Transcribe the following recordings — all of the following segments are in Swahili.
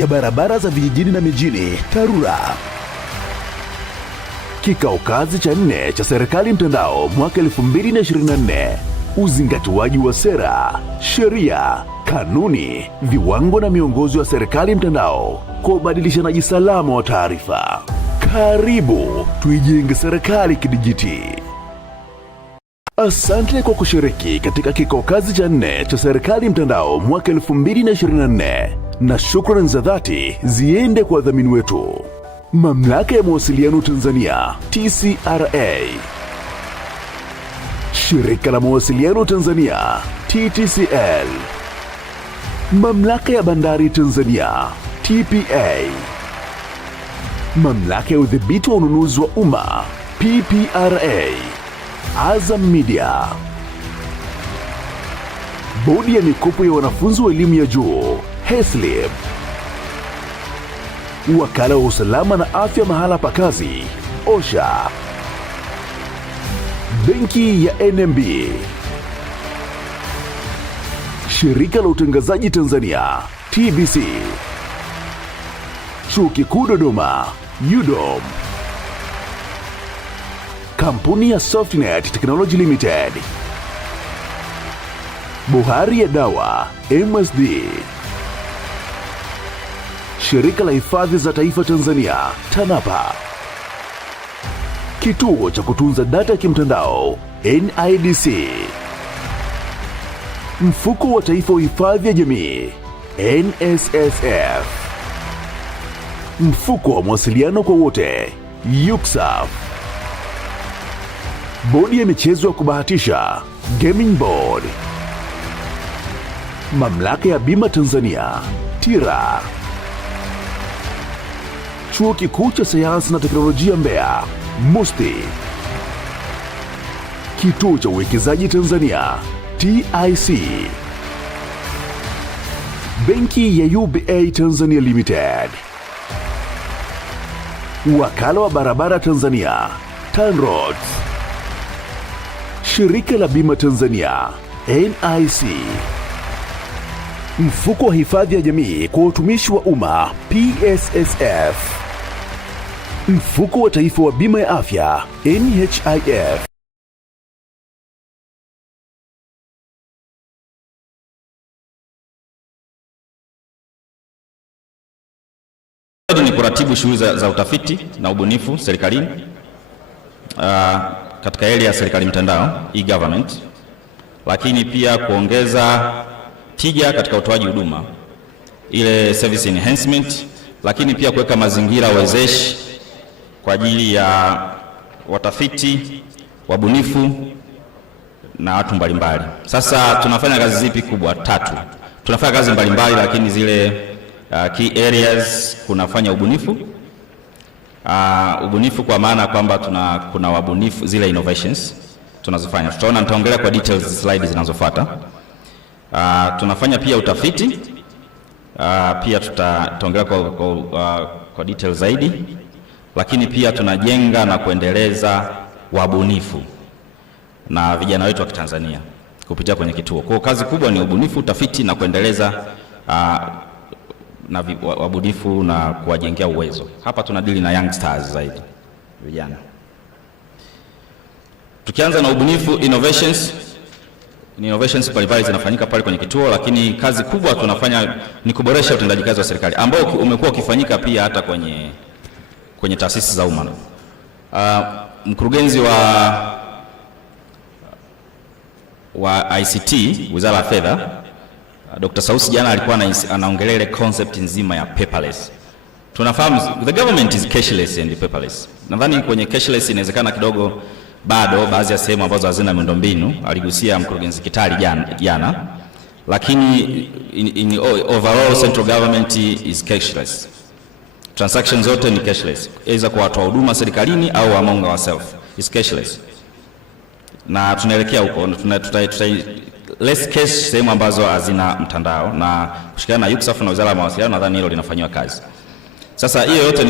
ya barabara za vijijini na mijini TARURA. Kikao kazi cha 4 cha Serikali Mtandao mwaka 2024. Uzingatiwaji wa sera, sheria, kanuni, viwango na miongozo ya Serikali Mtandao kwa ubadilishanaji salama wa taarifa. Karibu tuijenge serikali kidijiti. Asante kwa kushiriki katika kikao kazi cha 4 cha Serikali Mtandao mwaka 2024, na shukrani za dhati ziende kwa wadhamini wetu: Mamlaka ya Mawasiliano Tanzania TCRA, Shirika la Mawasiliano Tanzania TTCL, Mamlaka ya Bandari Tanzania TPA, Mamlaka ya Udhibiti wa Ununuzi wa Umma PPRA, Azam Media, Bodi ya Mikopo ya Wanafunzi wa Elimu ya Juu HESLB, Wakala wa Usalama na Afya Mahala pa Kazi OSHA, Benki ya NMB, Shirika la Utangazaji Tanzania TBC, Chuo Kikuu Dodoma UDOM, Kampuni ya Softnet Technology Limited, Bohari ya Dawa MSD, Shirika la Hifadhi za Taifa Tanzania TANAPA, Kituo cha Kutunza Data ya Kimtandao NIDC, Mfuko wa Taifa wa Hifadhi ya Jamii NSSF, Mfuko wa Mawasiliano kwa Wote UCSAF, Bodi ya Michezo ya Kubahatisha Gaming Board, Mamlaka ya Bima Tanzania TIRA, Chuo Kikuu cha Sayansi na Teknolojia Mbeya MUST, Kituo cha Uwekezaji Tanzania TIC, Benki ya UBA Tanzania Limited, Wakala wa Barabara Tanzania TANROADS, Shirika la Bima Tanzania NIC, Mfuko wa Hifadhi ya Jamii kwa Utumishi wa Umma PSSF, Mfuko wa Taifa wa Bima ya Afya NHIF. Ni kuratibu shughuli za utafiti na ubunifu serikalini katika area ya serikali mtandao e-government, lakini pia kuongeza tija katika utoaji huduma ile service enhancement, lakini pia kuweka mazingira wezeshi kwa ajili ya watafiti, wabunifu na watu mbalimbali. Sasa tunafanya kazi zipi kubwa? 3. Tunafanya kazi mbalimbali, lakini zile key areas kunafanya ubunifu. Ubunifu kwa maana kwamba kuna wabunifu, zile innovations tunazofanya. Tutaona, nitaongelea kwa details slide zinazofuata. Tunafanya pia utafiti. Pia tutaongelea kwa details zaidi. Lakini pia tunajenga na kuendeleza wabunifu na vijana wetu wa Kitanzania kupitia kwenye kituo. Kwa kazi kubwa ni ubunifu, utafiti na kuendeleza na wabunifu na kuwajengea uwezo. Hapa tunadili na young stars zaidi, vijana. Tukianza na ubunifu, innovations mbalimbali zinafanyika pale kwenye kituo, lakini kazi kubwa tunafanya ni kuboresha utendaji kazi wa serikali ambao umekuwa ukifanyika pia hata kwenye taasisi za umma. Mkurugenzi wa ICT, Wizara ya Fedha, Dr. Sausi jana alikuwa anaongelea ile concept nzima ya paperless. Tunafahamu the government is cashless and paperless. Nadhani kwenye cashless inawezekana kidogo bado baadhi ya sehemu ambazo hazina miundombinu, aligusia mkurugenzi Kitali jana, lakini in overall central government is cashless. Transactions zote ni cashless, either kwa watu wa huduma serikalini au among ourselves is cashless. Na tunaelekea huko, less cash sehemu ambazo hazina mtandao, na kushirikiana na UCSAF na Wizara ya Mawasiliano, nadhani hilo linafanywa kazi. Sasa hiyo yote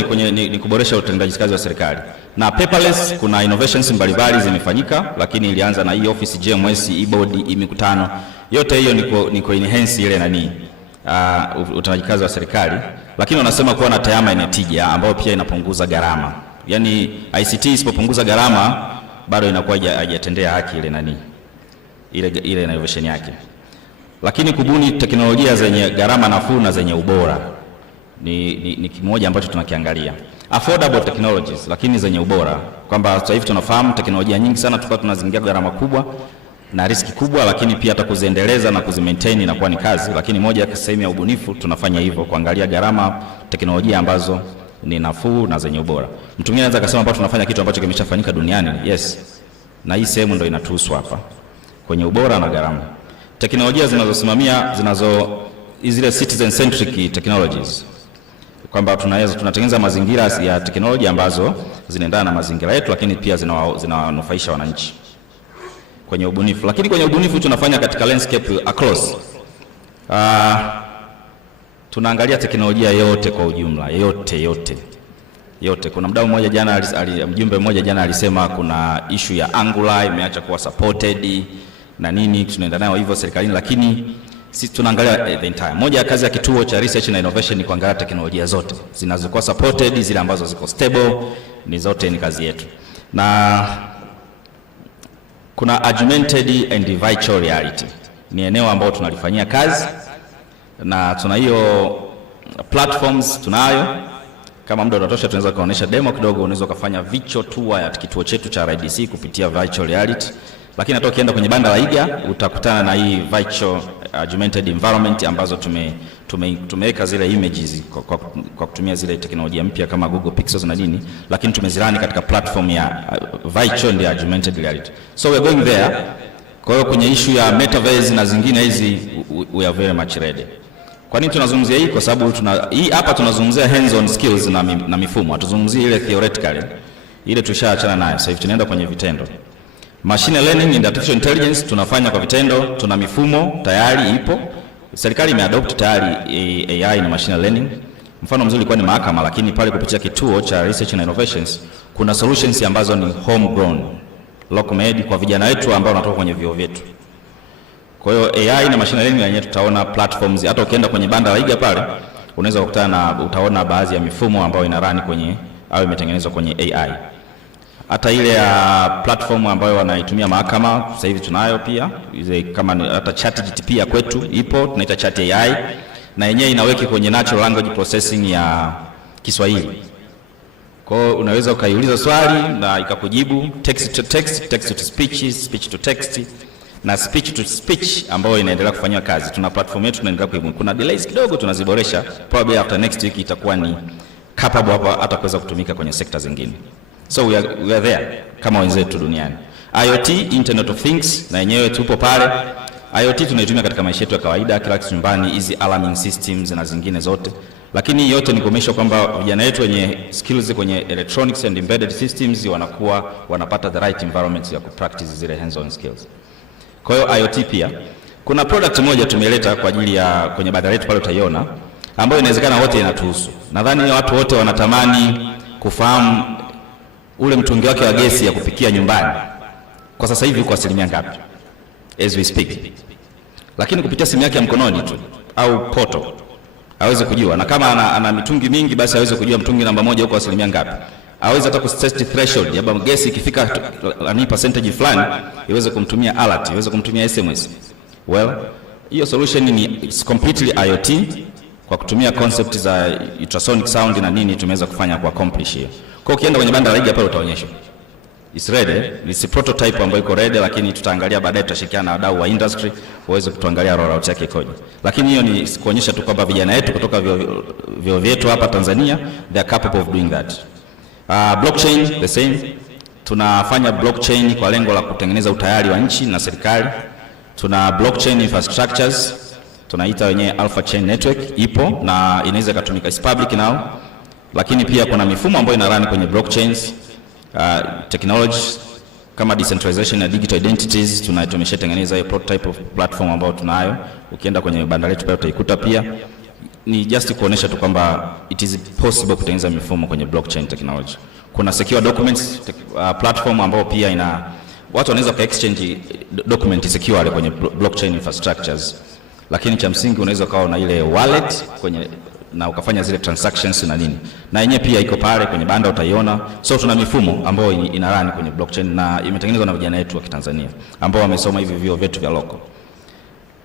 ni kuboresha utendaji kazi wa serikali. Na paperless kuna innovations mbalimbali zimefanyika, lakini ilianza na hii office GMS, e-board, mikutano. Yote hiyo ni ku enhance ile utendaji kazi wa serikali, lakini wanasema kuwa na tehama yenye tija ambayo pia inapunguza gharama. Yaani ICT isipopunguza gharama bado inakuwa haijatendea haki ile innovation yake. Lakini kubuni teknolojia zenye gharama nafuu na zenye ubora ni kimoja ambacho tunakiangalia. Affordable technologies, lakini zenye ubora, kwamba sasa hivi tunafahamu teknolojia nyingi sana tulikuwa tunazingia gharama kubwa na riski kubwa, lakini pia hata kuziendeleza na kuzimaintain inakuwa ni kazi. Lakini moja ya sehemu ya ubunifu tunafanya hivyo, kuangalia gharama teknolojia ambazo ni nafuu na zenye ubora. Mtu mwingine anaweza akasema hapa tunafanya kitu ambacho kimeshafanyika duniani. Yes, na hii sehemu ndio inatuhusu hapa kwenye ubora na gharama. Teknolojia zinazosimamia zile citizen centric technologies, kwamba tunatengeneza mazingira ya teknolojia ambazo zinaendana na mazingira yetu, lakini pia zinawanufaisha wananchi kwenye ubunifu. Lakini kwenye ubunifu tunafanya katika landscape across. Tunaangalia teknolojia yote kwa ujumla, yote. Kuna mjumbe mmoja jana alisema kuna issue ya Angular imeacha kuwa supported na nini, tunaenda nayo hivyo serikalini, lakini sisi tunaangalia the entire. Moja ya kazi ya kituo cha research na innovation ni kuangalia teknolojia zote zinazokuwa supported, zile ambazo ziko stable, ni kazi yetu. Na kuna augmented and virtual reality, ni eneo ambalo tunalifanyia kazi, na tuna hiyo platforms tunayo. Kama muda unatosha tunaweza kuonyesha demo kidogo, unaweza kufanya virtual tour ya kituo chetu cha RDC kupitia virtual reality. Lakini hata ukienda kwenye banda la Iga utakutana na hii virtual augmented environment ambazo tumeweka zile images kwa kutumia zile teknolojia mpya kama Google Pixels na nini, lakini tumezirani katika platform ya virtual and augmented reality. So we are going there. Kwa hiyo kwenye issue ya metaverse na zingine hizi we are very much ready. Kwa nini tunazungumzia hii? Kwa sababu hii hapa tunazungumzia hands on skills na mifumo. Hatuzungumzii ile theoretically. Ile tushaachana nayo. Sasa hivi tunaenda kwenye vitendo. Machine learning and artificial intelligence tunafanya kwa vitendo, tuna mifumo tayari ipo. Serikali imeadopt tayari AI na machine learning. Mfano mzuri kwa ni mahakama, lakini pale kupitia kituo cha research and innovations kuna solutions ambazo ni homegrown, local made kwa vijana wetu ambao wanatoka kwenye vyuo vyetu. Kwa hiyo AI na machine learning yenyewe tutaona platforms, hata ukienda kwenye banda la Iga pale unaweza kukutana na utaona baadhi ya mifumo ambayo inarani kwenye au imetengenezwa kwenye AI. Hata ile ya platform ambayo wanaitumia mahakama sasa hivi tunayo pia, kama hata ChatGPT ya kwetu ipo, tunaita Chat AI, na yenyewe inaweki kwenye natural language processing ya Kiswahili. Kwa hiyo unaweza ukaiuliza swali na ikakujibu text to text, text to speech, speech to text na speech to speech ambayo inaendelea kufanywa kazi. Tuna platform yetu tunaendelea kuibuka. Kuna delays kidogo tunaziboresha, probably after next week itakuwa ni capable hata kuweza kutumika kwenye sekta zingine. So we are there kama wenzetu duniani. IoT, Internet of Things, na yenyewe tupo pale. IoT tunaitumia katika maisha yetu ya kawaida, kila kitu nyumbani, hizi alarming systems na zingine zote. Lakini yote ni kuonyesha kwamba vijana wetu wenye skills kwenye electronics and embedded systems wanapata the right environment ya kupractice zile hands-on skills. Kwa hiyo IoT pia kuna product moja tumeleta kwa ajili ya kwenye banda letu pale utaiona, ambayo inawezekana wote inatuhusu. Nadhani watu wote wanatamani kufahamu ule mtungi wake wa gesi ya kupikia nyumbani kwa sasa hivi uko asilimia ngapi as we speak. Lakini kupitia simu yake ya mkononi tu au poto aweze kujua, na kama ana mitungi mingi basi aweze kujua mtungi namba 1 uko asilimia ngapi. Aweze hata kuset threshold ya gesi ikifika ni percentage fulani iweze kumtumia alert, iweze kumtumia SMS. Well, hiyo solution ni completely IoT kwa kutumia concept za ultrasonic sound na nini tumeweza kufanya kwa accomplish hiyo. Kwa ukienda kwenye banda la Iga pale utaonyeshwa. It's ready, it's a prototype ambayo iko ready, lakini tutaangalia baadaye, tutashirikiana na wadau wa industry waweze kutuangalia rollout yake ikoje. Lakini hiyo ni kuonyesha tu kwamba vijana wetu kutoka vyuo vyetu hapa Tanzania they are capable of doing that. Blockchain the same. Tunafanya blockchain kwa lengo la kutengeneza utayari wa nchi na serikali. Tuna blockchain infrastructures, tunaita wenyewe Alpha Chain Network ipo na inaweza kutumika, is public now. Lakini pia kuna mifumo ambayo inarani kwenye blockchains, technology kama decentralization na digital identities. Tumeshatengeneza hiyo prototype of platform ambayo tunayo. Ukienda kwenye banda letu pale utaikuta pia. Ni just kuonesha tu kwamba it is possible kutengeneza mifumo kwenye blockchain technology. Kuna secure documents platform ambayo pia watu wanaweza ka exchange document securely kwenye blockchain infrastructures. lakini cha msingi unaweza ukawa na ile wallet kwenye na ukafanya zile transactions na nini, na yenyewe pia iko pale kwenye banda utaiona. So tuna mifumo ambayo ina run kwenye blockchain na imetengenezwa na vijana wetu wa Kitanzania ambao wamesoma hivi vyuo vyetu vya local.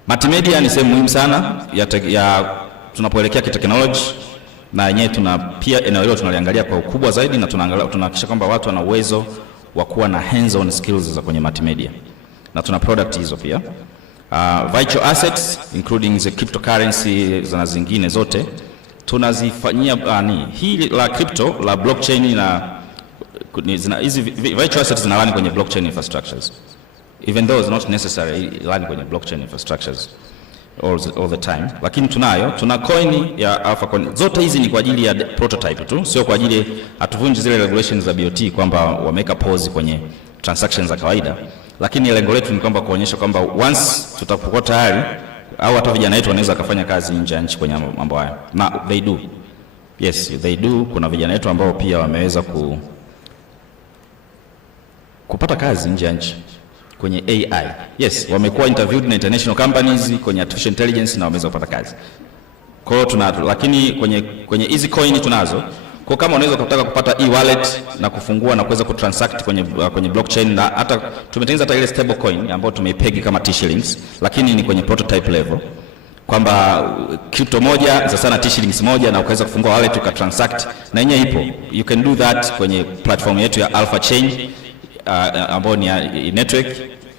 Multimedia ni sehemu muhimu sana ya tunapoelekea kiteknolojia, na yenyewe tuna pia eneo hilo tunaliangalia kwa ukubwa zaidi, na tunahakikisha kwamba watu wana uwezo wa kuwa na hands on skills za kwenye multimedia, na tuna product hizo pia. Virtual assets including the cryptocurrency na zingine zote tunazifanyia hii la crypto la blockchain, na hizi virtual assets zinalani kwenye blockchain infrastructures, even though it's not necessary ilani kwenye blockchain infrastructures all the time, lakini tuna coin ya alpha coin. Zote hizi ni kwa ajili ya prototype tu, sio kwa ajili, hatuvunji zile regulations za BOT kwamba wameka pause kwenye transactions za kawaida, lakini lengo letu ni kwamba kuonyesha kwamba once tutapokuwa tayari, au hata vijana wetu wanaweza kufanya kazi nje ya nchi kwenye mambo haya, na they do. Yes, they do. Kuna vijana wetu ambao pia wameweza kupata kazi nje ya nchi kwenye AI. Yes, wamekuwa interviewed na international companies kwenye artificial intelligence na wameweza kupata kazi. Kwa hiyo lakini kwenye hizi coin tunazo. Kwa kama unaweza kutaka kupata e-wallet na kufungua na kuweza kutransact kwenye blockchain, na hata tumetengeneza hata ile stable coin ambayo tumeipegi kama T-shillings, lakini ni kwenye prototype level, kwamba crypto moja za sana T-shillings moja, na ukaweza kufungua wallet ukatransact, na yenyewe ipo. You can do that kwenye platform yetu ya Alpha Chain ambayo ni network.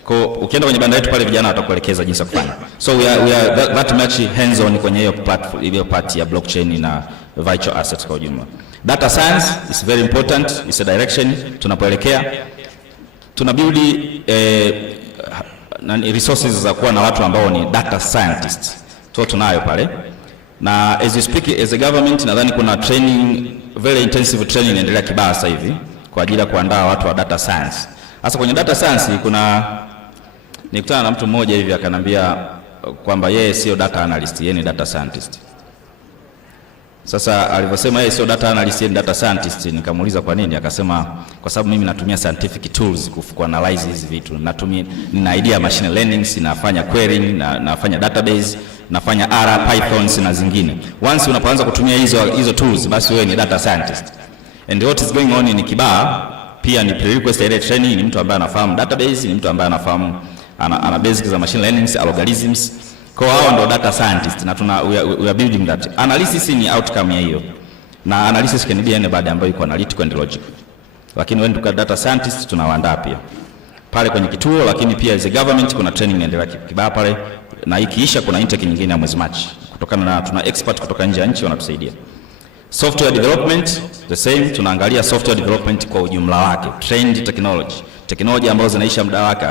Kwa ukienda kwenye banda yetu pale, vijana watakuelekeza jinsi ya kufanya. So we are that much hands on kwenye hiyo platform, ile part ya blockchain na virtual assets kwa ujumla. Data science is very important, is a direction tunapoelekea. Tuna build resources za kuwa na watu ambao ni data scientists. Tunayo pale. Na as you speak as a government, nadhani kuna training, very intensive training inaendelea Kibaha sasa hivi kwa ajili ya kuandaa watu wa data science. Hasa kwenye data science nikutana na mtu mmoja hivi akanambia kwamba yeye sio data analyst, yeye ni data scientist. Sasa alivyosema yeye sio data analyst, yeye ni data scientist, nikamuuliza kwa nini, akasema kwa sababu mimi natumia scientific tools kuanalyze hizi vitu. Nina idea machine learning, nafanya querying, nafanya database, nafanya R, Python na zingine. Once unapoanza kutumia hizo tools, basi wewe ni data scientist. And what is going on ni Kibaha pia ni prerequisite ile training, ni mtu ambaye anafahamu database, ni mtu ambaye anafahamu ana basics za machine learning, algorithms. Kwa hao ndo data scientist, na we are building that. Analysis ni outcome ya hiyo. Na analysis can be anybody ambaye yuko analytical and logical. Lakini when tuka data scientist tunawaandaa pia pale kwenye kituo, lakini pia as a government kuna training inaendelea Kibaha pale, na ikiisha kuna intake nyingine ya mwezi Machi. Kutokana na tuna expert kutoka nje ya nchi wanatusaidia. Software development the same, tunaangalia software development kwa ujumla wake, trend technology ambazo zinaisha muda wake,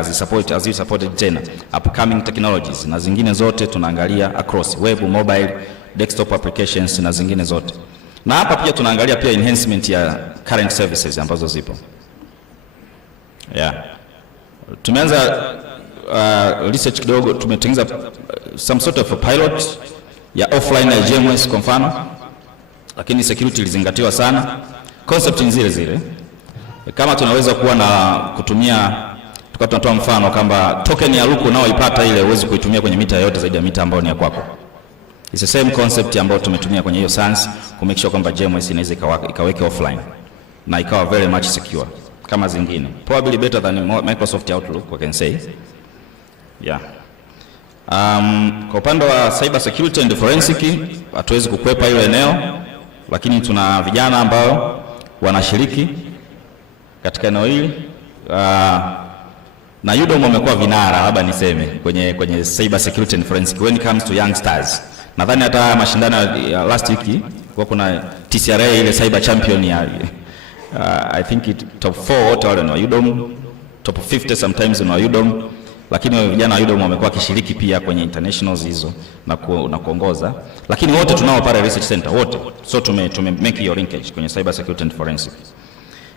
supported tena, upcoming technologies na zingine zote tunaangalia across web, mobile, desktop applications na zingine zote. Na hapa pia tunaangalia pia enhancement ya current services ambazo zipo. Yeah. Tumeanza research kidogo, tumetengeneza some sort of a pilot ya offline na GMS kwa mfano, lakini security ilizingatiwa sana. Concept ni zile kama tunaweza kuwa na kutumia, tunatoa mfano kwamba token ya Luku unaoipata ile uweze kuitumia kwenye mita yote zaidi ya mita ambayo ni ya kwako. It's the same concept ambayo tumetumia kwenye hiyo science ku make sure kwamba GMS inaweza ikaweke offline na ikawa very much secure kama zingine, probably better than Microsoft Outlook we can say. Yeah. Kwa upande wa cyber security and forensic hatuwezi kukwepa hilo eneo, lakini tuna vijana ambao wanashiriki katika eneo hili. Na UDOM wamekuwa vinara, labda niseme kwenye cyber security and forensic when it comes to youngsters. Nadhani hata mashindano ya last week kwa kuna TCRA ile cyber champion ya I think top 4 wote wale ni UDOM, top 50 sometimes ni UDOM, lakini vijana wa UDOM wamekuwa kishiriki pia kwenye internationals hizo na kuongoza, lakini wote tunao pale research center wote. So tume make your linkage kwenye cyber security and forensic.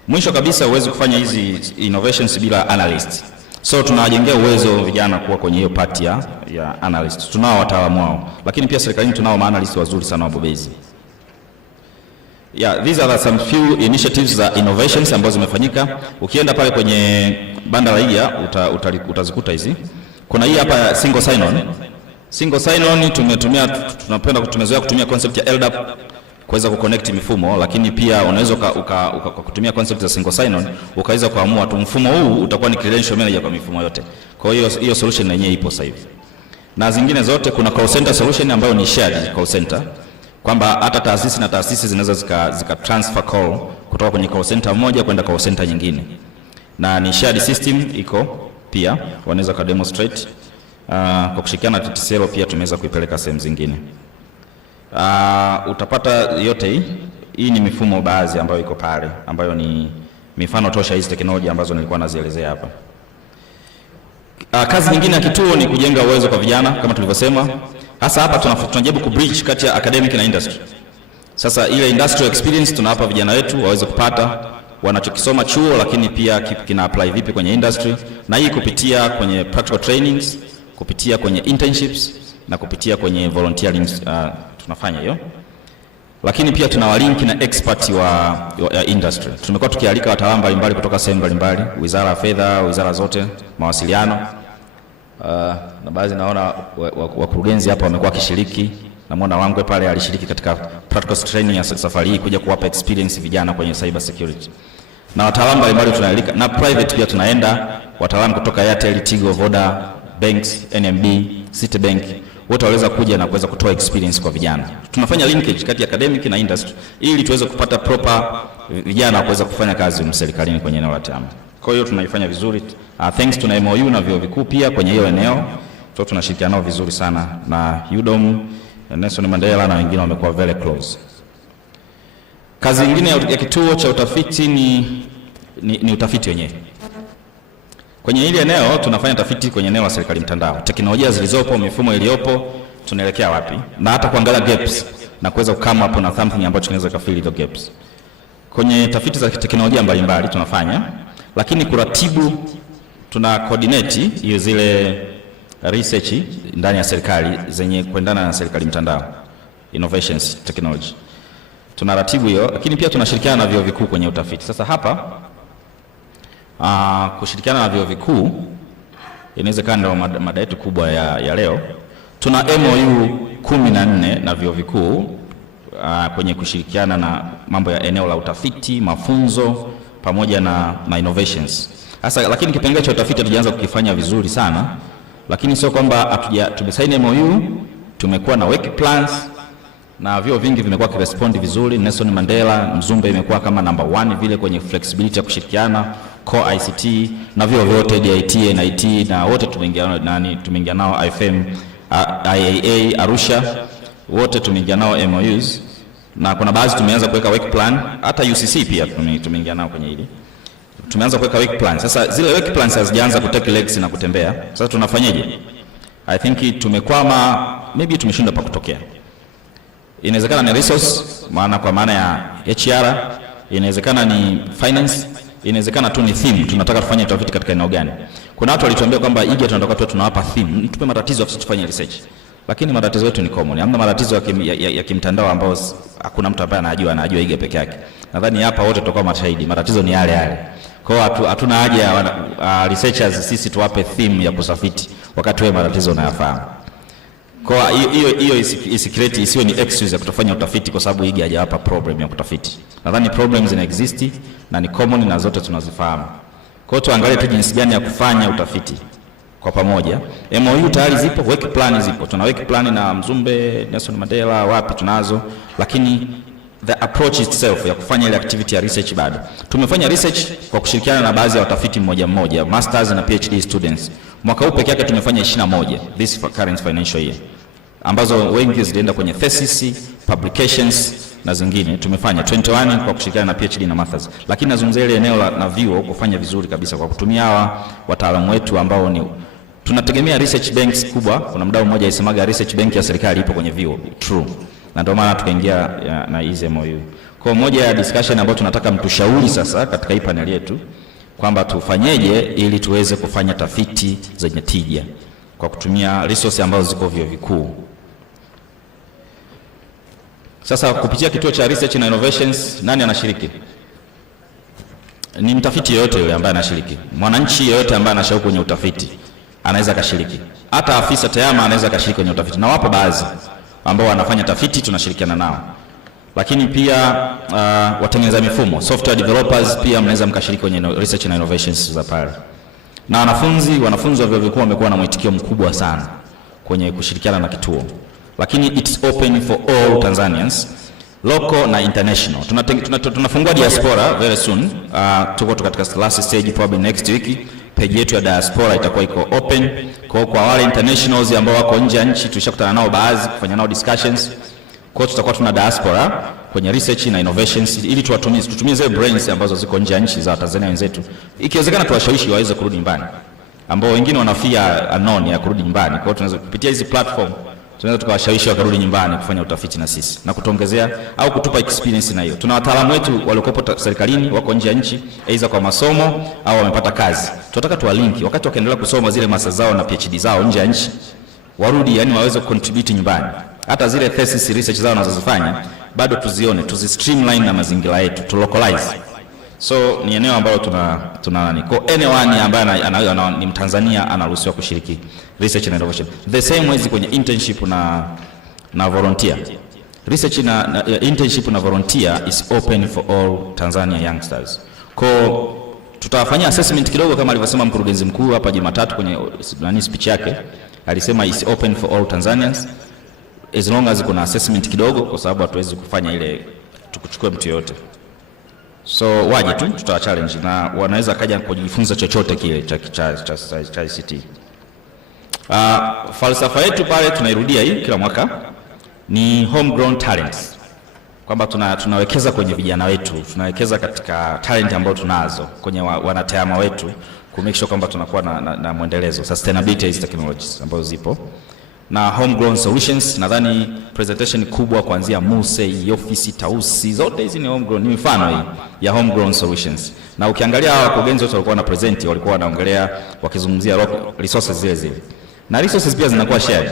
Mwisho kabisa uweze kufanya hizi innovations bila analyst. So tunawajengea uwezo vijana kuwa kwenye hiyo part ya analyst. Tunao wataalamu wao, lakini pia serikalini tunao analyst wazuri sana wabobezi. Yeah, these are some few initiatives za innovations ambazo zimefanyika. Ukienda pale kwenye banda la IA utazikuta hizi. Kuna hii hapa single sign on. Single sign on tumezoea kutumia concept ya LDAP kuweza kuconnect mifumo, lakini pia unaweza kutumia concept ya single sign on ukaweza kuamua tu mfumo huu utakuwa ni credential manager kwa mifumo yote. Kwa hiyo solution yenyewe ipo sasa hivi. Na zingine zote kuna call center solution ambayo ni shared call center, kwamba hata taasisi na taasisi zinaweza zika transfer call kutoka kwenye call center moja kwenda call center nyingine, na ni shared system iko pia, wanaweza ka demonstrate kwa kushirikiana na TTCL. Pia tumeweza kuipeleka sehemu zingine. Utapata yote hii ni mifumo baadhi ambayo iko pale, ambayo ni mifano tosha hizi teknolojia ambazo nilikuwa nazielezea hapa. Kazi nyingine ya kituo ni kujenga uwezo kwa vijana kama tulivyosema. Hasa hapa tunajaribu kubridge kati ya academic na industry. Sasa ile industrial experience tunawapa vijana wetu waweze kupata wanachokisoma chuo, lakini pia kina apply vipi kwenye industry, na hii kupitia kwenye practical trainings, kupitia kwenye internships na kupitia kwenye volunteering tunafanya hiyo. Lakini pia tunawalink na expert wa industry. Tumekuwa tukialika wataalamu mbalimbali kutoka sehemu mbalimbali, Wizara ya Fedha, wizara zote, mawasiliano. Na baadhi naona wakurugenzi hapa wamekuwa kishiriki, na mwana wangu pale alishiriki katika practical training ya safari hii kuja kuwapa experience vijana kwenye cyber security. Na wataalamu mbalimbali tunaalika, na private pia tunaenda wataalamu kutoka Airtel, Tigo, Voda, banks, NMB, Citibank, wote waweza kuja na kuweza kutoa experience kwa vijana. Tunafanya linkage kati ya academic na industry ili tuweze kupata proper vijana kuweza kufanya kazi serikalini kwenye eneo la TEHAMA. Kwa hiyo tunaifanya vizuri. Thanks to MOU na vyuo vikuu pia kwenye hiyo eneo. So tunashirikiana nao vizuri sana na UDOM, Nelson Mandela na wengine wamekuwa very close. Kazi nyingine ya kituo cha utafiti ni utafiti wenyewe. Kwenye hili eneo tunafanya tafiti kwenye eneo la serikali mtandao. Teknolojia zilizopo, mifumo iliyopo, tunaelekea wapi? Na hata kuangalia gaps na kuweza kukama hapo na something ambacho kinaweza kufill hizo gaps. Kwenye tafiti za teknolojia mbalimbali tunafanya, lakini kuratibu, tuna coordinate hiyo zile research ndani ya serikali zenye kuendana na serikali mtandao, innovations technology. Tunaratibu hiyo, lakini pia tunashirikiana na vyuo vikuu kwenye utafiti. Sasa hapa kushirikiana na vyuo vikuu inawezekana ndio mada yetu kubwa ya leo. Tuna MOU 14 na vyuo vikuu kwenye kushirikiana na mambo ya eneo la utafiti, mafunzo pamoja na innovations. Sasa lakini kipengele cha utafiti hatujaanza kukifanya vizuri sana, lakini sio kwamba tumesaini MOU, tumekuwa na work plans na vyuo vingi vimekuwa kirespond vizuri. Nelson Mandela, Mzumbe imekuwa kama number 1 vile kwenye flexibility ya kushirikiana, core ICT na vyuo vyote DIT, NIT na wote tumeingia nao IFM, IAA, Arusha, wote tumeingia nao MOUs, na kuna baadhi tumeanza kuweka work plan, hata UCC pia tumeingia nao kwenye hili. Tumeanza kuweka work plan. Sasa zile work plans hazijaanza kutake legs na kutembea. Sasa tunafanyaje? I think tumekwama, maybe tumeshindwa pa kutokea. Inawezekana ni resource, kwa maana ya HR, inawezekana ni finance, inawezekana tu ni theme, tunataka tufanye utafiti katika eneo gani. Kuna watu walituambia kwamba IGA tunataka tu tunawapa theme, tupe matatizo afu tufanye research. Lakini matatizo yetu ni common. Hamna matatizo ya kimtandao ambao hakuna mtu ambaye anajua IGA peke yake. Nadhani hapa wote tutakuwa mashahidi, matatizo ni yale yale. Kwa hiyo hatuna haja ya researchers sisi tuwape theme ya kusafiti wakati wewe matatizo unayafahamu. Kwa hiyo isikireti isiwe ni excuse ya kutofanya utafiti kwa sababu IGA hajawapa problem ya kutafiti. Nadhani problems zina exist na ni common na zote tunazifahamu. Kwa hiyo tuangalie tu jinsi gani ya kufanya utafiti kwa pamoja. MOU tayari zipo, work plan zipo. Tuna work plan na Mzumbe, Nelson Mandela, wapi tunazo, lakini the approach itself ya kufanya ile activity ya research bado. Tumefanya research kwa kushirikiana na baadhi ya watafiti mmoja, masters na PhD students. Mwaka huu pekee yake tumefanya 21 this current financial year, ambazo wengi zilienda kwenye thesis, publications na zingine. Tumefanya 21 kwa kushirikiana na PhD na masters. Lakini nazungumzia ile eneo na vyuo kufanya vizuri kabisa kwa kutumia hawa wataalamu wetu ambao ni tunategemea research banks kubwa. Kuna mdau mmoja alisemaga research bank ya serikali ipo kwenye vyuo. True. Na ndio maana tukaingia na hizo MOU. Kwa moja ya discussion ambayo tunataka mtushauri sasa katika hii panel yetu kwamba tufanyeje ili tuweze kufanya tafiti zenye tija kwa kutumia resources ambazo ziko vyuo vikuu. Sasa kupitia kituo cha research na innovations, nani anashiriki? Ni mtafiti yeyote yule ambaye anashiriki. Mwananchi yeyote ambaye anashauku kwenye utafiti anaweza kashiriki. Hata afisa TEHAMA anaweza kashiriki kwenye utafiti, na wapo baadhi ambao wanafanya tafiti tunashirikiana nao. Lakini pia watengeneza mifumo, software developers, pia mnaweza mkashiriki kwenye research and innovations za pale. Na wanafunzi wa vyuo vikuu wamekuwa na mwitikio mkubwa sana kwenye kushirikiana na kituo. Lakini it's open for all Tanzanians, local na international. Tunafungua diaspora very soon. Tuko katika last stage, probably next week. Page yetu ya diaspora itakuwa iko open kwa wale internationals ambao wako nje ya nchi. Tulishakutana nao baadhi, kufanya nao discussions. Kwa hiyo tutakuwa tuna diaspora kwenye research na innovations, ili tutumie zile brains ambazo ziko nje ya nchi za Tanzania wenzetu. Ikiwezekana tuwashawishi waweze kurudi nyumbani, ambao wengine wanafia unknown ya kurudi nyumbani. Kwa hiyo tunaweza kupitia hizi platform tunaweza tukawashawishi wakarudi nyumbani kufanya utafiti na sisi, na kutuongezea au kutupa experience na hiyo. Tuna wataalamu wetu waliokopo serikalini wako nje ya nchi, aidha kwa masomo au wamepata kazi. Tunataka tuwalinki wakati wakaendelea kusoma zile masters zao na PhD zao nje ya nchi, warudi, yani waweze contribute nyumbani. Hata zile thesis research zao wanazozifanya bado tuzione, tuzistreamline na mazingira yetu, to localize. So ni eneo ambalo tuna nani, kwa anyone ambaye ni Mtanzania anaruhusiwa kushiriki research and innovation. The same ways kwenye internship na volunteer. Research na internship na volunteer is open for all Tanzania youngsters. Kwa tutawafanyia assessment kidogo kama alivyosema mkurugenzi mkuu hapa Jumatatu kwenye speech yake. Alisema is open for all Tanzanians as long as kuna assessment kidogo, kwa sababu hatuwezi kufanya ile tukuchukue mtu yote. So waje tu, tutawa challenge na wanaweza kaja kujifunza chochote kile cha ICT. Falsafa yetu pale tunairudia hii kila mwaka, ni homegrown talents. Kwamba tunawekeza kwenye vijana wetu, tunawekeza katika talent ambazo tunazo kwenye wanatehama wetu, ku make sure kwamba tunakuwa na muendelezo, sustainability is technologies ambazo zipo. Na homegrown solutions, nadhani presentation kubwa kuanzia Muse, ofisi, Tausi, zote hizi ni homegrown, ni mifano hii ya homegrown solutions. Na ukiangalia hawa wakurugenzi wote walikuwa na present, walikuwa wanaongelea wakizungumzia resources zile. Na resources pia zinakuwa shared.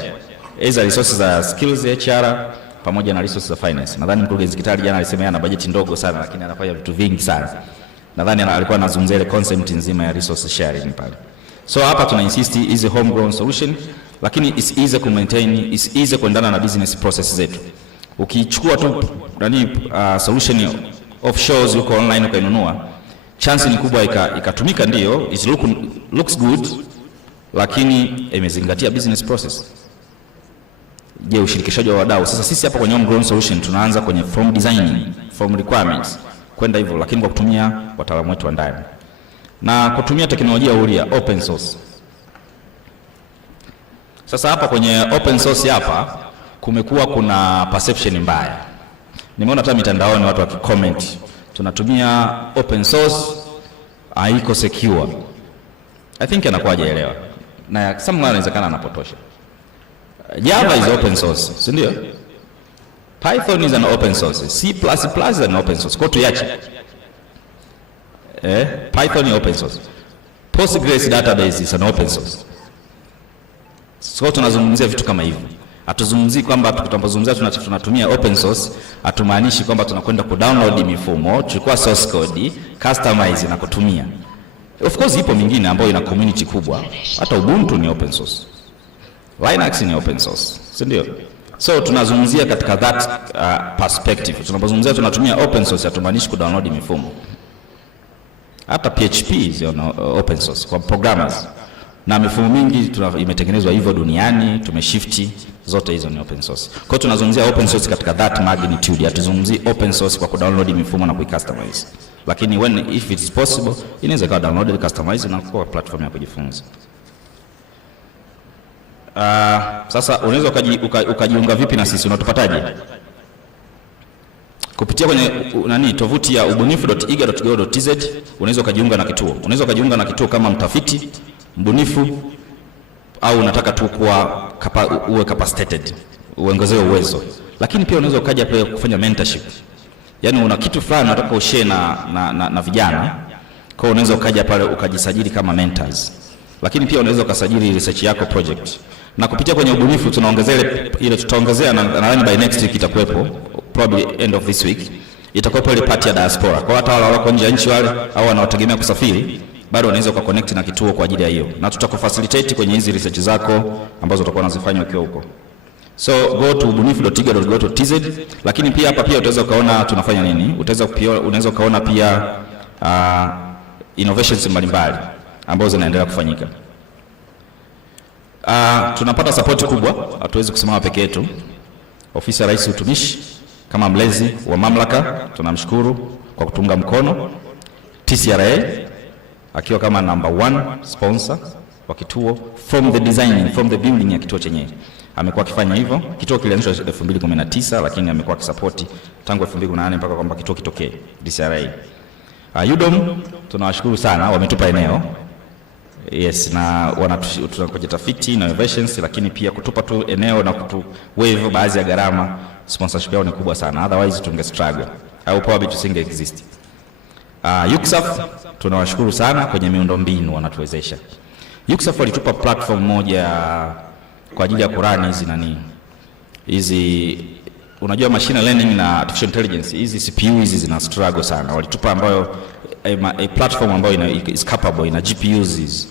Hizo resources za skills HR pamoja na resources za finance. Nadhani mkurugenzi Kitali jana alisema yeye ana budget ndogo sana, lakini anafanya vitu vingi sana. Nadhani alikuwa anazungumzia ile concept nzima ya resource sharing pale. So hapa tuna insist hizi homegrown solution, lakini it's easy to maintain, it's easy kuendana na business process zetu. Ukichukua tu solution offshore uko online ukainunua, chance ni kubwa ikatumika, ndio it looks good, lakini imezingatia business process. Je, ushirikishaji wa wadau. Sasa sisi hapa kwenye homegrown solution tunaanza kwenye from designing, from requirements kwenda hivyo, lakini kwa kutumia wataalamu wetu wa ndani na kutumia teknolojia huria open source. Sasa hapa kwenye open source hapa kumekuwa kuna perception mbaya. Nimeona hata mitandaoni watu wakicomment, tunatumia open source haiko secure. I think anakuwa hajaelewa. Na somewhere inawezekana anapotosha. Java is open source, si ndio? Python is an open source. C++ is an open source. Kwa tuache. Python ni open source. Postgres database is an open source. So tunazungumzia vitu kama hivi. Hatuzungumzii kwamba tunapozungumzia tunatumia open source, hatumaanishi kwamba tunakwenda kudownload mifumo, chukua source code, customize na kutumia. Of course ipo mingine ambayo ina community kubwa. Hata Ubuntu ni open source. Linux ni open source, si ndio? So tunazungumzia katika that perspective. Tunapozungumzia tunatumia open source, hatumaanishi kudownload mifumo. Hata PHP is open source kwa programmers. Na mifumo mingi imetengenezwa hivyo duniani, tumeshifti, zote hizo ni open source. Kwa hiyo tunazungumzia open source katika that magnitude. Hatuzungumzii open source kwa kudownload mifumo na kuicustomize. Lakini if it is possible, inaweza kuwa download, customize na kuwa platform ya kujifunza. Sasa unaweza ukajiunga vipi na sisi? Unatupataje? Kupitia kwenye tovuti ya ubunifu.iga.go.tz unaweza ukajiunga na kituo. Unaweza ukajiunga na kituo kama mtafiti, mbunifu, au unataka tu uwe capacitated, uongezewe uwezo. Lakini pia unaweza ukaja pale kufanya mentorship. Yaani una kitu fulani unataka ushare na vijana. Kwa hiyo unaweza ukaja pale ukajisajili kama mentors. Lakini pia unaweza ukasajili research yako project. Na kupitia kwenye ubunifu tunaongezea ile tutaongezea nadhani by next week itakuwepo, probably end of this week itakuwepo ile part ya diaspora. Kwa hata wale wako nje ya nchi wale au wanaotegemea kusafiri, bado unaweza ukaconnect na kituo kwa ajili ya hiyo, na tutakufacilitate kwenye hizi research zako ambazo utakuwa unazifanya ukiwa huko. So go to ubunifu.tiga.go.tz, lakini pia hapa pia utaweza ukaona tunafanya nini. Unaweza ukaona pia innovations mbalimbali ambazo zinaendelea kufanyika. Tunapata support kubwa, hatuwezi kusimama peke yetu. Ofisi ya Rais Utumishi kama mlezi wa mamlaka tunamshukuru kwa kutunga mkono. TCRA akiwa kama number 1 sponsor wa kituo from the designing, from the building ya kituo chenyewe. Amekuwa akifanya hivyo. Kituo kilianzishwa 2019 lakini amekuwa akisupport tangu 2018 mpaka kwamba kituo kitokee TCRA. UDOM tunawashukuru sana, wametupa eneo. Yes, na tunakuja tafiti na innovations, lakini pia kutupa tu eneo na kutu wave baadhi ya gharama. Sponsorship yao ni kubwa sana, otherwise tunge struggle au probably tusinge exist. UCSAF tunawashukuru sana kwenye miundombinu wanatuwezesha. UCSAF walitupa platform moja kwa ajili ya kurani hizi unajua machine learning na artificial intelligence, hizi CPU hizi zina struggle sana. Walitupa ambayo a platform ambayo is capable ina GPUs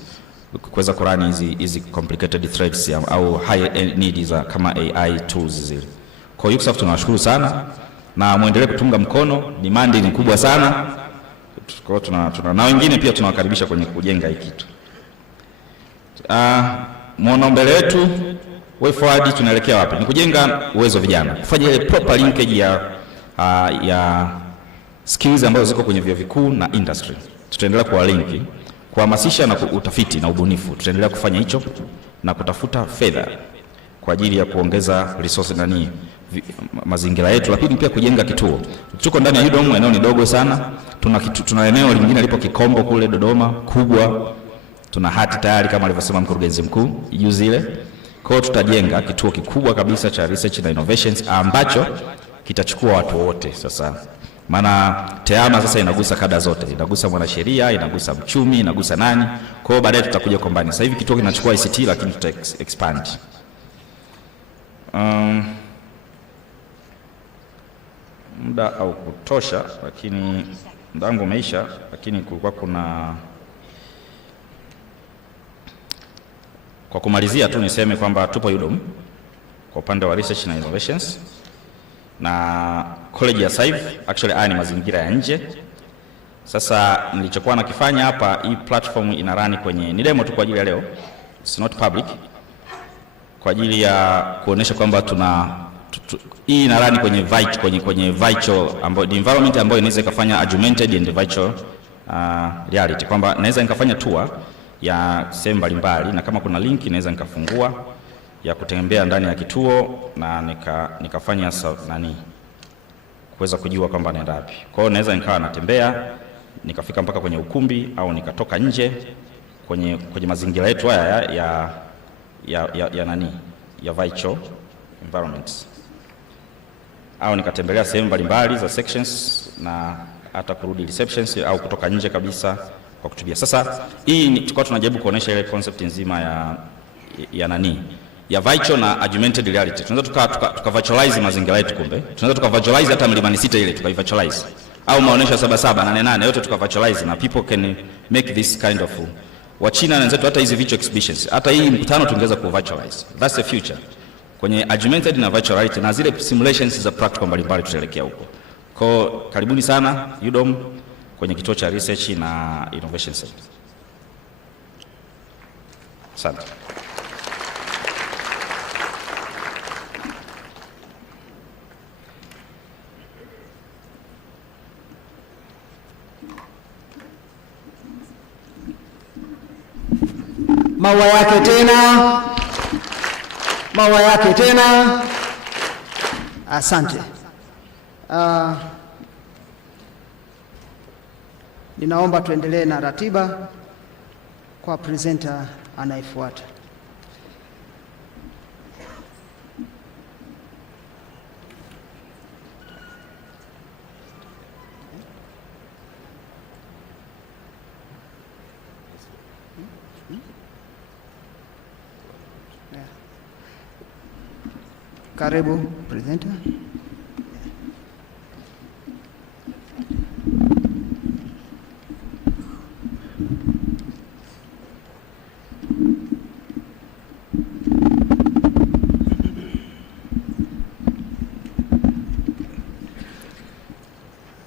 kuweza kurani hizi complicated threads au high need za kama AI tools zile. Kwa UCSAF tunawashukuru sana na muendelee kutunga mkono, demand ni kubwa sana. Kwa tuna na wengine pia tunawakaribisha kwenye kujenga hiki kitu. Muono mbele wetu way forward tunaelekea wapi? Ni kujenga uwezo vijana, kufanya ile proper linkage ya skills ambazo ziko kwenye vyuo vikuu na industry. Tutaendelea kuwalinki, kuhamasisha na utafiti na ubunifu. Tutaendelea kufanya hicho na kutafuta fedha kwa ajili ya kuongeza resources mazingira yetu, lakini pia kujenga kituo. Tuko ndani ya UDOM, eneo ni dogo sana. Tuna eneo lingine lipo Kikombo kule Dodoma kubwa. Tuna hati tayari kama alivyosema mkurugenzi mkuu juzi ile. Kwa hiyo tutajenga kituo kikubwa kabisa cha research na innovations ambacho kitachukua watu wote sasa. Maana TEHAMA sasa inagusa kada zote, inagusa mwanasheria, inagusa mchumi, inagusa nani. Kwa hiyo baadaye tutakuja kombani. Sasa hivi kituo kinachukua ICT lakini tuta expand. Muda au kutosha, lakini ndangu umeisha, lakini kulikuwa kwa kumalizia tu niseme kwamba tupo UDOM kwa upande wa research na innovations na college ya SAIV. Actually haya ni mazingira ya nje. Sasa nilichokuwa nakifanya hapa, hii platform ina run kwenye ni demo tu kwa ajili ya leo, it's not public, kwa ajili ya kuonesha kwamba hii ina run kwenye virtual ambayo the environment ambayo inaweza ikafanya augmented and virtual reality, kwamba naweza nikafanya tour ya sehemu mbalimbali, na kama kuna link naweza nikafungua ya kutembea ndani ya kituo na nikafanya kuweza kujua kwamba naenda wapi. Kwa hiyo naweza nikawa natembea nikafika mpaka kwenye ukumbi au nikatoka nje kwenye mazingira yetu haya ya virtual environments, au nikatembelea sehemu mbalimbali za sections na hata kurudi receptions au kutoka nje kabisa kwa kutubia. Sasa hii tulikuwa tunajaribu kuonesha ile concept nzima ya virtual na augmented reality. Tunaweza tuka virtualize mazingira yetu, kumbe tunaweza tuka virtualize hata Mlimani City ile tuka virtualize, au maonesho 77 88 yote tuka virtualize, na people can make this kind of Wachina na wenzetu hata hizi virtual exhibitions, hata hii mkutano tungeweza ku virtualize. That's the future kwenye augmented na virtual reality, na zile simulations za practical mbalimbali tutaelekea huko. Kwa karibuni sana UDOM kwenye kituo cha research na innovation center. Asante. Maua yake tena, maua yake tena. Asante. Ninaomba tuendelee na ratiba kwa presenter anayefuata. Karibu presenter.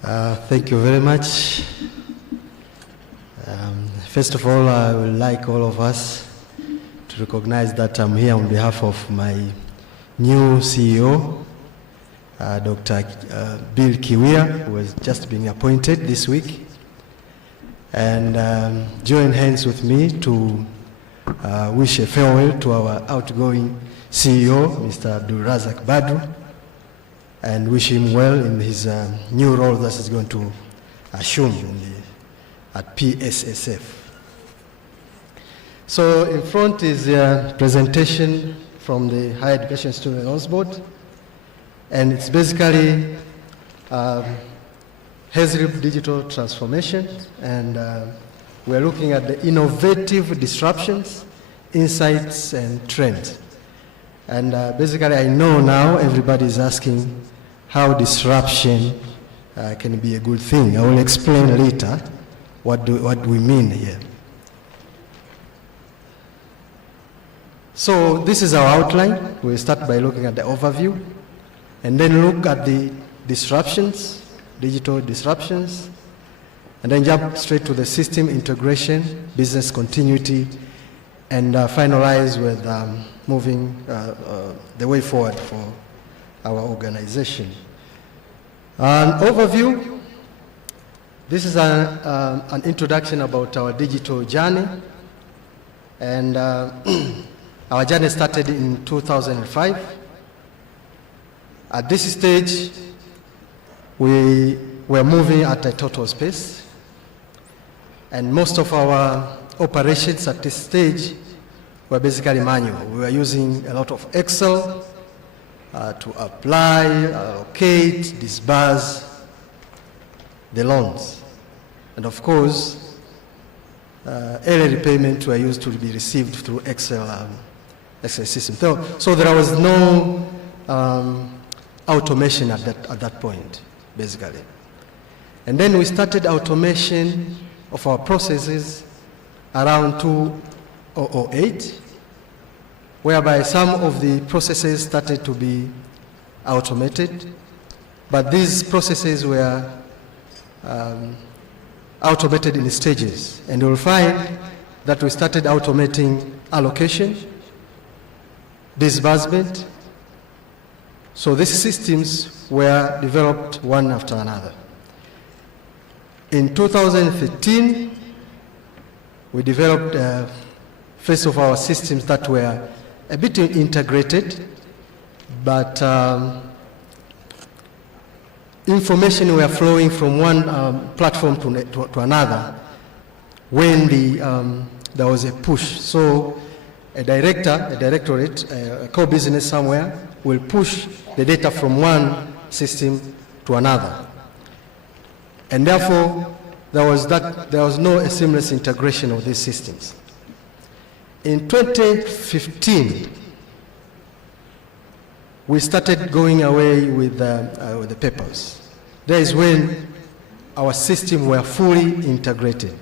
Thank you very much. First of all, I would like all of us to recognize that I'm here on behalf of my new CEO, Dr. Bill Kiwia, who has just been appointed this week, and join hands with me to wish a farewell to our outgoing CEO, Mr. Abdul Razak Badru, and wish him well in his new role that he's going to assume at PSSF. So in front is a presentation from the Higher Education Student Loans Board, and it's basically HESRIP digital transformation, and we're looking at the innovative disruptions, insights, and trends. And basically I know now everybody is asking how disruption can be a good thing. I will explain later what we mean here. So this is our outline. We'll start by looking at the overview, and then look at the disruptions, digital disruptions, and then jump straight to the system integration, business continuity, and finalize with moving the way forward for our organization. An overview. This is an introduction about our digital journey, and our journey started in 2005. At this stage, we were moving at a total pace, and most of our operations at this stage were basically manual. We were using a lot of Excel to apply, allocate, disburse the loans. And of course, early repayment were used to be received through Excel system. So there was no automation at that point, basically. And then we started automation of our processes around 2008, whereby some of the processes started to be automated, but these processes were automated in stages. And you'll find that we started automating allocation, disbursement. So these systems were developed one after another. In 2013, we developed first of our systems that were a bit integrated, but information were flowing from one platform to another when there was a push. So a directorate, a core business somewhere will push the data from one system to another. And therefore, there was no seamless integration of these systems. In 2015, we started going away with the papers. That is when our systems were fully integrated.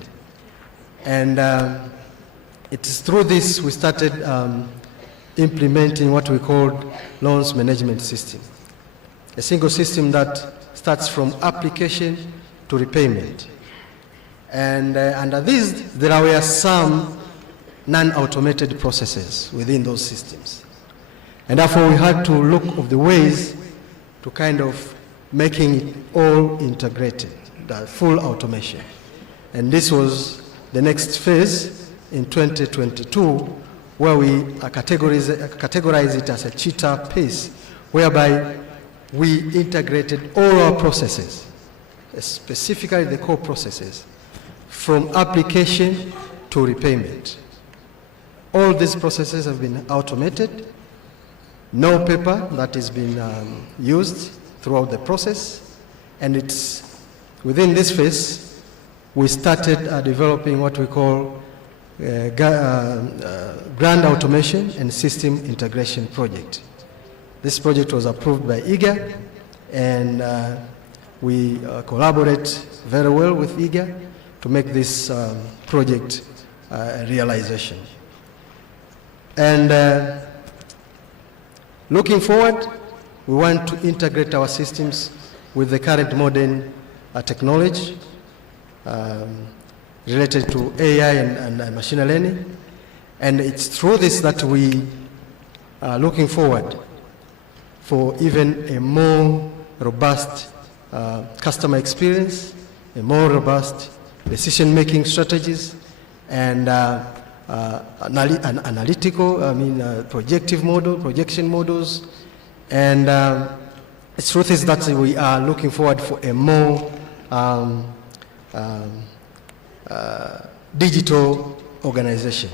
And it is through this we started implementing what we called loans management system, a single system that starts from application to repayment. And under these, there were some non-automated processes within those systems. And therefore, we had to look at the ways to kind of making it all integrated, the full automation. And this was the next phase in 2022, where we categorize it as a cheetah pace, whereby we integrated all our processes, specifically the core processes, from application to repayment. All these processes have been automated. No paper that is being used throughout the process. And it's within this phase, we started developing what we call Grand Automation and System Integration Project. This project was approved by IGA, and we collaborate very well with IGA to make this project a realization. And looking forward, we want to integrate our systems with the current modern technology related to AI and machine learning. And it's through this that we are looking forward for even a more robust customer experience, a more robust decision-making strategies, and analytical, projective model, projection models. And the truth is that we are looking forward for a more digital organization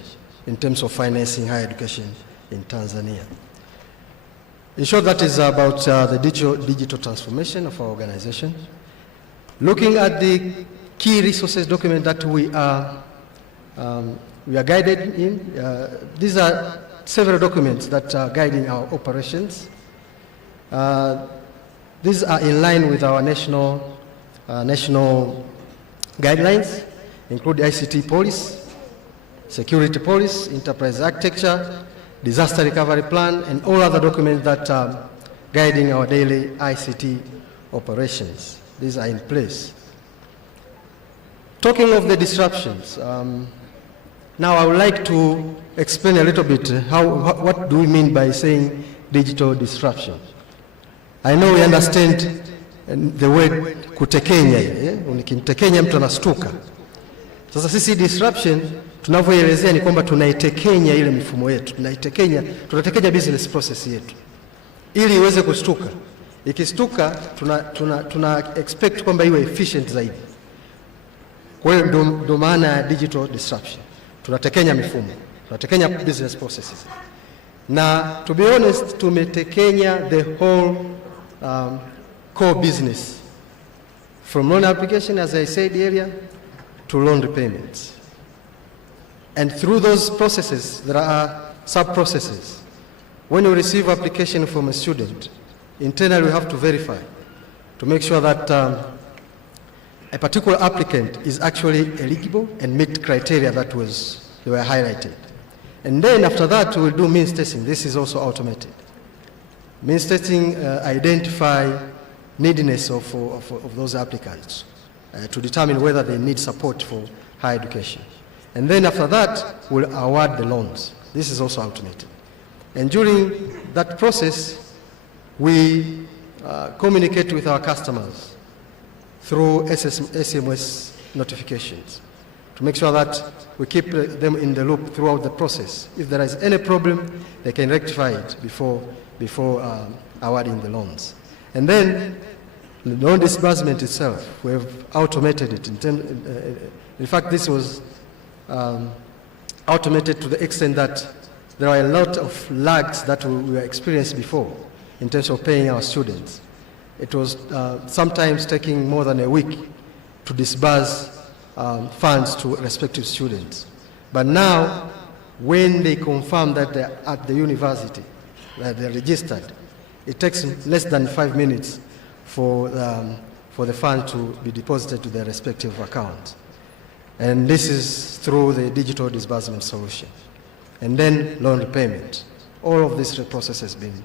in terms of financing higher education in Tanzania. In short, that is about the digital transformation of our organization. Looking at the key resources document that we are guided in, these are several documents that are guiding our operations. These are in line with our national guidelines, include ICT policy, security policy, enterprise architecture, disaster recovery plan, and all other documents that are guiding our daily ICT operations. These are in place. Talking of the disruptions, now I would like to explain a little bit what do we mean by saying digital disruption. I know we understand the word kutekenya, ukimtekenya mtu anastuka. Sasa sisi disruption tunavyoelezea ni kwamba tunaitekenya ile mifumo yetu, tunatekenya business process yetu ili iweze kustuka. Ikistuka tuna expect kwamba iwe efficient zaidi. Kwa hiyo ndo maana ya digital disruption. Tunatekenya mifumo, tunatekenya business processes. Na to be honest, tumetekenya the whole core business, from loan application, as I said earlier, to loan repayments. And through those processes, there are sub-processes. When you receive application from a student, internally we have to verify to make sure that a particular applicant is actually eligible and meet criteria that they were highlighted. And then after that, we will do means testing. This is also automated. Means testing identify neediness of those applicants to determine whether they need support for higher education. And then after that, we'll award the loans. This is also automated. And during that process, we communicate with our customers through SMS notifications to make sure that we keep them in the loop throughout the process. If there is any problem, they can rectify it before awarding the loans. And then the loan disbursement itself, we have automated it. In fact, this was automated to the extent that there are a lot of lags that we experienced before in terms of paying our students. It was sometimes taking more than a week to disburse funds to respective students. But now, when they confirm that they're at the university, that they're registered, it takes less than 5 minutes for the fund to be deposited to their respective accounts. And this is through the digital disbursement solution. And then loan repayment. All of this process has been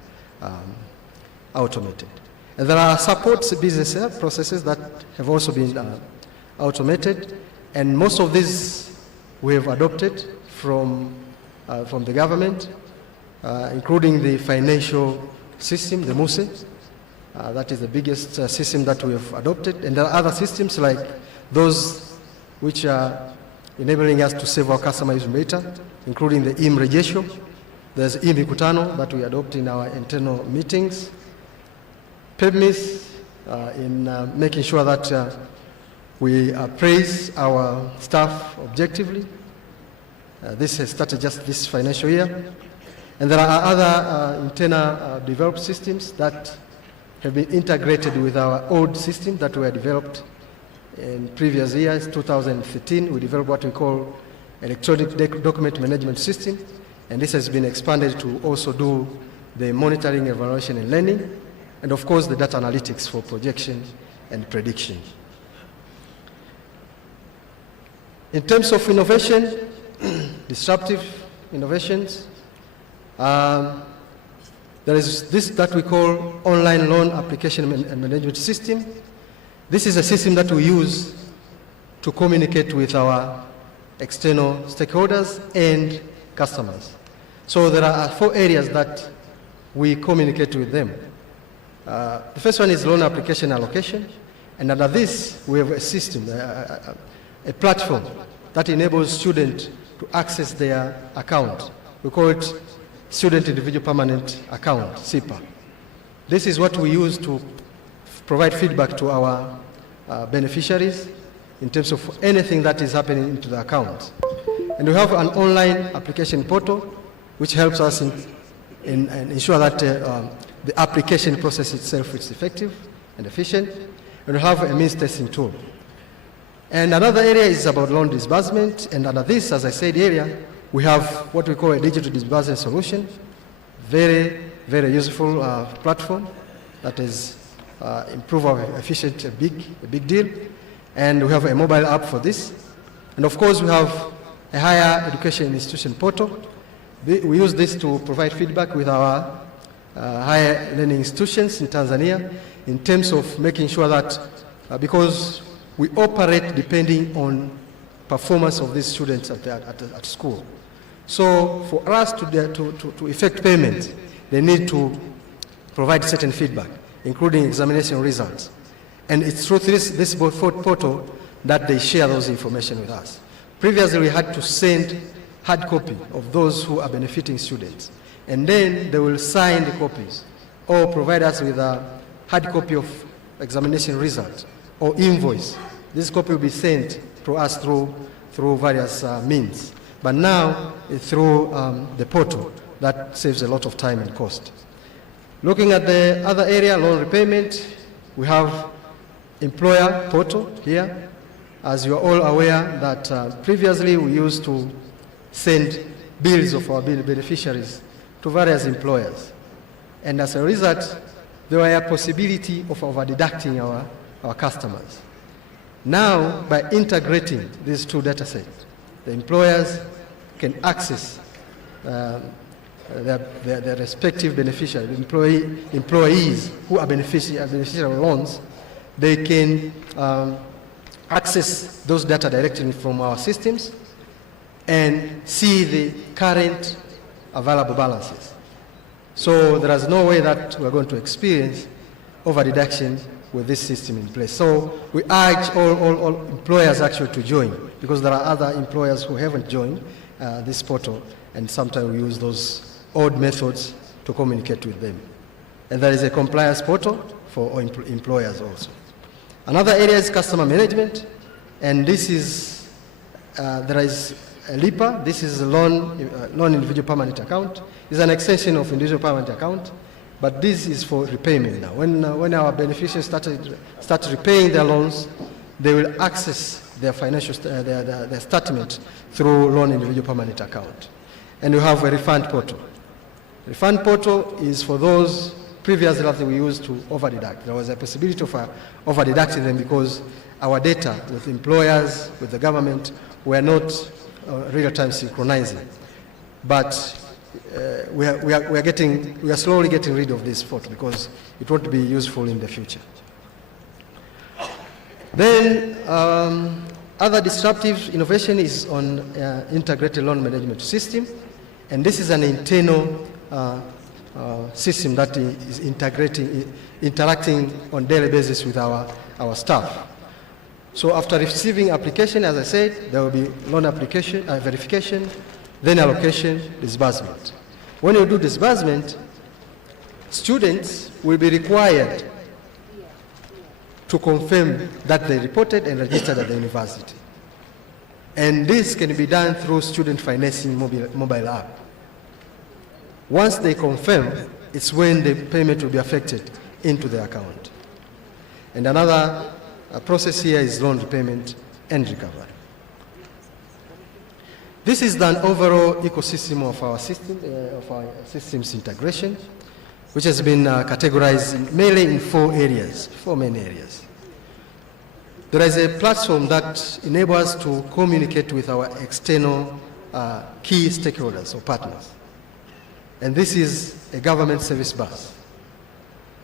automated. And there are support business processes that have also been automated. And most of these we have adopted from the government, including the financial system, the MUSE. That is the biggest system that we have adopted. And there are other systems like those which are enabling us to save our customer using data, including the e-mrejesho. There's e-mikutano that we adopt in our internal meetings. PEPMIS in making sure that we appraise our staff objectively. This has started just this financial year. And there are other internal developed systems that have been integrated with our old system that were developed in previous years. 2013, we developed what we call electronic document management system, and this has been expanded to also do the monitoring, evaluation, and learning, and of course the data analytics for projection and prediction. In terms of innovation, disruptive innovations, there is this that we call online loan application and management system. This is a system that we use to communicate with our external stakeholders and customers. So there are 4 areas that we communicate with them. The first one is loan application allocation, and under this we have a system, a platform that enables students to access their account. We call it Student Individual Permanent Account, SIPA. This is what we use to provide feedback to our beneficiaries in terms of anything that is happening into the account. And we have an online application portal which helps us in ensure that the application process itself is effective and efficient. And we have a means testing tool. And another area is about loan disbursement. And under this, as I said earlier, we have what we call a digital disbursement solution. Very, very useful platform that is improve our efficiency a big deal. And we have a mobile app for this. And of course, we have a higher education institution portal. We use this to provide feedback with our higher learning institutions in Tanzania in terms of making sure that because we operate depending on performance of these students at school. So for us to effect payment, they need to provide certain feedback, including examination results. And it's through this portal that they share those information with us. Previously, we had to send hard copy of those who are benefiting students. And then they will sign the copies or provide us with a hard copy of examination result or invoice. This copy will be sent to us through various means. But now, through the portal, that saves a lot of time and cost. Looking at the other area, loan repayment, we have employer portal here. As you are all aware that previously we used to send bills of our beneficiaries to various employers. And as a result, there were a possibility of over-deducting our customers. Now, by integrating these 2 data sets, the employers can access their respective beneficiaries, employees who are beneficiary of loans. They can access those data directly from our systems and see the current available balances. So there is no way that we're going to experience over-deduction with this system in place. So we urge all employers actually to join, because there are other employers who haven't joined this portal, and sometimes we use those old methods to communicate with them. And there is a compliance portal for employers also. Another area is customer management, and this is, there is a LIPA. This is a loan individual permanent account. It's an extension of individual permanent account, but this is for repayment now. When our beneficiaries start repaying their loans, they will access their financial their statement through loan individual permanent account. And we have a refund portal. Refund portal is for those previously that we used to over-deduct. There was a possibility of over-deducting them because our data with employers, with the government, were not real-time synchronizing. But we are slowly getting rid of this portal because it won't be useful in the future. Then other disruptive innovation is on integrated loan management system, and this is an internal system that is interacting on daily basis with our staff. So after receiving application, as I said, there will be loan application, verification, then allocation, disbursement. When you do disbursement, students will be required to confirm that they reported and registered at the university. And this can be done through student financing mobile app. Once they confirm, it's when the payment will be affected into the account. And another process here is loan repayment and recovery. This is the overall ecosystem of our system, of our systems integration, which has been categorized mainly in 4 main areas. There is a platform that enables us to communicate with our external key stakeholders or partners. And this is a government service bus.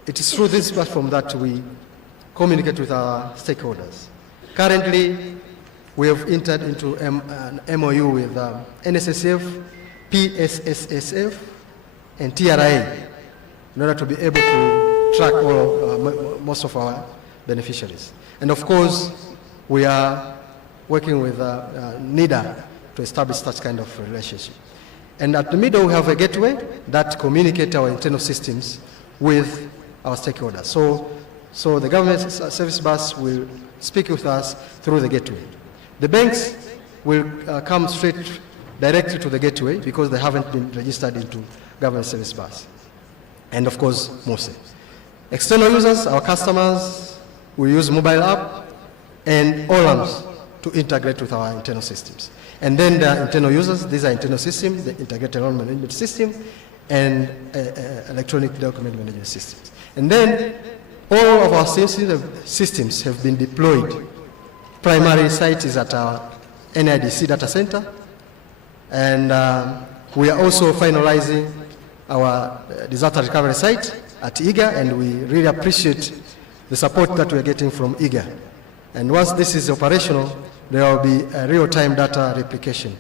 It is through this platform that we communicate with our stakeholders. Currently, we have entered into an MOU with NSSF, PSSSF, and TRA in order to be able to track most of our beneficiaries. And of course, we are working with NIDA to establish such kind of relationship. And at the middle, we have a gateway that communicates our internal systems with our stakeholders. So the government service bus will speak with us through the gateway. The banks will come straight directly to the gateway because they haven't been registered into government service bus. And of course, MOSE. External users, our customers, will use mobile app and OLAMs to integrate with our internal systems. And then the internal users, these are internal systems, the integrated loan management system and electronic document management systems. And then all of our systems have been deployed. Primary site is at our NIDC data center. And we are also finalizing our disaster recovery site at IGA, and we really appreciate the support that we are getting from IGA. And once this is operational, there will be a real-time data replication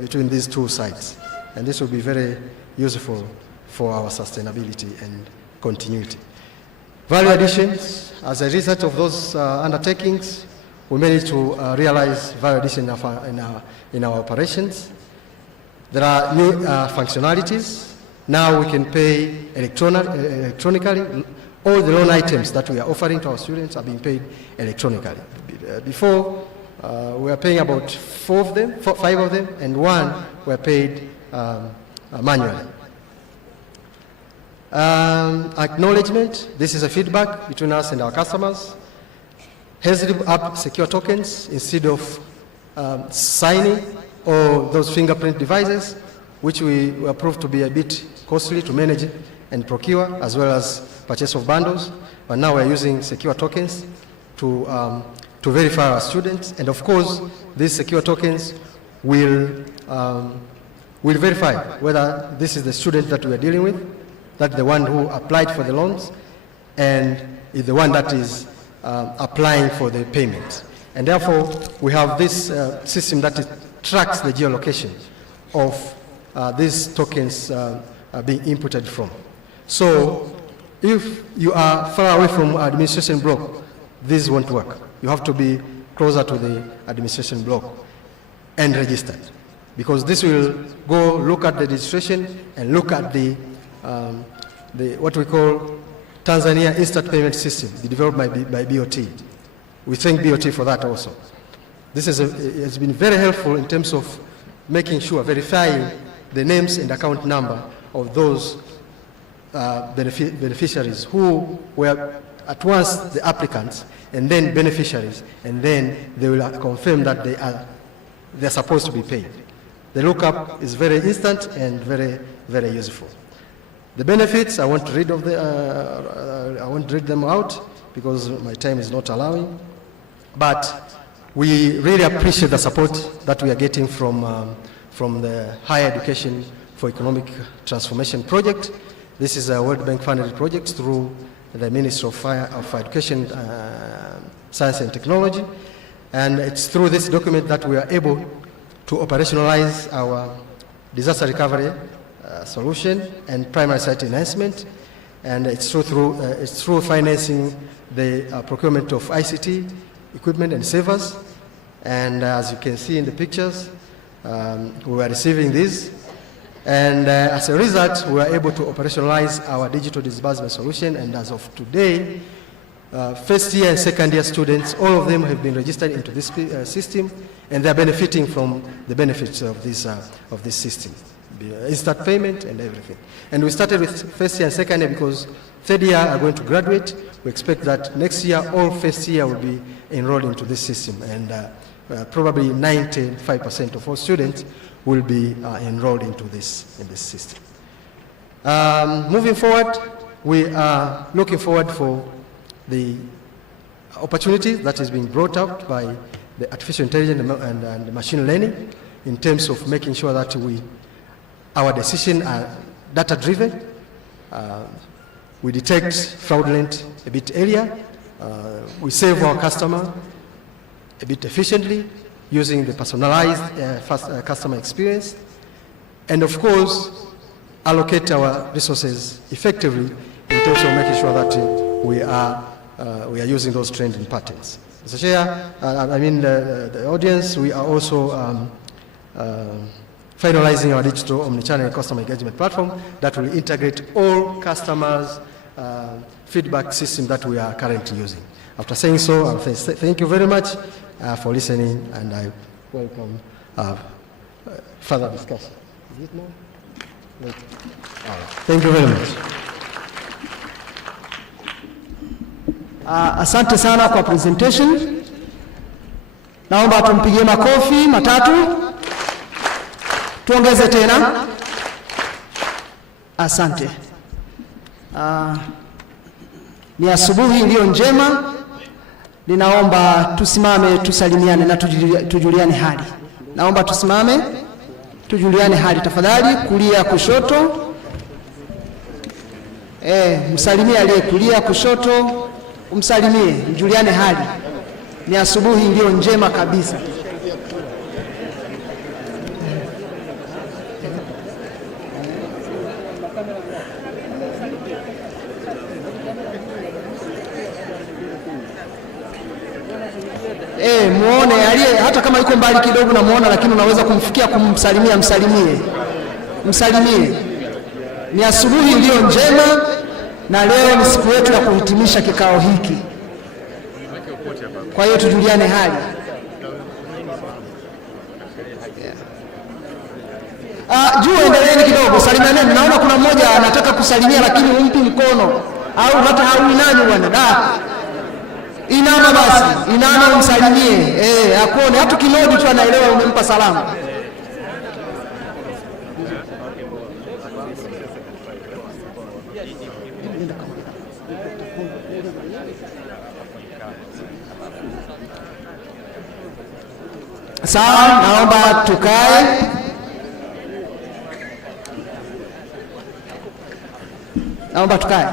between these two sites. And this will be very useful for our sustainability and continuity. Value additions, as a result of those undertakings, we managed to realize value addition in our operations. There are new functionalities. Now we can pay electronically. All the loan items that we are offering to our students are being paid electronically. Before, we were paying about 5 of them, and 1 were paid manually. Acknowledgement, this is a feedback between us and our customers. Has up secure tokens instead of signing or those fingerprint devices, which we were proved to be a bit costly to manage and procure, as well as purchase of bundles. But now we're using secure tokens to verify our students. And of course, these secure tokens will verify whether this is the student that we are dealing with, that's the one who applied for the loans, and is the one that is applying for the payment. And therefore, we have this system that tracks the geolocation of these tokens being inputted from. So if you are far away from administration block, this won't work. You have to be closer to the administration block and registered, because this will go look at the registration and look at the what we call Tanzania Instant Payment System, developed by BOT. We thank BOT for that also. This has been very helpful in terms of making sure, verifying the names and account number of those beneficiaries who were at once the applicants and then beneficiaries, and then they will confirm that they are supposed to be paid. The lookup is very instant and very, very useful. The benefits, I won't read them out because my time is not allowing, but we really appreciate the support that we are getting from the Higher Education for Economic Transformation project. This is a World Bank funded project through the Ministry of Education, Science and Technology, and it's through this document that we are able to operationalize our disaster recovery solution and primary site enhancement, and it's through financing the procurement of ICT equipment and servers. And as you can see in the pictures, we are receiving these, and as a result, we are able to operationalize our digital disbursement solution. And as of today, first year and second year students, all of them have been registered into this system, and they are benefiting from the benefits of this system. Instant payment and everything. And we started with first year and second year because third year are going to graduate. We expect that next year all first year will be enrolled into this system, and probably 95% of all students will be enrolled into this system. Moving forward, we are looking forward for the opportunity that is being brought out by the artificial intelligence and machine learning in terms of making sure that our decisions are data-driven. We detect fraudulent a bit earlier. we serve our customer a bit efficiently using the personalized customer experience, and of course allocate our resources effectively in terms of making sure that we are using those trending patterns. Mr. Chair, the audience, we are also finalizing our digital omnichannel customer engagement platform that will integrate all customers' feedback system that we are currently using. After saying so, I'll thank you very much for listening, and I welcome further discussion. Is it more? Wait. Thank you very much. Asante sana kwa presentation. Naomba tumpigie makofi matatu. Tuongeze tena. Asante. Ni asubuhi iliyo njema. Ninaomba tusimame tusalimiane na tujuliane hali. Naomba tusimame tujuliane hali tafadhali, kulia kushoto. Msalimie aliye kulia kushoto, umsalimie, mjuliane hali. Ni asubuhi iliyo njema kabisa. Muone aliye hata kama yuko mbali kidogo na muona, lakini unaweza kumfikia kumsalimia, msalimie. Ni asubuhi iliyo njema, na leo ni siku yetu ya kuhitimisha kikao hiki. Kwa hiyo tujuliane hali. Juu endeleeni kidogo, salimianeni. Naona kuna mmoja anataka kusalimia lakini umpi mkono au hata hauinani bwana. Inama basi, inama umsalimie. Akuone hata kinodi tu anaelewa umempa salamu. Sawa, naomba tukae. Naomba tukae.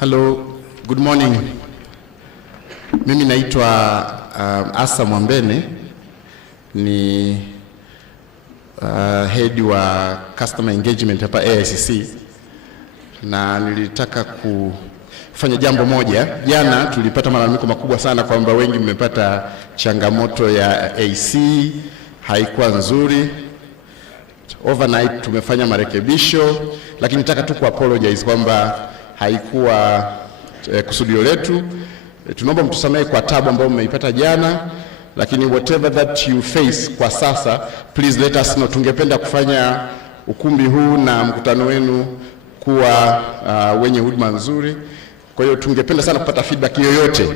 Hello, good morning. Mimi naitwa Asa Mwambene, ni head wa customer engagement hapa AICC, na nilitaka kufanya jambo moja. Jana tulipata malalamiko makubwa sana kwamba wengi mmepata changamoto ya AC haikuwa nzuri. Overnight tumefanya marekebisho, lakini nataka tu apologize kwamba haikuwa kusudio letu. Tunaomba mtusamehe kwa tabu ambayo mmeipata jana, lakini whatever that you face kwa sasa, please let us know. Tungependa kufanya ukumbi huu na mkutano wenu kuwa wenye huduma nzuri. Kwa hiyo tungependa sana kupata feedback yoyote,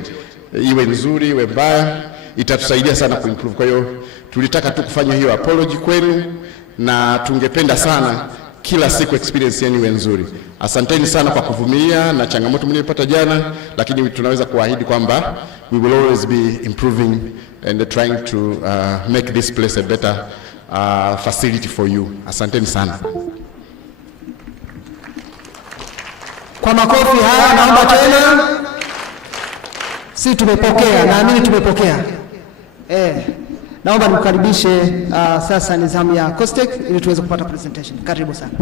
iwe nzuri iwe mbaya, itatusaidia sana kuimprove. Kwa hiyo tulitaka tu kufanya hiyo apology kwenu, na tungependa sana kila siku experience yenu iwe nzuri. Asanteni sana kwa kuvumilia na changamoto mliyopata jana, lakini tunaweza kuahidi kwamba we will always be improving and trying to make this place a better facility for you. Asanteni sana. Kwa makofi haya naomba tena. Si tumepokea, naamini tumepokea. Naomba nimkaribishe sasa nizamu ya Costek ili tuweze kupata presentation. Karibu sana.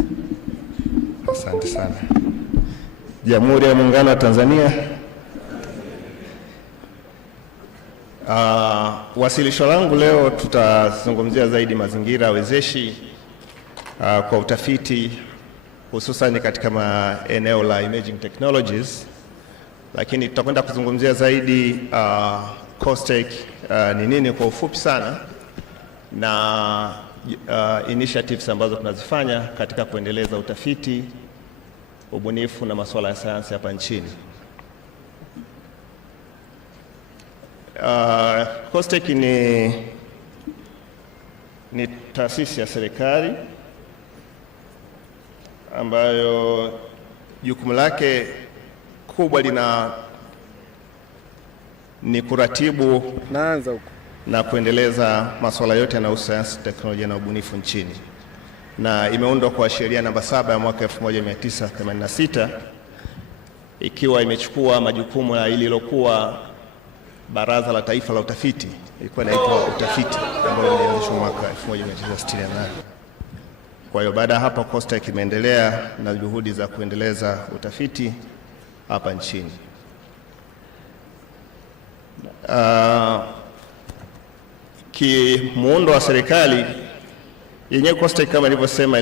Asante sana. Jamhuri ya Muungano wa Tanzania. Wasilisho langu leo tutazungumzia zaidi mazingira wezeshi kwa utafiti, hususan katika eneo la emerging technologies, lakini tutakwenda kuzungumzia zaidi Costek ni nini kwa ufupi sana, na initiatives ambazo tunazifanya katika kuendeleza utafiti, ubunifu na masuala ya sayansi hapa nchini. Costek ni taasisi ya serikali ambayo jukumu lake kubwa ni kuratibu na kuendeleza masuala yote yanayohusu sayansi, teknolojia na ubunifu nchini, na imeundwa kwa sheria namba 7 ya mwaka 1986 ikiwa imechukua majukumu ya ililokuwa Baraza la Taifa la Utafiti, ilikuwa inaitwa utafiti, ambayo ilianzishwa mwaka 1968. Kwa hiyo baada ya hapa COSTECH imeendelea na juhudi za kuendeleza utafiti hapa nchini. Kimuundo wa serikali yenyewe, COSTECH kama nilivyosema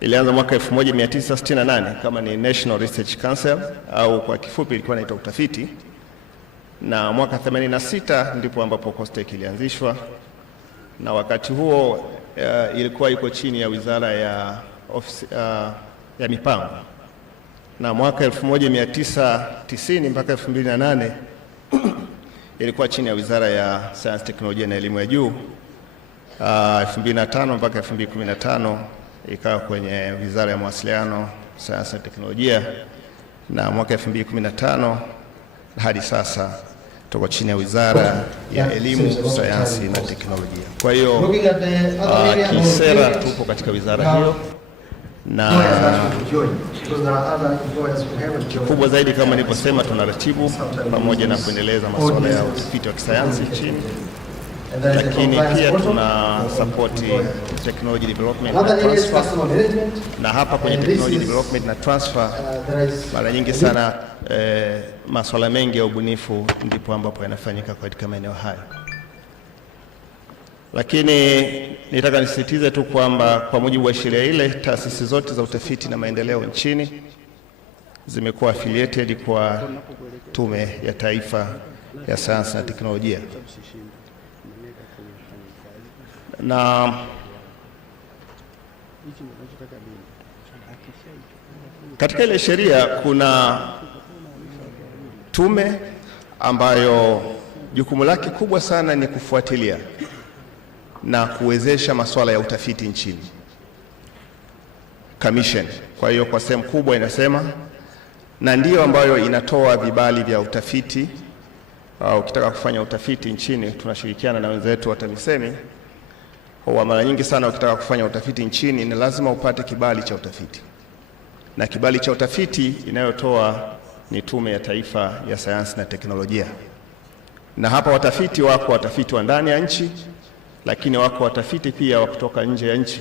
ilianza mwaka 1968 kama ni National Research Council, au kwa kifupi ilikuwa inaitwa utafiti, na mwaka 86 ndipo ambapo COSTECH ilianzishwa, na wakati huo ilikuwa iko chini ya Wizara ya Mipango, na mwaka 1990 mpaka 2008 ilikuwa chini ya Wizara ya Sayansi, Teknolojia na Elimu ya Juu. 2005 mpaka 2015 ikawa kwenye Wizara ya Mawasiliano, Sayansi na Teknolojia, na mwaka 2015 hadi sasa tuko chini ya Wizara ya Elimu, Sayansi na Teknolojia. Kwa hiyo kisera tupo katika wizara hiyo, na kubwa zaidi kama nilivyosema, tunaratibu pamoja na kuendeleza masuala ya utafiti wa kisayansi nchini, lakini pia tuna support technology development na transfer, na hapa kwenye technology development na transfer mara nyingi sana masuala mengi ya ubunifu ndipo ambapo yanafanyika katika maeneo haya. Lakini nitaka nisisitize tu kwamba kwa mujibu wa sheria ile, taasisi zote za utafiti na maendeleo nchini zimekuwa affiliated kwa Tume ya Taifa ya Sayansi na Teknolojia, na katika ile sheria kuna tume ambayo jukumu lake kubwa sana ni kufuatilia na kuwezesha masuala ya utafiti nchini, commission. Kwa hiyo kwa sehemu kubwa inasema, na ndiyo ambayo inatoa vibali vya utafiti. Ukitaka kufanya utafiti nchini, tunashirikiana na wenzetu wa TAMISEMI. Kwa mara nyingi sana ukitaka kufanya utafiti nchini ni lazima upate kibali cha utafiti, na kibali cha utafiti inayotoa ni Tume ya Taifa ya Sayansi na Teknolojia. Na hapa watafiti wako watafiti wa ndani ya nchi, lakini wako watafiti pia wa kutoka nje ya nchi.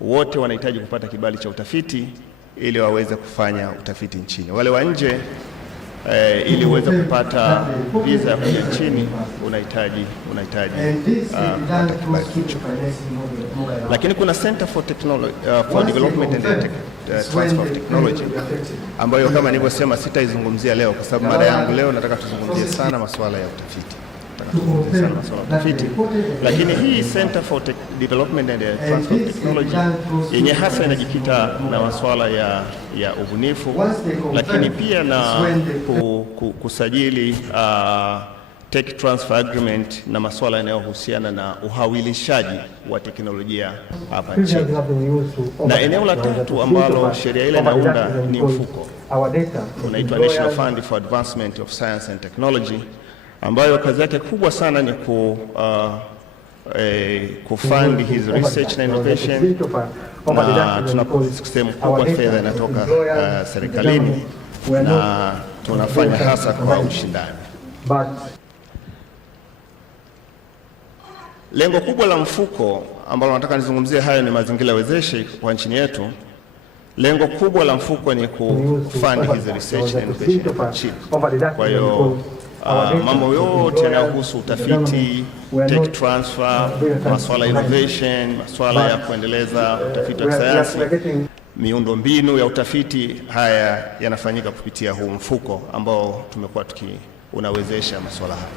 Wote wanahitaji kupata kibali cha utafiti ili waweze kufanya utafiti nchini. Wale wa nje ili uweze kupata visa ya kuja nchini unahitaji kupata kibali hicho. Lakini kuna Center for Development and Transfer of Technology, ambayo kama nilivyosema sitaizungumzia leo kwa sababu mada yangu leo nataka tuzungumzie sana masuala ya utafiti. Lakini hii Center for Development and Transfer of Technology yenye hasa inajikita na masuala ya ubunifu, lakini pia na kusajili tech transfer agreement na masuala yanayohusiana na uhawilishaji wa teknolojia hapa nchini. Na eneo la tatu ambalo sheria ile inaunda ni mfuko unaitwa National Fund for Advancement of Science and Technology, ambayo kazi yake kubwa sana ni kufund his research na innovation, na tunasema kubwa fedha inatoka serikalini na tunafanya hasa kwa ushindani. Lengo kubwa la mfuko ambalo nataka nizungumzie hayo ni mazingira wezeshi kwa nchini yetu. Lengo kubwa la mfuko ni kufund his research and innovation nchini. Kwa hiyo mambo yote yanayohusu utafiti, tech transfer, masuala innovation, masuala ya kuendeleza utafiti wa kisayansi, miundo mbinu ya utafiti, haya yanafanyika kupitia huu mfuko ambao tumekuwa unawezesha masuala haya.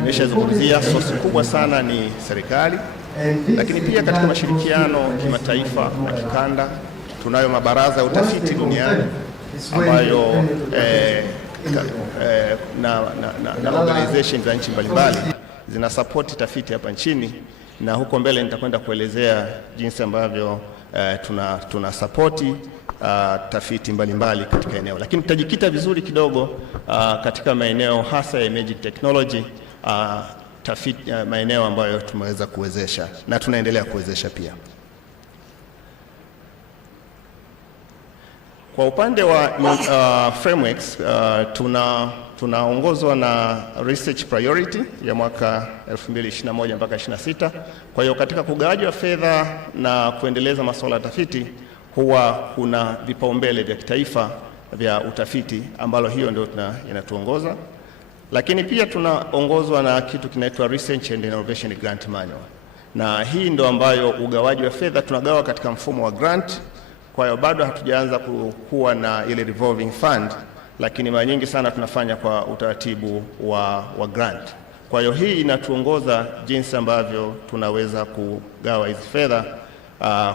Nimeshazungumzia sosi kubwa sana ni serikali, lakini pia katika mashirikiano kimataifa na kikanda tunayo mabaraza ya utafiti duniani ambayo na organization za nchi mbalimbali zina support tafiti hapa nchini na huko mbele nitakwenda kuelezea jinsi ambavyo tuna sapoti tafiti mbalimbali katika eneo, lakini tutajikita vizuri kidogo katika maeneo hasa ya emerging technology, tafiti maeneo ambayo tumeweza kuwezesha na tunaendelea kuwezesha pia. Kwa upande wa frameworks, tunaongozwa na research priority ya mwaka 2021 mpaka 26. Kwa hiyo katika kugawaji wa fedha na kuendeleza masuala ya tafiti huwa kuna vipaumbele vya kitaifa vya utafiti ambalo hiyo ndio inatuongoza, lakini pia tunaongozwa na kitu kinaitwa Research and Innovation Grant Manual, na hii ndio ambayo ugawaji wa fedha tunagawa katika mfumo wa grant. Kwa hiyo bado hatujaanza kuwa na ile revolving fund, lakini mara nyingi sana tunafanya kwa utaratibu wa grant. Kwa hiyo hii inatuongoza jinsi ambavyo tunaweza kugawa hizi fedha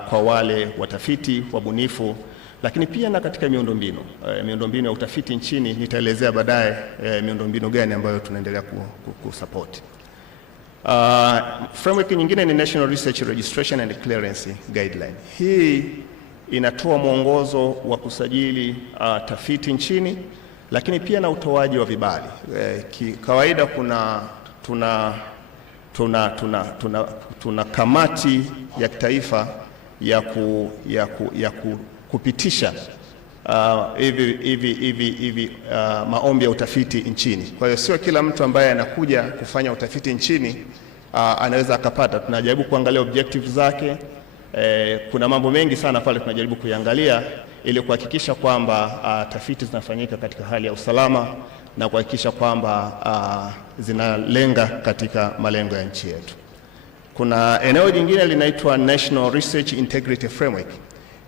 kwa wale watafiti wabunifu, lakini pia na katika miundombinu ya utafiti nchini. Nitaelezea baadaye miundombinu gani ambayo tunaendelea kusupport. Framework nyingine ni National Research Registration and Clearance Guideline. Hii inatoa mwongozo wa kusajili tafiti nchini, lakini pia na utoaji wa vibali. Kawaida tuna kamati ya kitaifa ya kupitisha maombi ya utafiti nchini. Kwa hiyo sio kila mtu ambaye anakuja kufanya utafiti nchini anaweza akapata. Tunajaribu kuangalia objectives zake. Kuna mambo mengi sana pale tunajaribu kuiangalia ili kuhakikisha kwamba tafiti zinafanyika katika hali ya usalama na kuhakikisha kwamba zinalenga katika malengo ya nchi yetu. Kuna eneo jingine linaitwa National Research Integrity Framework.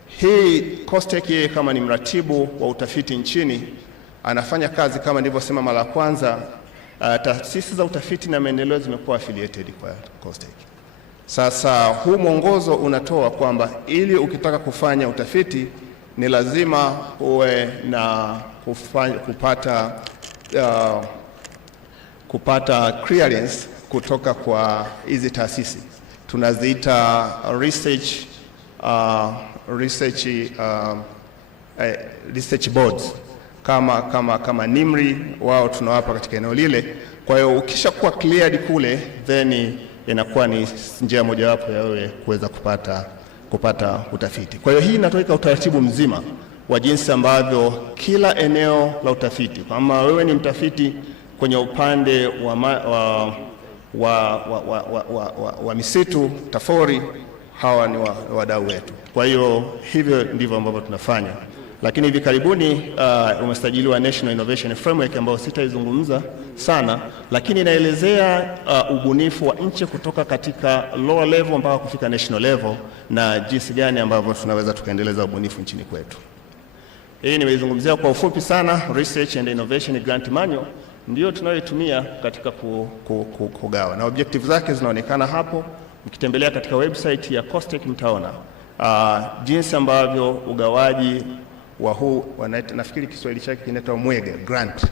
Hii COSTECH yeye kama ni mratibu wa utafiti nchini anafanya kazi kama nilivyosema mara ya kwanza. Taasisi za utafiti na maendeleo zimekuwa affiliated kwa COSTECH. Sasa huu mwongozo unatoa kwamba ili ukitaka kufanya utafiti ni lazima uwe na kupata clearance kutoka kwa hizi taasisi. Tunaziita research boards kama NIMRI, wao tunawapa katika eneo lile. Kwa hiyo ukishakuwa cleared kule, then inakuwa ni njia mojawapo ya wewe kuweza kupata utafiti. Kwa hiyo hii inatoa utaratibu mzima wa jinsi ambavyo kila eneo la utafiti, kama wewe ni mtafiti kwenye upande wa misitu TAFORI, hawa ni wadau wetu. Kwa hiyo hivyo ndivyo ambavyo tunafanya. Lakini hivi karibuni umesajiliwa National Innovation Framework ambayo sitaizungumza sana, lakini inaelezea ubunifu wa nchi kutoka katika lower level mpaka kufika national level na jinsi gani ambavyo tunaweza tukaendeleza ubunifu nchini kwetu. Hii nimeizungumzia kwa ufupi sana. Research and Innovation Grant Manual ndio tunayoitumia katika kugawa, na objective zake zinaonekana hapo. Mkitembelea katika website ya COSTECH mtaona jinsi ambavyo ugawaji wa huu nafikiri Kiswahili chake kinaitwa mwege grant,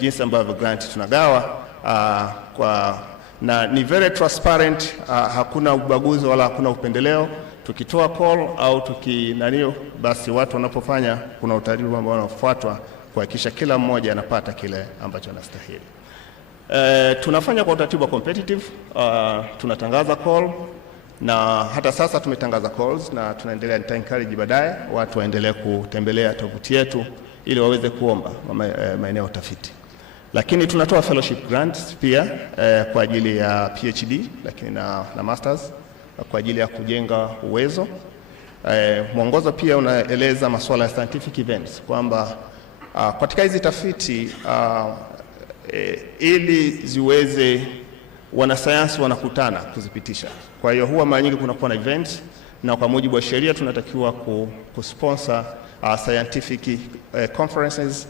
jinsi ambavyo grant tunagawa na ni very transparent. Hakuna ubaguzi wala hakuna upendeleo. Tukitoa call au basi watu wanapofanya kuna utaratibu ambao unafuatwa kuhakikisha kila mmoja anapata kile ambacho anastahili. Tunafanya kwa utaratibu wa competitive. Tunatangaza call na hata sasa tumetangaza calls na tunaendelea. Nita encourage baadaye watu waendelee kutembelea tovuti yetu ili waweze kuomba maeneo ya utafiti. Lakini tunatoa fellowship grants pia kwa ajili ya PhD, lakini na masters kwa ajili ya kujenga uwezo. Mwongozo pia unaeleza masuala ya scientific events kwamba katika hizi tafiti ili ziweze wanasayansi wanakutana kuzipitisha. Kwa hiyo huwa mara nyingi kunakuwa na events, na kwa mujibu wa sheria tunatakiwa kusponsor scientific conferences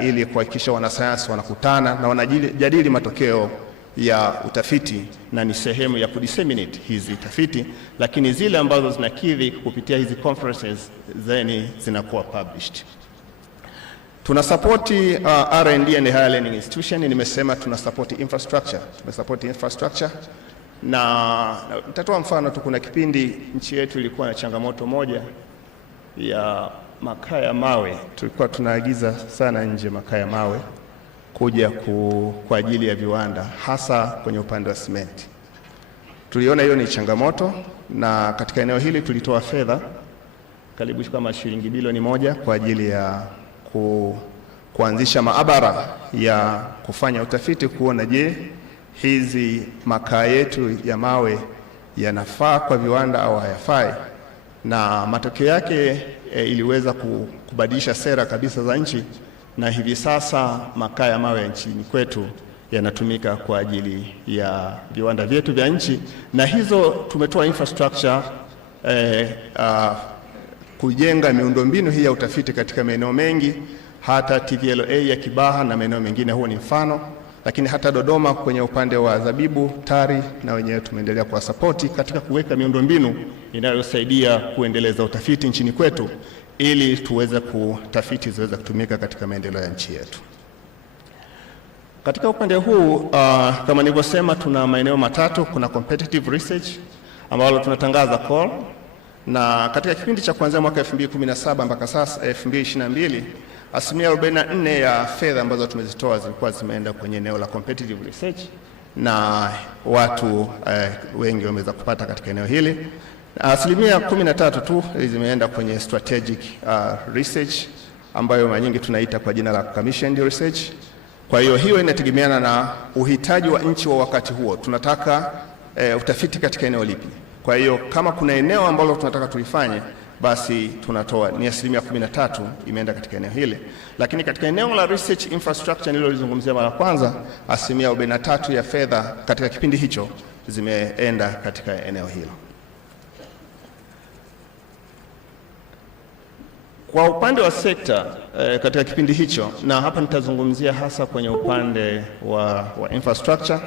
ili kuhakikisha wanasayansi wanakutana na wanajadili matokeo ya utafiti, na ni sehemu ya kudisseminate hizi tafiti, lakini zile ambazo zinakidhi kupitia hizi conferences then zinakuwa published. Tunasapoti R&D and higher learning institution. Nimesema tunasapoti infrastructure. Tumesapoti infrastructure na nitatoa mfano tu. Kuna kipindi nchi yetu ilikuwa na changamoto moja ya makaa ya mawe. Tulikuwa tunaagiza sana nje makaa ya mawe kuja kwa ajili ya viwanda, hasa kwenye upande wa simenti. Tuliona hiyo ni changamoto, na katika eneo hili tulitoa fedha karibu kama shilingi bilioni 1 kwa ajili ya kuanzisha maabara ya kufanya utafiti kuona, je, hizi makaa yetu ya mawe yanafaa kwa viwanda au hayafai. Na matokeo yake iliweza kubadilisha sera kabisa za nchi, na hivi sasa makaa ya mawe nchini kwetu yanatumika kwa ajili ya viwanda vyetu vya nchi. Na hizo tumetoa infrastructure kujenga miundombinu hii ya utafiti katika maeneo mengi, hata TVLA ya Kibaha na maeneo mengine, huo ni mfano. Lakini hata Dodoma kwenye upande wa zabibu, TARI na wenyewe tumeendelea kuwasapoti katika kuweka miundombinu inayosaidia kuendeleza utafiti nchini kwetu, ili tuweze kutafiti ziweze kutumika katika maendeleo ya nchi yetu. Katika upande huu kama nilivyosema, tuna maeneo matatu. Kuna competitive research ambalo tunatangaza call, na katika kipindi cha kuanzia mwaka 2017 mpaka sasa 2022, asilimia 44 ya fedha ambazo tumezitoa zilikuwa zimeenda kwenye eneo la competitive research, na watu wengi wameweza kupata katika eneo hili. Asilimia 13 tu zimeenda kwenye strategic research, ambayo mara nyingi tunaita kwa jina la commissioned research. Kwa hiyo inategemeana na uhitaji wa nchi wa wakati huo. Tunataka utafiti katika eneo lipi? Kwa hiyo kama kuna eneo ambalo tunataka tulifanye, basi tunatoa, ni asilimia 13 imeenda katika eneo hili. Lakini katika eneo la research infrastructure nililozungumzia mara kwanza, asilimia 43 ya fedha katika kipindi hicho zimeenda katika eneo hilo. Kwa upande wa sekta katika kipindi hicho, na hapa nitazungumzia hasa kwenye upande wa infrastructure.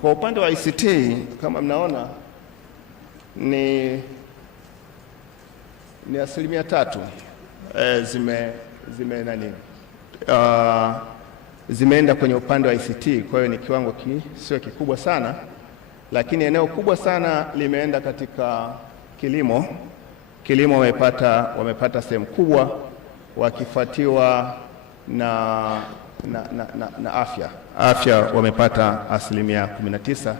Kwa upande wa ICT kama mnaona ni asilimia 3 zimeenda kwenye upande wa ICT. Kwa hiyo ni kiwango sio kikubwa sana, lakini eneo kubwa sana limeenda katika kilimo. Kilimo wamepata sehemu kubwa, wakifuatiwa na afya wamepata asilimia 19,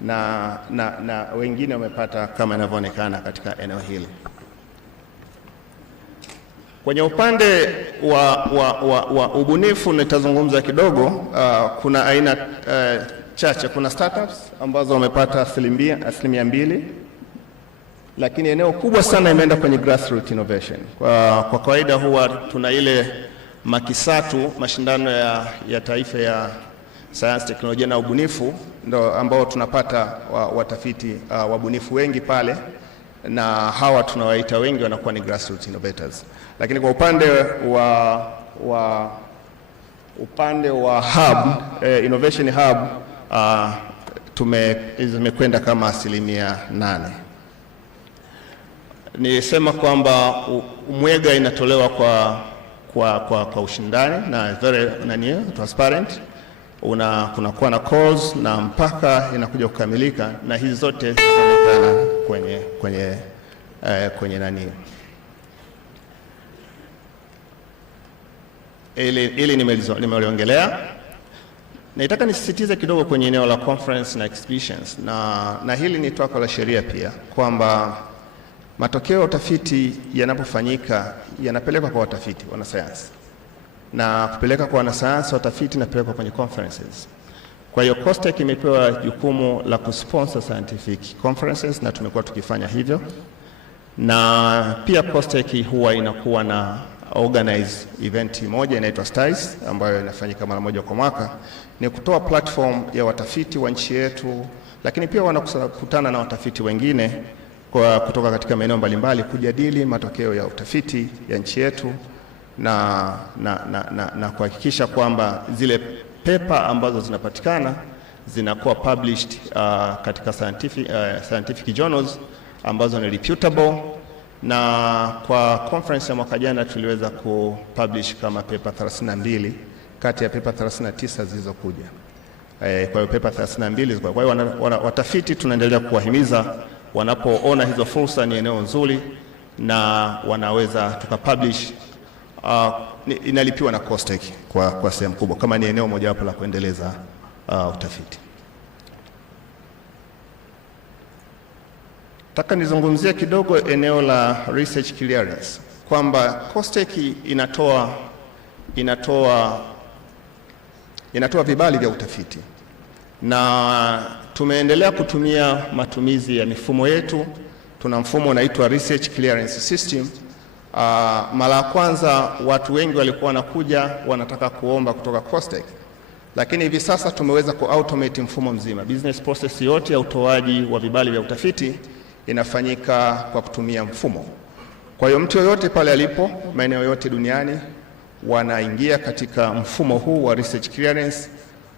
na wengine wamepata kama inavyoonekana katika eneo hili. Kwenye upande wa ubunifu nitazungumza kidogo. Kuna aina chache. Kuna startups ambazo wamepata asilimia 2, lakini eneo kubwa sana imeenda kwenye grassroots innovation. Kwa kawaida huwa tuna ile makisatu, mashindano ya taifa ya sayansi, teknolojia na ubunifu, ndo ambao tunapata watafiti wabunifu wengi pale, na hawa tunawaita wengi wanakuwa ni grassroots innovators. Lakini kwa upande wa hub, innovation hub, zimekwenda kama asilimia 8. Nisema kwamba mwega inatolewa kwa ushindani na very transparent. Kunakuwa na calls na mpaka inakuja kukamilika, na hizi zote zinaonekana kwenye ili nimeliongelea. Nataka nisisitize kidogo kwenye eneo la conference na exhibitions, na hili ni twako la sheria pia, kwamba matokeo ya utafiti yanapofanyika yanapelekwa kwa watafiti wanasayansi, na kupeleka kwa wanasayansi watafiti napelekwa kwenye conferences. Kwa hiyo COSTECH imepewa jukumu la kusponsor scientific conferences, na tumekuwa tukifanya hivyo. Na pia COSTECH huwa inakuwa na organize event moja inaitwa STICE, ambayo inafanyika mara moja kwa mwaka. Ni kutoa platform ya watafiti wa nchi yetu, lakini pia wanakutana na watafiti wengine kutoka katika maeneo mbalimbali kujadili matokeo ya utafiti ya nchi yetu, na kuhakikisha kwamba zile paper ambazo zinapatikana zinakuwa published katika scientific journals ambazo ni reputable. Na kwa conference ya mwaka jana tuliweza kupublish kama paper 32 kati ya paper 39 zilizokuja. Kwa hiyo paper 32. Kwa hiyo watafiti tunaendelea kuwahimiza wanapoona hizo fursa ni eneo nzuri na wanaweza tukapublish, inalipiwa na COSTECH kwa sehemu kubwa kama ni eneo mojawapo la kuendeleza utafiti. Nataka nizungumzie kidogo eneo la research clearance, kwamba COSTECH inatoa vibali vya utafiti, na tumeendelea kutumia matumizi ya mifumo yetu. Tuna mfumo unaitwa Research Clearance System. Mara ya kwanza watu wengi walikuwa wanakuja wanataka kuomba kutoka COSTECH, lakini hivi sasa tumeweza ku-automate mfumo mzima. Business process yote ya utoaji wa vibali vya utafiti inafanyika kwa kutumia mfumo. Kwa hiyo mtu yoyote pale alipo, maeneo yote duniani, wanaingia katika mfumo huu wa research clearance,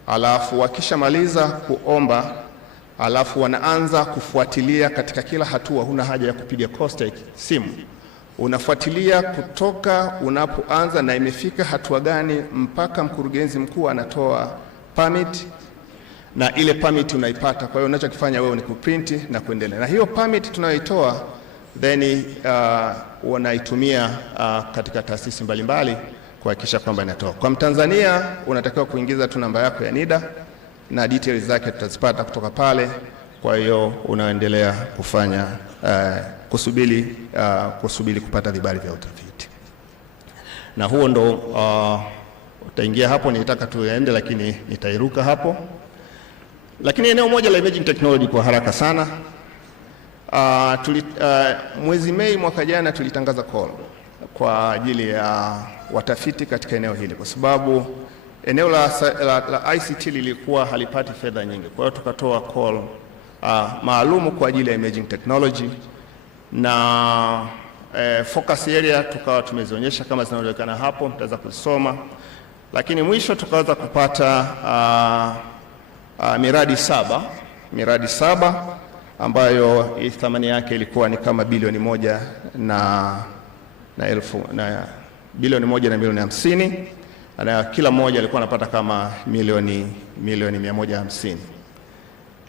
alafu wakishamaliza kuomba, alafu wanaanza kufuatilia katika kila hatua. Huna haja ya kupiga COSTECH simu, unafuatilia kutoka unapoanza na imefika hatua gani mpaka mkurugenzi mkuu anatoa permit, na ile permit unaipata. Kwa hiyo unachokifanya wewe ni kuprinti na kuendelea na hiyo permit tunayoitoa, then wanaitumia katika taasisi mbalimbali kuhakikisha kwamba inatoka. Kwa Mtanzania unatakiwa kuingiza tu namba yako ya NIDA na details zake tutazipata kutoka pale. Kwa hiyo unaendelea kufanya kusubiri kupata vibali vya utafiti, na huo ndo utaingia hapo. Nilitaka tuende lakini nitairuka hapo. Lakini eneo moja la emerging technology kwa haraka sana, mwezi Mei mwaka jana tulitangaza call kwa ajili ya watafiti katika eneo hili, kwa sababu eneo la ICT lilikuwa halipati fedha nyingi. Kwa hiyo tukatoa call maalumu kwa ajili ya emerging technology, na focus area tukawa tumezionyesha kama zinaonekana hapo, mtaweza kusoma. Lakini mwisho tukaweza kupata miradi saba ambayo thamani yake ilikuwa ni kama bilioni 1 na bilioni 1 na milioni 50, na kila mmoja alikuwa anapata kama milioni 150,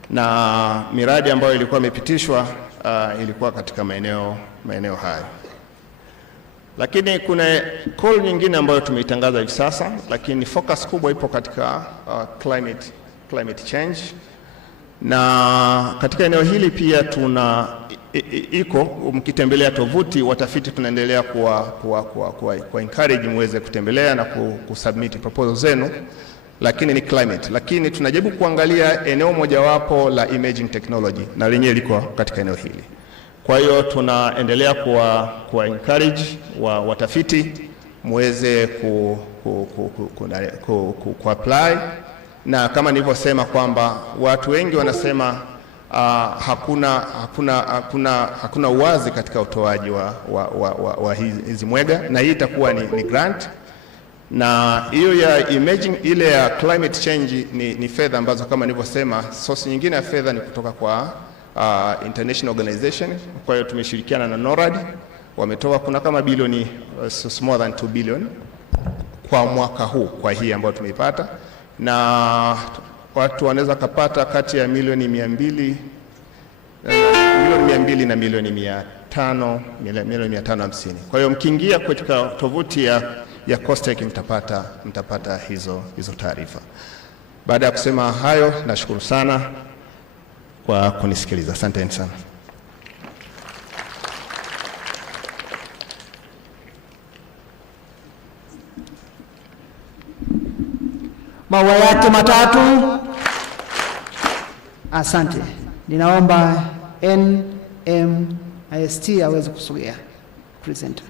na miradi ambayo ilikuwa imepitishwa ilikuwa katika maeneo hayo. Lakini kuna call nyingine ambayo tumeitangaza hivi sasa, lakini focus kubwa ipo katika climate change, na katika eneo hili pia mkitembelea tovuti watafiti tunaendelea kwa encourage muweze kutembelea na kusubmit proposal zenu, lakini ni climate. Lakini tunajaribu kuangalia eneo mojawapo la emerging technology na lenyewe liko katika eneo hili. Kwa hiyo tunaendelea kwa encourage watafiti muweze ku apply, na kama nilivyosema kwamba watu wengi wanasema hakuna uwazi katika utoaji wa hizi mwega, na hii itakuwa ni grant, na hiyo ya emerging, ile ya climate change ni fedha ambazo kama nilivyosema, source nyingine ya fedha ni kutoka kwa international organization. Kwa hiyo tumeshirikiana na NORAD, wametoa kuna kama bilioni more than 2 billion kwa mwaka huu kwa hii ambayo tumeipata, na watu wanaweza kupata kati ya milioni 200 na milioni 550. Kwa hiyo mkiingia katika tovuti ya COSTECH mtapata hizo taarifa. Baada ya kusema hayo, nashukuru sana kwa kunisikiliza. Asanteni sana. Maua yake matatu. Asante. Ninaomba NMIST aweze kusogea. Presenter.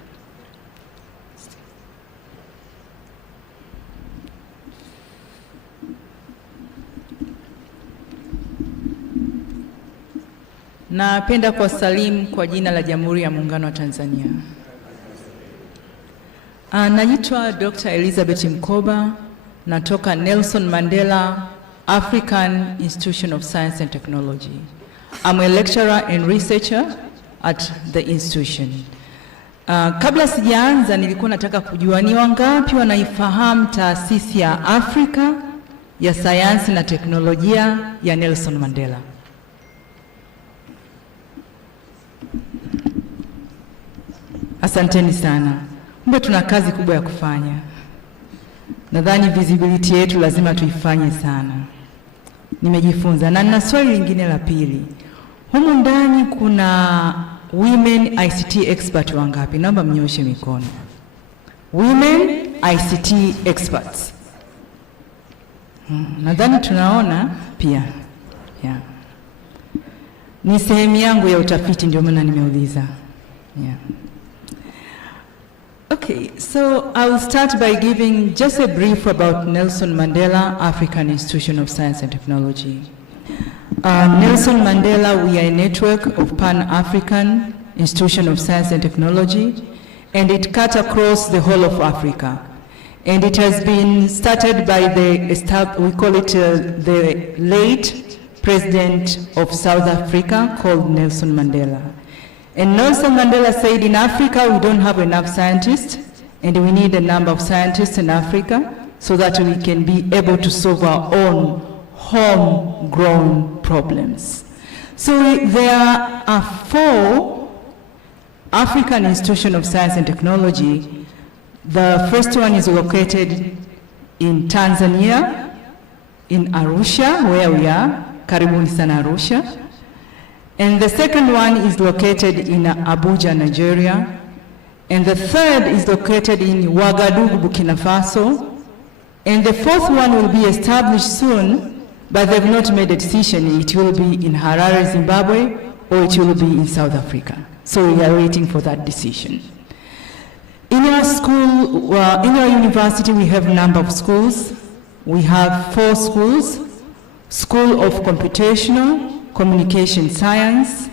Napenda kuwasalimu kwa jina la Jamhuri ya Muungano wa Tanzania. Naitwa Dr. Elizabeth Mkoba, natoka Nelson Mandela African Institution of Science and Technology. I'm a lecturer and researcher at the institution. Kabla sijaanza nilikuwa nataka kujua ni wangapi wanaifahamu taasisi ya Africa ya sayansi na teknolojia ya Nelson Mandela. Asanteni sana. Kumbe tuna kazi kubwa ya kufanya. Nadhani visibility yetu lazima tuifanye sana. Nimejifunza na nina swali lingine la pili. Humu ndani kuna women ICT expert wangapi? Naomba mnyoshe mikono. Women ICT experts. Nadhani tunaona pia. Yeah. Ni sehemu yangu ya utafiti ndio maana nimeuliza. Yeah. Okay, so I will start by giving just a brief about Nelson Mandela African Institution of Science and Technology. Nelson Mandela, we are a network of Pan-African Institution of Science and Technology, and it cut across the whole of Africa. And it has been started by we call it the late president of South Africa called Nelson Mandela. And Nelson Mandela said, in Africa, we don't have enough scientists, and we need a number of scientists in Africa so that we can be able to solve our own homegrown problems. So there are 4 African Institutions of Science and Technology. The first one is located in Tanzania, in Arusha, where we are, karibuni sana Arusha. And the second one is located in Abuja, Nigeria. And the third is located in Ouagadougou, Burkina Faso. And the fourth one will be established soon, but they've not made a decision. It will be in Harare, Zimbabwe, or it will be in South Africa. So we are waiting for that decision. In our school, in our university, we have a number of schools. We have 4 schools: School of Computational, Communication Science,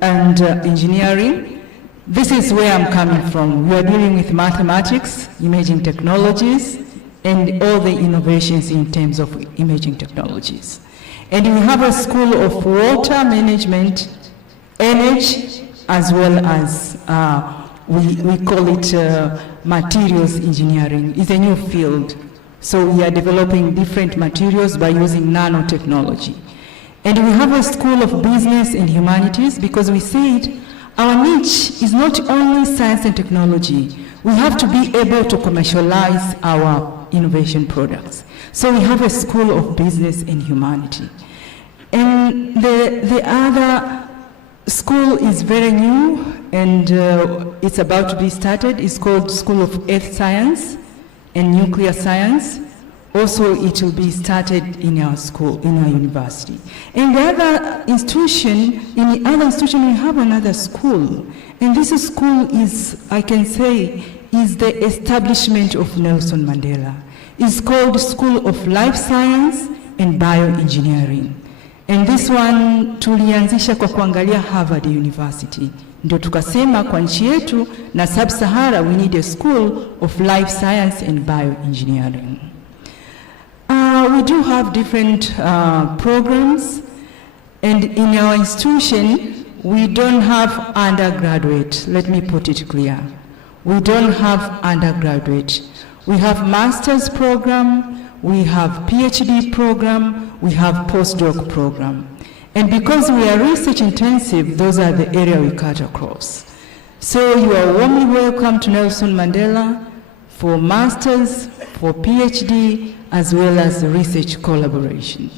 and Engineering. This is where I'm coming from. We are dealing with mathematics, imaging technologies, and all the innovations in terms of imaging technologies. And we have a School of Water Management, Energy, as well as we call it Materials Engineering. It's a new field. So we are developing different materials by using nanotechnology. And we have a School of Business and Humanities because we said our niche is not only science and technology. We have to be able to commercialize our innovation products. So we have a School of Business and Humanity. And the other school is very new and it's about to be started. It's called School of Earth Science and Nuclear Science. Also, it will be started in our school, in our university. And the other institution, in the other institution, we have another school. And this school is, I can say, is the establishment of Nelson Mandela. It's called School of Life Science and Bioengineering. And this one tulianzisha kwa kuangalia Harvard University. Ndio tukasema kwa nchi yetu na Sub-Sahara, we need a School of Life Science and Bioengineering. We do have different programs, and in our institution, we don't have undergraduate. Let me put it clear. We don't have undergraduate. We have master's program, we have PhD program, we have postdoc program. And because we are research intensive, those are the area we cut across. So you are warmly welcome to Nelson Mandela for masters, for PhD, as well as research collaboration.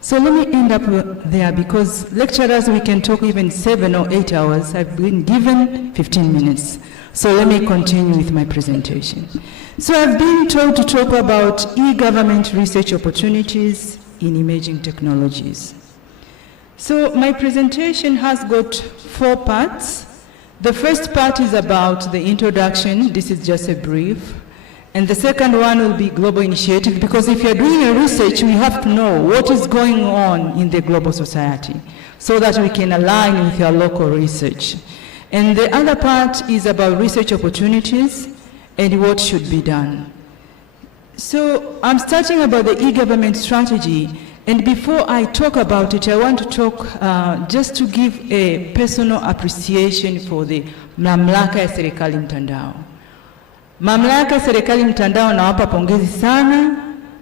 So let me end up there because lecturers, we can talk even 7 or 8 hours. I've been given 15 minutes. So let me continue with my presentation. So I've been told to talk about e-government research opportunities in imaging technologies. So my presentation has got 4 parts. The first part is about the introduction. This is just a brief. And the second one will be global initiative, because if you're doing a research, we have to know what is going on in the global society so that we can align with our local research. And the other part is about research opportunities and what should be done. So I'm starting about the e-government strategy. And before I talk about it, I want to talk just to give a personal appreciation for the mamlaka ya Serikali Mtandao. Mamlaka ya Serikali Mtandao nawapa pongezi sana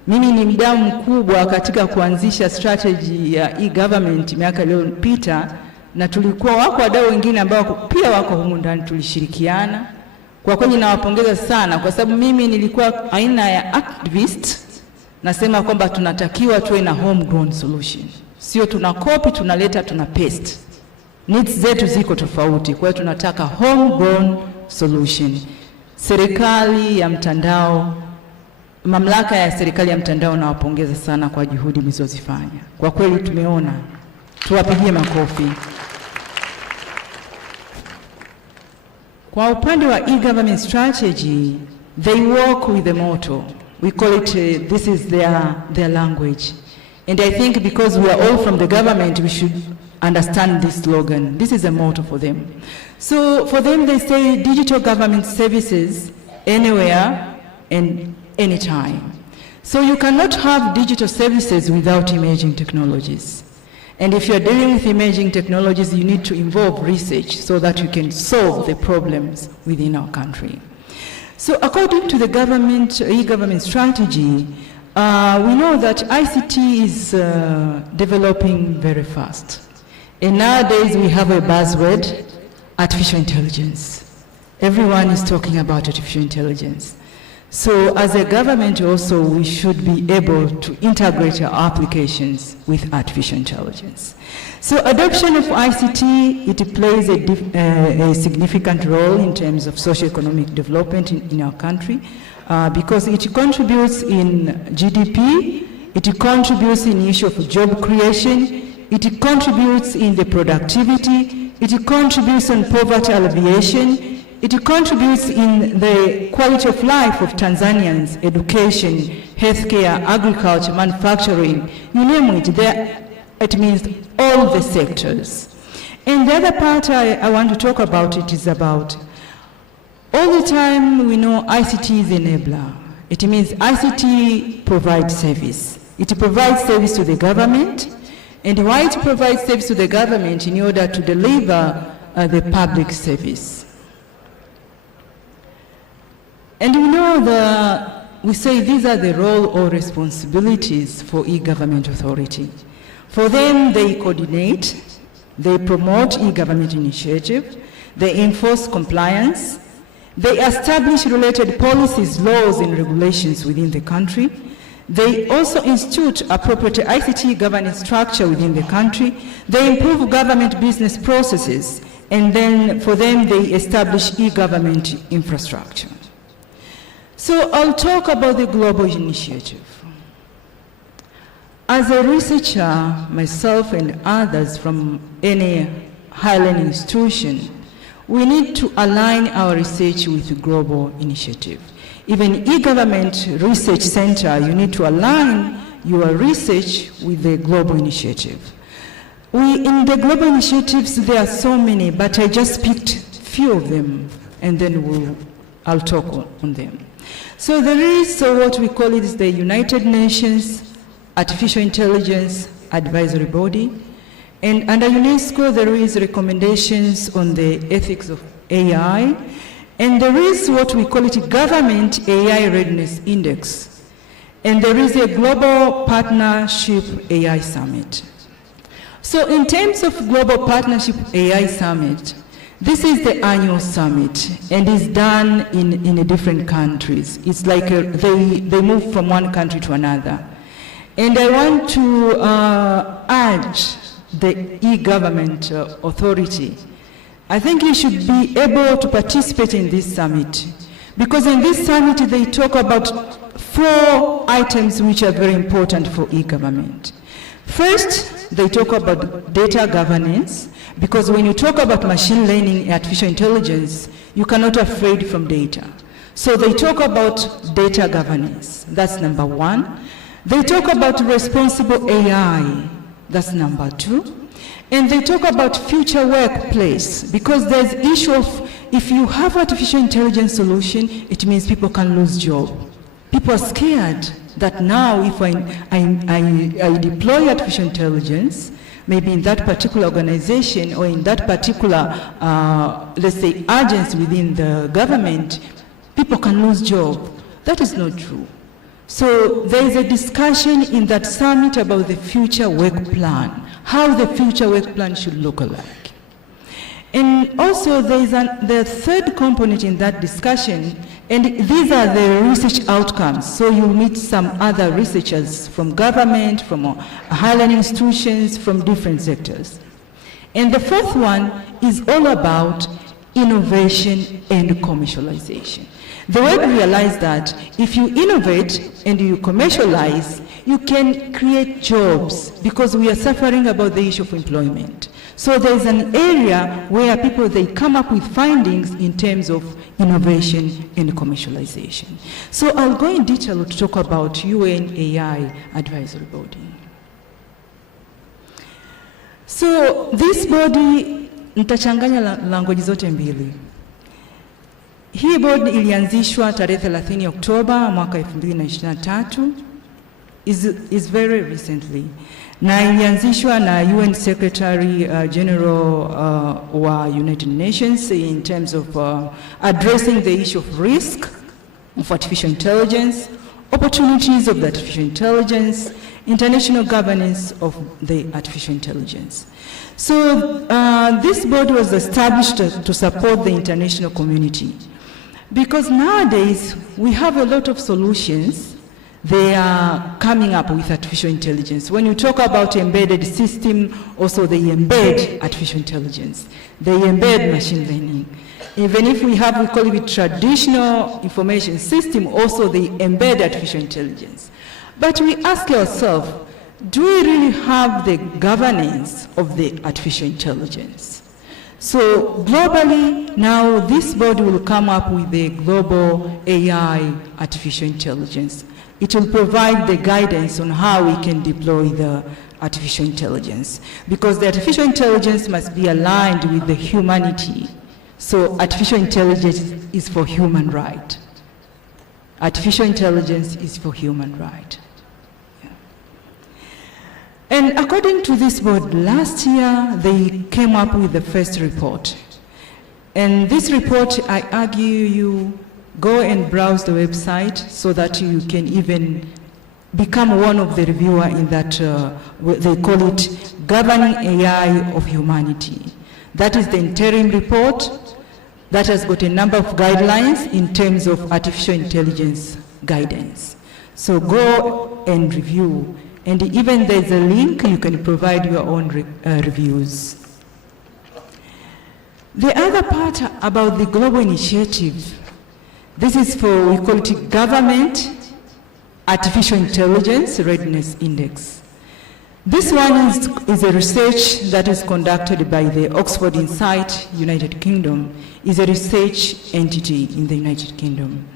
Mimi ni mdau mkubwa katika kuanzisha strategy ya e-government miaka iliyopita, na tulikuwa wako wadau wengine ambao pia wako humu ndani, tulishirikiana. Kwa kweli nawapongeza sana, kwa sababu mimi nilikuwa aina ya activist, nasema kwamba tunatakiwa tuwe na homegrown solution. Sio tuna copy, tunaleta, tuna paste. Needs zetu ziko tofauti, kwa hiyo tunataka homegrown solution. Serikali ya mtandao, mamlaka ya serikali ya mtandao, nawapongeza sana kwa juhudi mlizozifanya. Kwa kweli tumeona, tuwapigie makofi. Kwa upande wa e-government strategy, they work with the motto. We call it, this is their language. And I think because we are all from the government, we should understand this slogan. This is a motto for them. So for them, they say digital government services anywhere and anytime. So you cannot have digital services without emerging technologies. And if you're dealing with emerging technologies, you need to involve research so that you can solve the problems within our country. So according to the government, e-government strategy, we know that ICT is developing very fast. And nowadays we have a buzzword, artificial intelligence. Everyone is talking about artificial intelligence. So as a government also, we should be able to integrate our applications with artificial intelligence. So adoption of ICT, it plays a significant role in terms of socio-economic development in our country, because it contributes in GDP, it contributes in the issue of job creation, it contributes in the productivity, it contributes in poverty alleviation, it contributes in the quality of life of Tanzanians, education, healthcare, agriculture, manufacturing, you name it, it means all the sectors. And the other part I want to talk about, it is about, all the time we know ICT is enabler. It means ICT provides service. It provides service to the government, and why it provides service to the government? In order to deliver the public service. And we know we say these are the role or responsibilities for e-government authority. For them, they coordinate, they promote e-government initiative, they enforce compliance, they establish related policies, laws, and regulations within the country. They also institute appropriate ICT governance structure within the country. They improve government business processes, and then for them, they establish e-government infrastructure. So I'll talk about the global initiative. As a researcher, myself and others from any higher learning institution, we need to align our research with the global initiative. Even e-government research center, you need to align your research with the global initiative. In the global initiatives, there are so many, but I just picked few of them, and then I'll talk on them. So there is what we call it is the United Nations Artificial Intelligence Advisory Body. And under UNESCO, there is recommendations on the ethics of AI. And there is what we call it Government AI Readiness Index. And there is a Global Partnership AI Summit. So in terms of Global Partnership AI Summit, this is the annual summit, and is done in different countries. It's like they move from one country to another. And I want to urge the e-government authority. I think you should be able to participate in this summit, because in this summit they talk about 4 items which are very important for e-government. First, they talk about data governance, because when you talk about machine learning and artificial intelligence, you cannot afraid from data. So they talk about data governance. That's number 1. They talk about responsible AI. That's number 2. And they talk about future workplace, because there's issue of, if you have artificial intelligence solution, it means people can lose job. People are scared that now if I deploy artificial intelligence, maybe in that particular organization or in that particular, let's say, agency within the government, people can lose job. That is not true. So there is a discussion in that summit about the future work plan, how the future work plan should look like. And also there is the third component in that discussion, and these are the research outcomes. So you meet some other researchers from government, from higher learning institutions, from different sectors. And the fourth one is all about innovation and commercialization. The world realized that if you innovate and you commercialize, you can create jobs, because we are suffering about the issue of employment. So there is an area where people, they come up with findings in terms of innovation and commercialization. So I'll go in detail to talk about UN AI Advisory Body. So this body, nitachanganya language zote mbili. Hii bodi ilianzishwa tarehe 30 Oktoba mwaka 2023, is very recently. Na ilianzishwa na UN Secretary General wa United Nations in terms of addressing the issue of risk of artificial intelligence, opportunities of the artificial intelligence, international governance of the artificial intelligence. So this body was established to support the international community, because nowadays we have a lot of solutions. They are coming up with artificial intelligence. When you talk about embedded system, also they embed artificial intelligence. They embed machine learning. Even if we call it traditional information system, also they embed artificial intelligence. But we ask ourselves, do we really have the governance of the artificial intelligence? So globally, now this body will come up with the global AI artificial intelligence. It will provide the guidance on how we can deploy the artificial intelligence, because the artificial intelligence must be aligned with the humanity. So artificial intelligence is for human right. Artificial intelligence is for human right. Yeah. And according to this board, last year they came up with the first report. And this report, I argue you go and browse the website so that you can even become one of the reviewer in that, they call it Governing AI of Humanity. That is the interim report that has got a number of guidelines in terms of artificial intelligence guidance. So go and review, and even there's a link, you can provide your own reviews. The other part about the global initiative, this is for, we call it Government Artificial Intelligence Readiness Index. This one is a research that is conducted by the Oxford Insight, United Kingdom, is a research entity in the United Kingdom.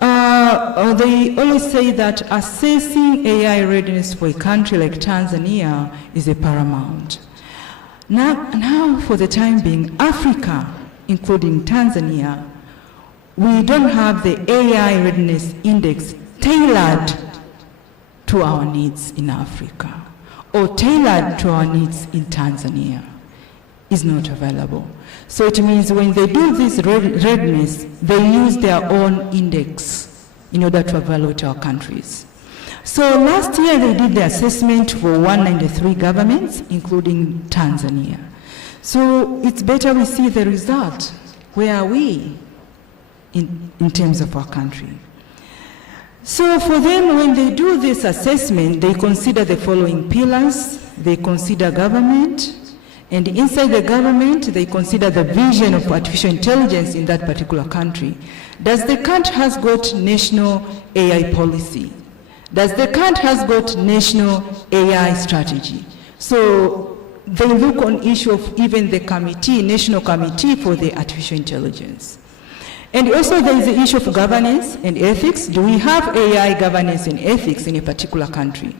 They always say that assessing AI readiness for a country like Tanzania is a paramount. Now for the time being, Africa, including Tanzania, we don't have the AI readiness index tailored to our needs in Africa, or tailored to our needs in Tanzania. Is not available. So it means when they do this readiness, they use their own index in order to evaluate our countries. So last year they did the assessment for 193 governments, including Tanzania. So it's better we see the result. Where are we in terms of our country? So for them, when they do this assessment, they consider the following pillars. They consider government, and inside the government, they consider the vision of artificial intelligence in that particular country. Does the country has got national AI policy? Does the country has got national AI strategy? So they look on issue of even the committee, national committee for the artificial intelligence. And also there is the issue of governance and ethics. Do we have AI governance and ethics in a particular country?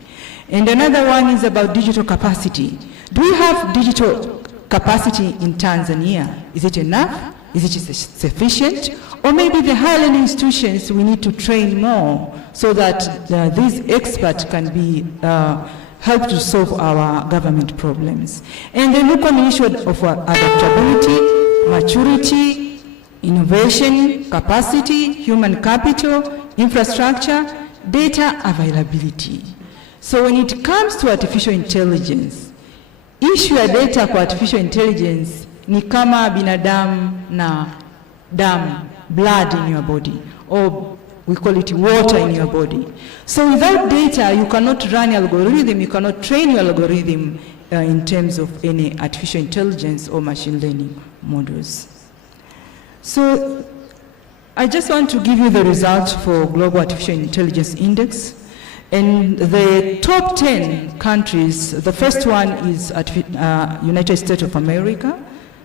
And another one is about digital capacity. Do we have digital capacity in Tanzania? Is it enough? Is it sufficient? Or maybe the higher learning institutions, we need to train more so that these experts can be help to solve our government problems. And they look on the issue of adaptability, maturity, innovation, capacity, human capital, infrastructure, data availability. So when it comes to artificial intelligence, issue ya data kwa artificial intelligence ni kama binadamu na damu, blood in your body, or we call it water in your body. So without data, you cannot run your algorithm, you cannot train your algorithm in terms of any artificial intelligence or machine learning models. So I just want to give you the results for Global Artificial Intelligence Index. And the top 10 countries, the first one is United States of America,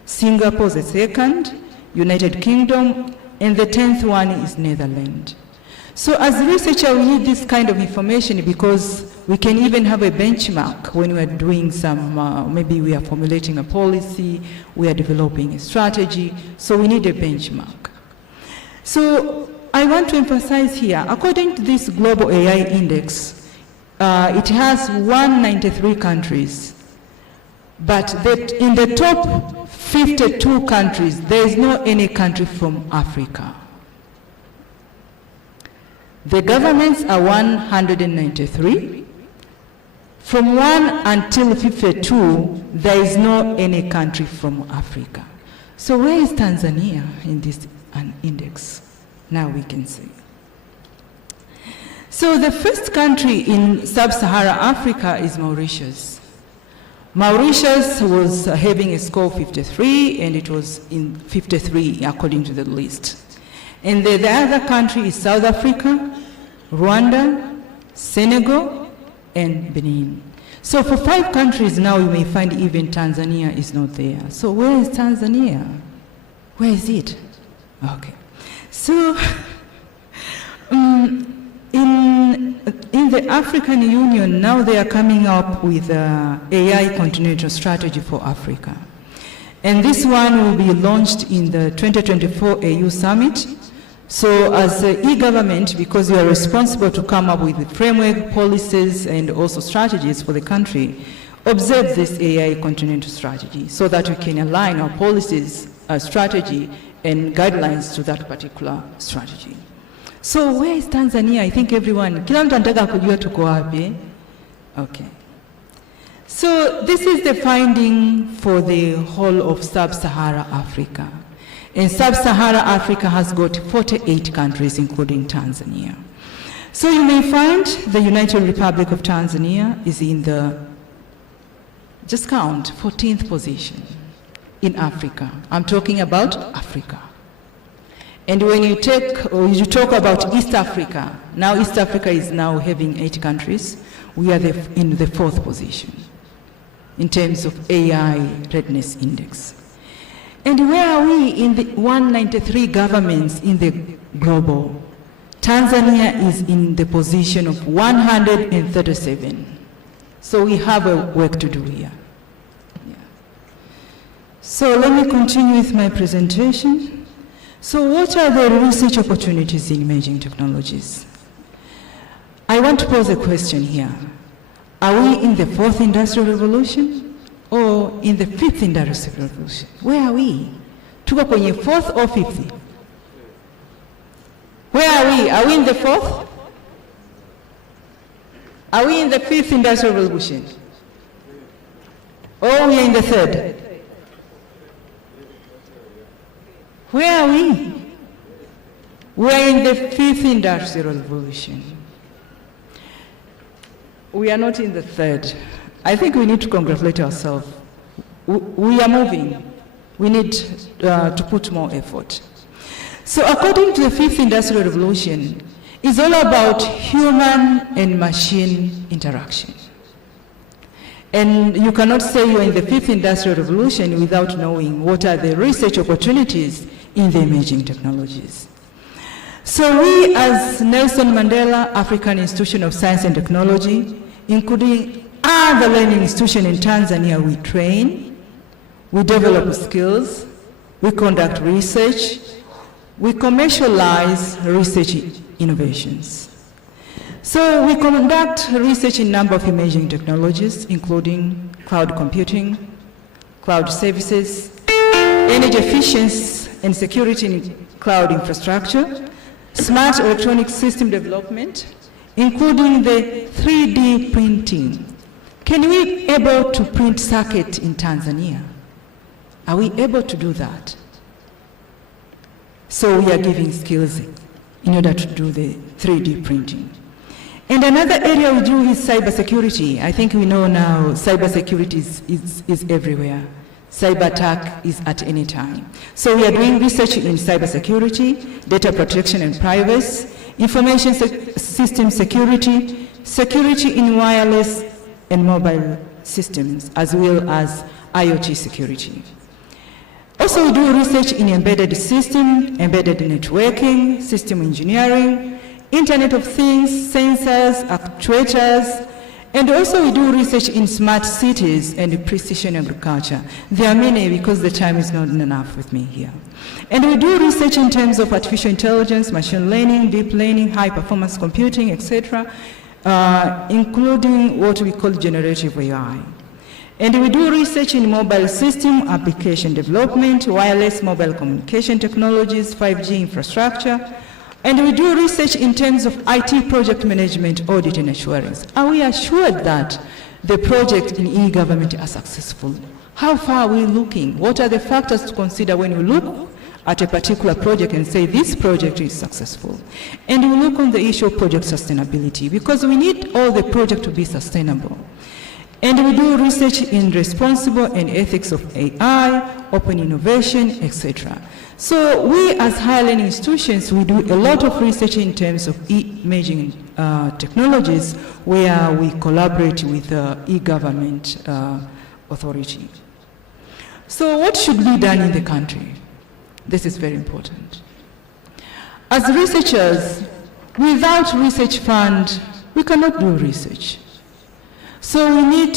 Singapore the second, United Kingdom, and the 10th one is Netherlands. So as a researcher, we need this kind of information because we can even have a benchmark when we are doing some, maybe we are formulating a policy, we are developing a strategy, so we need a benchmark. So I want to emphasize here, according to this Global AI Index, it has 193 countries, but that in the top 52 countries, there is no any country from Africa. The governments are 193. From 1 until 52, there is no any country from Africa. So where is Tanzania in this index? Now we can see. So the first country in sub-Saharan Africa is Mauritius. Mauritius was having a score of 53, and it was in 53 according to the list. And the other country is South Africa, Rwanda, Senegal, and Benin. So for 5 countries now, you may find even Tanzania is not there. So where is Tanzania? Where is it? Okay. So in the African Union, now they are coming up with AI continental strategy for Africa. And this one will be launched in the 2024 AU Summit. So as the e-government, because you are responsible to come up with the framework, policies, and also strategies for the country, observe this AI continental strategy so that we can align our policies, strategy, and guidelines to that particular strategy. So where is Tanzania? I think everyone, kila mtu anataka kujua tuko wapi. Okay. So this is the finding for the whole of Sub-Saharan Africa. And Sub-Saharan Africa has got 48 countries, including Tanzania. So you may find the United Republic of Tanzania is in the, just count, 14th position in Africa. I'm talking about Africa. And when you take, or you talk about East Africa, now East Africa is now having 8 countries. We are in the 4th position in terms of AI readiness index. And where are we in the 193 governments in the global? Tanzania is in the position of 137. So we have a work to do here. Yeah. So let me continue with my presentation. So what are the research opportunities in emerging technologies? I want to pose a question here. Are we in the 4th industrial revolution? Or in the 5th industrial revolution? Where are we? Tuko kwenye 4th or 5th? Where are we? Are we in the 4th? Are we in the 5th industrial revolution? Or we are in the 3rd? Where are we? We are in the 5th industrial revolution. We are not in the 3rd. I think we need to congratulate ourselves. We are moving. We need to put more effort. So according to the 5th industrial revolution, it's all about human and machine interaction. And you cannot say you're in the 5th industrial revolution without knowing what are the research opportunities in the emerging technologies. So we, as Nelson Mandela African Institution of Science and Technology, including other learning institutions in Tanzania, we train, we develop skills, we conduct research, we commercialize research innovations. So we conduct research in a number of emerging technologies, including cloud computing, cloud services, energy efficiency and security in cloud infrastructure, smart electronic system development, including the 3D printing. Can we be able to print circuit in Tanzania? Are we able to do that? So we are giving skills in order to do the 3D printing. And another area we do is cybersecurity. I think we know now cybersecurity is everywhere. Cyber attack is at any time. So we are doing research in cybersecurity, data protection and privacy, information system security, security in wireless and mobile systems, as well as IoT security. Also, we do research in embedded system, embedded networking, system engineering, Internet of Things, sensors, actuators, and also we do research in smart cities and precision agriculture. There are many because the time is not enough with me here. And we do research in terms of artificial intelligence, machine learning, deep learning, high performance computing, etc., including what we call generative AI. And we do research in mobile system application development, wireless mobile communication technologies, 5G infrastructure, and we do research in terms of IT project management, audit and assurance. Are we assured that the project in e-government are successful? How far are we looking? What are the factors to consider when we look at a particular project and say this project is successful? And we look on the issue of project sustainability, because we need all the project to be sustainable. And we do research in responsible and ethics of AI, open innovation, etc. So we as higher learning institutions, we do a lot of research in terms of emerging technologies where we collaborate with e-government authority. So what should be done in the country? This is very important. As researchers, without research fund, we cannot do research. So we need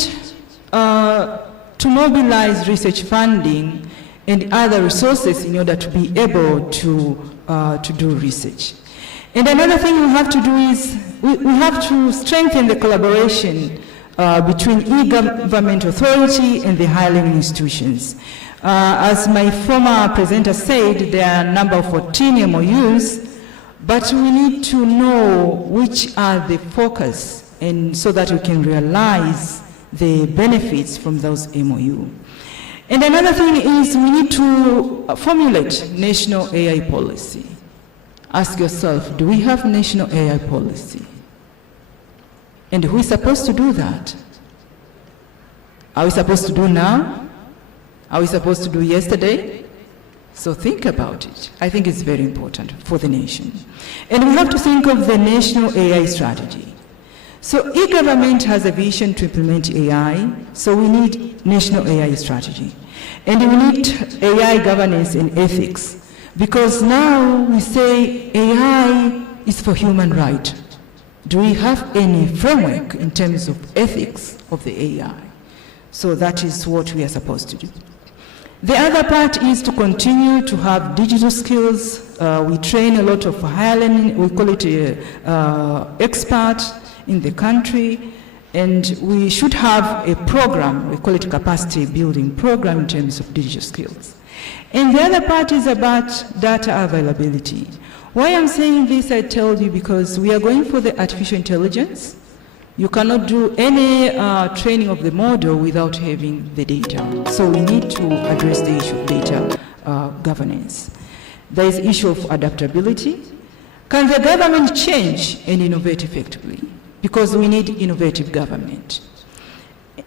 to mobilize research funding and other resources in order to be able to do research. And another thing we have to do is we have to strengthen the collaboration between e-government authority and the higher learning institutions. As my former presenter said, there are a number of 14 MOUs, but we need to know which are the focus, and so that we can realize the benefits from those MOU. And another thing is we need to formulate national AI policy. Ask yourself, do we have national AI policy? And who is supposed to do that? Are we supposed to do now? Are we supposed to do yesterday? So think about it. I think it's very important for the nation. And we have to think of the national AI strategy. So e-government has a vision to implement AI, so we need national AI strategy. And we need AI governance and ethics, because now we say AI is for human right. Do we have any framework in terms of ethics of the AI? So that is what we are supposed to do. The other part is to continue to have digital skills. We train a lot of higher learning, we call it experts in the country, and we should have a program, we call it capacity building program in terms of digital skills. And the other part is about data availability. Why I'm saying this, I tell you, because we are going for the artificial intelligence. You cannot do any training of the model without having the data. So we need to address the issue of data governance. There is the issue of adaptability. Can the government change and innovate effectively? Because we need innovative government.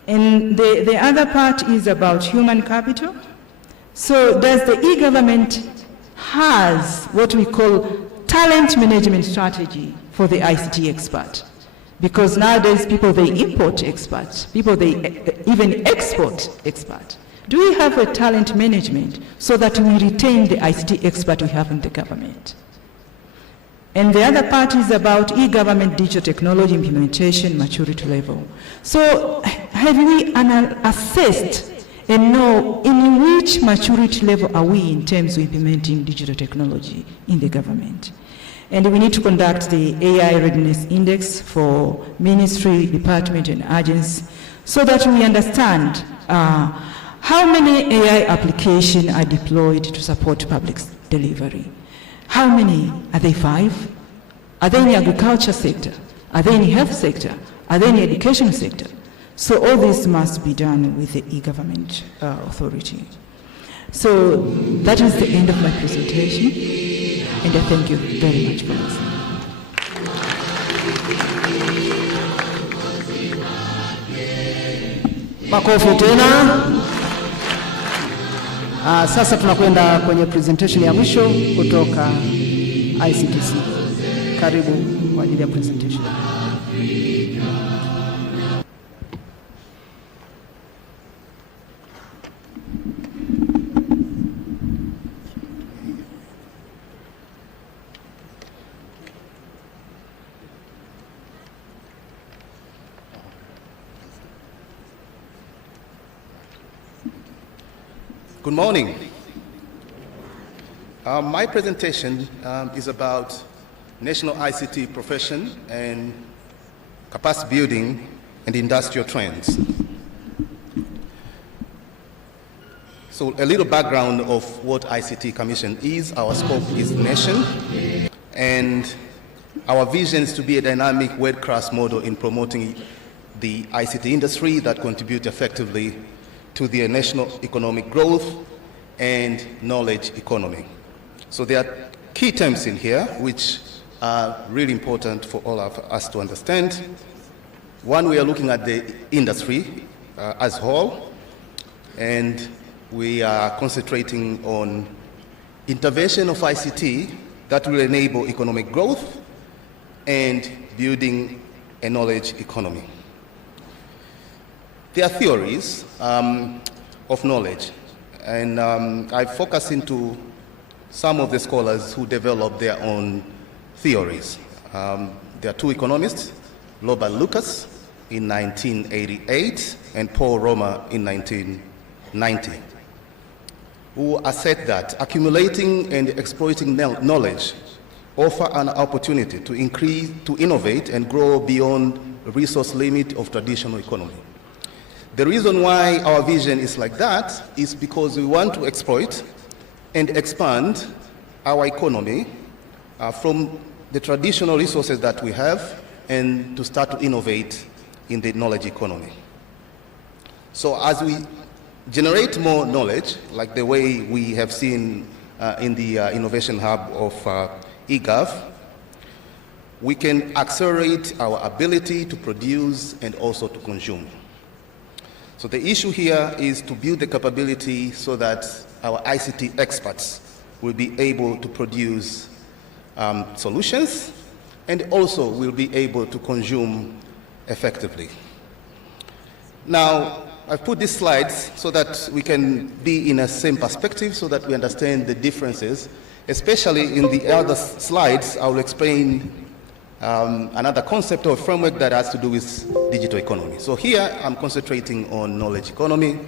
And the other part is about human capital. So does the e-government has what we call talent management strategy for the ICT expert? Because nowadays people, they import experts, people, they even export experts. Do we have a talent management so that we retain the ICT expert we have in the government? And the other part is about e-government digital technology implementation maturity level. So have we assessed and know in which maturity level are we in terms of implementing digital technology in the government? And we need to conduct the AI readiness index for ministry, department, and agencies so that we understand how many AI applications are deployed to support public delivery. How many? Are they 5? Are they in the agriculture sector? Are they in the health sector? Are they in the education sector? So all this must be done with the e-government authority. So that is the end of my presentation, and I thank you very much for listening. Makofi tena. Sasa tunakwenda kwenye presentation ya mwisho kutoka AICC. Karibu kwa ajili ya presentation. Good morning. My presentation is about national ICT profession and capacity building and industrial trends. So a little background of what ICT Commission is. Our scope is nation, and our vision is to be a dynamic world-class model in promoting the ICT industry that contribute effectively to the national economic growth and knowledge economy. So there are key terms in here which are really important for all of us to understand. One, we are looking at the industry as a whole, and we are concentrating on intervention of ICT that will enable economic growth and building a knowledge economy. There are theories of knowledge, and I focus into some of the scholars who developed their own theories. There are two economists, Robert Lucas in 1988 and Paul Romer in 1990, who assert that accumulating and exploiting knowledge offer an opportunity to increase, to innovate and grow beyond the resource limit of traditional economy. The reason why our vision is like that is because we want to exploit and expand our economy from the traditional resources that we have and to start to innovate in the knowledge economy. So as we generate more knowledge, like the way we have seen in the Innovation Hub of eGov, we can accelerate our ability to produce and also to consume. So the issue here is to build the capability so that our ICT experts will be able to produce solutions and also will be able to consume effectively. Now, I've put these slides so that we can be in a same perspective so that we understand the differences. Especially in the other slides, I will explain another concept or framework that has to do with digital economy. So here I'm concentrating on knowledge economy,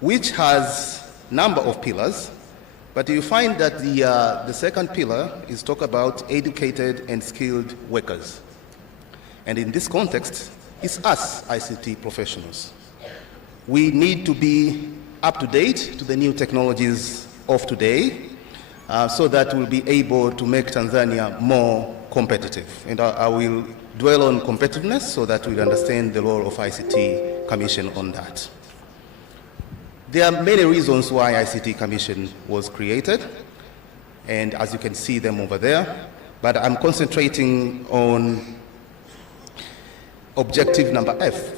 which has a number of pillars, but you find that the second pillar is talk about educated and skilled workers. And in this context, it's us ICT professionals. We need to be up to date to the new technologies of today so that we'll be able to make Tanzania more competitive. And I will dwell on competitiveness so that we understand the role of ICT Commission on that. There are many reasons why ICT Commission was created, and as you can see them over there, but I'm concentrating on objective number F,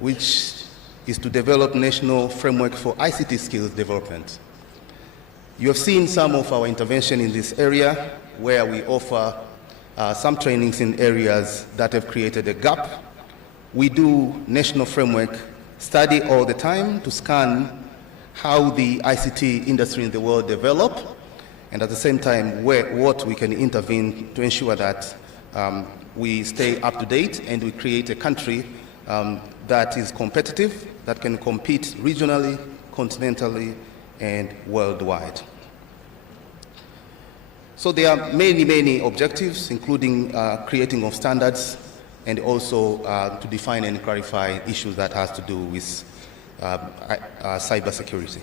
which is to develop national framework for ICT skills development. You have seen some of our intervention in this area where we offer some trainings in areas that have created a gap. We do national framework study all the time to scan how the ICT industry in the world develop, and at the same time what we can intervene to ensure that we stay up to date and we create a country that is competitive, that can compete regionally, continentally, and worldwide. So there are many, many objectives, including creating of standards and also to define and clarify issues that has to do with cybersecurity.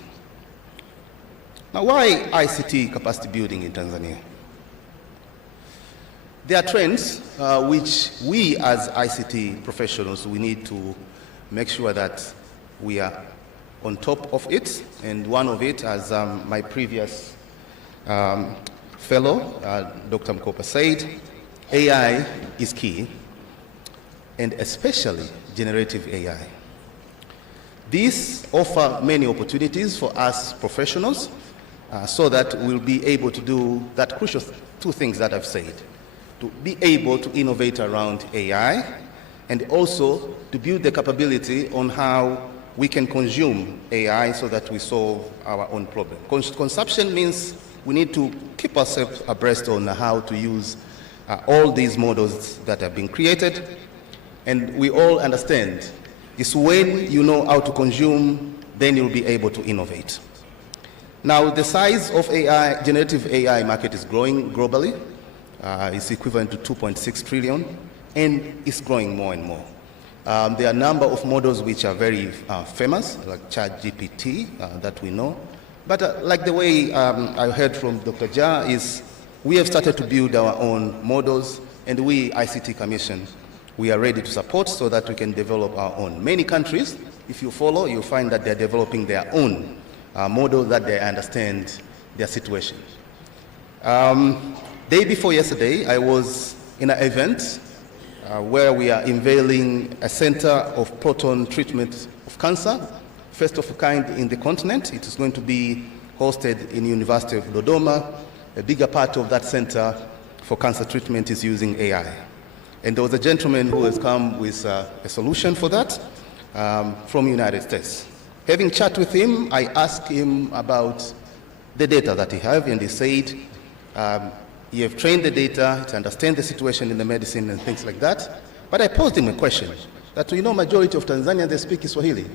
Now, why ICT capacity building in Tanzania? There are trends which we as ICT professionals, we need to make sure that we are on top of it. And one of it, as my previous fellow, Dr. Mkopa said, AI is key, and especially generative AI. These offer many opportunities for us professionals so that we'll be able to do that crucial two things that I've said. To be able to innovate around AI, and also to build the capability on how we can consume AI so that we solve our own problem. Consumption means we need to keep ourselves abreast on how to use all these models that have been created, and we all understand it's when you know how to consume, then you'll be able to innovate. Now, the size of AI, generative AI market is growing globally. It's equivalent to 2.6 trillion, and it's growing more and more. There are a number of models which are very famous, like ChatGPT, that we know. But like the way I heard from Dr. Jha is, we have started to build our own models, and we, ICT Commission, we are ready to support so that we can develop our own. Many countries, if you follow, you'll find that they're developing their own model that they understand their situation. Day before yesterday, I was in an event where we are unveiling a center of proton treatment of cancer, first of a kind in the continent. It is going to be hosted in the University of Dodoma. A bigger part of that center for cancer treatment is using AI. And there was a gentleman who has come with a solution for that from the United States. Having chat with him, I asked him about the data that he have, and he said, you have trained the data to understand the situation in the medicine and things like that. But I posed him a question that, you know, majority of Tanzania, they speak Kiswahili.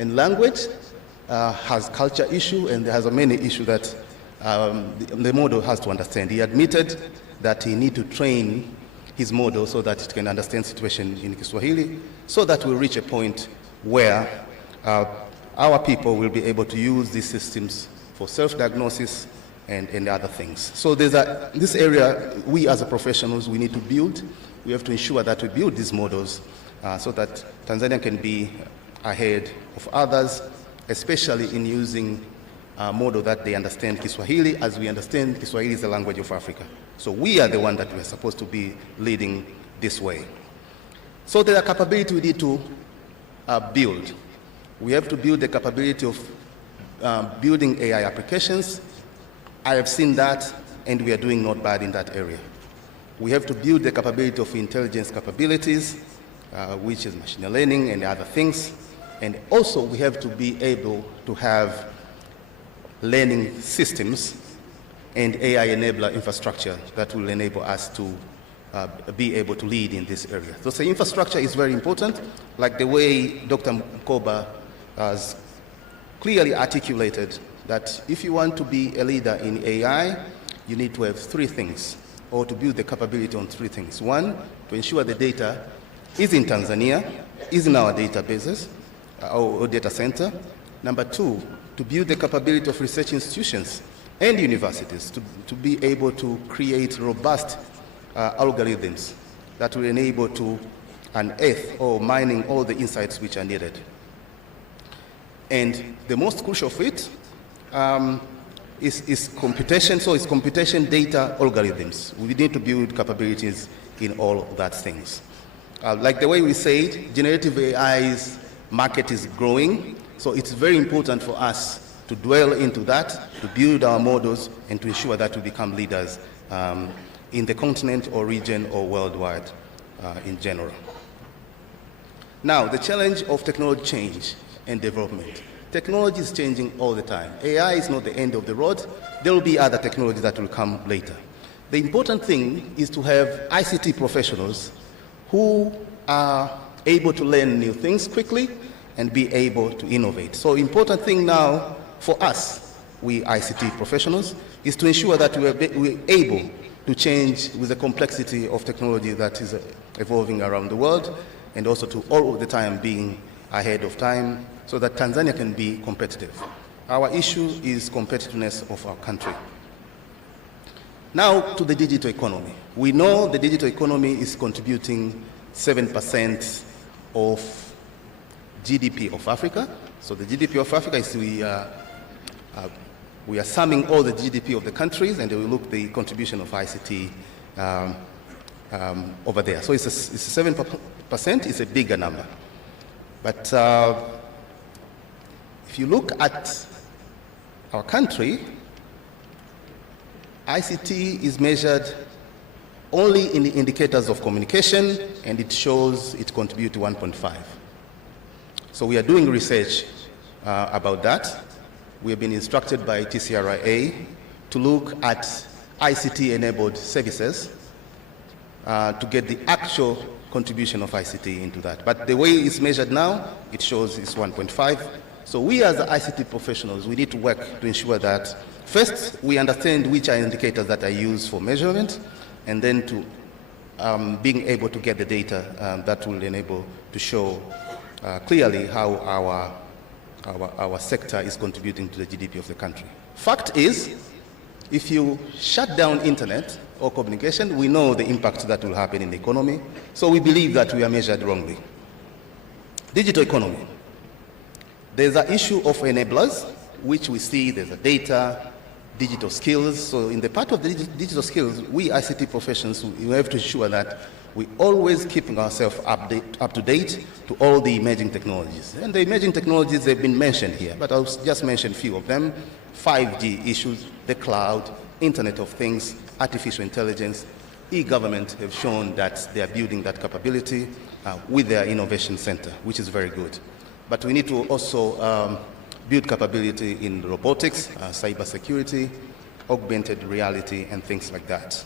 And language has culture issue, and there has a many issue that the model has to understand. He admitted that he need to train his model so that it can understand situation in Kiswahili, so that we'll reach a point where our people will be able to use these systems for self-diagnosis and other things. So there's this area, we as a professionals, we need to build. We have to ensure that we build these models so that Tanzania can be ahead of others, especially in using a model that they understand Kiswahili, as we understand Kiswahili is the language of Africa. So we are the one that we're supposed to be leading this way. So there are capability we need to build. We have to build the capability of building AI applications. I have seen that, and we are doing not bad in that area. We have to build the capability of intelligence capabilities, which is machine learning and other things. And also we have to be able to have learning systems and AI enabler infrastructure that will enable us to be able to lead in this area. So the infrastructure is very important, like the way Dr. Mkoba has clearly articulated that if you want to be a leader in AI, you need to have three things, or to build the capability on three things. One, to ensure the data is in Tanzania, is in our databases, or data center. Number two, to build the capability of research institutions and universities to be able to create robust algorithms that will enable to unearth or mining all the insights which are needed. And the most crucial of it is computation. So it's computation data algorithms. We need to build capabilities in all of that things. Like the way we said, generative AI's market is growing. So it's very important for us to dwell into that, to build our models, and to ensure that we become leaders in the continent or region or worldwide in general. Now, the challenge of technology change and development. Technology is changing all the time. AI is not the end of the road. There will be other technologies that will come later. The important thing is to have ICT professionals who are able to learn new things quickly and be able to innovate. So important thing now for us, we ICT professionals, is to ensure that we're able to change with the complexity of technology that is evolving around the world, and also to all the time being ahead of time so that Tanzania can be competitive. Our issue is competitiveness of our country. Now to the digital economy. We know the digital economy is contributing 7% of GDP of Africa. So the GDP of Africa is we are summing all the GDP of the countries, and we look the contribution of ICT over there. So it's a 7%, it's a bigger number. But if you look at our country, ICT is measured only in the indicators of communication, and it shows it contributes to 1.5. So we are doing research about that. We have been instructed by TCRIA to look at ICT-enabled services to get the actual contribution of ICT into that. But the way it's measured now, it shows it's 1.5. So we as the ICT professionals, we need to work to ensure that first we understand which are indicators that are used for measurement, and then to being able to get the data that will enable to show clearly how our sector is contributing to the GDP of the country. Fact is, if you shut down internet or communication, we know the impact that will happen in the economy. So we believe that we are measured wrongly. Digital economy. There's an issue of enablers, which we see there's a data, digital skills. So in the part of the digital skills, we ICT professions, we have to ensure that we always keeping ourselves up to date to all the emerging technologies. And the emerging technologies have been mentioned here, but I'll just mention a few of them. 5G issues, the cloud, Internet of Things, artificial intelligence. E-government have shown that they are building that capability with their innovation center, which is very good. But we need to also build capability in robotics, cybersecurity, augmented reality, and things like that.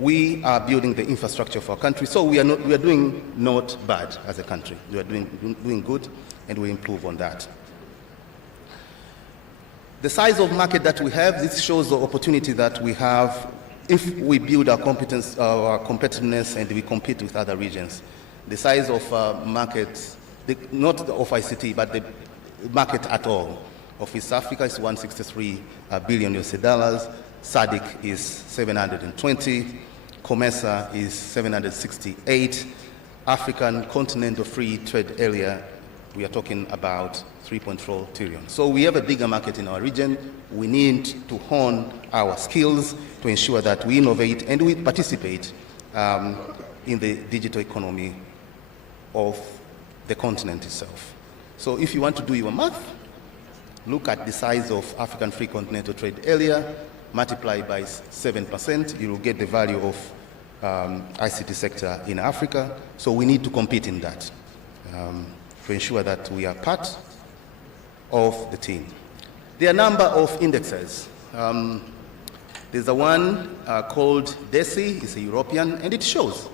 We are building the infrastructure for our country, so we are doing not bad as a country. We are doing good, and we improve on that. The size of market that we have, this shows the opportunity that we have if we build our competence, our competitiveness, and we compete with other regions. The size of market, not of ICT, but the market at all, of East Africa is $163 billion US dollars. SADC is 720, COMESA is 768, African Continental Free Trade Area, we are talking about 3.4 trillion. So we have a bigger market in our region. We need to hone our skills to ensure that we innovate and we participate in the digital economy of the continent itself. So if you want to do your math, look at the size of African Free Continental Trade Area, multiply by 7%, you will get the value of ICT sector in Africa. So we need to compete in that to ensure that we are part of the team. There are a number of indexes. There's a one called DESI, it's a European, and it shows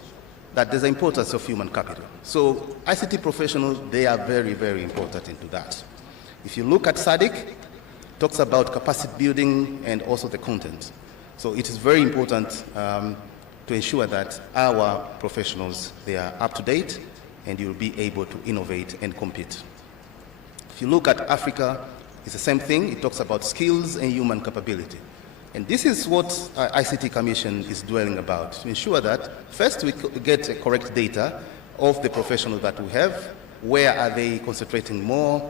that there's an importance of human capital. So ICT professionals, they are very, very important into that. If you look at SADC, it talks about capacity building and also the content. So it is very important to ensure that our professionals, they are up to date and you'll be able to innovate and compete. If you look at Africa, it's the same thing. It talks about skills and human capability. And this is what ICT Commission is dwelling about, to ensure that first we get a correct data of the professionals that we have, where are they concentrating more,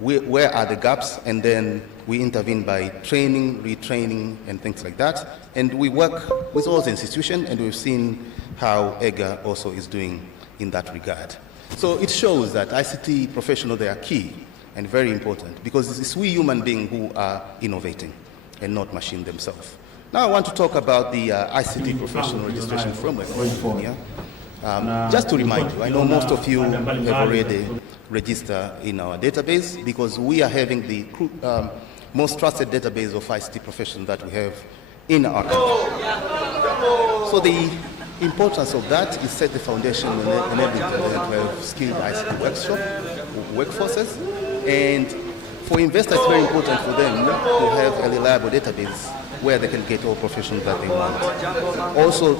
where are the gaps, and then we intervene by training, retraining, and things like that. And we work with all the institutions, and we've seen how EGA also is doing in that regard. So it shows that ICT professionals, they are key and very important, because it's we human beings who are innovating and not machine themselves. Now I want to talk about the ICT professional registration framework. Just to remind you, I know most of you have already registered in our database, because we are having the most trusted database of ICT professionals that we have in our country. So the importance of that is set the foundation and enabling to have skilled ICT workforces. And For investors, it's very important for them to have a reliable database where they can get all professionals that they want. Also,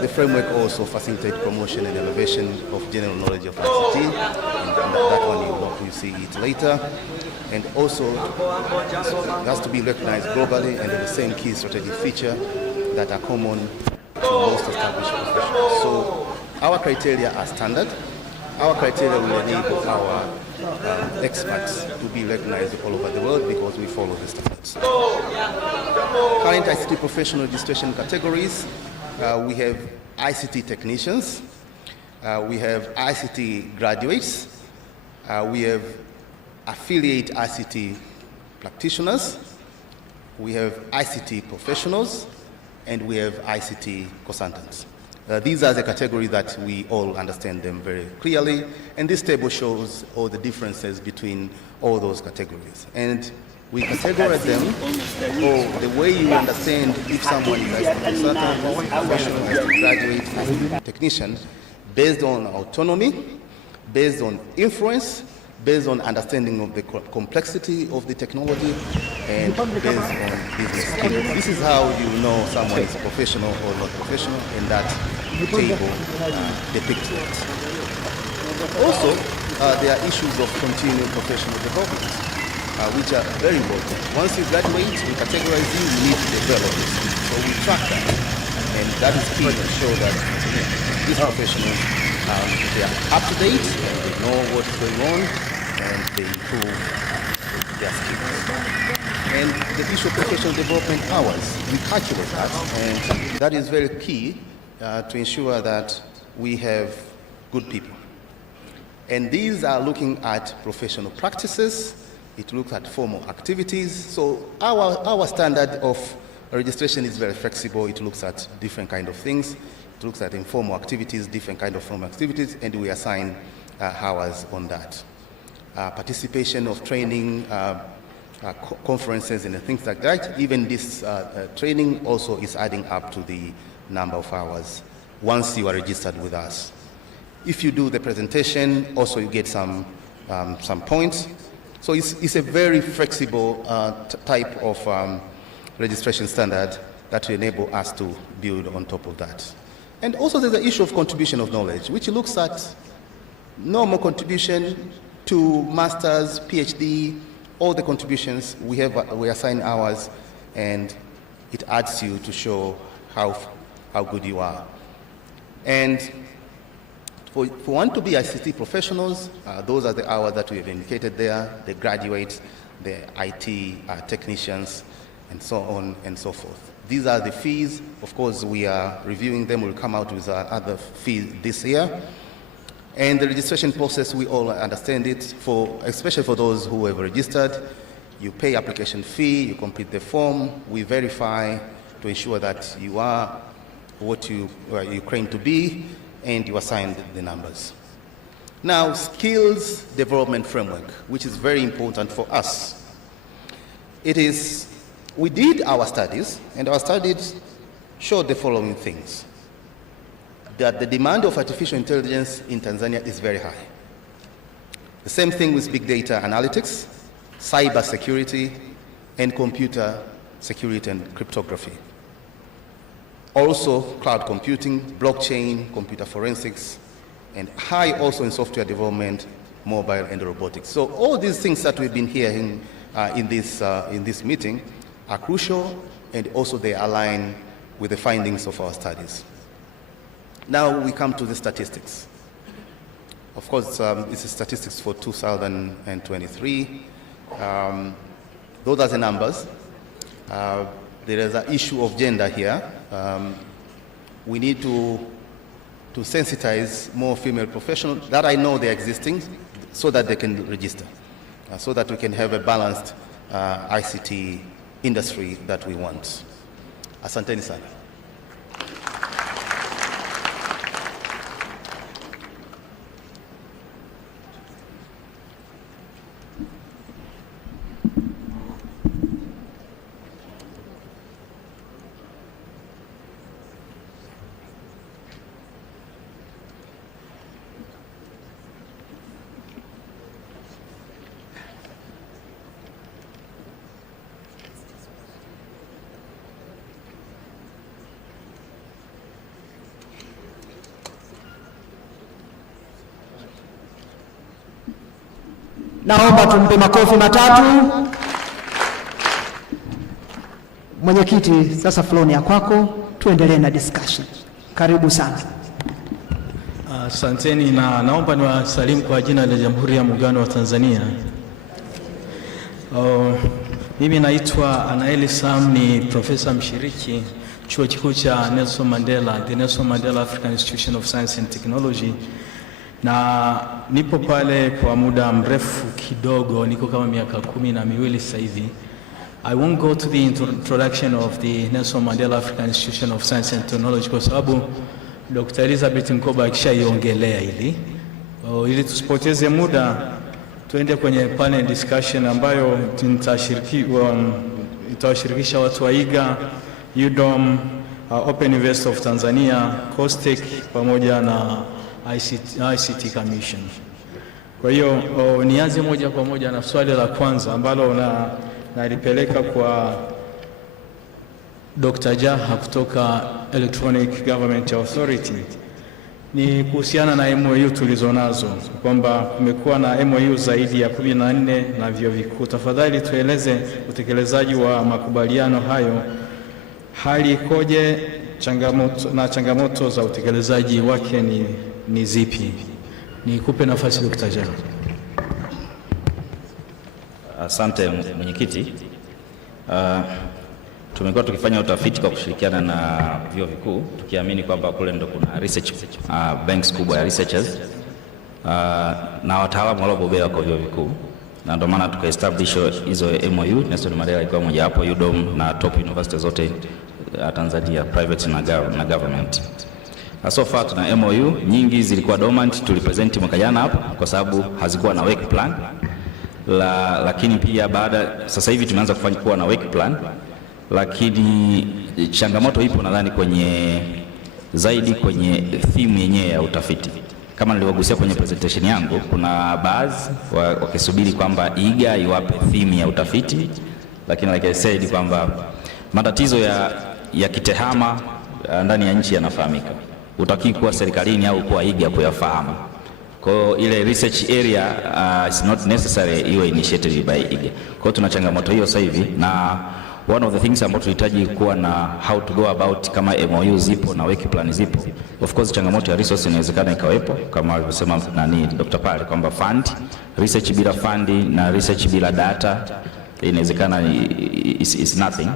the framework also facilitates promotion and elevation of general knowledge of ICT, and that one you see it later. And also, it has to be recognized globally and the same key strategic feature that are common to most established professionals. So, our criteria are standard. Our criteria will enable our experts to be recognized all over the world because we follow the standards. Current ICT professional registration categories, we have ICT technicians, we have ICT graduates, we have affiliate ICT practitioners, we have ICT professionals, and we have ICT consultants. These are the categories that we all understand them very clearly, and this table shows all the differences between all those categories. And we categorize them, or the way you understand if someone is a consultant, professional, graduate, technician, based on autonomy, based on influence, based on understanding of the complexity of the technology, and based on business skill. This is how you know someone is professional or not professional, and that table depicts it. Also, there are issues of continuing professional development, which are very important. Once you graduate, we categorize you, you need to develop it. So we track that, and that is key to show that these professionals, they are up to date, they know what's going on, and they improve their skills. And the issue of professional development hours, we calculate that, and that is very key to ensure that we have good people. And these are looking at professional practices, it looks at formal activities. So our standard of registration is very flexible. It looks at different kind of things. It looks at informal activities, different kind of formal activities, and we assign hours on that. Participation of training, conferences and things like that. Even this training also is adding up to the number of hours once you are registered with us. If you do the presentation, also you get some points. So it's a very flexible type of registration standard that will enable us to build on top of that. And also there's the issue of contribution of knowledge, which looks at normal contribution to masters, PhD, all the contributions we assign hours, and it adds you to show how good you are. And for one to be ICT professionals, those are the hours that we have indicated there, the graduates, the IT technicians, and so on and so forth. These are the fees. Of course, we are reviewing them. We'll come out with other fees this year. And the registration process, we all understand it, especially for those who have registered. You pay application fee, you complete the form, we verify to ensure that you are what you claim to be, and you assign the numbers. Now, skills development framework, which is very important for us. We did our studies, and our studies showed the following things. That the demand of artificial intelligence in Tanzania is very high. The same thing with big data analytics, cyber security, and computer security and cryptography. Also, cloud computing, blockchain, computer forensics, and high also in software development, mobile, and robotics. So all these things that we've been hearing in this meeting are crucial, and also they align with the findings of our studies. Now we come to the statistics. Of course, it's the statistics for 2023. Those are the numbers. There is an issue of gender here. We need to sensitize more female professionals that I know they're existing so that they can register, so that we can have a balanced ICT industry that we want. Asanteni sana. Naomba tumpe makofi matatu. Mwenyekiti, sasa floor ni ya kwako, tuendelee na discussion. Karibu sana. Asanteni na naomba niwasalimu kwa jina la Jamhuri ya Muungano wa Tanzania. Mimi naitwa Anaeli Sam, ni profesa mshiriki chuo kikuu cha Nelson Mandela, the Nelson Mandela African Institution of Science and Technology, na nipo pale kwa muda mrefu kidogo, niko kama miaka 12 sasa hivi. I won't go to the introduction of the Nelson Mandela African Institution of Science and Technology kwa sababu Dr. Elizabeth Mkoba akishaiongelea ili tusipoteze muda, tuende kwenye panel discussion ambayo itawashirikisha watu wa IGA, UDOM, Open University of Tanzania, COSTECH pamoja na ICT Commission. Kwa hiyo nianze moja kwa moja na swali la kwanza ambalo nalipeleka kwa Dr. Jaha kutoka Electronic Government Authority. Ni kuhusiana na MOU tulizonazo, kwamba kumekuwa na MOU zaidi ya 14 na vyuo vikuu. Tafadhali tueleze utekelezaji wa makubaliano hayo, hali ikoje, changamoto za utekelezaji wake ni zipi? Nikupe nafasi Dr. Jaha. Asante mwenyekiti. Tumekuwa tukifanya utafiti kwa kushirikiana na vyuo vikuu, tukiamini kwamba kule ndo kuna research banks kubwa ya researchers na wataalamu waliobobea kwa vyuo vikuu, na ndio maana tukaestablish hizo MOU. Nelson Mandela ilikuwa moja hapo, UDOM na top universities zote Tanzania, private na government. So far tuna MOU nyingi zilikuwa dormant, tulipresent mwaka jana hapo kwa sababu hazikuwa na work plan. Lakini pia sasa hivi tumeanza kuwa na work plan, lakini changamoto ipo nadhani zaidi kwenye theme yenyewe ya utafiti. Kama nilivyogusia kwenye presentation yangu, kuna baadhi wakisubiri kwamba IGA iwape theme ya utafiti, lakini like I said kwamba matatizo ya kitehama ndani ya nchi yanafahamika. Utaki kuwa serikalini au kuwa IGA kuyafahamu. Kwa hiyo ile research area is not necessary iwe initiated by IGA. Kwa hiyo tuna changamoto hiyo sasa hivi, na one of the things ambayo tunahitaji kuwa na how to go about kama MOU zipo na work plan zipo. Of course changamoto ya resource inawezekana ikawepo kama alivyosema Dr. Pale kwamba research bila fund na research bila data inawezekana is nothing.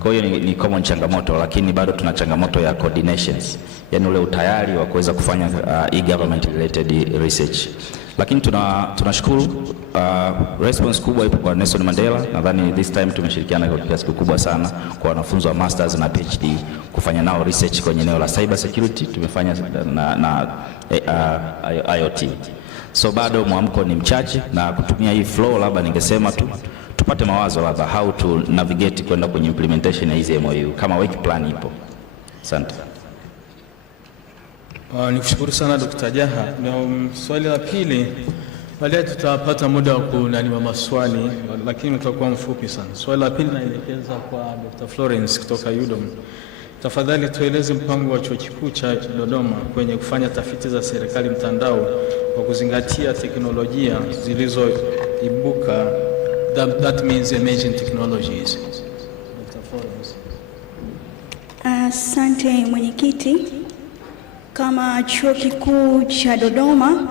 Kwa hiyo ni common changamoto, lakini bado tuna changamoto ya coordinations, yani ule utayari wa kuweza kufanya e-government related research. Lakini tunashukuru response kubwa ipo kwa Nelson Mandela. Nadhani this time tumeshirikiana kwa kiasi kikubwa sana kwa wanafunzi wa masters na PhD kufanya nao research kwenye eneo la cyber security. Tumefanya na IoT. So bado mwamko ni mchache, na kutumia hii flow labda ningesema tupate mawazo labda how to navigate kwenda kwenye implementation ya hizi MOU kama work plan ipo. Asante. Nikushukuru sana Dr. Jaha. Na swali la pili, baadaye tutapata muda wa kunaniwa maswali, lakini tutakuwa mfupi sana. Swali la pili naelekeza kwa Dr. Florence kutoka UDOM. Tafadhali tueleze mpango wa chuo kikuu cha Dodoma kwenye kufanya tafiti za serikali mtandao kwa kuzingatia teknolojia zilizoibuka, that means emerging technologies. Dr. Florence. Asante mwenyekiti. Kama chuo kikuu cha Dodoma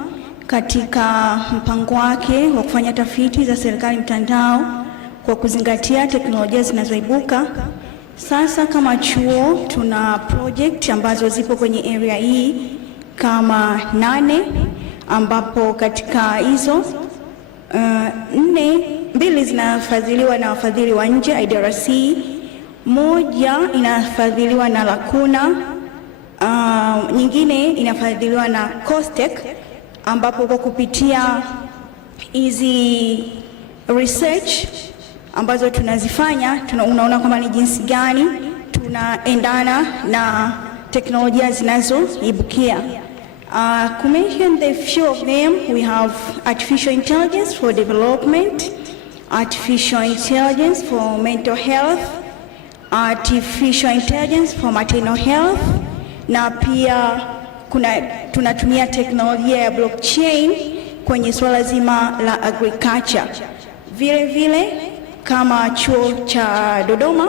katika mpango wake wa kufanya tafiti za serikali mtandao kwa kuzingatia teknolojia zinazoibuka, sasa kama chuo tuna project ambazo zipo kwenye area hii kama 8, ambapo katika hizo 2 zinafadhiliwa na wafadhili wa nje IDRC, 1 inafadhiliwa na Lakuna, nyingine inafadhiliwa na COSTECH, ambapo kwa kupitia hizi research ambazo tunazifanya unaona kwamba ni jinsi gani tunaendana na teknolojia zinazoibukia. To mention the few of them, we have artificial intelligence for development, artificial intelligence for mental health, artificial intelligence for maternal health, na pia tunatumia teknolojia ya blockchain kwenye swala zima la agriculture. Vile vile kama chuo cha Dodoma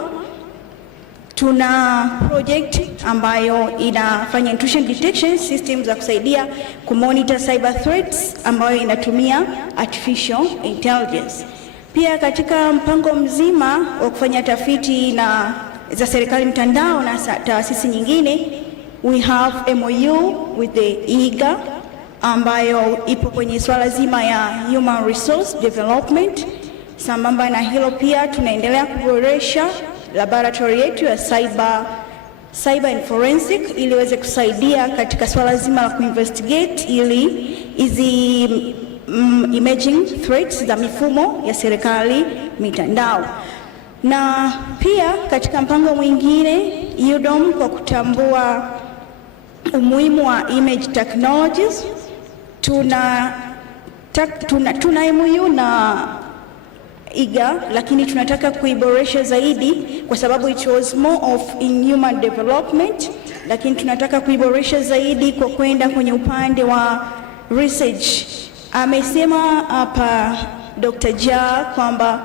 tuna project ambayo inafanya intrusion detection system za kusaidia kumonitor cyber threats ambayo inatumia artificial intelligence. Pia katika mpango mzima wa kufanya tafiti na za serikali mtandao na taasisi nyingine, we have MOU with the IGA ambayo ipo kwenye swala zima ya human resource development. Sambamba na hilo pia tunaendelea kuboresha laboratory yetu ya cyber and forensic ili iweze kusaidia katika swala zima la kuinvestigate ili hizi emerging threats za mifumo ya serikali mitandao. Na pia katika mpango mwingine UDOM kwa kutambua umuhimu wa image technologies tuna MOU na IGA, lakini tunataka kuiboresha zaidi kwa sababu it was more of in human development, lakini tunataka kuiboresha zaidi kwa kwenda kwenye upande wa research. Amesema hapa Dr. Ja kwamba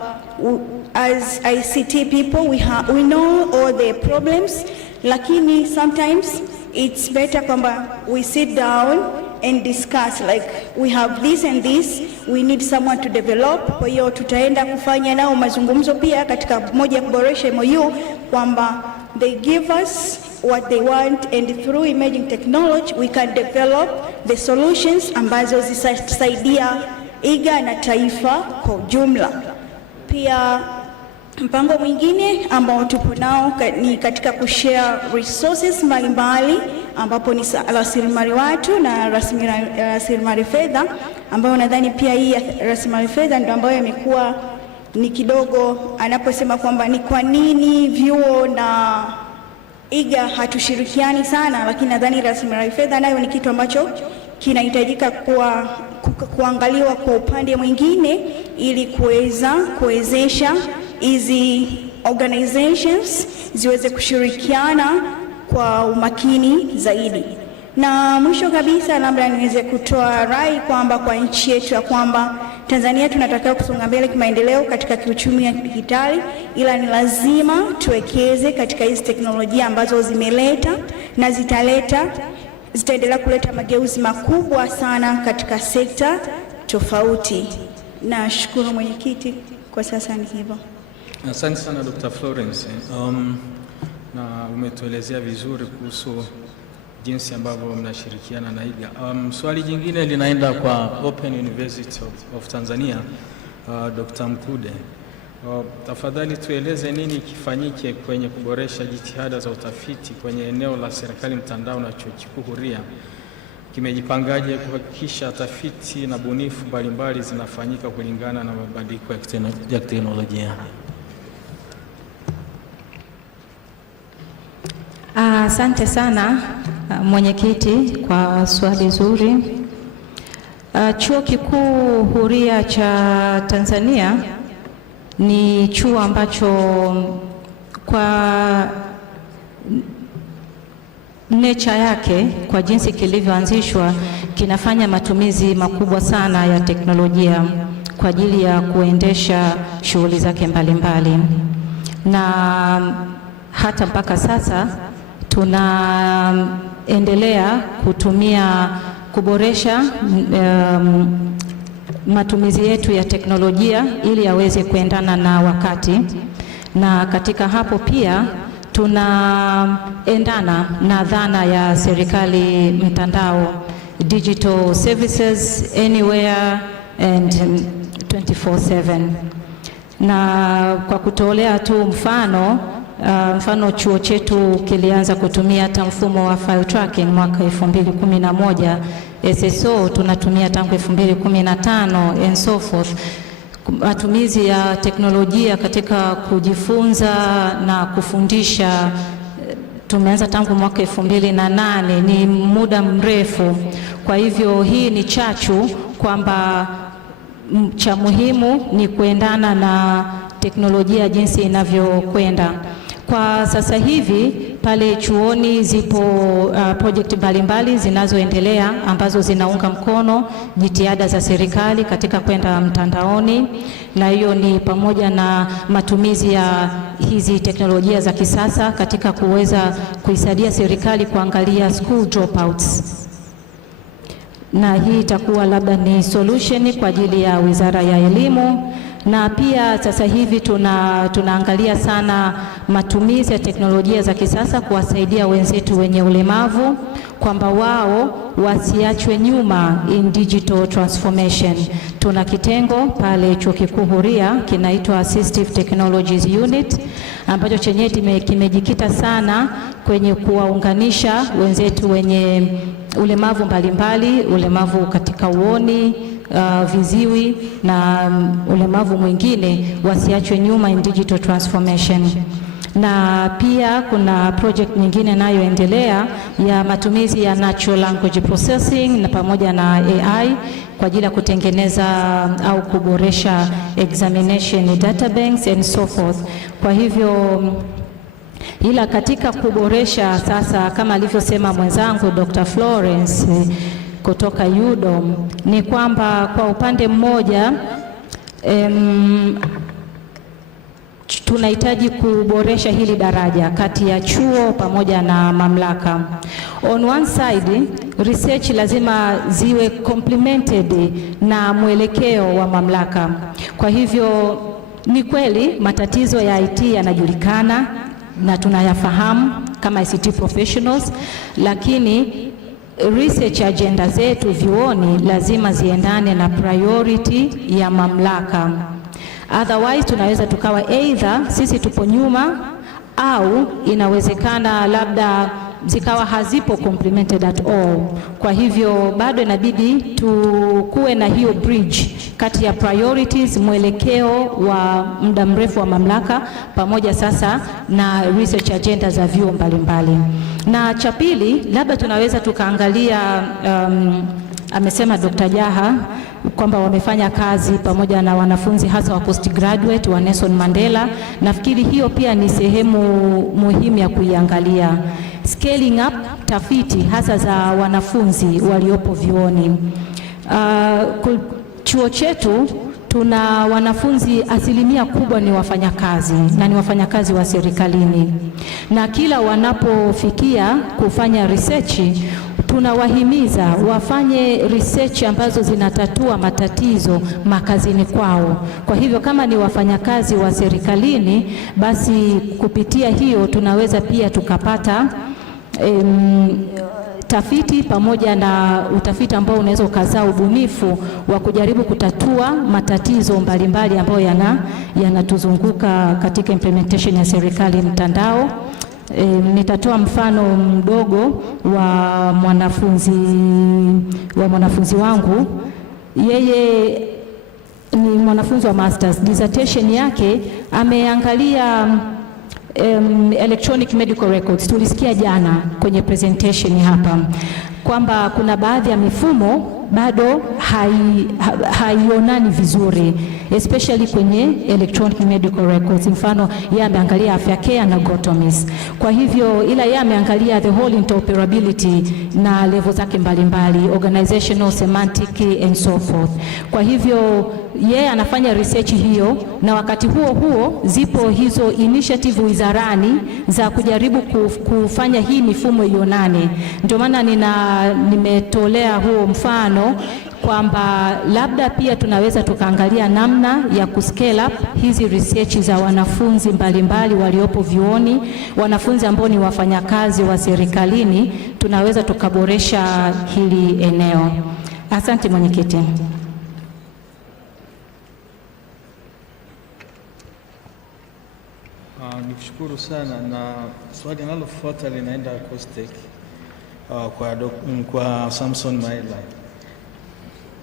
as ICT people we know all the problems, lakini sometimes it's better kwamba we sit down and discuss, like we have this and this, we need someone to develop. Kwa hiyo tutaenda kufanya nao mazungumzo pia katika moja ya kuboresha MOU kwamba they give us what they want and through emerging technology we can develop the solutions ambazo zitasaidia IGA na taifa kwa ujumla. Pia mpango mwingine ambao tupo nao ni katika kushare resources mbalimbali ambapo ni rasilimali watu na rasilimali fedha, ambayo nadhani pia hii rasilimali fedha ndio ambayo imekuwa ni kidogo anaposema kwamba ni kwa nini vyuo na IGA hatushirikiani sana, lakini nadhani rasilimali fedha nayo ni kitu ambacho kinahitajika kuangaliwa kwa upande mwingine ili kuwezesha hizi organizations ziweze kushirikiana kwa umakini zaidi. Na mwisho kabisa labda niweze kutoa rai kwamba kwa nchi yetu ya kwamba Tanzania tunatakiwa kusonga mbele kimaendeleo katika kiuchumi ya digitali, ila ni lazima tuwekeze katika hizi teknolojia ambazo zimeleta na zitaendelea kuleta mageuzi makubwa sana katika sekta tofauti. Nashukuru mwenyekiti, kwa sasa ni hivyo. Asante sana Dr. Florence. Na umetuelezea vizuri kuhusu jinsi ambavyo mnashirikiana na IGA. Swali jingine linaenda kwa Open University of Tanzania, Dr. Mkude. Tafadhali tueleze nini kifanyike kwenye kuboresha jitihada za utafiti kwenye eneo la serikali mtandao na chuo kikuu huria. Kimejipangaje kuhakikisha tafiti na bunifu mbalimbali zinafanyika kulingana na mabadiliko ya teknolojia? Asante sana mwenyekiti kwa swali zuri. Chuo kikuu huria cha Tanzania ni chuo ambacho kwa nature yake, kwa jinsi kilivyoanzishwa, kinafanya matumizi makubwa sana ya teknolojia kwa ajili ya kuendesha shughuli zake mbalimbali, na hata mpaka sasa tunaendelea kuboresha matumizi yetu ya teknolojia ili yaweze kuendana na wakati, na katika hapo pia tunaendana na dhana ya serikali mtandao, digital services anywhere and 24/7. Na kwa kutolea tu mfano chuo chetu kilianza kutumia hata mfumo wa file tracking mwaka 2011, SSO tunatumia tangu 2015 and so forth. Matumizi ya teknolojia katika kujifunza na kufundisha tumeanza tangu mwaka 2008, ni muda mrefu. Kwa hivyo hii ni chachu kwamba cha muhimu ni kuendana na teknolojia jinsi inavyokwenda. Kwa sasa hivi pale chuoni zipo project mbalimbali zinazoendelea ambazo zinaunga mkono jitihada za serikali katika kwenda mtandaoni, na hiyo ni pamoja na matumizi ya hizi teknolojia za kisasa katika kuweza kuisaidia serikali kuangalia school dropouts. Na hii itakuwa labda ni solution kwa ajili ya Wizara ya Elimu. Na pia sasa hivi tunaangalia sana matumizi ya teknolojia za kisasa kuwasaidia wenzetu wenye ulemavu kwamba wao wasiachwe nyuma in digital transformation. Tuna kitengo pale Chuo Kikuu Huria kinaitwa Assistive Technologies Unit ambacho chenyewe kimejikita sana kwenye kuwaunganisha wenzetu wenye ulemavu mbalimbali, ulemavu katika uoni, viziwi na ulemavu mwingine wasiachwe nyuma in digital transformation. Na pia kuna project nyingine inayoendelea ya matumizi ya natural language processing na pamoja na AI kwa ajili ya kutengeneza au kuboresha examination databanks and so forth. Kwa hivyo ila katika kuboresha sasa, kama alivyosema mwenzangu Dr. Florence kutoka UDOM, ni kwamba kwa upande mmoja tunahitaji kuboresha hili daraja kati ya chuo pamoja na mamlaka. On one side, research lazima ziwe complemented na mwelekeo wa mamlaka. Kwa hivyo ni kweli matatizo ya IT yanajulikana na tunayafahamu kama ICT professionals, lakini research agenda zetu vyuoni lazima ziendane na priority ya mamlaka. Otherwise tunaweza tukawa either sisi tupo nyuma au inawezekana labda zikawa hazipo complemented at all. Kwa hivyo bado inabidi tukuwe na hiyo bridge kati ya priorities, mwelekeo wa muda mrefu wa mamlaka pamoja sasa na research agenda za vyuo mbalimbali. Na cha pili, labda tunaweza tukaangalia amesema Dr. Jaha kwamba wamefanya kazi pamoja na wanafunzi hasa wa postgraduate wa Nelson Mandela. Nafikiri hiyo pia ni sehemu muhimu ya kuiangalia. Scaling up tafiti hasa za wanafunzi waliopo vyuoni. Chuo chetu tuna wanafunzi kubwa ni wafanyakazi na ni wafanyakazi wa serikalini, na kila wanapofikia kufanya research tunawahimiza wafanye research ambazo zinatatua matatizo makazini kwao. Kwa hivyo kama ni wafanyakazi wa serikalini, basi kupitia hiyo tunaweza pia tukapata tafiti pamoja na utafiti ambao unaweza ukazaa ubunifu wa kujaribu kutatua matatizo mbalimbali ambayo yanatuzunguka katika implementation ya serikali mtandao. Nitatoa mfano mdogo wa mwanafunzi wangu. Yeye ni mwanafunzi wa masters. Dissertation yake ameangalia electronic medical records. Tulisikia jana kwenye presentation hapa kwamba kuna baadhi ya mifumo bado haionani vizuri, especially kwenye electronic medical records. Mfano, yeye ameangalia afya care na gotomies. Kwa hivyo ila yeye ameangalia the whole interoperability na level zake mbalimbali, organizational, semantic and so forth. Kwa hivyo yeye anafanya research hiyo, na wakati huo zipo hizo initiative wizarani za kujaribu kufanya hii mifumo ionane. Ndio maana nimetolea huo mfano kwamba labda pia tunaweza tukaangalia namna ya kuscale up hizi research za wanafunzi mbalimbali waliopo vyuoni, wanafunzi ambao ni wafanyakazi wa serikalini, tunaweza tukaboresha hili eneo. Asante mwenyekiti. Nikushukuru sana, na swali linalofuata linaenda COSTECH kwa Samson Maela.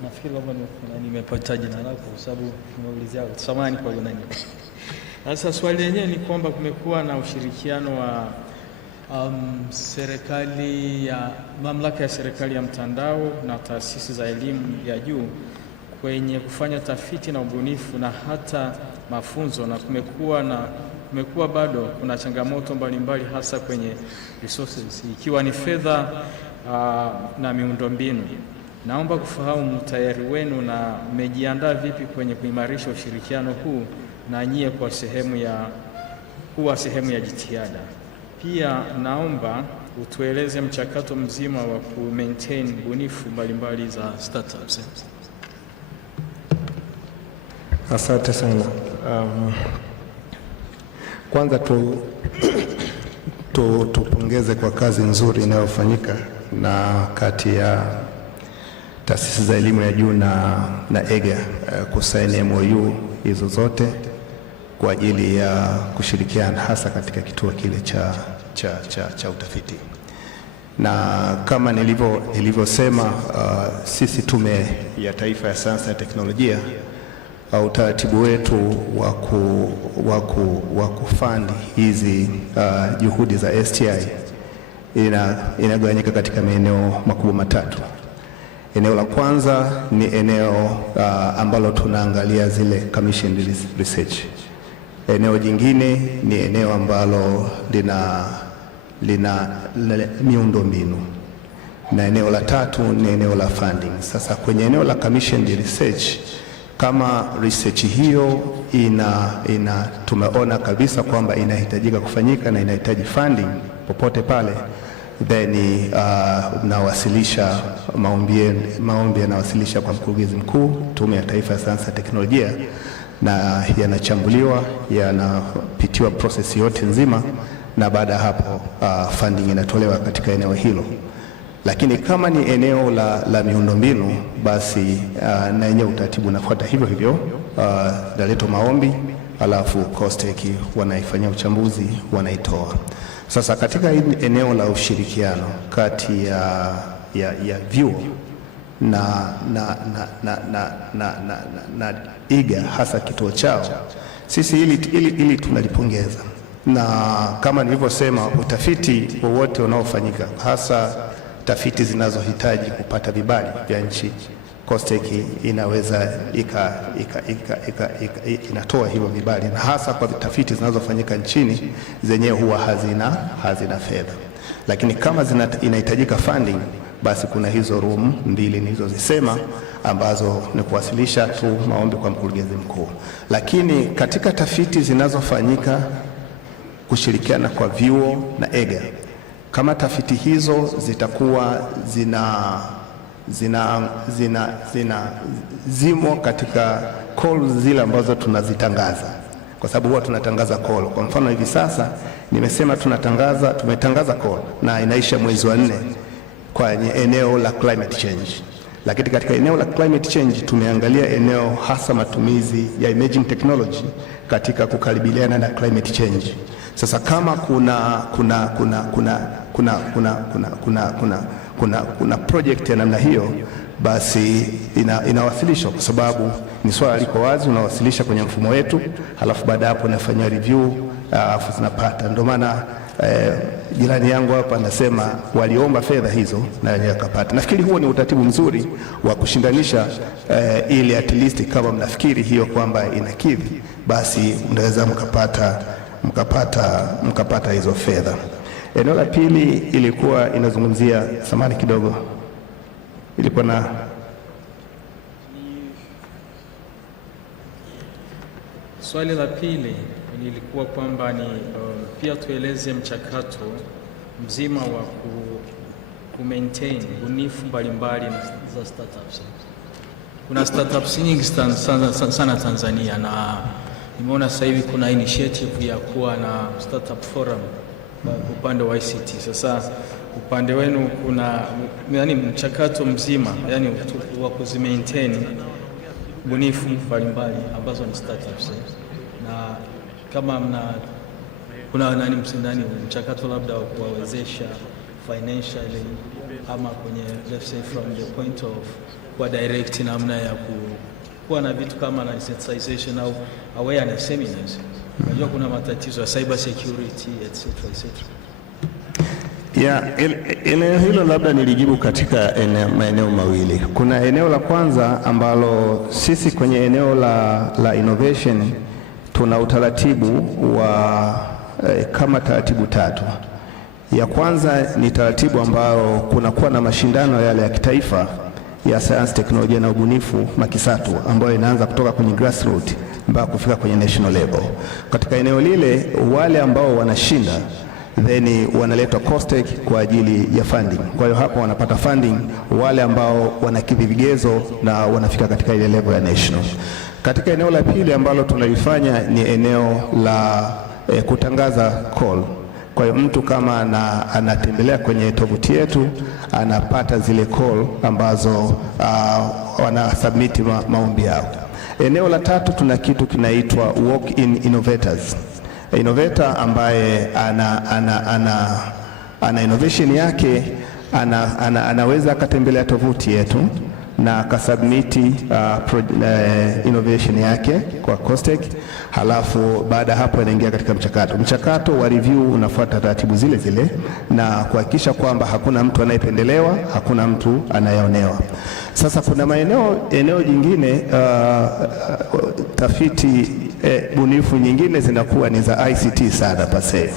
Nafikiri labda nimepata jina lako kwa sababu nimeulizia, samahani kwa jina lako. Sasa swali lenyewe ni kwamba kumekuwa na ushirikiano wa mamlaka ya serikali ya mtandao na taasisi za elimu ya juu kwenye kufanya tafiti na ubunifu na hata mafunzo, na kumekuwa na kumekuwa bado kuna changamoto mbalimbali hasa kwenye resources, ikiwa ni fedha na miundombinu. Naomba kufahamu utayari wenu na mmejiandaa vipi kwenye kuimarisha ushirikiano huu na nyie kuwa sehemu ya jitihada. Pia naomba utueleze mchakato mzima wa ku-maintain bunifu mbalimbali za startups. Asante sana. Kwanza tupongeze kwa kazi nzuri inayofanyika na kati ya taasisi za elimu ya juu na EGA kusaini MOU hizo zote kwa ajili ya kushirikiana hasa katika kituo kile cha utafiti. Na kama nilivyosema, sisi Tume ya Taifa ya Sayansi na Teknolojia, utaratibu wetu wa kufandi hizi juhudi za STI inagawanyika katika maeneo makubwa matatu. Eneo la kwanza ni eneo ambalo tunaangalia zile commissioned research. Eneo jingine ni eneo ambalo lina miundombinu, na eneo la tatu ni eneo la funding. Sasa kwenye eneo la commissioned research, kama research hiyo tumeona kabisa kwamba inahitajika kufanyika na inahitaji funding popote pale, then nawasilisha maombi yanawasilisha kwa mkurugenzi mkuu Tume ya Taifa ya Sayansi na Teknolojia, na yanachambuliwa, yanapitiwa process yote nzima, na baada ya hapo funding inatolewa katika eneo hilo. Lakini kama ni eneo la miundombinu, basi na yenyewe utaratibu unafuata hivyo, naletwa maombi, alafu COSTECH wanaifanyia uchambuzi, wanaitoa. Sasa katika eneo la ushirikiano kati ya vyuo na IGA hasa kituo chao, sisi ili tunalipongeza, na kama nilivyosema, utafiti wowote unaofanyika hasa tafiti zinazohitaji kupata vibali vya nchi, COSTECH inaweza inatoa hivyo vibali, na hasa kwa tafiti zinazofanyika nchini zenyewe huwa hazina fedha. Lakini kama inahitajika funding, basi kuna hizo room mbili nilizozisema ambazo ni kuwasilisha tu maombi kwa mkurugenzi mkuu. Lakini katika tafiti zinazofanyika kushirikiana kwa vyuo na EGA, kama tafiti hizo zitakuwa zimo katika call zile ambazo tunazitangaza, kwa sababu huwa tunatangaza call. Kwa mfano hivi sasa nimesema tumetangaza call na inaisha mwezi wa 4 kwenye eneo la climate change. Lakini katika eneo la climate change tumeangalia eneo hasa matumizi ya emerging technology katika kukabiliana na climate change. Sasa kama kuna project ya namna hiyo, basi inawasilishwa, kwa sababu ni swala liko wazi, unawasilisha kwenye mfumo wetu, halafu baada hapo nafanya review, alafu zinapata. Ndio maana jirani yangu hapa anasema waliomba fedha hizo na wenyewe wakapata. Nafikiri huo ni utaratibu mzuri wa kushindanisha, ili at least kama mnafikiri hiyo kwamba inakidhi, basi mnaweza mkapata hizo fedha. Eneo la pili ilikuwa inazungumzia samani kidogo, ilikuwa na swali la pili ilikuwa kwamba ni pia tueleze mchakato mzima wa ku-maintain bunifu mbalimbali za startups. Kuna startups nyingi sana Tanzania, na nimeona sasa hivi kuna initiative ya kuwa na startup forum upande wa ICT. Sasa upande wenu kuna mchakato mzima wa kuzimaintain bunifu mbalimbali ambazo ni startups, na kama kuna mchakato labda wa kuwawezesha financially ama kwenye let's say from the point of kwa direct namna ya kuwa na vitu kama na sensitization au awareness seminars. Unajua kuna matatizo ya cyber security etc. Eneo hilo labda nilijibu katika maeneo mawili. Kuna eneo la kwanza ambalo sisi kwenye eneo la innovation tuna utaratibu wa kama taratibu tatu. Ya kwanza ni taratibu ambao kunakuwa na mashindano yale ya kitaifa ya sayansi, teknolojia na ubunifu MAKISATU, ambayo inaanza kutoka kwenye grassroots mpaka kufika kwenye national level. Katika eneo lile wale ambao wanashinda then wanaletwa COSTECH kwa ajili ya funding. Kwa hiyo hapo wanapata funding wale ambao wanakidhi vigezo na wanafika katika ile level ya national. Katika eneo la pili ambalo tunalifanya ni eneo la kutangaza call. Kwa hiyo mtu kama anatembelea kwenye tovuti yetu anapata zile call ambazo wana submit maombi yao. Eneo la tatu tuna kitu kinaitwa walk-in innovators. Innovator ambaye ana innovation yake anaweza akatembelea tovuti yetu na akasubmiti innovation yake kwa COSTECH, halafu baada hapo anaingia katika mchakato wa review. Unafuata taratibu zile zile na kuhakikisha kwamba hakuna mtu anayependelewa, hakuna mtu anayeonewa. Sasa kuna eneo jingine tafiti bunifu nyingine zinakuwa ni za ICT sana pase.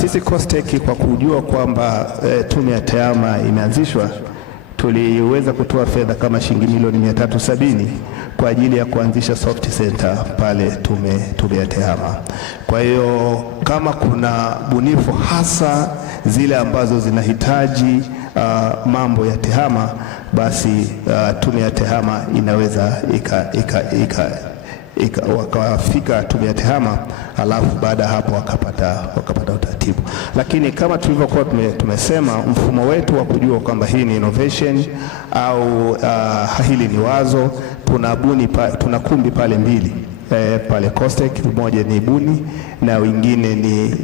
Sisi COSTECH kwa kujua kwamba tume ya TEHAMA imeanzishwa, tuliweza kutoa fedha kama shilingi milioni 370 kwa ajili ya kuanzisha soft center pale tume ya TEHAMA. Kwa hiyo kama kuna bunifu hasa zile ambazo zinahitaji mambo ya TEHAMA, basi tume ya TEHAMA inaweza wakafika tume ya TEHAMA, halafu baada hapo wakapata utaratibu. Lakini kama tulivyokuwa tumesema, mfumo wetu wa kujua kwamba hii ni innovation au hili ni wazo, tuna kumbi pale mbili pale COSTECH, moja ni buni na wengine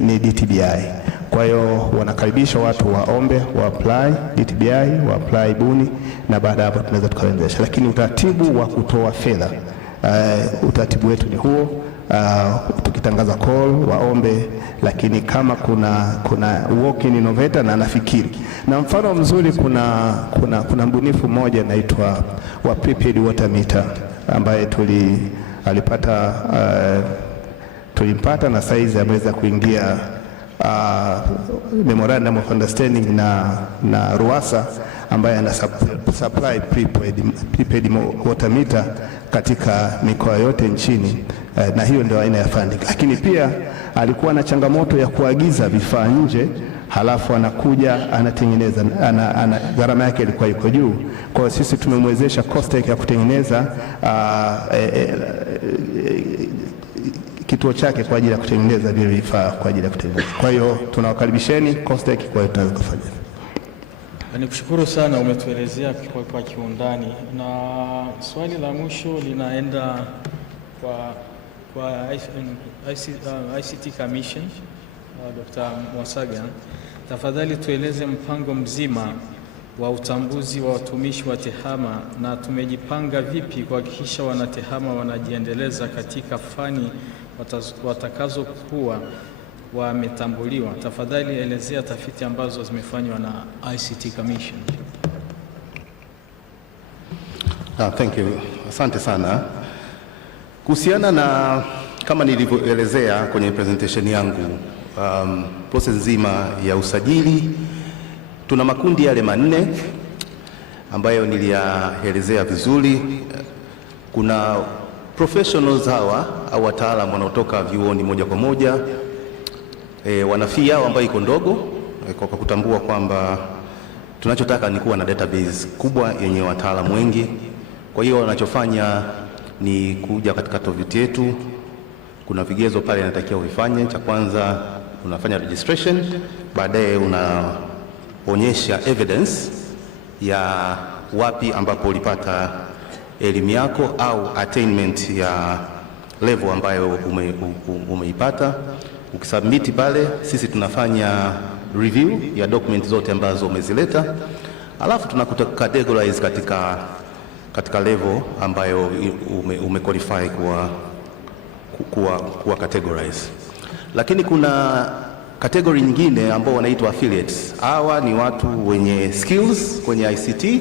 ni DTBI. Kwa hiyo wanakaribisha watu waombe, wa apply DTBI, wa apply buni, na baada hapo tunaweza tukaendesha. Lakini utaratibu wa kutoa fedha, utaratibu wetu ni huo. Tukitangaza call waombe, lakini kama kuna walk-in innovator na anafikiri. Na mfano mzuri, kuna mbunifu mmoja anaitwa wa prepaid water meter ambaye tulimpata na saizi ameweza kuingia memorandum of understanding na RUWASA ambaye ana supply prepaid water meter katika mikoa yote nchini, na hiyo ndio aina ya funding. Lakini pia alikuwa na changamoto ya kuagiza vifaa nje, halafu anakuja anatengeneza, gharama yake ilikuwa iko juu. Kwa hiyo sisi tumemwezesha COSTECH ya kutengeneza kituo chake kwa ajili ya kutengeneza vile vifaa kwa ajili ya kutengeneza. Kwa hiyo tunawakaribisheni COSTECH, kwa hiyo tunaweza kufanya. Nikushukuru sana, umetuelezea kwa kiundani, na swali la mwisho linaenda kwa ICT Commission. Dr. Mwasaga, tafadhali tueleze mpango mzima wa utambuzi wa watumishi wa TEHAMA na tumejipanga vipi kuhakikisha wana-TEHAMA wanajiendeleza katika fani watakazokuwa wametambuliwa. Tafadhali elezea tafiti ambazo zimefanywa na ICT Commission. Thank you. Asante sana. Kuhusiana na kama nilivyoelezea kwenye presentation yangu, process nzima ya usajili, tuna makundi yale manne ambayo niliyaelezea vizuri. Kuna professionals hawa au wataalamu wanaotoka vyuoni moja kwa moja, wana fee yao ambayo iko ndogo, kwa kutambua kwamba tunachotaka ni kuwa na database kubwa yenye wataalamu wengi. Kwa hiyo wanachofanya ni kuja katika tovuti yetu. Kuna vigezo pale inatakiwa uvifanye. Cha kwanza unafanya registration, baadaye unaonyesha evidence ya wapi ambapo ulipata elimu yako au attainment ya level ambayo umeipata. Ukisubmit pale, sisi tunafanya review ya document zote ambazo umezileta, alafu tunakucategorize katika level ambayo umequalify kuwa categorize. Lakini kuna category nyingine ambao wanaitwa affiliates. Hawa ni watu wenye skills kwenye ICT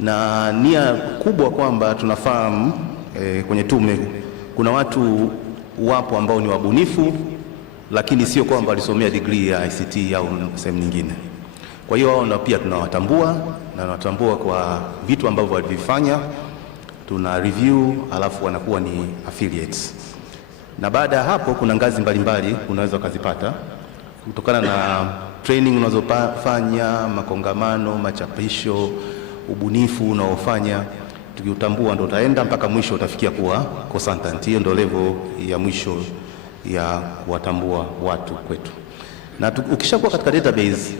na nia kubwa kwamba tunafahamu kwenye tume kuna watu wapo ambao ni wabunifu, lakini sio kwamba walisomea degree ya ICT au sehemu nyingine. Kwa hiyo wao na pia tunawatambua na tunawatambua kwa vitu ambavyo walivifanya, tuna review, alafu wanakuwa ni affiliates. Na baada ya hapo kuna ngazi mbalimbali unaweza kuzipata kutokana na training unazofanya, makongamano, machapisho, ubunifu unaofanya. Tukiutambua ndo utaenda mpaka mwisho utafikia kuwa consultant. Hiyo ndo level ya mwisho ya kuwatambua watu kwetu. Na ukishakuwa katika database,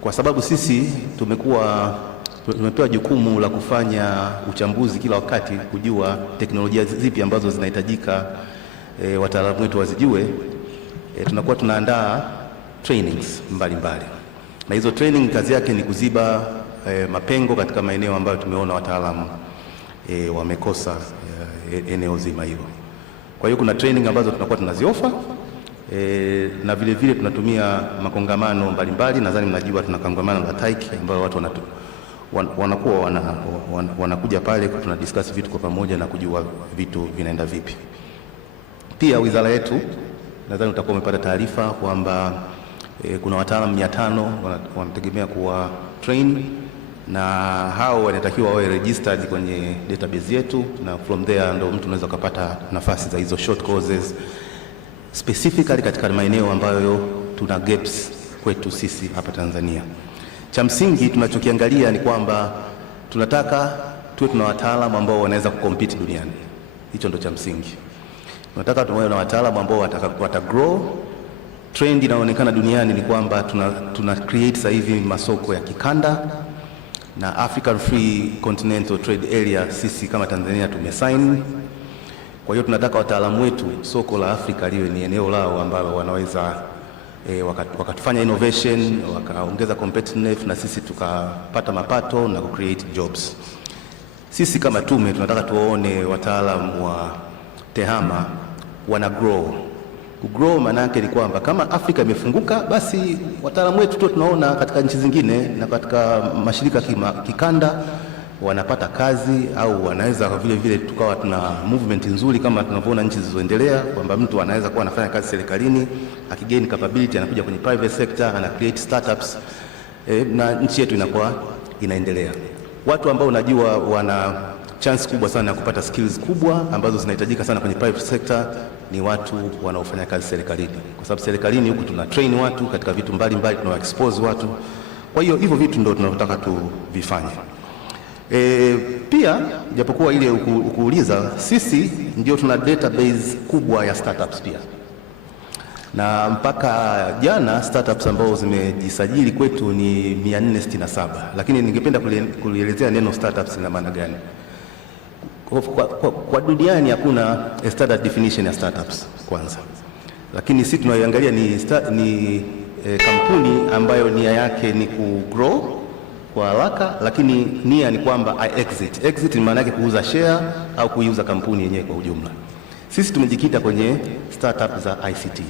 kwa sababu sisi tumepewa jukumu la kufanya uchambuzi kila wakati, kujua teknolojia zipi ambazo zinahitajika wataalamu wetu wazijue, tunakuwa tunaandaa trainings mbalimbali. Na hizo training kazi yake ni kuziba mapengo katika maeneo ambayo tumeona wataalamu wamekosa eneo zima hilo. Kwa hiyo kuna training ambazo tunakuwa tunaziofa, na vile vile tunatumia makongamano mbalimbali. Nadhani mnajua tuna kongamano la TAIC ambayo watu wanakuwa wanakuja pale, tuna discuss vitu kwa pamoja na kujua vitu vinaenda vipi. Pia wizara yetu, nadhani utakuwa umepata taarifa kwamba kuna wataalamu 500 wanategemea kuwa train, na hao wanatakiwa wawe registered kwenye database yetu, na from there ndo mtu unaweza kupata nafasi za hizo short courses specifically katika maeneo ambayo tuna gaps kwetu sisi hapa Tanzania. Cha msingi tunachokiangalia ni kwamba tunataka tuwe tuna wataalamu ambao wanaweza kucompete duniani. Hicho ndo cha msingi. Tunataka tuwe na wataalamu ambao wata grow. Trend inaonekana duniani ni kwamba tuna create sasa hivi masoko ya kikanda, na African Free Continental Trade Area sisi kama Tanzania tumesign. Kwa hiyo tunataka wataalamu wetu soko la Afrika liwe ni eneo lao ambalo wanaweza wakatufanya innovation, wakaongeza competitiveness, na sisi tukapata mapato na create jobs. Sisi kama tume tunataka tuone wataalamu wa TEHAMA wana grow. Kugrow maana yake ni kwamba kama Afrika imefunguka, basi wataalamu wetu tu tunaona katika nchi zingine na katika mashirika kikanda wanapata kazi, au wanaweza vile vile tukawa tuna movement nzuri kama tunavyoona nchi zilizoendelea, kwamba mtu anaweza kuwa anafanya kazi serikalini, akigain capability anakuja kwenye private sector, ana create startups, na nchi yetu inakuwa inaendelea. Watu ambao unajua wana chance kubwa sana ya kupata skills kubwa ambazo zinahitajika sana kwenye private sector ni watu wanaofanya kazi serikalini, kwa sababu serikalini huku tuna train watu katika vitu mbalimbali, tuna expose watu. Kwa hiyo hivyo vitu ndio tunataka tuvifanye. Pia japokuwa ile ukuuliza, sisi ndio tuna database kubwa ya startups pia, na mpaka jana startups ambao zimejisajili kwetu ni 467. Lakini ningependa kulielezea neno startups ina maana gani. Kwa duniani hakuna standard definition ya startups kwanza, lakini sisi tunayoangalia ni kampuni ambayo nia yake ni kugrow kwa haraka, lakini nia ni kwamba exit ni maana yake kuuza share au kuiuza kampuni yenyewe kwa ujumla. Sisi tumejikita kwenye startup za ICT,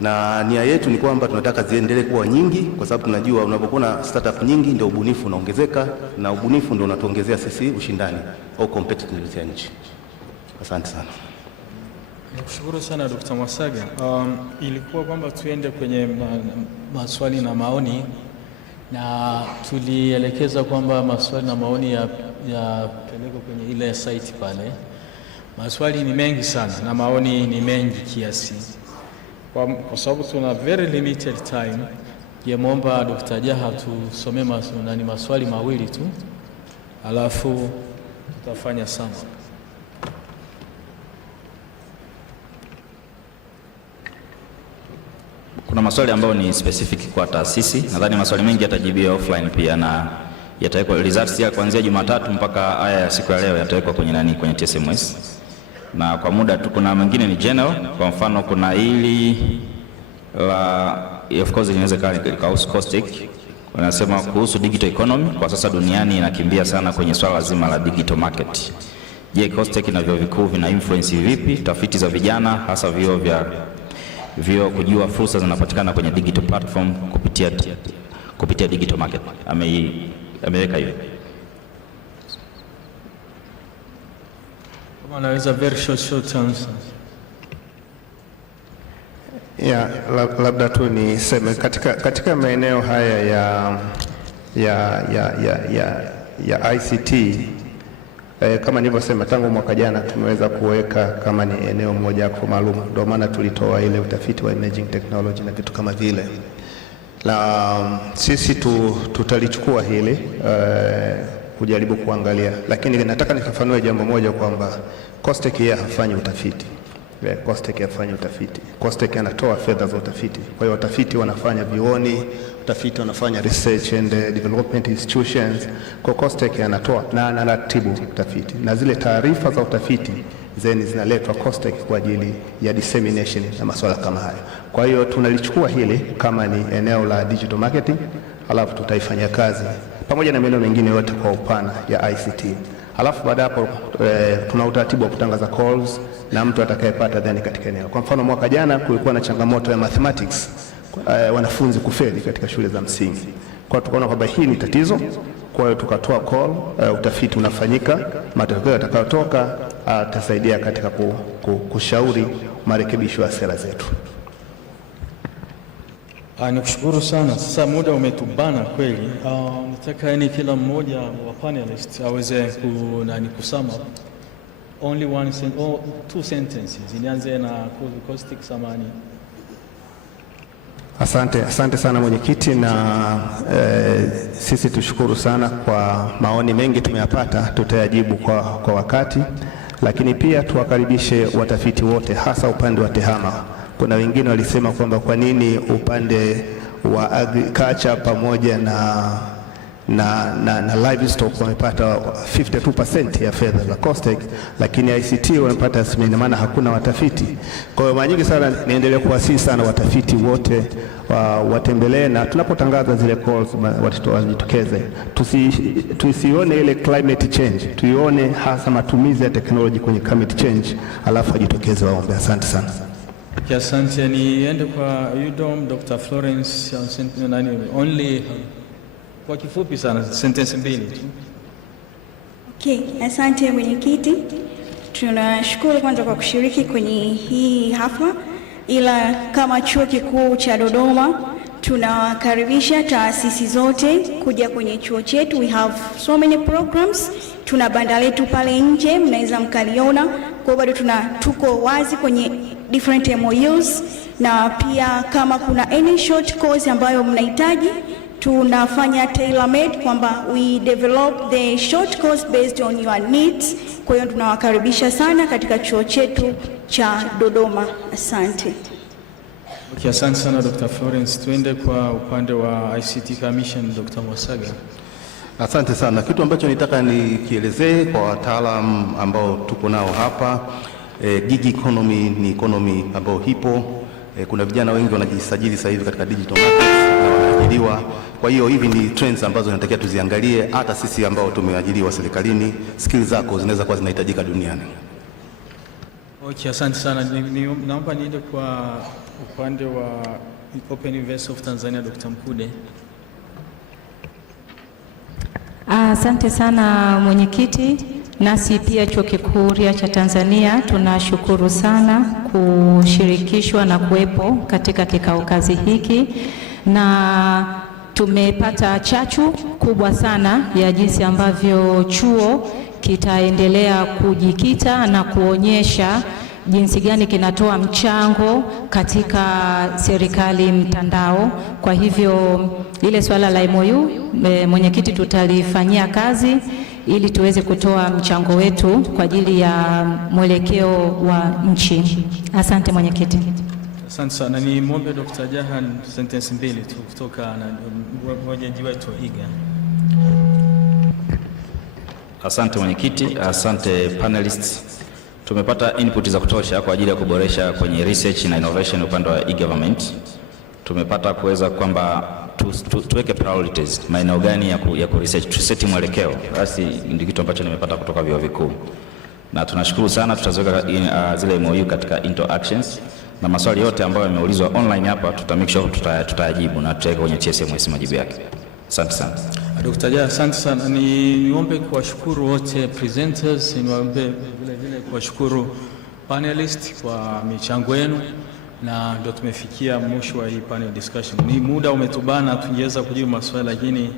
na nia yetu ni kwamba tunataka ziendelee kuwa nyingi, kwa sababu tunajua unapokuwa startup nyingi ndio ubunifu unaongezeka, na ubunifu ndio unatuongezea sisi ushindani au competitiveness ya nchi. Asante sana. Nakushukuru sana Dr. Mwasaga. Ilikuwa kwamba tuende kwenye maswali na maoni, na tulielekeza kwamba maswali na maoni yapelekwe kwenye ile site pale. Maswali ni mengi sana na maoni ni mengi kiasi. Kwa sababu tuna very limited time, yemomba Dr. Jaha tusomee maswali mawili tu, alafu tutafanya sana. Kuna maswali ambayo ni specific kwa taasisi. Nadhani maswali mengi yatajibiwa offline pia, na yatawekwa results ya kuanzia Jumatatu mpaka haya ya siku ya leo yatawekwa kwenye TSMS. Na kwa muda tu kuna mengine ni general. Kwa mfano kuna hili la of course inaweza kuwa caustic, wanasema kuhusu digital economy. Kwa sasa duniani inakimbia sana kwenye swala zima la digital market. Je, caustic na vyuo vikuu vina influence vipi tafiti za vijana, hasa vyuo kujua fursa zinapatikana kwenye digital platform kupitia digital market? Ameweka hiyo. Anaweza very short answer. Yeah, labda tu niseme katika maeneo haya ya ICT kama nilivyosema, tangu mwaka jana tumeweza kuweka kama ni eneo moja kwa maalum, ndio maana tulitoa ile utafiti wa emerging technology na vitu kama vile. Na sisi tutalichukua hili kujaribu kuangalia, lakini nataka nikafanue jambo moja kwamba COSTECH yeye hafanyi utafiti. COSTECH hafanyi utafiti. COSTECH anatoa fedha za utafiti. Kwa hiyo watafiti wanafanya vioni, utafiti wanafanya research and development institutions. Kwa COSTECH anatoa na anaratibu utafiti. Na zile taarifa za utafiti zinaletwa COSTECH kwa ajili ya dissemination na masuala kama hayo. Kwa hiyo tunalichukua hili kama ni eneo la digital marketing, alafu tutaifanyia kazi pamoja na maeneo mengine yote kwa upana ya ICT. Alafu baada hapo tuna utaratibu wa kutangaza calls na mtu atakayepata then katika eneo. Kwa mfano mwaka jana kulikuwa na changamoto ya mathematics, wanafunzi kufeli katika shule za msingi. Kwa tukaona kwamba hii ni tatizo, kwa hiyo tukatoa call, utafiti unafanyika, matokeo yatakayotoka atasaidia katika kushauri marekebisho ya sera zetu. Nikushukuru sana. Sasa muda umetubana kweli. Nataka kila mmoja wa panelists aweze kusum up only two sentences. Nianze na COSTECH samani. Asante sana mwenyekiti, na sisi tushukuru sana kwa maoni mengi tumeyapata, tutayajibu kwa wakati, lakini pia tuwakaribishe watafiti wote, hasa upande wa TEHAMA. Kuna wengine walisema kwamba kwa nini upande wa agriculture pamoja na livestock wamepata 52% ya fedha za COSTECH, lakini ICT wamepata asilimia, maana hakuna watafiti. Kwa hiyo mara nyingi sana niendelee kuwasihi sana watafiti wote watembelee, na tunapotangaza zile calls wajitokeze. Tusione ile climate change, tuione hasa matumizi ya technology kwenye climate change, alafu wajitokeze waombe. Asante sana. Asante. Niende kwa UDOM, Dr. Florence, only kwa kifupi sana, sentence mbili tu. Okay, asante mwenyekiti. Tunashukuru kwanza kwa kushiriki kwenye hii hafla, ila kama Chuo Kikuu cha Dodoma tunawakaribisha taasisi zote kuja kwenye chuo chetu. We have so many programs. Tuna banda letu pale nje, mnaweza mkaliona. Kwa bado tuko wazi kwenye different MOUs, na pia kama kuna any short course ambayo mnahitaji, tunafanya tailor made kwamba we develop the short course based on your needs. Kwa hiyo tunawakaribisha sana katika chuo chetu cha Dodoma. Asante. Okay, asante sana Dr. Florence. Tuende kwa upande wa ICT Commission, Dr. Mwasaga. Asante sana. Kitu ambacho nitaka nikielezee kwa wataalamu ambao tuko nao hapa, gig economy ni economy ambayo hipo. Kuna vijana wengi wanajisajili sasa hivi katika digital market na wanaajiriwa. Kwa hiyo hivi ni trends ambazo tunatakiwa tuziangalie, hata sisi ambao tumeajiriwa serikalini, skills zako zinaweza kuwa zinahitajika duniani. Okay, asante sana. Naomba niende kwa upande wa Open University of Tanzania, Dr. Mkude. Asante sana mwenyekiti. Nasi pia Chuo Kikuu cha Tanzania tunashukuru sana kushirikishwa na kuwepo katika kikao kazi hiki, na tumepata chachu kubwa sana ya jinsi ambavyo chuo kitaendelea kujikita na kuonyesha jinsi gani kinatoa mchango katika serikali mtandao. Kwa hivyo ile swala la MOU mwenyekiti tutalifanyia kazi ili tuweze kutoa mchango wetu kwa ajili ya mwelekeo wa nchi. Asante mwenyekiti. Asante sana. Ni mwombe Dr. Jahan sentence mbili tu kutoka na mwenyeji wetu Iga. Asante mwenyekiti, asante panelists. Tumepata input za kutosha kwa ajili ya kuboresha kwenye research na innovation upande wa e-government. Tumepata kuweza kwamba tuweke priorities, maeneo gani ya ku research, tuseti mwelekeo. Basi ndio kitu ambacho nimepata kutoka vyuo vikuu. Na tunashukuru sana, tutaziweka zile MOU katika into actions, na maswali yote ambayo yameulizwa online hapa tutamake sure tutayajibu na tutaweka kwenye TSMS majibu yake. Asante sana. Dr. Jaya, asante sana. Niombe kuwashukuru wote presenters, niombe vile vile kuwashukuru panelists kwa michango yenu, na ndio tumefikia mwisho wa hii panel discussion. Ni muda umetubana, tungeweza kujibu maswali lakini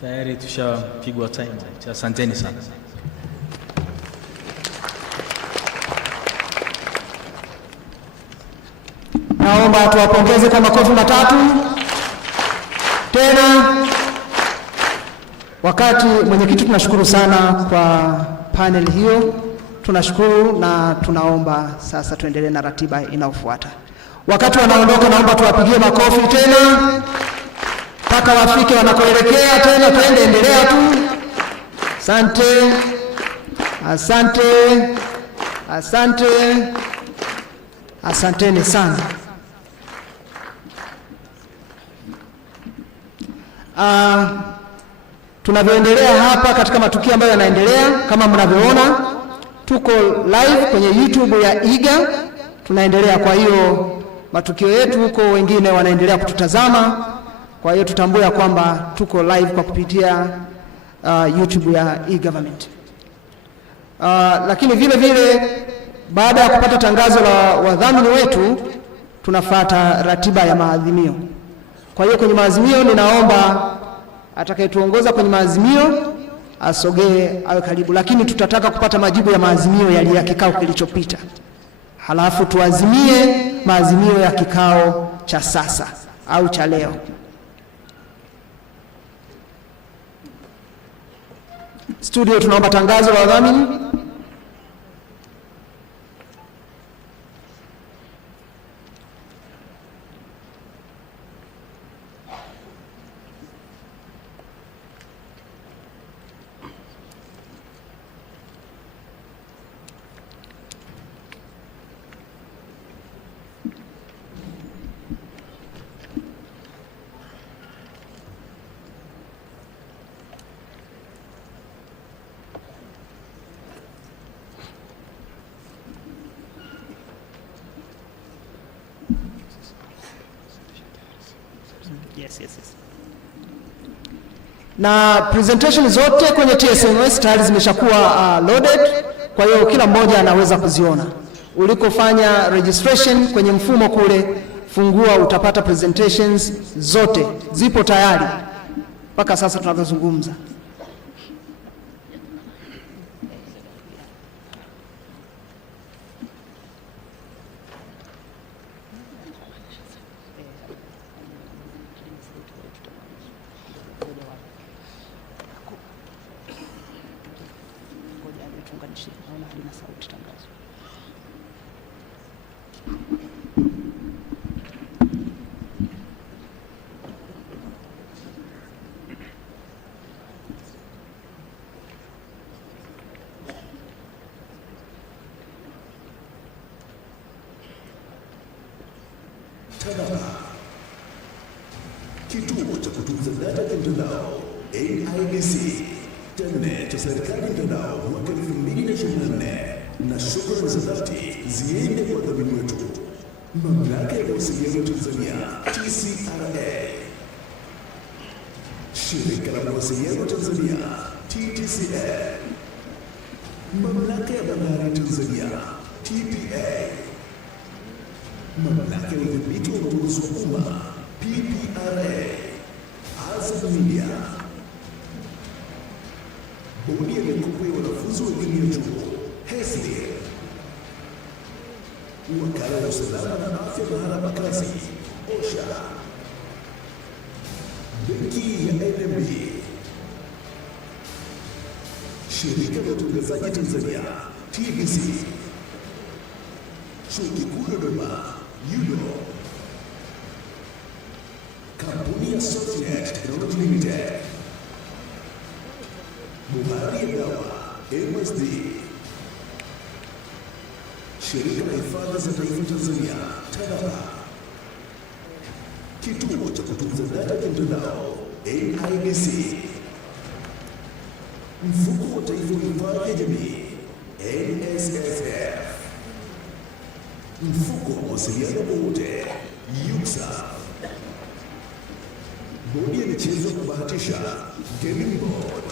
tayari tushapigwa time. Asanteni sana. Naomba tuwapongeze kwa makofi matatu. Tena wakati mwenyekiti, tunashukuru sana kwa panel hiyo, tunashukuru na tunaomba sasa tuendelee na ratiba inayofuata. Wakati wanaondoka, naomba tuwapigie makofi tena mpaka wafike wanakoelekea. Tena tuende, endelea tu. Asante, asante, asante, asanteni sana. Tunavyoendelea hapa katika matukio ambayo yanaendelea, kama mnavyoona tuko live kwenye YouTube ya IGA, tunaendelea. Kwa hiyo matukio yetu huko, wengine wanaendelea kututazama. Kwa hiyo tutambue kwamba tuko live kwa kupitia YouTube ya e-government. Lakini vile vile baada ya kupata tangazo la wadhamini wetu, tunafuata ratiba ya maadhimio. Kwa hiyo kwenye maazimio, ninaomba atakayetuongoza kwenye maazimio asogee awe karibu, lakini tutataka kupata majibu ya maazimio ya kikao kilichopita, halafu tuazimie maazimio ya kikao cha sasa au cha leo. Studio, tunaomba tangazo la wadhamini. Yes. Na presentation zote kwenye TSMS tayari zimeshakuwa loaded, kwa hiyo kila mmoja anaweza kuziona. Ulikofanya registration kwenye mfumo kule, fungua, utapata presentations zote zipo tayari mpaka sasa tunavyozungumza. Tazama. Kituo cha kutunza data ya mtandao AICC, tarehe cha Serikali Mtandao mwaka 2024, na shukrani za dhati ziende kwa wadhamini wetu, Mamlaka ya Mawasiliano Tanzania TCRA, Shirika la Mawasiliano Tanzania TTCL, Mamlaka ya Bandari Tanzania TPA, Mamlaka ya Udhibiti wa Ununuzi wa Umma PPRA, Azam Media, Bodi ya Mikopo ya Wanafunzi wa Elimu ya Juu HESLI, Wakala wa Usalama na Afya Mahala pa Kazi OSHA, Benki ya NMB, Shirika la Utangazaji Tanzania TBC, Chuo Kikuu Dodoma UDO, Kampuni ya Softnet Technology Limited, Buhari ya Dawa MSD, Shirika la Hifadhi za Taifa Tanzania Tazama, Kituo cha Kutunza Data ya Mtandao AICC, Mfuko wa Taifa wa Hifadhi ya Jamii NSSF, Mfuko wa Mawasiliano kwa Wote UCSAF, Bodi ya michezo ya kubahatisha, Gaming Board.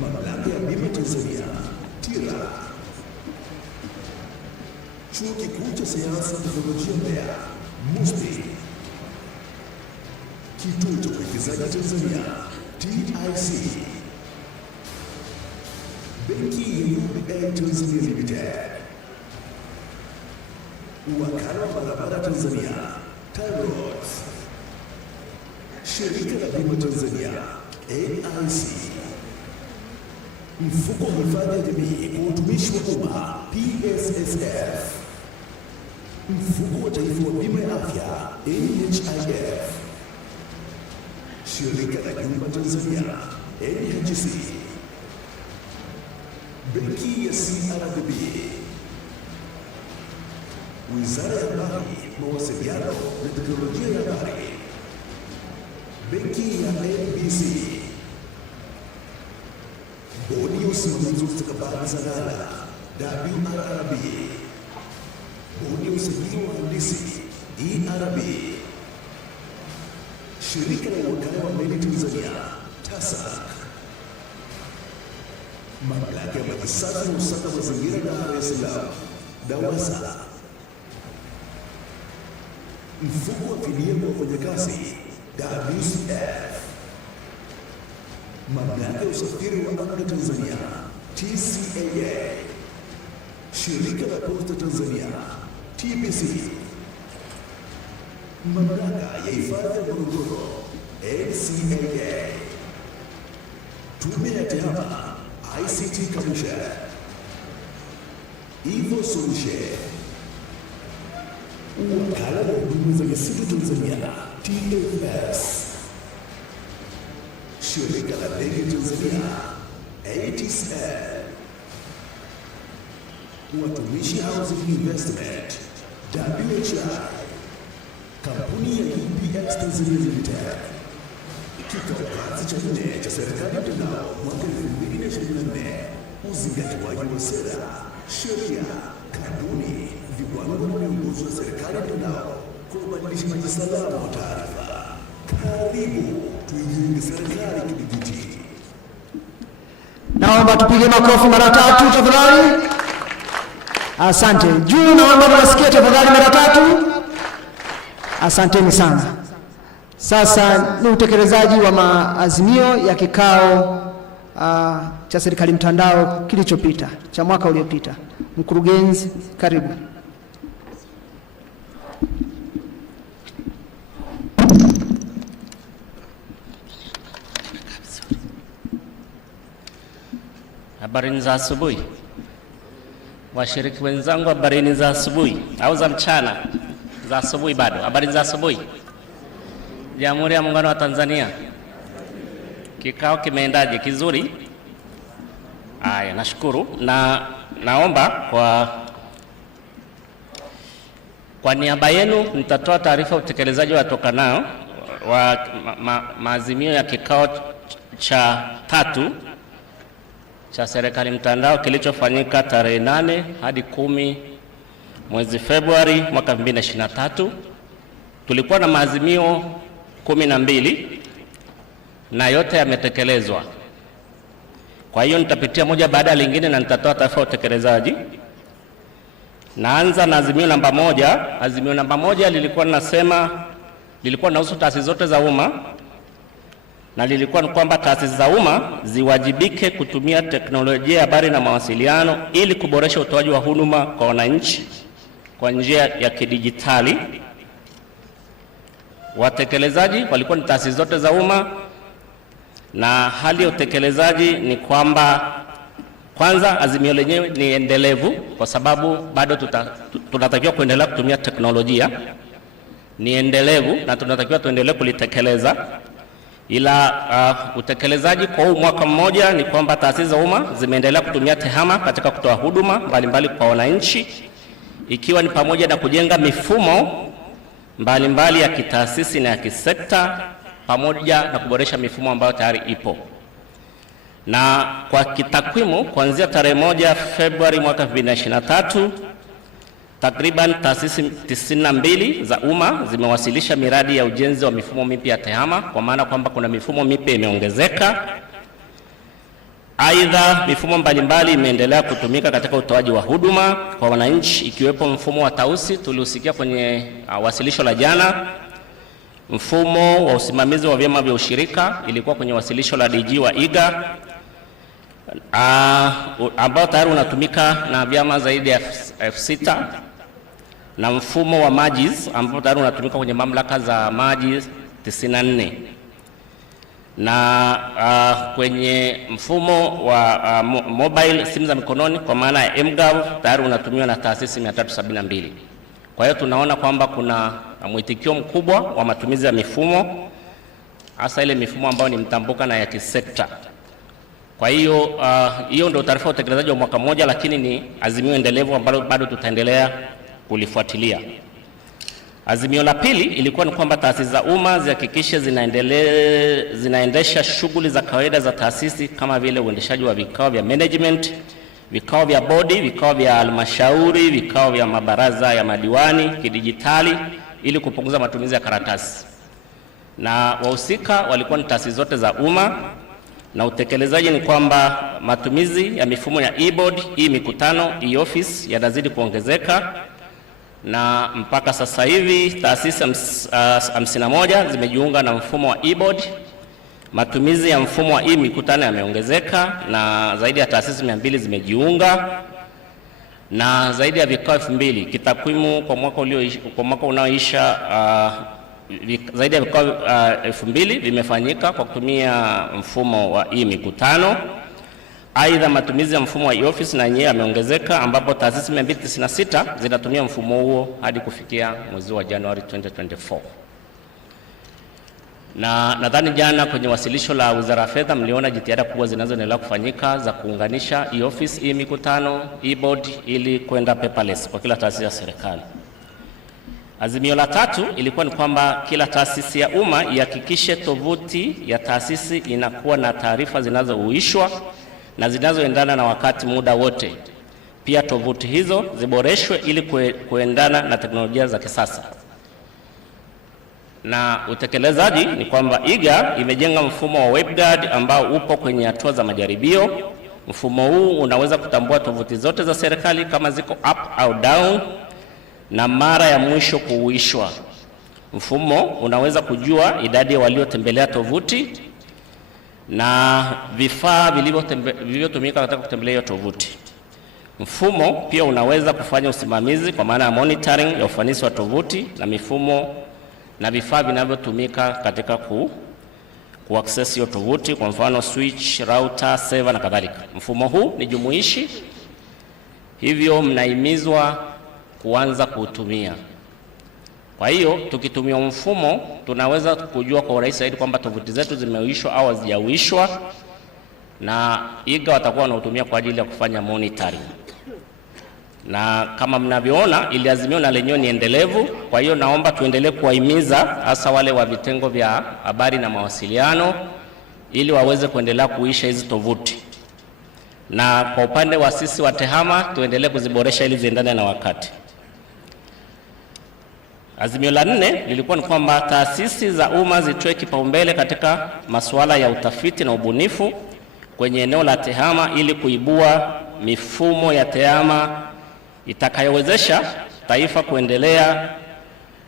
Mamlaka ya bima Tanzania, TIRA. Chuo Kikuu cha Sayansi na Teknolojia Mbeya, MUST. Kituo cha Uwekezaji Tanzania, TIC. Benki ya UBA Tanzania Limited. Wakala wa Barabara Tanzania, TANROADS. Shirika la Bima Tanzania, AICC. Mfuko wa Hifadhi ya Jamii kwa Utumishi wa Umma, PSSF. Mfuko wa Taifa wa Bima ya Afya, NHIF. Shirika la Nyumba Tanzania, NHC. Benki ya CRDB. Wizara ya Habari, Mawasiliano na Teknolojia ya Habari. Benki ya NBC. Bodi ya Usimamizi wa Stakabadhi za Ghala, WRB. Bodi ya Usajili wa Wahandisi, ERB. Shirika la Wakala wa Meli Tanzania, TASAC. Mamlaka ya Maji Safi na Usafi wa Mazingira Dar es Salaam, DAWASA. Mfuko wa Fidia kwa Wafanyakazi, WCF. Mamlaka ya Usafiri wa Anga Tanzania, TCAA. Shirika la Posta Tanzania, TBC. Mamlaka ya Hifadhi ya Ngorongoro, NCAA. Tume ya TEHAMA, ICT Commission. Evo Solution. Wakala wa Huduma za Misitu Tanzania, TFS. Shirika la Ndege Tanzania, ATCL. Watumishi Housing Investment, WHI. Kampuni ya UPX Tanzania Limited. Kikao Kazi cha 4 cha Serikali Mtandao mwaka 2024. Uzingatiwaji wa sera, sheria, kanuni, viwango na miongozo ya Serikali Mtandao kwa ubadilishaji salama wa taarifa. Karibu tuijenge serikali kidijitali. Naomba tupige makofi mara 3 tafadhali. Asante. Juu naomba tuwasikie tafadhali mara 3. Asanteni sana. Sasa ni utekelezaji wa maazimio ya kikao cha Serikali Mtandao kilichopita cha mwaka uliopita. Mkurugenzi, karibu. Habari za asubuhi. Washiriki wenzangu, habari za asubuhi au za mchana? Za asubuhi bado. Habari za asubuhi. Jamhuri ya Muungano wa Tanzania. Kikao kimeendaje? Kizuri? Haya, nashukuru na naomba kwa niaba yenu nitatoa taarifa utekelezaji watokanao wa maazimio ya kikao cha 3 cha Serikali Mtandao kilichofanyika tarehe 8 hadi 10 mwezi Februari mwaka 2023. Tulikuwa na maazimio 12 na yote yametekelezwa. Kwa hiyo nitapitia moja baada ya lingine na nitatoa taarifa ya utekelezaji. Naanza na azimio namba 1. Azimio namba 1 lilikuwa linahusu taasisi zote za umma na lilikuwa ni kwamba taasisi za umma ziwajibike kutumia teknolojia ya habari na mawasiliano ili kuboresha utoaji wa huduma kwa wananchi kwa njia ya kidijitali. Watekelezaji walikuwa ni taasisi zote za umma, na hali ya utekelezaji ni kwamba kwanza azimio lenyewe ni endelevu kwa sababu bado tunatakiwa kuendelea kutumia teknolojia. Ni endelevu na tunatakiwa tuendelee kulitekeleza. Ila utekelezaji kwa huu mwaka mmoja ni kwamba taasisi za umma zimeendelea kutumia TEHAMA katika kutoa huduma mbalimbali kwa wananchi, ikiwa ni pamoja na kujenga mifumo mbalimbali ya kitaasisi na ya kisekta pamoja na kuboresha mifumo ambayo tayari ipo. Na kwa kitakwimu kuanzia tarehe 1 Februari mwaka 2023 takriban taasisi 92 za umma zimewasilisha miradi ya ujenzi wa mifumo mipya ya tehama, kwa maana kwamba kuna mifumo mipya imeongezeka. Aidha, mifumo mbalimbali imeendelea kutumika katika utoaji wa huduma kwa wananchi, ikiwepo mfumo wa tausi tuliusikia kwenye wasilisho la jana. Mfumo wa usimamizi wa vyama vya ushirika ilikuwa kwenye wasilisho la DG wa IGA, ambao tayari unatumika na vyama zaidi ya 6,000, na mfumo wa maji ambao tayari unatumika kwenye mamlaka za maji 94, na kwenye mfumo wa mobile simu za mikononi kwa maana ya mGov tayari unatumiwa na taasisi 372. Kwa hiyo tunaona kwamba kuna mwitikio mkubwa wa matumizi ya mifumo, hasa ile mifumo ambayo ni mtambuka na ya kisekta. Kwa hiyo hiyo ndio taarifa ya utekelezaji wa mwaka mmoja, lakini ni azimio endelevu ambalo bado tutaendelea kulifuatilia. Azimio la pili ilikuwa ni kwamba taasisi za umma zihakikishe zinaendesha shughuli za kawaida za taasisi kama vile uendeshaji wa vikao vya management, vikao vya bodi, vikao vya halmashauri, vikao vya mabaraza ya madiwani kidijitali ili kupunguza matumizi ya karatasi. Na wahusika walikuwa ni taasisi zote za umma, na utekelezaji ni kwamba matumizi ya mifumo ya e-board, mikutano, e-office yanazidi kuongezeka, na mpaka sasa hivi taasisi 51 zimejiunga na mfumo wa e-board. Matumizi ya mfumo wa mikutano yameongezeka na zaidi ya taasisi 200 zimejiunga, na zaidi ya vikao 2000 kitakwimu kwa mwaka unaoisha zaidi ya vikao 2000 vimefanyika kwa kutumia mfumo wa mikutano. Aidha, matumizi ya mfumo wa e-office na yenyewe yameongezeka, ambapo taasisi 296 zinatumia mfumo huo hadi kufikia mwezi wa Januari 2024. Na nadhani jana kwenye wasilisho la Wizara ya Fedha mliona jitihada kubwa zinazoendelea kufanyika za kuunganisha e-office, mikutano, e-board ili kwenda paperless kwa kila taasisi ya serikali. Azimio la tatu ilikuwa ni kwamba kila taasisi ya umma ihakikishe tovuti ya taasisi inakuwa na taarifa zinazouishwa na zinazoendana na wakati muda wote. Pia tovuti hizo ziboreshwe ili kuendana na teknolojia za kisasa. Na utekelezaji ni kwamba IGA imejenga mfumo wa WebGuard ambao upo kwenye hatua za majaribio. Mfumo huu unaweza kutambua tovuti zote za serikali kama ziko up au down na mara ya mwisho kuuishwa. Mfumo unaweza kujua idadi ya waliotembelea tovuti na vifaa vilivyotumika katika kutembelea hiyo tovuti. Mfumo pia unaweza kufanya usimamizi kwa maana ya monitoring ya ufanisi wa tovuti na mifumo na vifaa vinavyotumika katika kuaccess hiyo tovuti, kwa mfano switch, router, server na kadhalika. Mfumo huu ni jumuishi, hivyo mnahimizwa kuanza kuutumia. Kwa hiyo tukitumia mfumo tunaweza kujua kwa urahisi zaidi kwamba tovuti zetu zimeuishwa au hazijauishwa, na IGA watakuwa wanautumia kwa ajili ya kufanya monitoring. Na kama mnavyoona ili azimio na lenyewe ni endelevu, kwa hiyo naomba tuendelee kuwahimiza hasa wale wa vitengo vya habari na mawasiliano ili waweze kuendelea kuisha hizi tovuti. Na kwa upande wa sisi wa TEHAMA tuendelee kuziboresha ili ziendane na wakati. Azimio la 4 lilikuwa ni kwamba taasisi za umma zitoe kipaumbele katika masuala ya utafiti na ubunifu kwenye eneo la TEHAMA ili kuibua mifumo ya TEHAMA itakayowezesha taifa kuendelea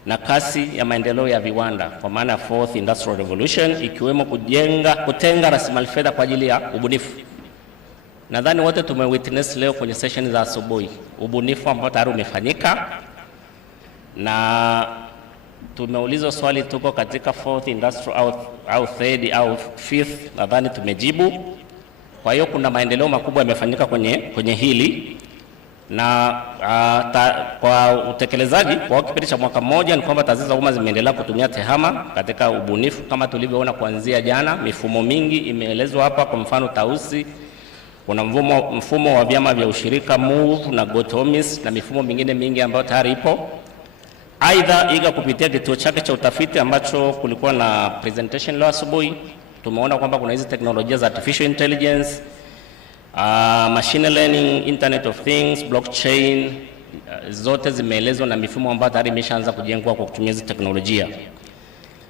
na kasi ya maendeleo ya viwanda kwa maana ya Fourth Industrial Revolution, ikiwemo kutenga rasilimali fedha kwa ajili ya ubunifu. Nadhani wote tumewitness leo kwenye session za asubuhi ubunifu ambao tayari umefanyika, na tumeulizwa swali tuko katika Fourth Industrial au Third au Fifth, nadhani tumejibu. Kwa hiyo kuna maendeleo makubwa yamefanyika kwenye hili, na kwa utekelezaji kwa kipindi cha mwaka mmoja ni kwamba taasisi za umma zimeendelea kutumia TEHAMA katika ubunifu kama tulivyoona kuanzia jana. Mifumo mingi imeelezwa hapa, kwa mfano tausi, kuna mfumo wa vyama vya ushirika MOVE na GoToMIS na mifumo mingine mingi ambayo tayari ipo. Aidha, IGA kupitia kituo chake cha utafiti ambacho kulikuwa na presentation leo asubuhi, tumeona kwamba kuna hizi teknolojia za artificial intelligence, machine learning, internet of things, blockchain, zote zimeelezwa na mifumo ambayo tayari imeshaanza kujengwa kwa kutumia hizi teknolojia.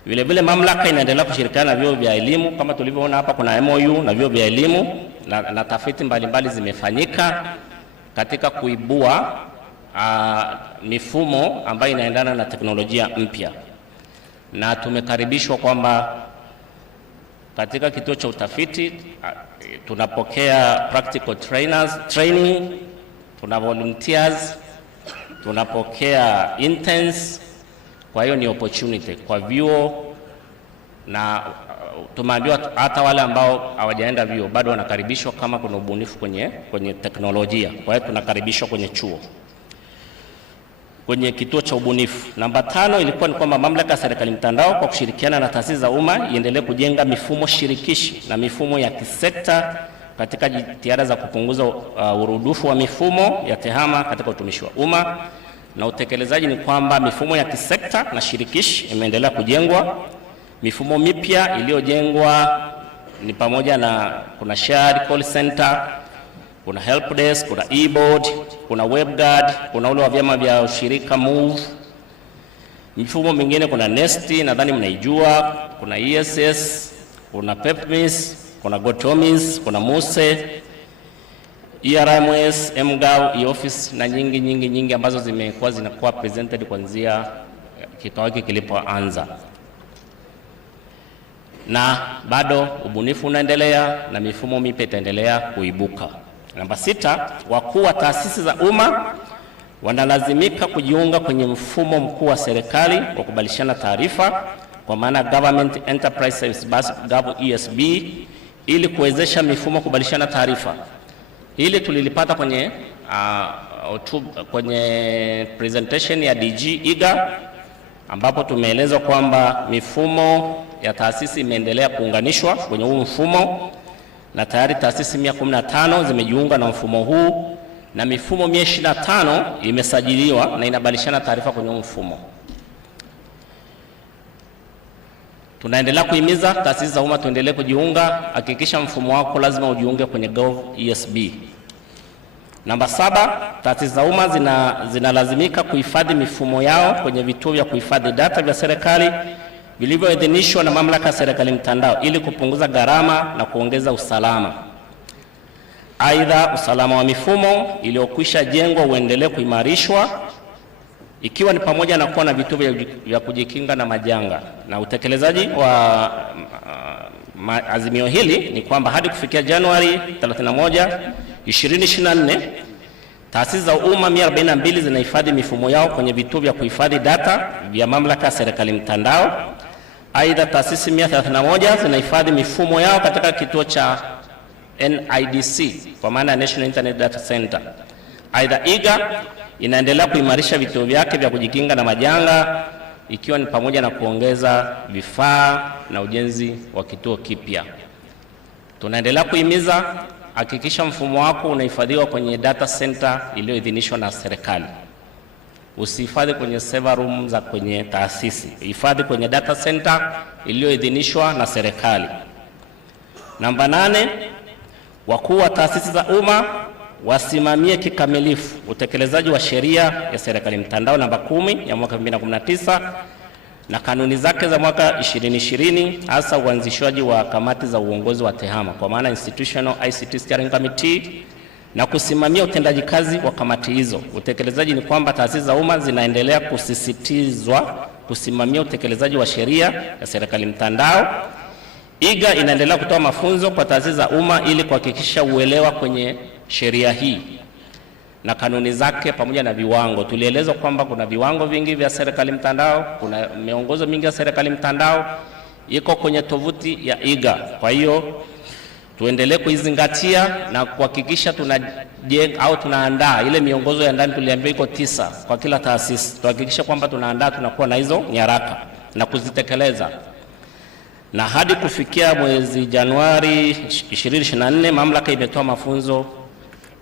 Vile vile mamlaka inaendelea kushirikiana na vyuo vya elimu, kama tulivyoona hapa kuna MOU na vyuo vya elimu na tafiti mbalimbali zimefanyika katika kuibua mifumo ambayo inaendana na teknolojia mpya, na tumekaribishwa kwamba katika kituo cha utafiti tunapokea practical training, tuna volunteers, tunapokea interns. Kwa hiyo ni opportunity kwa vyuo, na tumeambiwa hata wale ambao hawajaenda vyuo bado wanakaribishwa kama kuna ubunifu kwenye teknolojia. Kwa hiyo tunakaribishwa kwenye chuo, kwenye kituo cha ubunifu. Namba 5 ilikuwa ni kwamba mamlaka ya serikali mtandao kwa kushirikiana na taasisi za umma iendelee kujenga mifumo shirikishi na mifumo ya kisekta katika jitihada za kupunguza urudufu wa mifumo ya tehama katika utumishi wa umma. Na utekelezaji ni kwamba mifumo ya kisekta na shirikishi imeendelea kujengwa. Mifumo mipya iliyojengwa ni pamoja na kuna shared call center, kuna help desk, kuna e-board, kuna webguard, kuna ule wa vyama vya ushirika move. Mifumo mingine kuna nesti, nadhani mnaijua, kuna ESS, kuna PEPMIS, kuna GoToMIS, kuna MUSE, ERMS, MGAO, e-office na nyingi ambazo zinakuwa presented kuanzia kikao hiki kilipoanza. Na bado ubunifu unaendelea na mifumo mipya itaendelea kuibuka. Namba 6, wakuu wa taasisi za umma wanalazimika kujiunga kwenye mfumo mkuu wa serikali wa kubadilishana taarifa, kwa maana Government Enterprise Service Bus (GovESB), ili kuwezesha mifumo kubadilishana taarifa. Hili tulilipata kwenye presentation ya DG IGA, ambapo tumeelezwa kwamba mifumo ya taasisi imeendelea kuunganishwa kwenye huu mfumo, na tayari taasisi 115 zimejiunga na mfumo huu, na mifumo 125 imesajiliwa na inabadilishana taarifa kwenye huu mfumo. Tunaendelea kuhimiza taasisi za umma tuendelee kujiunga. Hakikisha mfumo wako lazima ujiunge kwenye GovESB. Namba 7, taasisi za umma zinalazimika kuhifadhi mifumo yao kwenye vituo vya kuhifadhi data vya serikali vilivyoidhinishwa na mamlaka ya serikali mtandao ili kupunguza gharama na kuongeza usalama. Aidha, usalama wa mifumo iliyokwisha jengwa uendelee kuimarishwa, ikiwa ni pamoja na kuwa na vituo vya kujikinga na majanga. Na utekelezaji wa azimio hili ni kwamba hadi kufikia Januari 31, 2024, taasisi za umma 142 zinahifadhi mifumo yao kwenye vituo vya kuhifadhi data vya mamlaka ya serikali mtandao. Aidha, taasisi 131 zinahifadhi mifumo yao katika kituo cha NIDC, kwa maana National Internet Data Center. Aidha, IGA inaendelea kuimarisha vituo vyake vya kujikinga na majanga, ikiwa ni pamoja na kuongeza vifaa na ujenzi wa kituo kipya. Tunaendelea kuhimiza, hakikisha mfumo wako unahifadhiwa kwenye data center iliyoidhinishwa na serikali. Usihifadhi kwenye server room za kwenye taasisi, hifadhi kwenye data center iliyoidhinishwa na serikali. Namba 8, wakuu wa taasisi za umma wasimamie kikamilifu utekelezaji wa sheria ya serikali mtandao namba 10 ya mwaka 2019 na kanuni zake za mwaka 2020, hasa uanzishwaji wa kamati za uongozi wa tehama, kwa maana Institutional ICT Steering Committee, na kusimamia utendaji kazi wa kamati hizo. Utekelezaji ni kwamba taasisi za umma zinaendelea kusisitizwa kusimamia utekelezaji wa sheria ya serikali mtandao. IGA inaendelea kutoa mafunzo kwa taasisi za umma ili kuhakikisha uelewa kwenye sheria hii na kanuni zake pamoja na viwango. Tulielezwa kwamba kuna viwango vingi vya serikali mtandao, kuna miongozo mingi ya serikali mtandao iko kwenye tovuti ya IGA. Kwa hiyo tuendelee kuizingatia na kuhakikisha tunaandaa ile miongozo ya ndani. Tuliambiwa iko 9 kwa kila taasisi. Tuhakikisha kwamba tunaandaa, tunakuwa na hizo nyaraka na kuzitekeleza. Na hadi kufikia mwezi Januari 2024, mamlaka imetoa mafunzo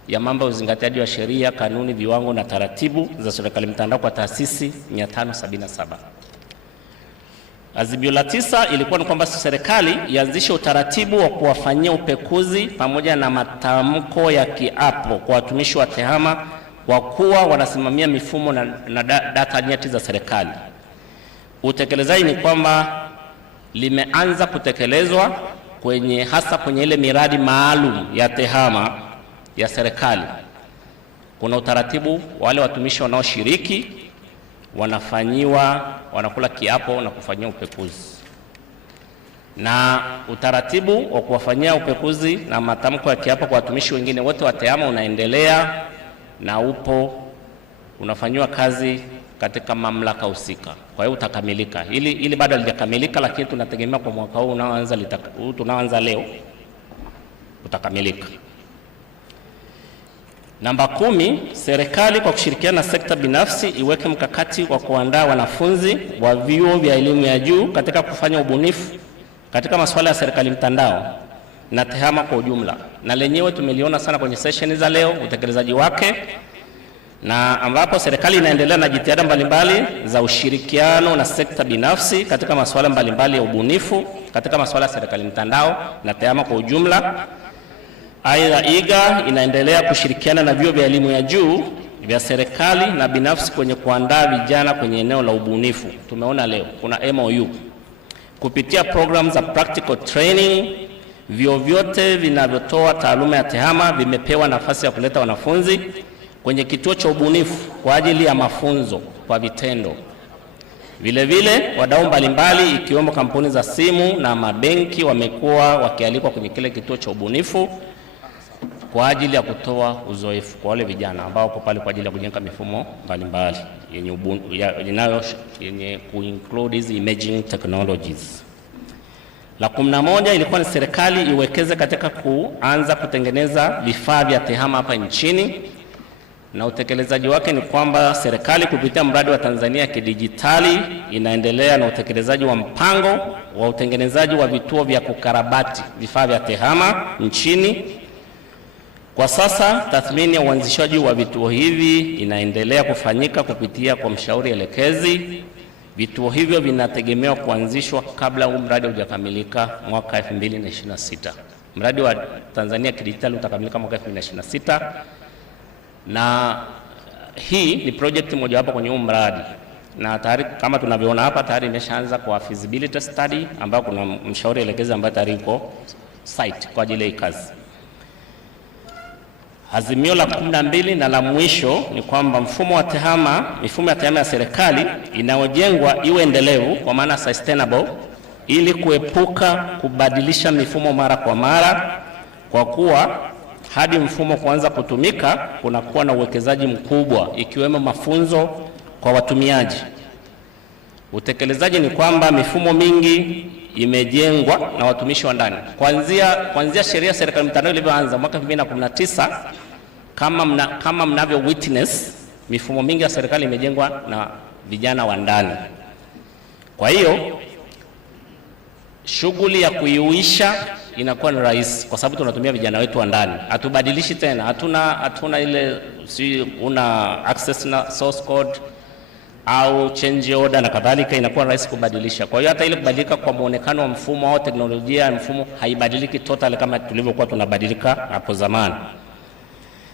ya mambo ya uzingatiaji wa sheria, kanuni, viwango na taratibu za serikali mtandao kwa taasisi 577. Azimio la 9 ilikuwa ni kwamba serikali ianzishe utaratibu wa kuwafanyia upekuzi pamoja na matamko ya kiapo kwa watumishi wa tehama kwa kuwa wanasimamia mifumo na data nyeti za serikali. Utekelezaji ni kwamba limeanza kutekelezwa hasa kwenye ile miradi maalum ya tehama ya serikali. Kuna utaratibu, wale watumishi wanaoshiriki wanakula kiapo na kufanyia upekuzi, na utaratibu wa kuwafanyia upekuzi na matamko ya kiapo kwa watumishi wengine wote wa tehama unaendelea na unafanyiwa kazi katika mamlaka husika. Kwa hiyo utakamilika. Ili bado halijakamilika, lakini tunategemea kwa mwaka huu tunaanza leo utakamilika. Namba 10, serikali kwa kushirikiana na sekta binafsi iweke mkakati wa kuandaa wanafunzi wa vyuo vya elimu ya juu katika kufanya ubunifu katika masuala ya serikali mtandao na tehama kwa ujumla. Na lenyewe tumeliona sana kwenye session za leo utekelezaji wake, na ambapo serikali inaendelea na jitihada mbalimbali za ushirikiano na sekta binafsi katika masuala mbalimbali ya ubunifu katika masuala ya serikali mtandao na tehama kwa ujumla. Aidha, IGA inaendelea kushirikiana na vyuo vya elimu ya juu vya serikali na binafsi kwenye kuandaa vijana kwenye eneo la ubunifu. Tumeona leo kuna MOU kupitia program za practical training. Vyuo vyote vinavyotoa taaluma ya tehama vimepewa nafasi ya kuleta wanafunzi kwenye kituo cha ubunifu kwa ajili ya mafunzo kwa vitendo. Vile vile wadau mbalimbali ikiwemo kampuni za simu na mabenki wamekuwa wakialikwa kwenye kile kituo cha ubunifu kwa ajili ya kutoa uzoefu kwa wale vijana ambao wako pale kwa ajili ya kujenga mifumo mbalimbali yenye kuinclude hizi emerging technologies. La 11 ilikuwa ni serikali iwekeze katika kuanza kutengeneza vifaa vya tehama hapa nchini, na utekelezaji wake ni kwamba serikali kupitia mradi wa Tanzania ya kidijitali inaendelea na utekelezaji wa mpango wa utengenezaji wa vituo vya kukarabati vifaa vya tehama nchini. Kwa sasa tathmini ya uanzishaji wa vituo hivi inaendelea kufanyika kupitia kwa mshauri elekezi. Vituo hivyo vinategemewa kuanzishwa kabla huu mradi hujakamilika mwaka 2026. Mradi wa Tanzania kidijitali utakamilika mwaka 2026, na hii ni project mojawapo kwenye huu mradi, na tayari kama tunavyoona hapa tayari imeshaanza kwa feasibility study ambayo kuna mshauri elekezi ambaye tayari yuko site kwa ajili ya kazi. Azimio la 12 na la mwisho ni kwamba mifumo ya tehama ya serikali inayojengwa iwe endelevu, kwa maana sustainable, ili kuepuka kubadilisha mifumo mara kwa mara, kwa kuwa hadi mfumo kuanza kutumika kunakuwa na uwekezaji mkubwa ikiwemo mafunzo kwa watumiaji. Utekelezaji ni kwamba mifumo mingi imejengwa na watumishi wa ndani. Kuanzia sheria ya serikali mtandao ilivyoanza mwaka 2019, kama mnavyo witness, mifumo mingi ya serikali imejengwa na vijana wa ndani. Kwa hiyo shughuli ya kuiuisha inakuwa ni rahisi kwa sababu tunatumia vijana wetu wa ndani. Hatubadilishi tena, hatuna ile una access na source code au change order na kadhalika, inakuwa rahisi kubadilisha. Kwa hiyo hata ile kubadilika kwa muonekano wa mfumo au teknolojia ya mfumo haibadiliki total kama tulivyokuwa tunabadilika hapo zamani.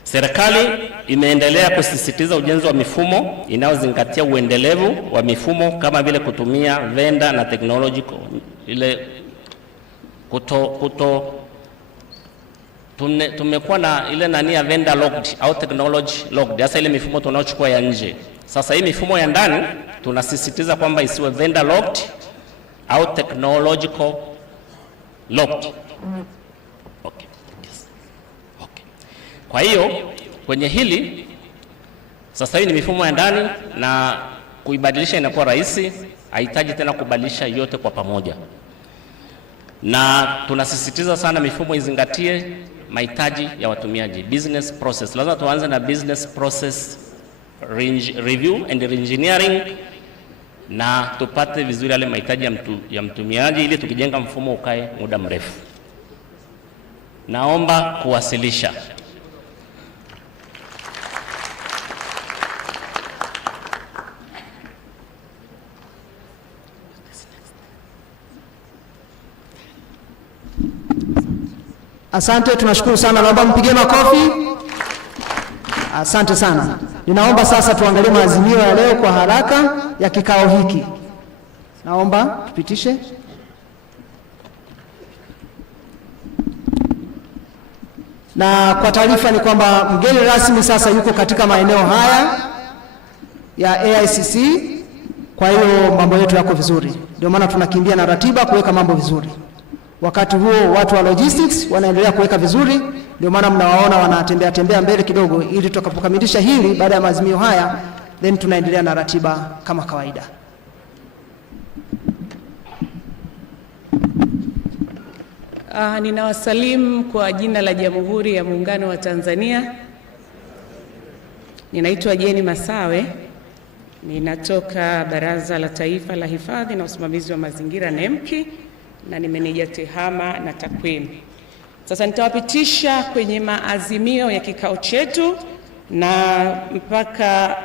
Serikali imeendelea kusisitiza ujenzi wa mifumo inayozingatia uendelevu wa mifumo kama vile kutumia vendor na technological ile tumekuwa na ile nani ya vendor locked au technology locked, hasa ile mifumo tunaochukua ya nje. Sasa hii mifumo ya ndani tunasisitiza kwamba isiwe vendor locked au technological locked. Okay. Yes. Okay. Kwa hiyo kwenye hili sasa hii ni mifumo ya ndani na kuibadilisha inakuwa rahisi, haihitaji tena kubadilisha yote kwa pamoja. Na tunasisitiza sana mifumo izingatie mahitaji ya watumiaji, business process. Lazima tuanze na business process review and engineering na tupate vizuri yale mahitaji ya mtumiaji ili tukijenga mfumo ukae muda mrefu. Naomba kuwasilisha Asante, tunashukuru sana. Naomba mpige makofi. Asante sana. Ninaomba sasa tuangalie maazimio ya leo kwa haraka ya kikao hiki. Naomba tupitishe. Na kwa taarifa ni kwamba mgeni rasmi sasa yuko katika maeneo haya ya AICC. Kwa hiyo mambo yetu yako vizuri, ndio maana tunakimbia na ratiba kuweka mambo vizuri. Wakati huo watu wa logistics wanaendelea kuweka vizuri, ndio maana mnawaona wanatembea tembea mbele kidogo, ili tutakapokamilisha hili baada ya maazimio haya, then tunaendelea na ratiba kama kawaida. Ninawasalimu kwa jina la Jamhuri ya Muungano wa Tanzania. Ninaitwa Jeni Masawe, ninatoka Baraza la Taifa la Hifadhi na Usimamizi wa Mazingira NEMKI, na ni meneja tehama na takwimu. Sasa nitawapitisha kwenye maazimio ya kikao chetu, na mpaka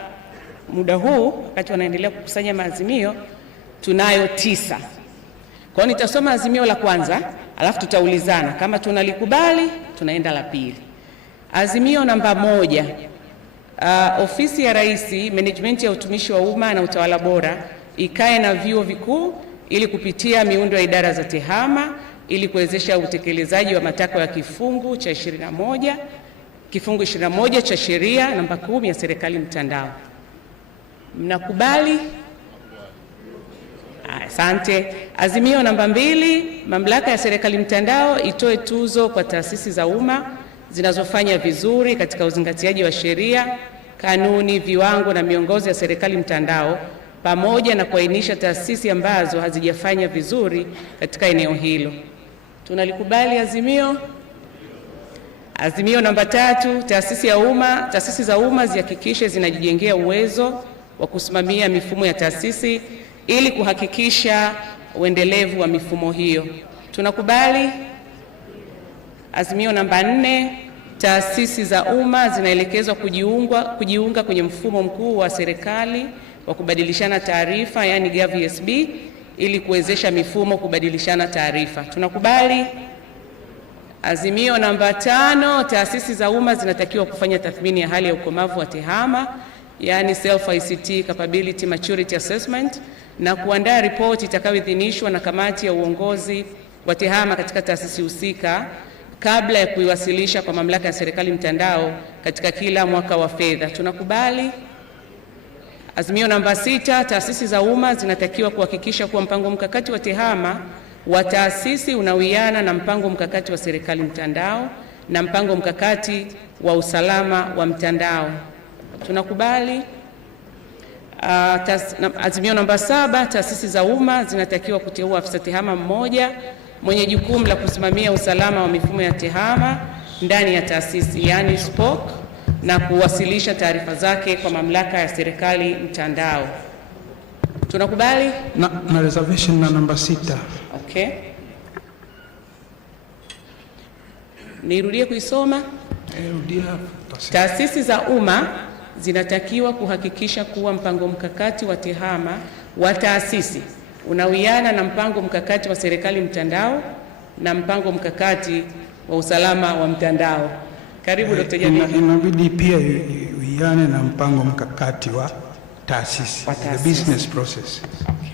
muda huu wakati wanaendelea kukusanya maazimio tunayo 9. Kwa hiyo nitasoma azimio la kwanza, alafu tutaulizana kama tunalikubali, tunaenda la pili. Azimio namba 1. Ofisi ya Rais, Management ya Utumishi wa Umma na Utawala Bora ikae na vyuo vikuu ili kupitia miundo ya idara za tehama ili kuwezesha utekelezaji wa matakwa ya kifungu cha 21 cha sheria namba 10 ya Serikali Mtandao. Mnakubali? Asante. Azimio namba 2, Mamlaka ya Serikali Mtandao itoe tuzo kwa taasisi za umma zinazofanya vizuri katika uzingatiaji wa sheria, kanuni, viwango na miongozo ya Serikali Mtandao, pamoja na kuainisha taasisi ambazo hazijafanya vizuri katika eneo hilo. Tunalikubali azimio? Azimio namba 3, taasisi za umma zihakikishe zinajijengea uwezo wa kusimamia mifumo ya taasisi ili kuhakikisha uendelevu wa mifumo hiyo. Tunakubali? Azimio namba 4, taasisi za umma zinaelekezwa kujiunga kwenye mfumo mkuu wa serikali wa kubadilishana taarifa, yani GovESB, ili kuwezesha mifumo kubadilishana taarifa. Tunakubali? Azimio namba 5, taasisi za umma zinatakiwa kufanya tathmini ya hali ya ukomavu wa tehama, yani self ICT capability maturity assessment, na kuandaa ripoti itakayoidhinishwa na kamati ya uongozi wa tehama katika taasisi husika kabla ya kuiwasilisha kwa Mamlaka ya Serikali Mtandao katika kila mwaka wa fedha. Tunakubali? Azimio namba 6, taasisi za umma zinatakiwa kuhakikisha kuwa mpango mkakati wa tehama wa taasisi unawiana na mpango mkakati wa Serikali Mtandao na mpango mkakati wa usalama wa mtandao. Tunakubali? Azimio namba 7, taasisi za umma zinatakiwa kuteua afisa tehama mmoja mwenye jukumu la kusimamia usalama wa mifumo ya tehama ndani ya taasisi, yani SPOC, na kuwasilisha taarifa zake kwa Mamlaka ya Serikali Mtandao. Tunakubali? Na reservation na namba 6. Okay. Nirudie kuisoma? Rudia. Taasisi za umma zinatakiwa kuhakikisha kuwa mpango mkakati wa tehama wa taasisi unawiana na mpango mkakati wa Serikali Mtandao na mpango mkakati wa usalama wa mtandao. Karibu Dr. Jabiri. Inabidi pia uiane na mpango mkakati wa taasisi, the business process. Okay.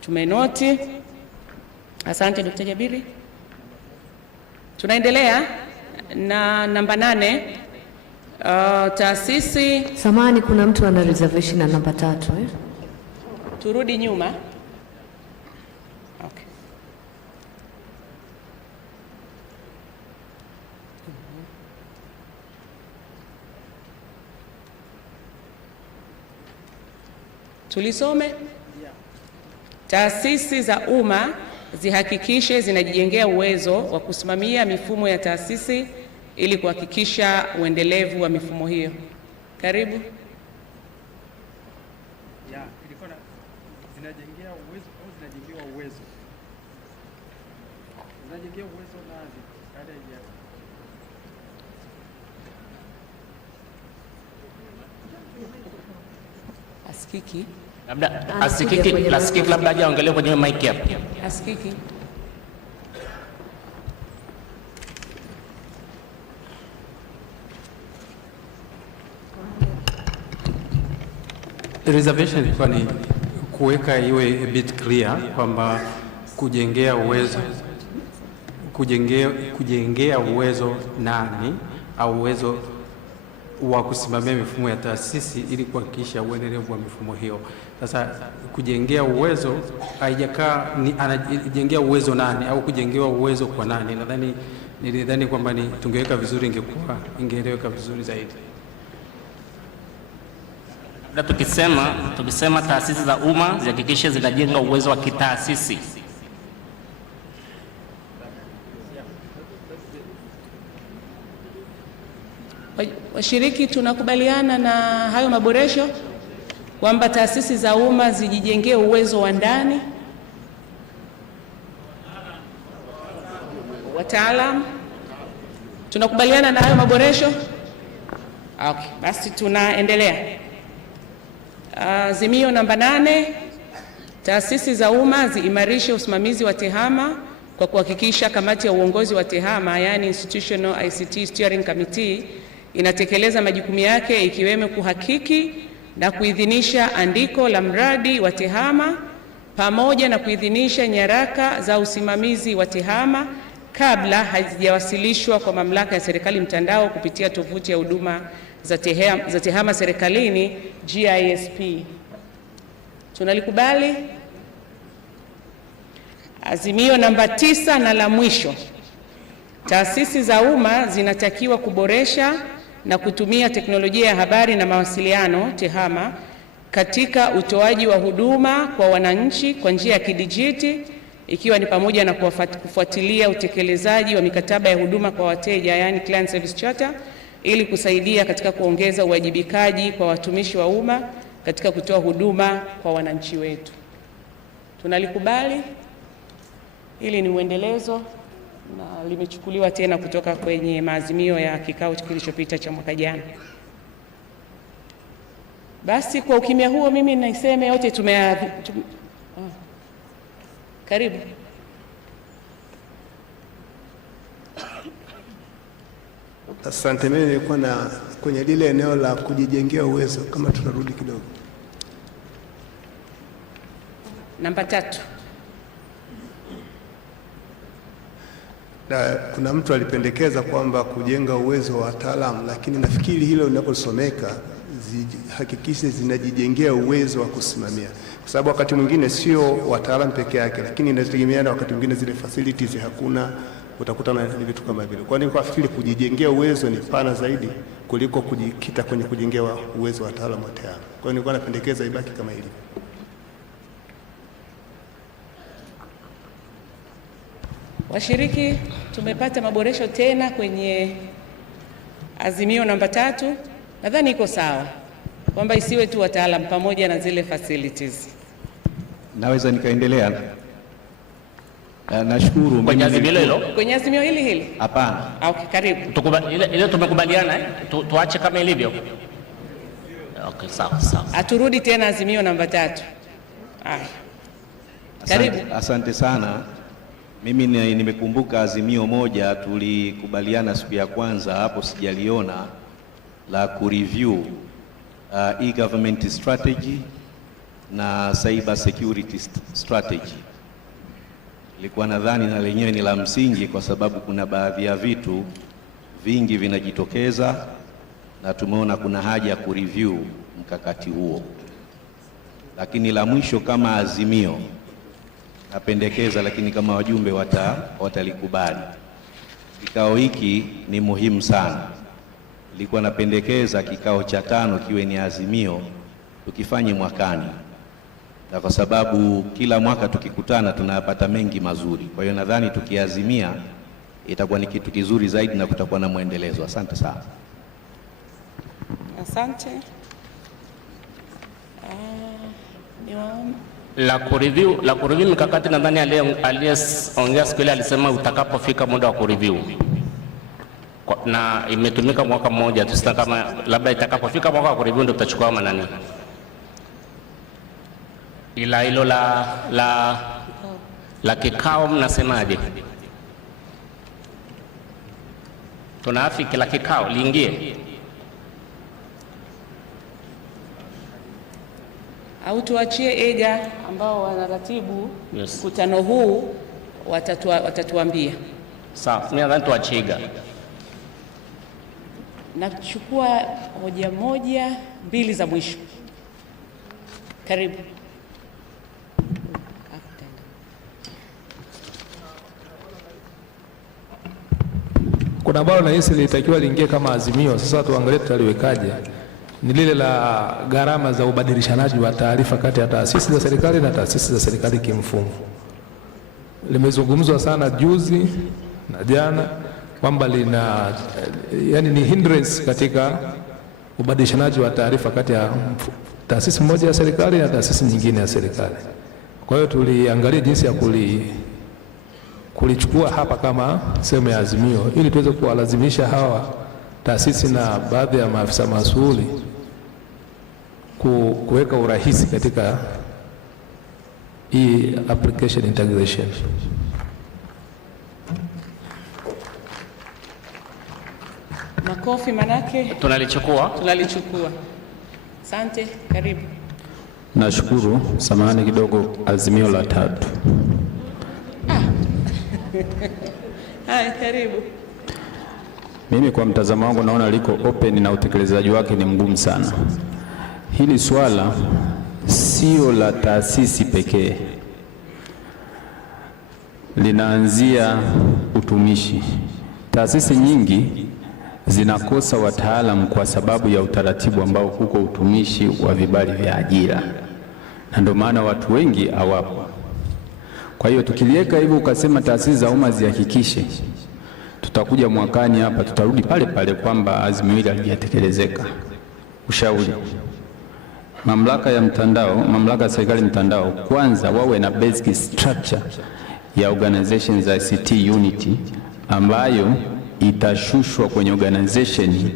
Tumenoti. Asante Dr. Jabiri. Tunaendelea na namba 8. Taasisi. Samahani, kuna mtu ana reservation na namba 3 eh? Turudi nyuma. Okay. Tulisome? Taasisi za umma zihakikishe zinajijengea uwezo wa kusimamia mifumo ya taasisi ili kuhakikisha uendelevu wa mifumo hiyo. Karibu. Zinajengea uwezo au zinajengewa uwezo? Zinajengea uwezo nazi baada ya asikiki. Labda asikiki labda aongelee kwenye mic hapo. Asikiki. Reservation ilikuwa ni kuweka iwe a bit clear kwamba kujengea uwezo nani au uwezo wa kusimamia mifumo ya taasisi ili kuhakikisha uendelevu wa mifumo hiyo. Sasa kujengea uwezo haijakaa ni anajengea uwezo nani au kujengewa uwezo kwa nani. Nilidhani kwamba tungeweka vizuri, ingeeleweka vizuri zaidi. Na tukisema taasisi za umma zihakikishe zinajenga uwezo wa kitaasisi. Washiriki, tunakubaliana na hayo maboresho kwamba taasisi za umma zijijengee uwezo wa ndani, wataalamu. Tunakubaliana na hayo maboresho? Okay, basi tunaendelea. Azimio namba 8, taasisi za umma ziimarishe usimamizi wa tehama kwa kuhakikisha kamati ya uongozi wa tehama, yani Institutional ICT Steering Committee, inatekeleza majukumu yake ikiwemo kuhakiki na kuidhinisha andiko la mradi wa tehama pamoja na kuidhinisha nyaraka za usimamizi wa tehama kabla hazijawasilishwa kwa mamlaka ya serikali mtandao kupitia tovuti ya huduma za tehama serikalini GISP. Tunalikubali. Azimio namba 9 na la mwisho, taasisi za umma zinatakiwa kuboresha na kutumia teknolojia ya habari na mawasiliano tehama katika utoaji wa huduma kwa wananchi kwa njia ya kidijiti, ikiwa ni pamoja na kufuatilia utekelezaji wa mikataba ya huduma kwa wateja, yani Client Service Charter, ili kusaidia katika kuongeza uwajibikaji kwa watumishi wa umma katika kutoa huduma kwa wananchi wetu. Tunalikubali. Hili ni uendelezo na limechukuliwa tena kutoka kwenye maazimio ya kikao kilichopita cha mwaka jana. Basi kwa ukimya huo mimi naiseme yote karibu. Asante. Mimi nilikuwa kwenye lile eneo la kujijengea uwezo, kama tunarudi kidogo. Namba 3. Na kuna mtu alipendekeza kwamba kujenga uwezo wa wataalamu, lakini nafikiri hilo linaposomeka hakikisha zinajijengea uwezo wa kusimamia, kwa sababu wakati mwingine sio wataalamu peke yake, lakini inategemeana, wakati mwingine zile facilities hakuna, utakutana na vitu kama vile. Kwa nini nafikiri kujijengea uwezo ni pana zaidi kuliko kujikita kwenye kujengea uwezo wa wataalamu wa tehama. Kwa hiyo nilikuwa napendekeza ibaki kama ilivyo. Washiriki, tumepata maboresho tena kwenye azimio namba 3. Nadhani iko sawa kwamba isiwe tu wataalamu pamoja na zile facilities. Naweza nikaendelea? Nashukuru. Kwenye azimio hilo? Kwenye azimio hili? Hapana. Okay, karibu. Ile tumekubaliana tuache kama ilivyo. Okay, sawa. Aturudi tena azimio namba 3. Karibu. Asante sana. Mimi nimekumbuka azimio moja tulikubaliana siku ya kwanza, hapo sijaliona, la kureview e-government strategy na cyber security strategy. Ilikuwa nadhani na lenyewe ni la msingi, kwa sababu kuna baadhi ya vitu vingi vinajitokeza na tumeona kuna haja ya kureview mkakati huo. Lakini la mwisho kama azimio napendekeza, lakini kama wajumbe watalikubali, kikao hiki ni muhimu sana. Nilikuwa napendekeza kikao cha 5 kiwe ni azimio, tukifanye mwakani, na kwa sababu kila mwaka tukikutana tunapata mengi mazuri. Kwa hiyo nadhani tukiazimia itakuwa ni kitu kizuri zaidi na kutakuwa na muendelezo. Asante sana. Asante. La kureview mikakati, nadhani aliyeongea siku ile alisema utakapofika muda wa kureview, na imetumika mwaka mmoja. Tusita kama labda itakapofika mwaka wa kureview ndio tutachukua manani. Ila hilo la kikao mnasemaje? Tunaafiki la kikao liingie? au tuachie EGA ambao wanaratibu mkutano huu watatuambia. Sawa, mimi nadhani tuachie EGA. Nachukua hoja mbili za mwisho. Karibu. Kuna ambalo nahisi lilitakiwa liingie kama azimio, sasa tuangalie tutaliwekaje. Ni lile la gharama za ubadilishanaji wa taarifa kati ya taasisi za serikali na taasisi za serikali kimfumo. Limezungumzwa sana juzi na jana kwamba yani ni hindrance katika ubadilishanaji wa taarifa kati ya taasisi moja ya serikali na taasisi nyingine ya serikali. Kwa hiyo tuliangalia jinsi ya kulichukua hapa kama sehemu ya azimio ili tuweze kuwalazimisha hawa taasisi na baadhi ya maafisa masuhuli kuweka urahisi katika hii application integration. Makofi manake tunalichukua. Asante, karibu. Nashukuru, samahani kidogo, azimio la 3. Hai, karibu. Mimi kwa mtazamo wangu naona liko open na utekelezaji wake ni mgumu sana. Hili swala sio la taasisi pekee, linaanzia utumishi. Taasisi nyingi zinakosa wataalamu kwa sababu ya utaratibu ambao uko utumishi wa vibali vya ajira, na ndio maana watu wengi hawapo. Kwa hiyo tukiliweka hivyo ukasema taasisi za umma zihakikishe, tutakuja mwakani hapa tutarudi pale pale kwamba azimio hili halijatekelezeka. Ushauri mamlaka ya mtandao, mamlaka ya serikali mtandao, kwanza wawe na basic structure ya organization za ICT unity ambayo itashushwa kwenye organization,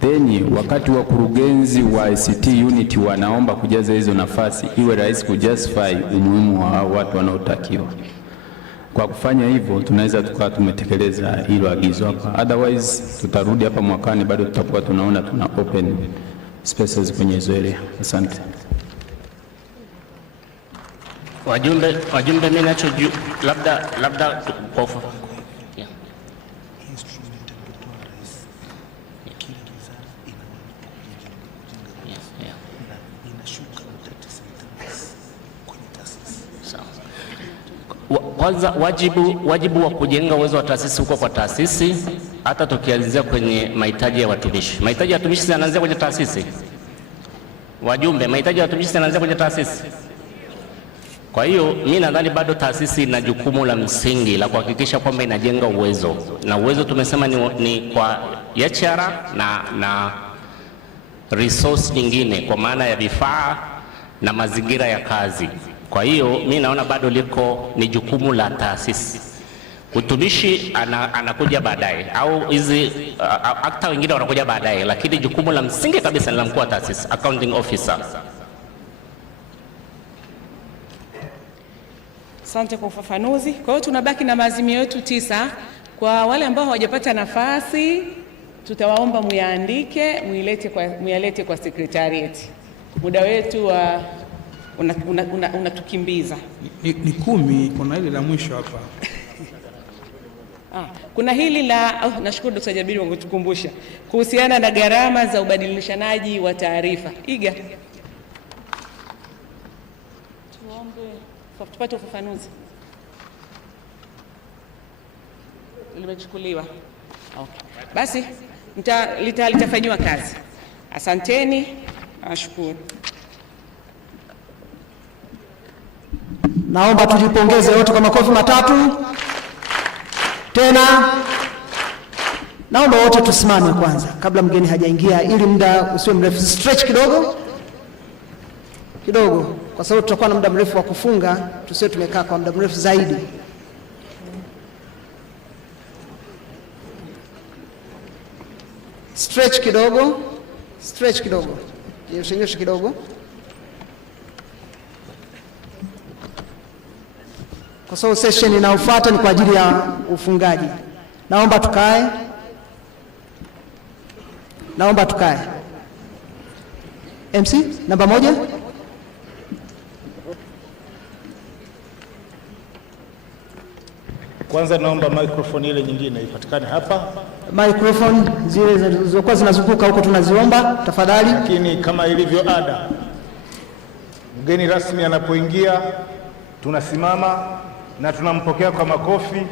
then wakati wa kurugenzi wa ICT unity wanaomba kujaza hizo nafasi, iwe rahisi kujustify umuhimu wa watu wanaotakiwa. Kwa kufanya hivyo tunaweza tukawa tumetekeleza hilo agizo hapa. Otherwise tutarudi hapa mwakani bado tutakuwa tunaona tuna open spaces kwenye hizo area. Asante. Wajumbe mimi nacho labda kwa kwanza wajibu wa kujenga uwezo wa taasisi huko kwa taasisi, hata tukianzia kwenye mahitaji ya watumishi. Mahitaji ya watumishi yanaanzia kwenye taasisi. Wajumbe, mahitaji ya watumishi yanaanzia kwenye taasisi. Kwa hiyo mimi nadhani bado taasisi ina jukumu la msingi la kuhakikisha kwamba inajenga uwezo, na uwezo tumesema ni kwa HR na resource nyingine kwa maana ya vifaa na mazingira ya kazi. Kwa hiyo mimi naona bado ni jukumu la taasisi. Utumishi anakuja baadaye, au hizi akta wengine wanakuja baadaye, lakini jukumu la msingi kabisa ni la mkuu wa taasisi, accounting officer. Asante kwa ufafanuzi. Kwa hiyo tunabaki na maazimio yetu 9. Kwa wale ambao hawajapata nafasi, tutawaomba muyaandike, muyalete kwa secretariat. Muda wetu unatukimbiza. Ni 10, kuna hili la mwisho hapa. Kuna hili la nashukuru Dr. Jabiri kwa kutukumbusha kuhusiana na gharama za ubadilishanaji wa taarifa. Iga, tuombe tupate ufafanuzi. Limechukuliwa. Okay. Basi litafanywa kazi. Asanteni. Nashukuru. Naomba tujipongeze wote kwa makofi matatu. Tena naomba wote tusimame kwanza kabla mgeni hajaingia, ili muda usiwe mrefu. Stretch kidogo kwa sababu tutakuwa na muda mrefu wa kufunga, tusiwe tumekaa kwa muda mrefu zaidi. Stretch kidogo. Nyoshe kidogo. Kwa sababu session inayofuata ni kwa ajili ya ufungaji. Naomba tukae. MC namba 1. Kwanza naomba microphone ile nyingine ipatikane hapa. Microphone zile zilizokuwa zinazunguka huko tunaziomba tafadhali. Lakini kama ilivyo ada, mgeni rasmi anapoingia tunasimama na tunampokea kwa makofi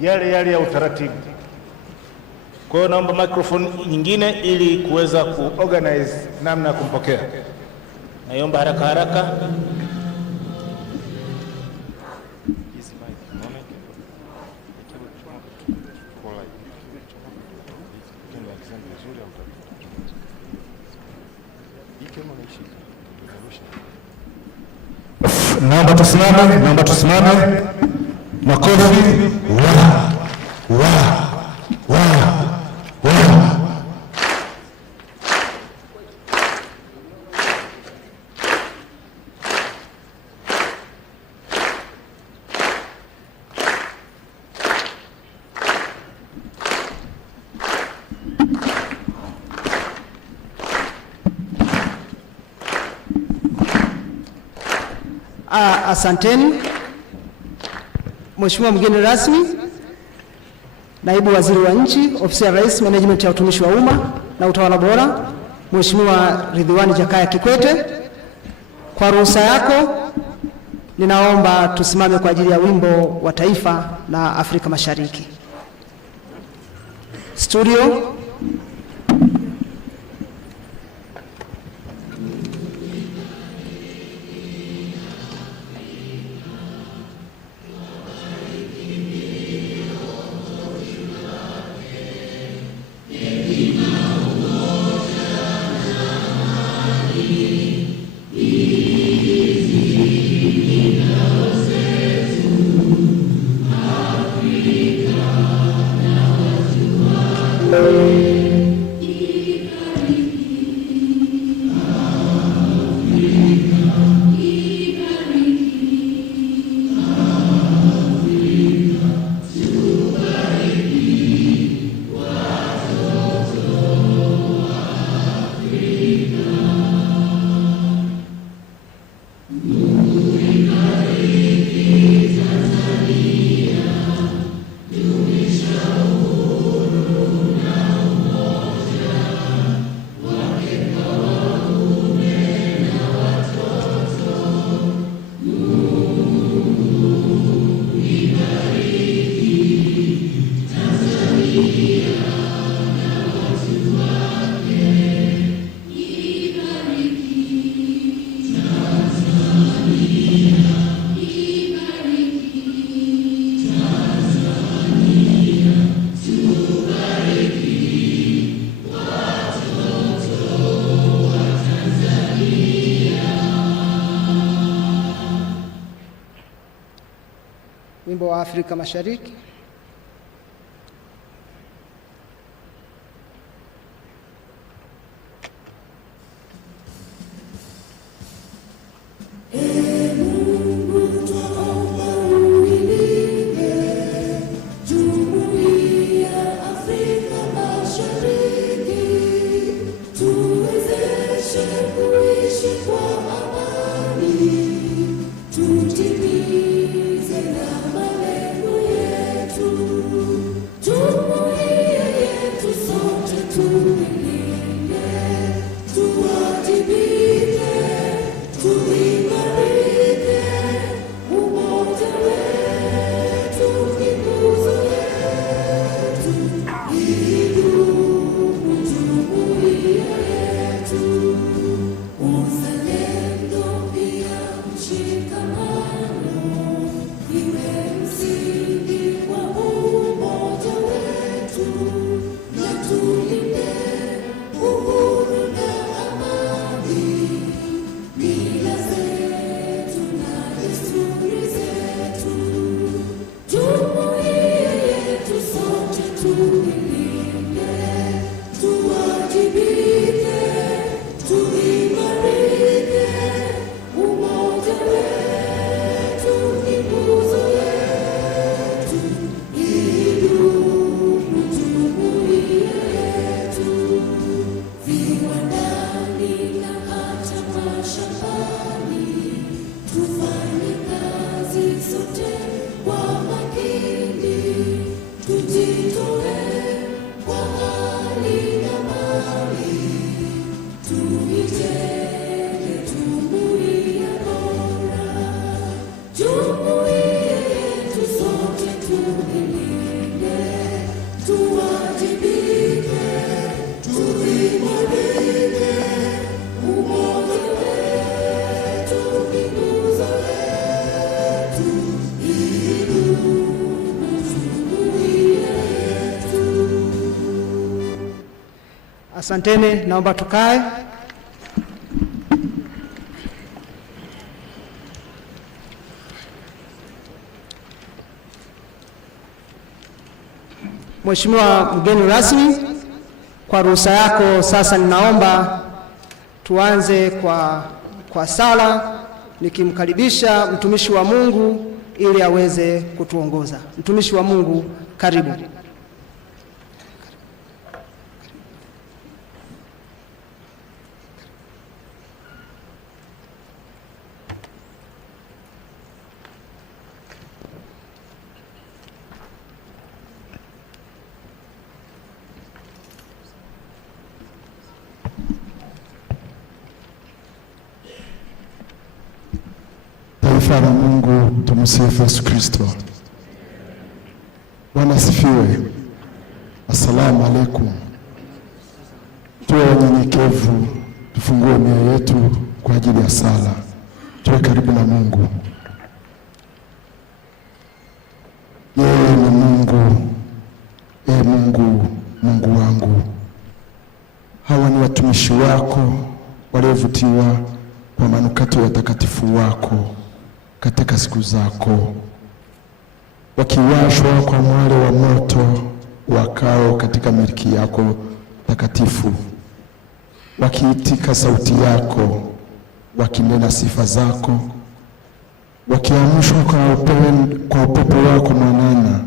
yale yale ya utaratibu. Kwa hiyo naomba microphone nyingine ili kuweza kuorganize namna ya kumpokea. Naomba haraka haraka. Naomba tusimame. Makofi. Asanteni. Mheshimiwa mgeni rasmi, Naibu Waziri wa Nchi, Ofisi ya Rais, Management ya Utumishi wa Umma na Utawala Bora, Mheshimiwa Ridhiwani Jakaya Kikwete, kwa ruhusa yako ninaomba tusimame kwa ajili ya wimbo wa taifa la Afrika Mashariki. Studio. Wimbo wa Afrika Mashariki. Tutimize na malengo yetu. Asanteni, naomba tukae. Mheshimiwa mgeni rasmi, kwa ruhusa yako sasa ninaomba tuanze kwa sala nikimkaribisha mtumishi wa Mungu ili aweze kutuongoza. Mtumishi wa Mungu, karibu. Taifa la Mungu, tumsifu Yesu Kristo. Bwana asifiwe. Asalamu alaykum. Tuwe wanyenyekevu, tufungue mioyo yetu kwa ajili ya sala. Tuwe karibu na Mungu. Yeye ni Mungu. Mungu, Mungu wangu. Hawa ni watumishi wako waliovutiwa kwa manukato ya utakatifu wako katika siku zako, wakiwashwa kwa mwale wa moto wakao katika milki yako takatifu, wakiitika sauti yako, wakinena sifa zako, wakiamshwa kwa upepo wako mwanana,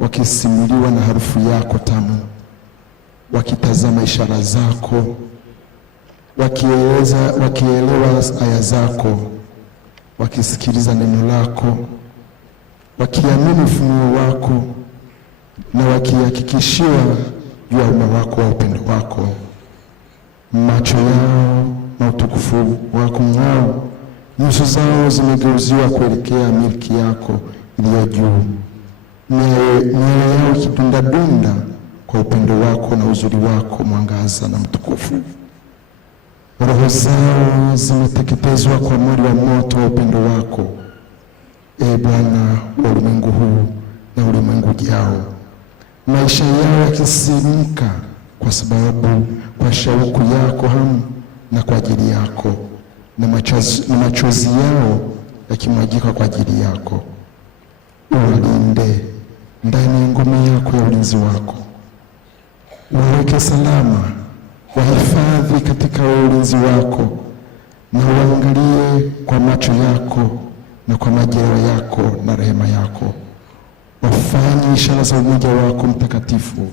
wakisimuliwa na harufu yako tamu, wakitazama ishara zako, wakielewa aya zako, wakisikiliza neno lako, wakiamini ufunuo wako, na wakihakikishiwa juu ya wema wako wa upendo wako. Macho yao na utukufu wako ng'ao, nyuso zao zimegeuziwa kuelekea milki yako iliyo juu, mioyo yao ikidundadunda kwa upendo wako na uzuri wako mwangaza na mtukufu. Roho zao zimeteketezwa kwa mwali wa moto wa upendo wako, Bwana wa ulimwengu huu na ulimwengu ujao. Maisha yao yakisimika kwa sababu kwa shauku yako hamu na kwa ajili yako, na machozi yao yakimwagika kwa ajili yako. Uwalinde ndani ya ngome yako ya ulinzi wako, uwaweke salama, wahifadhi katika ulinzi wako, na uangalie kwa macho yako na kwa majeraha yako na rehema yako. Wafanye ishara za umoja wako mtakatifu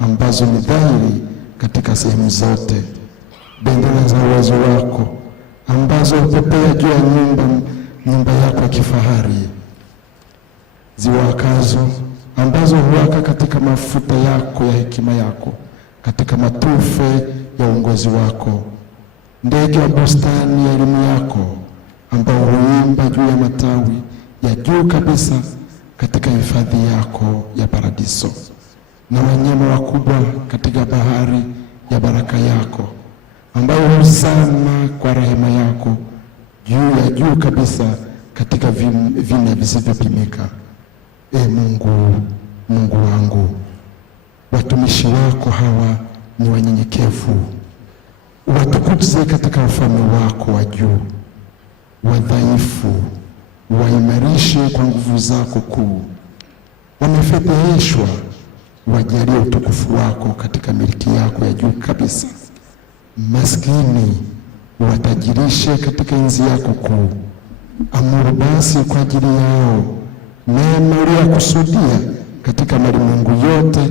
ambazo ni dhahiri katika sehemu zote, bendera za uwezo wako ambazo hupepea juu ya nyumba yako ya kifahari, ziwakazo ambazo huwaka katika mafuta yako ya hekima yako, katika matufe ya uongozi wako. Ndege wa bustani ya elimu yako ambao huimba juu ya matawi ya juu kabisa katika hifadhi yako ya paradiso, na wanyama wakubwa katika bahari ya baraka yako ambao huzama kwa rehema yako juu kabisa katika vina visivyopimika. Mungu, Mungu wangu, watumishi wako hawa ni wanyenyekevu, watukuze katika ufalme wako wa juu. Wadhaifu waimarishe kwa nguvu zako kuu, wamefedheheshwa wajalie utukufu wako katika milki yako ya juu kabisa. Maskini watajirishe katika enzi yako kuu. Amuru basi kwa ajili yao mema uliyokusudia katika malimwengu yote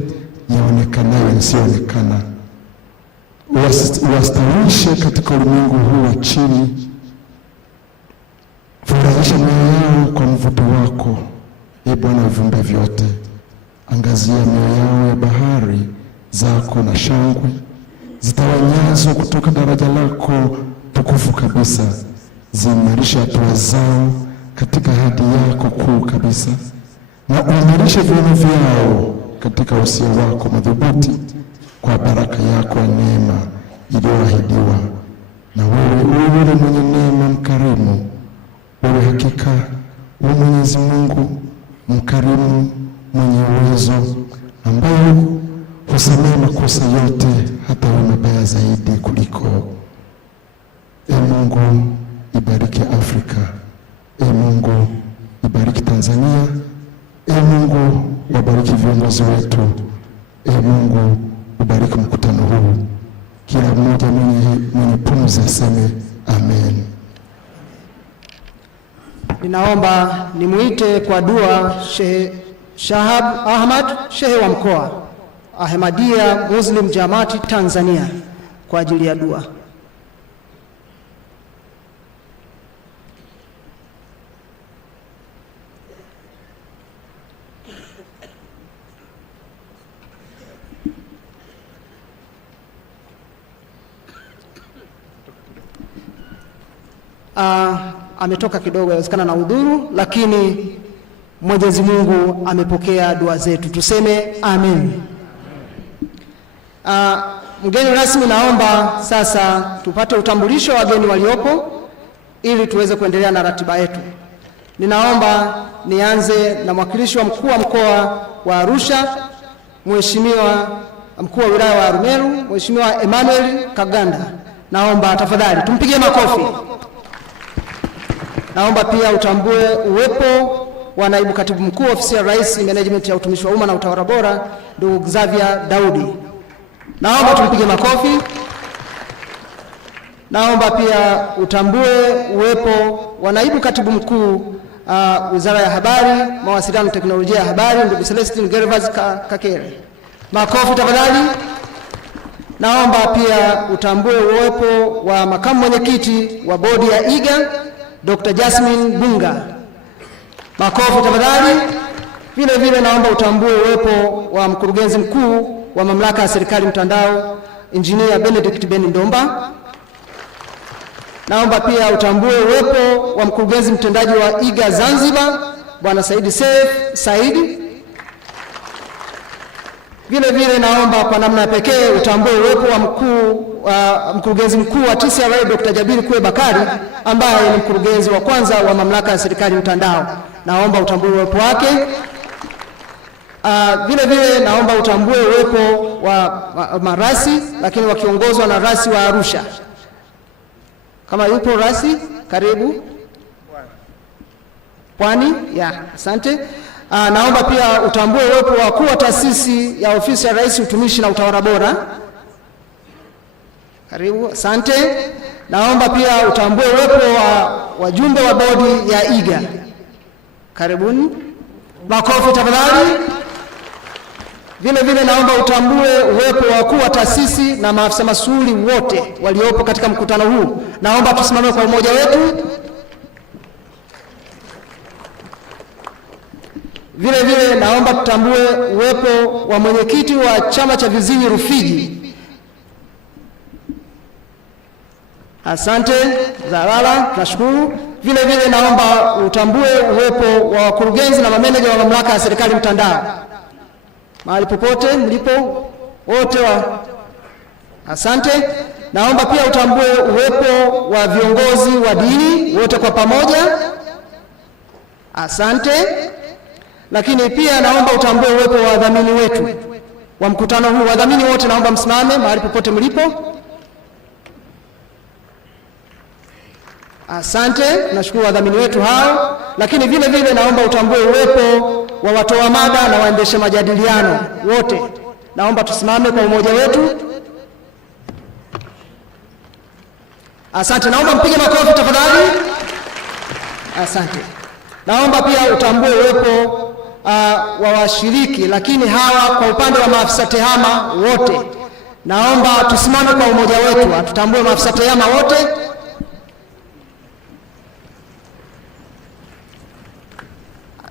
yaonekanayo yasiyoonekana. Wastawishe katika ulimwengu huu wa chini, furahisha mioyo yao kwa mvuto wako, Bwana wa viumbe vyote. Angazia mioyo yao ya bahari zako na shangwe zitawanyazo kutoka daraja lako tukufu kabisa. Ziimarishe hatua zao katika hadi yako kuu kabisa, na uimarishe viuno vyao katika usia wako madhubuti, kwa baraka yako ya neema iliyoahidiwa. Na wewe yule mwenye neema mkarimu, wewe hakika Mwenyezi Mungu mkarimu mwenye uwezo, ambaye husamehe makosa yote, hata yawe mabaya zaidi kuliko. Mungu ibariki Afrika. Mungu ibariki Tanzania. Mungu wabariki viongozi wetu. Mungu ubariki mkutano huu. Kila mmoja mwenye pumzi aseme amen. Ninaomba nimuite kwa dua Sheikh Shahab Ahmad, Sheikh wa mkoa Ahmadiyya Muslim Jamaati Tanzania kwa ajili ya dua. Ametoka kidogo, inawezekana na udhuru, lakini Mwenyezi Mungu amepokea dua zetu. Tuseme amen. Mgeni rasmi, naomba sasa tupate utambulisho wa wageni waliopo ili tuweze kuendelea na ratiba yetu. Ninaomba nianze na mwakilishi wa mkuu wa mkoa wa Arusha, Mheshimiwa mkuu wa wilaya wa Arumeru, Mheshimiwa Emmanuel Kaganda. Naomba tafadhali tumpigie makofi. Naomba pia utambue uwepo wa naibu katibu mkuu ofisi ya Rais, Management ya utumishi wa umma na utawala bora, ndugu Xavier Daudi. Naomba tumpige makofi. Naomba pia utambue uwepo wa naibu katibu mkuu Wizara ya Habari, Mawasiliano na Teknolojia ya Habari, ndugu Celestine Gervas Kakere. Makofi tafadhali. Naomba pia utambue uwepo wa makamu mwenyekiti wa bodi ya IGA, Dr. Jasmine Bunga. Makofi tafadhali. Vile vile naomba utambue uwepo wa mkurugenzi mkuu wa mamlaka ya serikali mtandao, Engineer Benedict Ben Ndomba. Naomba pia utambue uwepo wa mkurugenzi mtendaji wa IGA Zanzibar, Bwana Saidi Saidi. Vile vile naomba kwa namna ya pekee utambue uwepo wa mkurugenzi mkuu wa TCRA, Dr. Jabiri Kwe Bakari, ambaye ni mkurugenzi wa kwanza wa mamlaka ya serikali mtandao. Naomba utambue uwepo wake. Vile vile naomba utambue uwepo wa marasi, lakini wakiongozwa na rasi wa Arusha. Kama yupo rasi, karibu. Pwani, asante. Naomba pia utambue uwepo wa wakuu wa taasisi ya ofisi ya Rais, utumishi na utawala bora. Karibu, asante. Naomba pia utambue uwepo wa wajumbe wa bodi ya IGA. Karibuni. Makofi tafadhali. Vile vile naomba utambue uwepo wa wakuu wa taasisi na maafisa masuhuli wote waliopo katika mkutano huu. Naomba tusimame kwa umoja wetu. Vile vile naomba tutambue uwepo wa mwenyekiti wa chama cha viziwi Rufiji. Asante Zalala, tunashukuru. Vile vile naomba utambue uwepo wa wakurugenzi na mameneja wa mamlaka ya serikali mtandao. Mahali popote mlipo wote asante. Naomba pia utambue uwepo wa viongozi wa dini wote kwa pamoja. Asante. Lakini pia naomba utambue uwepo wa wadhamini wetu wa mkutano huu. Wadhamini wote naomba msimame mahali popote mlipo. Asante, nashukuru wadhamini wetu hao. Lakini vile vile naomba utambue uwepo wa watoa mada na waendesha majadiliano wote. Naomba tusimame kwa umoja wetu. Asante, naomba mpige makofi tafadhali. Asante. Naomba pia utambue uwepo wa washiriki, lakini hawa kwa upande wa maafisa tehama wote. Naomba tusimame kwa umoja wetu, tutambue maafisa tehama wote.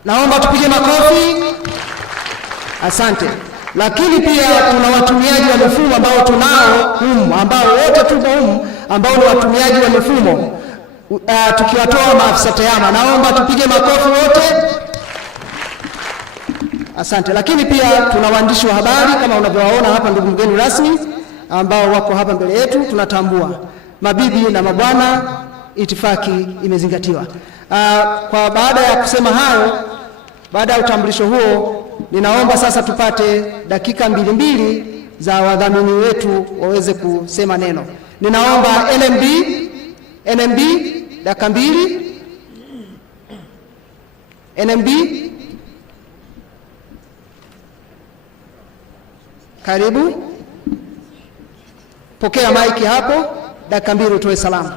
Naomba tupige makofi. Asante. Lakini pia tuna watumiaji wa mifumo ambao tunao humu, ambao wote tupo humu, ambao ni watumiaji wa mifumo, tukiwatoa maafisa tehama. Naomba tupige makofi wote. Asante. Lakini pia tuna waandishi wa habari kama unavyowaona hapa, ndugu mgeni rasmi, ambao wako hapa mbele yetu. Tunatambua mabibi na mabwana, itifaki imezingatiwa. Kwa baada ya kusema hayo, baada ya utambulisho huo, ninaomba sasa tupate dakika mbili za wadhamini wetu waweze kusema neno. Ninaomba NMB dakika 2. NMB karibu, pokea maiki hapo, dakika 2 utoe salamu.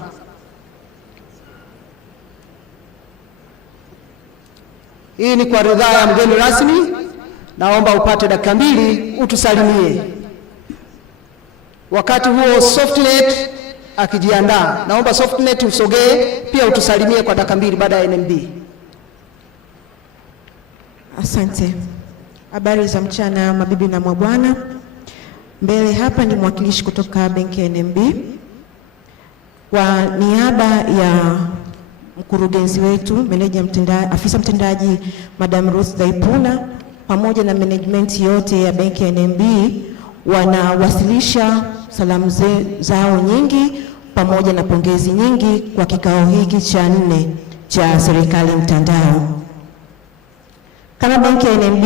Hii ni kwa ridhaa ya mgeni rasmi. Naomba upate dakika 2 utusalimie. Wakati huo Softnet akijiandaa, naomba Softnet usogee pia utusalimie kwa dakika 2 baada ya NMB. Asante. Habari za mchana mabibi na mabwana. Mbele hapa ni mwakilishi kutoka benki ya NMB. Kwa niaba ya mkurugenzi wetu, meneja mtendaji, afisa mtendaji Madam Ruth Daipuna pamoja na management yote ya benki ya NMB, wanawasilisha salamu zao nyingi pamoja na pongezi nyingi kwa kikao hiki cha 4 cha Serikali Mtandao. Kama benki ya NMB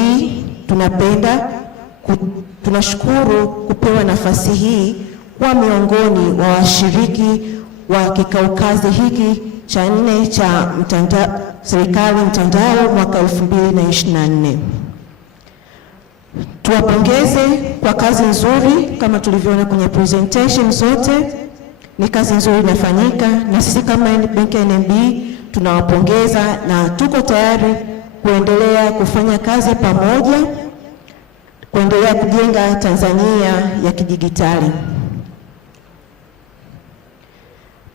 tunashukuru kupewa nafasi hii kwa miongoni wa washiriki wa kikao kazi hiki cha 4 cha Serikali Mtandao mwaka 2024. Tuwapongeze kwa kazi nzuri. Kama tulivyoona kwenye presentation zote, ni kazi nzuri inafanyika, na sisi kama benki ya NMB tunawapongeza na tuko tayari kuendelea kufanya kazi pamoja, kuendelea kujenga Tanzania ya kidijitali.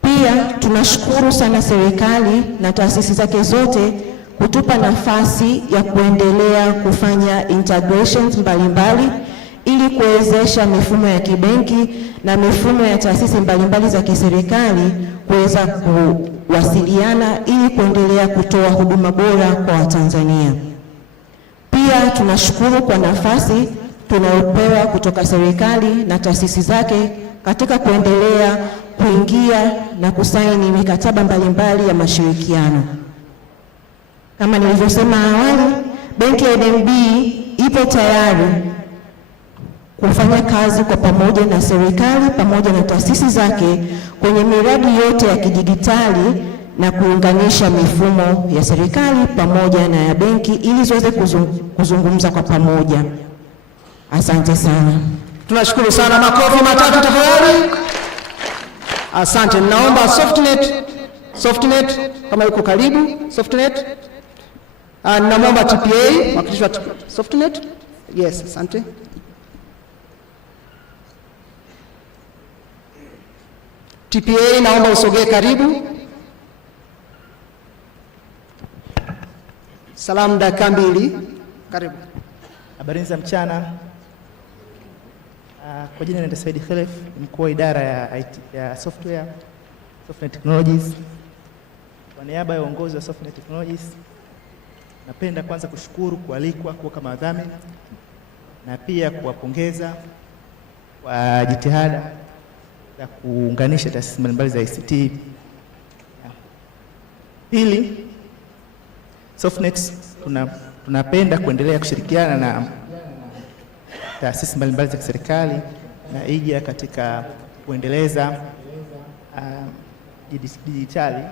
Pia tunashukuru sana serikali na taasisi zake zote kutupa nafasi ya kuendelea kufanya integrations mbalimbali ili kuwezesha mifumo ya kibenki na mifumo ya taasisi mbalimbali za kiserikali kuweza kuwasiliana ili kuendelea kutoa huduma bora kwa Watanzania. Pia tunashukuru kwa nafasi tunayopewa kutoka serikali na taasisi zake katika kuendelea kuingia na kusaini mikataba mbalimbali ya mashirikiano. Kama nilivyosema awali, benki ya NMB ipo tayari kufanya kazi kwa pamoja na serikali pamoja na taasisi zake kwenye miradi yote ya kidijitali na kuunganisha mifumo ya serikali pamoja na ya benki ili ziweze kuzungumza kwa pamoja. Asante sana. Tunashukuru sana. Makofi matatu tafadhali. Asante. Naomba Softnet kama yuko karibu. Softnet. Naomba TPA, mwakilishi wa Softnet. Yes, asante. TPA, naomba usogee karibu. Salamu dakika 2. Karibu. Habari za mchana. Kwa jina naitwa Said Khalef, mkuu wa idara ya IT, ya software technologies. Kwa niaba ya uongozi wa software technologies, napenda kwanza kushukuru kualikwa kuwa kama wadhamini na pia kuwapongeza kwa jitihada za kuunganisha taasisi mbalimbali za ICT. Pili, Softnet tunapenda kuendelea kushirikiana na taasisi mbalimbali za serikali na ija katika kuendeleza dijitali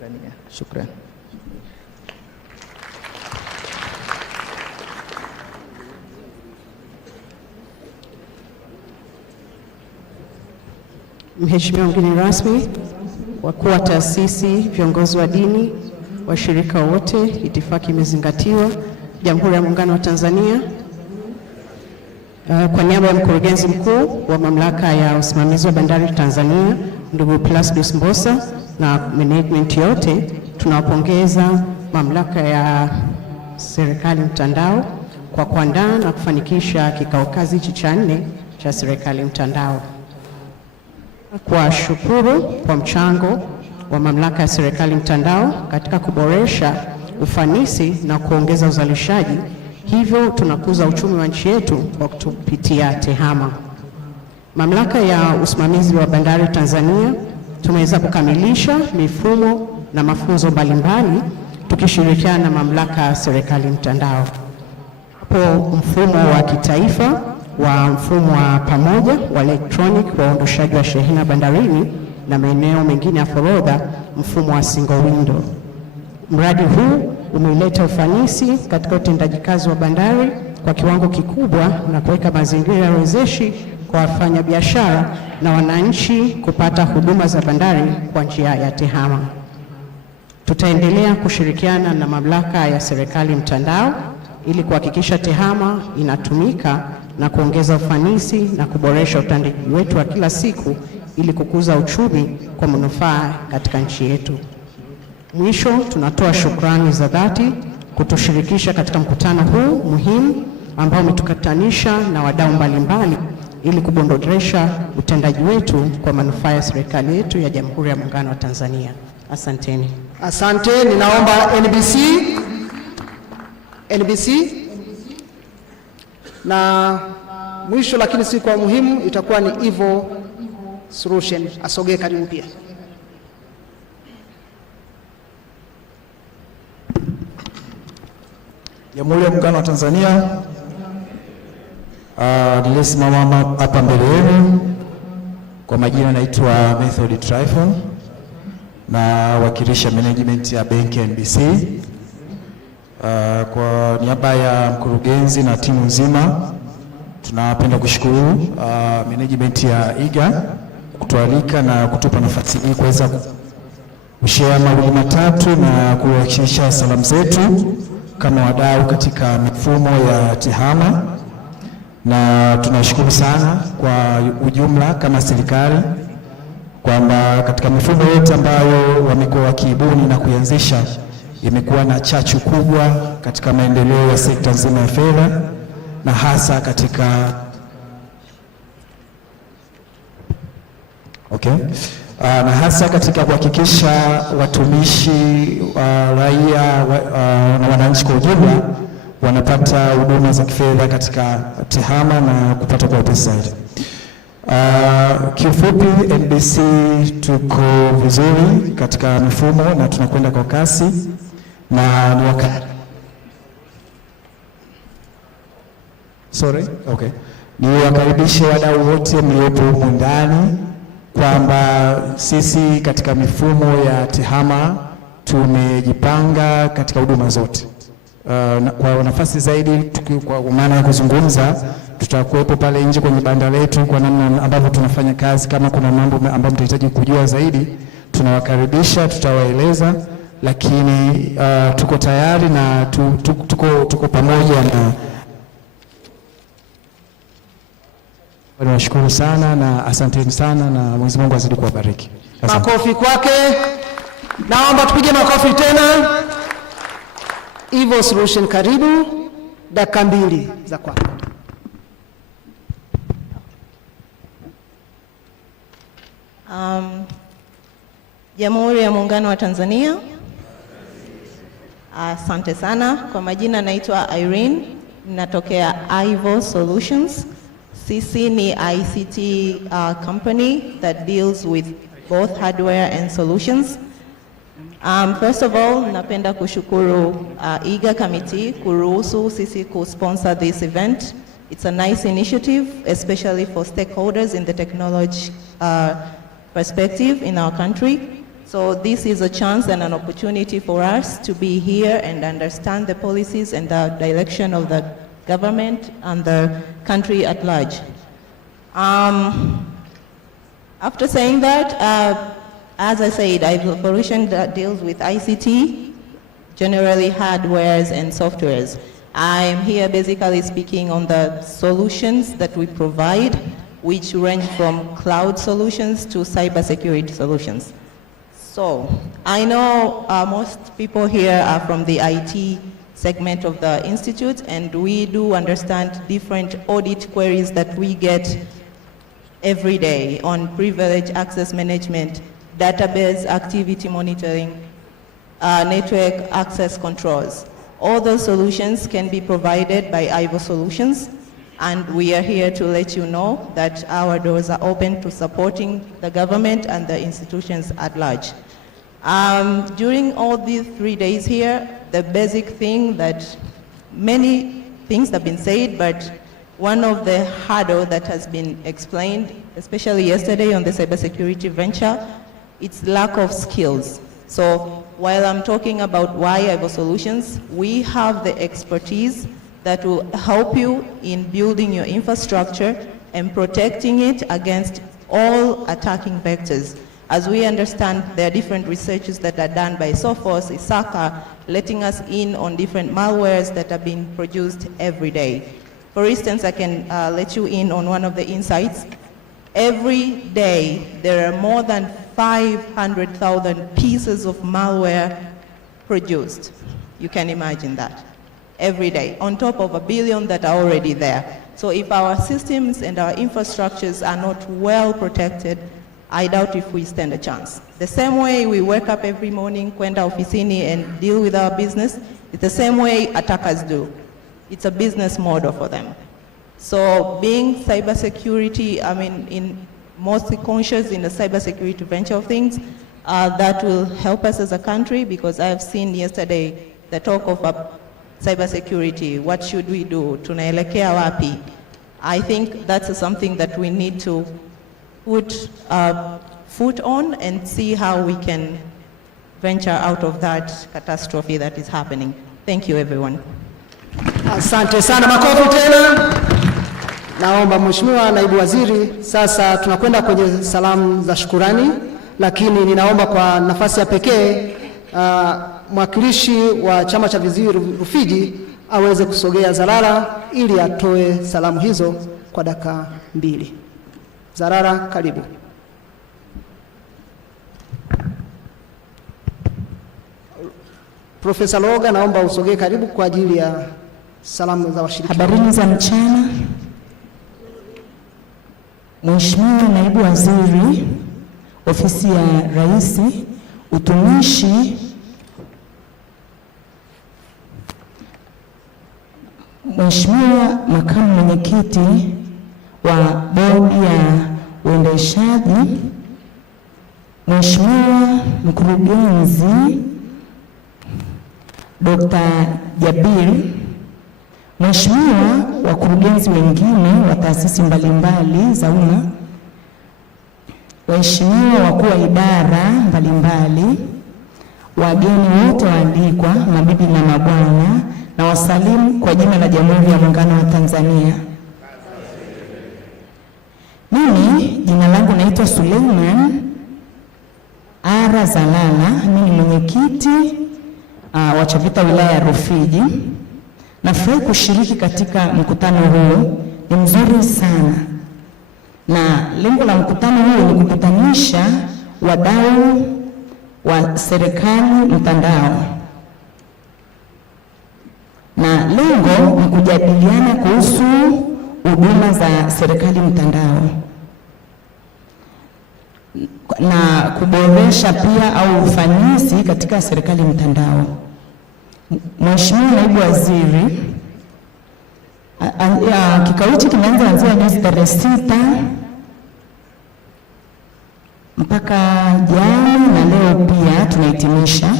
Tanzania. Shukrani. Mheshimiwa mgeni rasmi, wakuu wa taasisi, viongozi wa dini, washirika wote, itifaki imezingatiwa. Jamhuri ya Muungano wa Tanzania, kwa niaba ya mkurugenzi mkuu wa Mamlaka ya Usimamizi wa Bandari Tanzania, ndugu Plasdus Mbosa, na management yote, tunawapongeza Mamlaka ya Serikali Mtandao kwa kuandaa na kufanikisha kikao kazi cha 4 cha Serikali Mtandao. Kwa shukuru kwa mchango wa Mamlaka ya Serikali Mtandao katika kuboresha ufanisi na kuongeza uzalishaji, hivyo tunakuza uchumi wa nchi yetu kwa kupitia TEHAMA. Mamlaka ya Usimamizi wa Bandari Tanzania tumeweza kukamilisha mifumo na mafunzo mbalimbali tukishirikiana na Mamlaka ya Serikali Mtandao. upo mfumo wa kitaifa wa mfumo wa pamoja wa electronic wa uondoshaji wa shehena bandarini na maeneo mengine ya forodha, mfumo wa single window. Mradi huu umeleta ufanisi katika utendaji kazi wa bandari kwa kiwango kikubwa na kuweka mazingira wezeshi kwa wafanyabiashara na wananchi kupata huduma za bandari kwa njia ya tehama. Tutaendelea kushirikiana na mamlaka ya serikali mtandao ili kuhakikisha tehama inatumika na kuongeza ufanisi na kuboresha utendaji wetu wa kila siku ili kukuza uchumi kwa manufaa katika nchi yetu. Mwisho, tunatoa shukrani za dhati kutushirikisha katika mkutano huu muhimu ambao umetukutanisha na wadau mbalimbali ili kuboresha utendaji wetu kwa manufaa ya serikali yetu ya Jamhuri ya Muungano wa Tanzania. Asanteni. Asante. Ninaomba NBC na mwisho lakini si kwa muhimu itakuwa ni Evo Solution. Asogee karibu pia. Jamhuri ya Muungano wa Tanzania, nilisimama hapa mbele yenu kwa majina, naitwa Method Tryphon na wakilisha management ya benki ya NBC. Kwa niaba ya mkurugenzi na timu nzima, tunapenda kushukuru management ya IGA kutualika na kutupa nafasi hii kuweza kushare mawili matatu na kuwakilisha salamu zetu kama wadau katika mifumo ya tehama, na tunashukuru sana kwa ujumla kama serikali kwamba katika mifumo yote ambayo wamekuwa wakiibuni na kuianzisha imekuwa na chachu kubwa katika maendeleo ya sekta nzima ya fedha na hasa katika na hasa katika kuhakikisha watumishi raia na wananchi kwa ujumla wanapata huduma za kifedha katika tehama na kupata kwa upesi zaidi. Kiufupi, NBC tuko vizuri katika mifumo na tunakwenda kwa kasi, na ni wakaribishe wadau wote mliopo humu ndani kwamba sisi katika mifumo ya tehama tumejipanga katika huduma zote. Kwa nafasi zaidi kwa maana ya kuzungumza, tutakuwepo pale nje kwenye banda letu kwa namna ambavyo tunafanya kazi. Kama kuna mambo ambayo mtahitaji kujua zaidi, tunawakaribisha, tutawaeleza, lakini tuko tayari na tuko pamoja na Nawashukuru sana na asanteni sana na Mwenyezi Mungu azidi kuwabariki. Makofi kwake. Naomba tupige makofi tena. Evo Solution, karibu, dakika 2 za kwako. Jamhuri ya Muungano wa Tanzania. Asante sana. Kwa majina naitwa Irene, natokea Evo Solutions. Sisi ni ICT company that deals with both hardware and solutions. First of all, napenda kushukuru IGA committee kuruhusu sisi kusponsor this event. It's a nice initiative, especially for stakeholders in the technology perspective in our country. So this is a chance and an opportunity for us to be here and understand the policies and the direction of the government and the country at large. After saying that, as I said, Evo Solution deals with ICT, generally hardwares and softwares. I'm here basically speaking on the solutions that we provide, which range from cloud solutions to cybersecurity solutions. So I know most people here are from the IT segment of the institute, and we do understand different audit queries that we get every day on privilege access management, database activity monitoring, network access controls. All those solutions can be provided by Evo Solutions, and we are here to let you know that our doors are open to supporting the government and the institutions at large. During all these 3 days here, the basic thing that many things that have been said, but one of the hurdles that has been explained, especially yesterday on the cybersecurity venture, it's lack of skills. So while I'm talking about why Ivo Solutions, we have the expertise that will help you in building your infrastructure and protecting it against all attacking vectors. As we understand, there are different researches that are done by Sophos, ISACA, letting us in on different malwares that are being produced every day. For instance, I can let you in on one of the insights. Every day, there are more than 500,000 pieces of malware produced. You can imagine that. Every day, on top of 1 billion that are already there. So if our systems and our infrastructures are not well protected, I doubt if we stand a chance. The same way we wake up every morning, kwenda ofisini and deal with our business, it's the same way attackers do. It's a business model for them. So being cybersecurity, I mean, mostly conscious in the cybersecurity venture of things, that will help us as a country, because I have seen yesterday the talk of cybersecurity. What should we do? Tunaelekea wapi? I think that's something that we need to put a foot on and see how we can venture out of that catastrophe that is happening. Thank you, everyone. Asante sana, makofi tena. Naomba Mheshimiwa Naibu Waziri, sasa tunakwenda kwenye salamu za shukurani, lakini ninaomba kwa nafasi ya pekee mwakilishi wa chama cha viziwi Rufiji aweze kusogea Zarara ili atoe salamu hizo kwa dakika 2. Zarara, karibu. Profesa Loga, naomba usogee karibu kwa ajili ya salamu za washiriki. Habarini za mchana. Mheshimiwa Naibu Waziri, Ofisi ya Rais, Utumishi, Mheshimiwa Makamu Mwenyekiti wa Bodi ya Uendeshaji, Mheshimiwa Mkurugenzi Dr. Jabir, Mheshimiwa wakurugenzi wengine wa taasisi mbalimbali za umma, waheshimiwa wakuu wa idara mbalimbali, wageni wote waalikwa, mabibi na mabwana, na wasalimu kwa jina la Jamhuri ya Muungano wa Tanzania. Mimi jina langu naitwa Suleiman Ara Zalala, mimi ni mwenyekiti wa CHAVITA wilaya ya Rufiji. Nafurahi kushiriki katika mkutano huu, ni mzuri sana. Na lengo la mkutano huu ni kukutanisha wadau wa serikali mtandao. Na lengo ni kujadiliana kuhusu huduma za serikali mtandao na kuboresha pia au ufanisi katika serikali mtandao. Mheshimiwa Naibu Waziri, kikao hiki kimeanza mwezi tarehe 6 mpaka jana na leo pia tunahitimisha.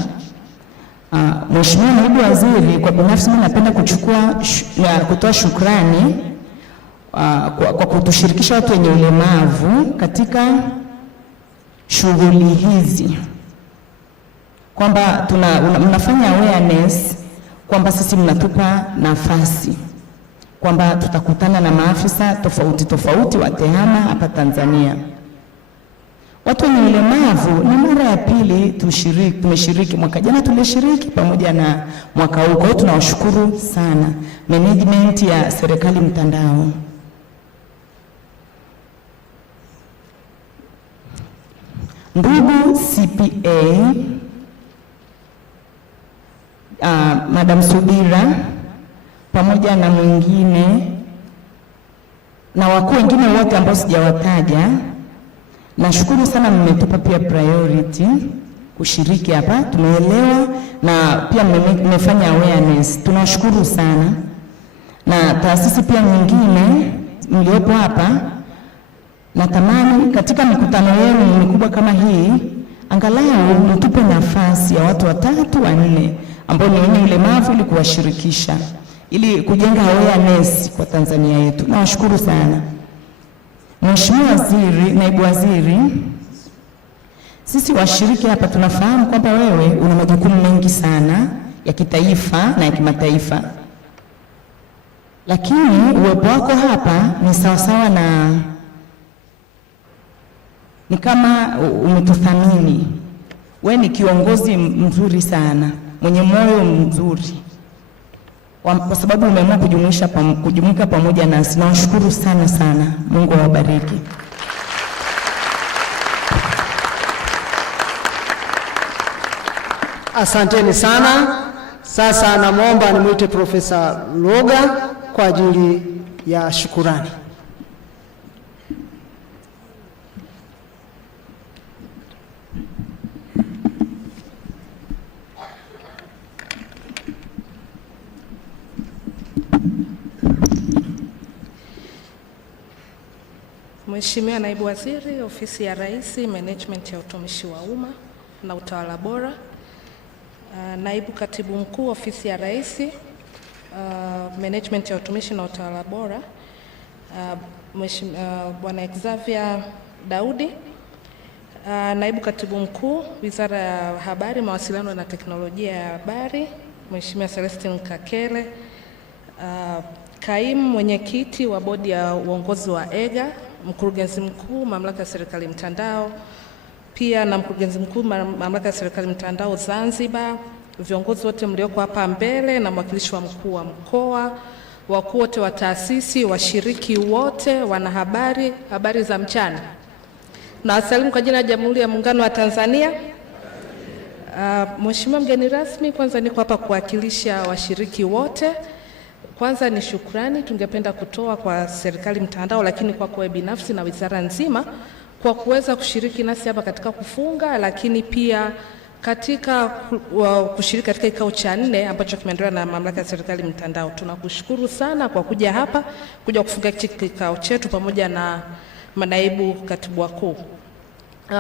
Mheshimiwa Naibu Waziri, kwa binafsi mimi napenda kutoa shukrani kwa kutushirikisha watu wenye ulemavu katika shughuli hizi, kwamba mnafanya awareness kwamba sisi mnatupa nafasi kwamba tutakutana na maafisa tofauti wa TEHAMA hapa Tanzania. Watu wenye ulemavu ni mara ya pili tumeshiriki. Mwaka jana tulishiriki pamoja na mwaka huu. Kwa hiyo tunawashukuru sana management ya serikali mtandao. Ndugu CPA, Madam Subira pamoja na mwingine na wakuu wengine wote ambao sijawataja, nashukuru sana, mmetupa pia priority kushiriki hapa. Tumeelewa na pia mmefanya awareness. Tunashukuru sana. Na taasisi pia nyingine mliopo hapa, natamani katika mikutano yenu mikubwa kama hii angalau mtupe nafasi ya watu 3 4 ambao ni wenye ulemavu ili kuwashirikisha, ili kujenga awareness kwa Tanzania yetu. Nawashukuru sana. Mheshimiwa Waziri, Naibu Waziri, sisi washiriki hapa tunafahamu kwamba wewe una majukumu mengi sana ya kitaifa na ya kimataifa, lakini uwepo wako hapa ni sawasawa na ni kama umetuthamini. Wewe ni kiongozi mzuri sana, mwenye moyo mzuri, kwa sababu umeamua kujumuika pamoja nasi. Nawashukuru sana sana. Mungu awabariki. Asanteni sana. Sasa namwomba nimwite Profesa Loga kwa ajili ya shukurani. Mheshimiwa Naibu Waziri, Ofisi ya Rais, Management ya Utumishi wa Umma na Utawala Bora, Naibu Katibu Mkuu, Ofisi ya Rais, Management ya Utumishi na Utawala Bora, Bwana Xavier Daudi, Naibu Katibu Mkuu, Wizara ya Habari, Mawasiliano na Teknolojia ya Habari, Mheshimiwa Celestine Kakele, Kaimu Mwenyekiti wa Bodi ya Uongozi wa EGA, Mkurugenzi Mkuu, Mamlaka ya Serikali Mtandao, pia na Mkurugenzi Mkuu, Mamlaka ya Serikali Mtandao Zanzibar, viongozi wote mlioko hapa mbele na mwakilishi wa mkuu wa mkoa, wakuu wote wa taasisi, washiriki wote, wanahabari, habari za mchana. Na wasalimu kwa jina la Jamhuri ya Muungano wa Tanzania. Mheshimiwa mgeni rasmi, kwanza niko hapa kuwakilisha washiriki wote. Kwanza ni shukrani tungependa kutoa kwa Serikali Mtandao, lakini kwa wewe binafsi na wizara nzima kwa kuweza kushiriki nasi hapa katika kufunga, lakini pia katika kushiriki katika kikao cha 4 ambacho kimeandaliwa na Mamlaka ya Serikali Mtandao. Tunakushukuru sana kwa kuja hapa, kuja kufunga kikao chetu pamoja na manaibu katibu wakuu.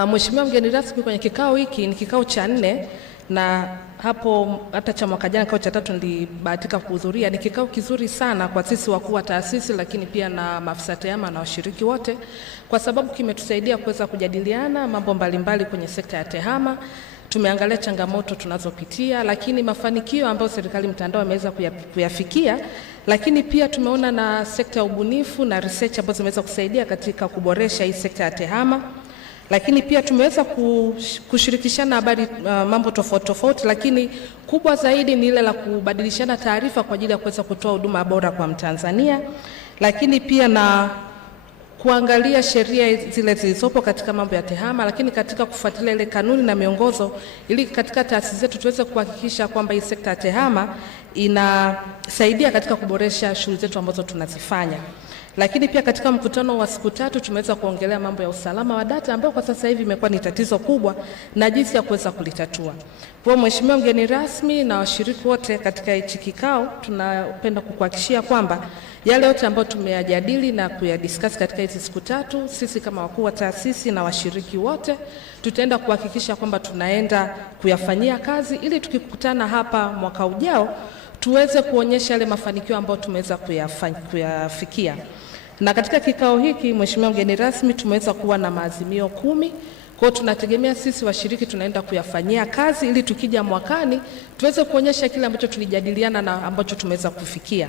Mheshimiwa mgeni rasmi, kwenye kikao hiki ni kikao cha 4 na hapo hata cha mwaka jana kikao cha 3 nilibahatika kuhudhuria. Ni kikao kizuri sana kwa sisi wakuu wa taasisi, lakini pia na maafisa tehama na washiriki wote, kwa sababu kimetusaidia kuweza kujadiliana mambo mbalimbali kwenye sekta ya tehama. Tumeangalia changamoto tunazopitia, lakini mafanikio ambayo Serikali Mtandao imeweza kuyafikia, lakini pia tumeona na sekta ya ubunifu na research ambazo zimeweza kusaidia katika kuboresha hii sekta ya tehama. Lakini pia tumeweza kushirikishana habari mambo tofauti tofauti, lakini kubwa zaidi ni ile la kubadilishana taarifa kwa ajili ya kuweza kutoa huduma bora kwa Mtanzania, lakini pia na kuangalia sheria zile zilizopo katika mambo ya tehama, lakini katika kufuatilia ile kanuni na miongozo, ili katika taasisi zetu tuweze kuhakikisha kwamba hii sekta ya tehama inasaidia katika kuboresha shughuli zetu ambazo tunazifanya. Lakini pia katika mkutano wa siku 3 tumeweza kuongelea mambo ya usalama wa data ambayo kwa sasa hivi imekuwa ni tatizo kubwa na jinsi ya kuweza kulitatua. Kwa Mheshimiwa mgeni rasmi na washiriki wote katika hichi kikao, tunapenda kukuhakikishia kwamba yale yote ambayo tumeyajadili na kuyadiscuss katika hizi siku 3, sisi kama wakuu wa taasisi na washiriki wote tutaenda kuhakikisha kwamba tunaenda kuyafanyia kazi, ili tukikutana hapa mwaka ujao tuweze kuonyesha yale mafanikio ambayo tumeweza kuyafikia. Na katika kikao hiki, Mheshimiwa mgeni rasmi, tumeweza kuwa na maazimio 10. Kwa hiyo tunategemea sisi washiriki tunaenda kuyafanyia kazi, ili tukija mwakani tuweze kuonyesha kile ambacho tulijadiliana na ambacho tumeweza kufikia.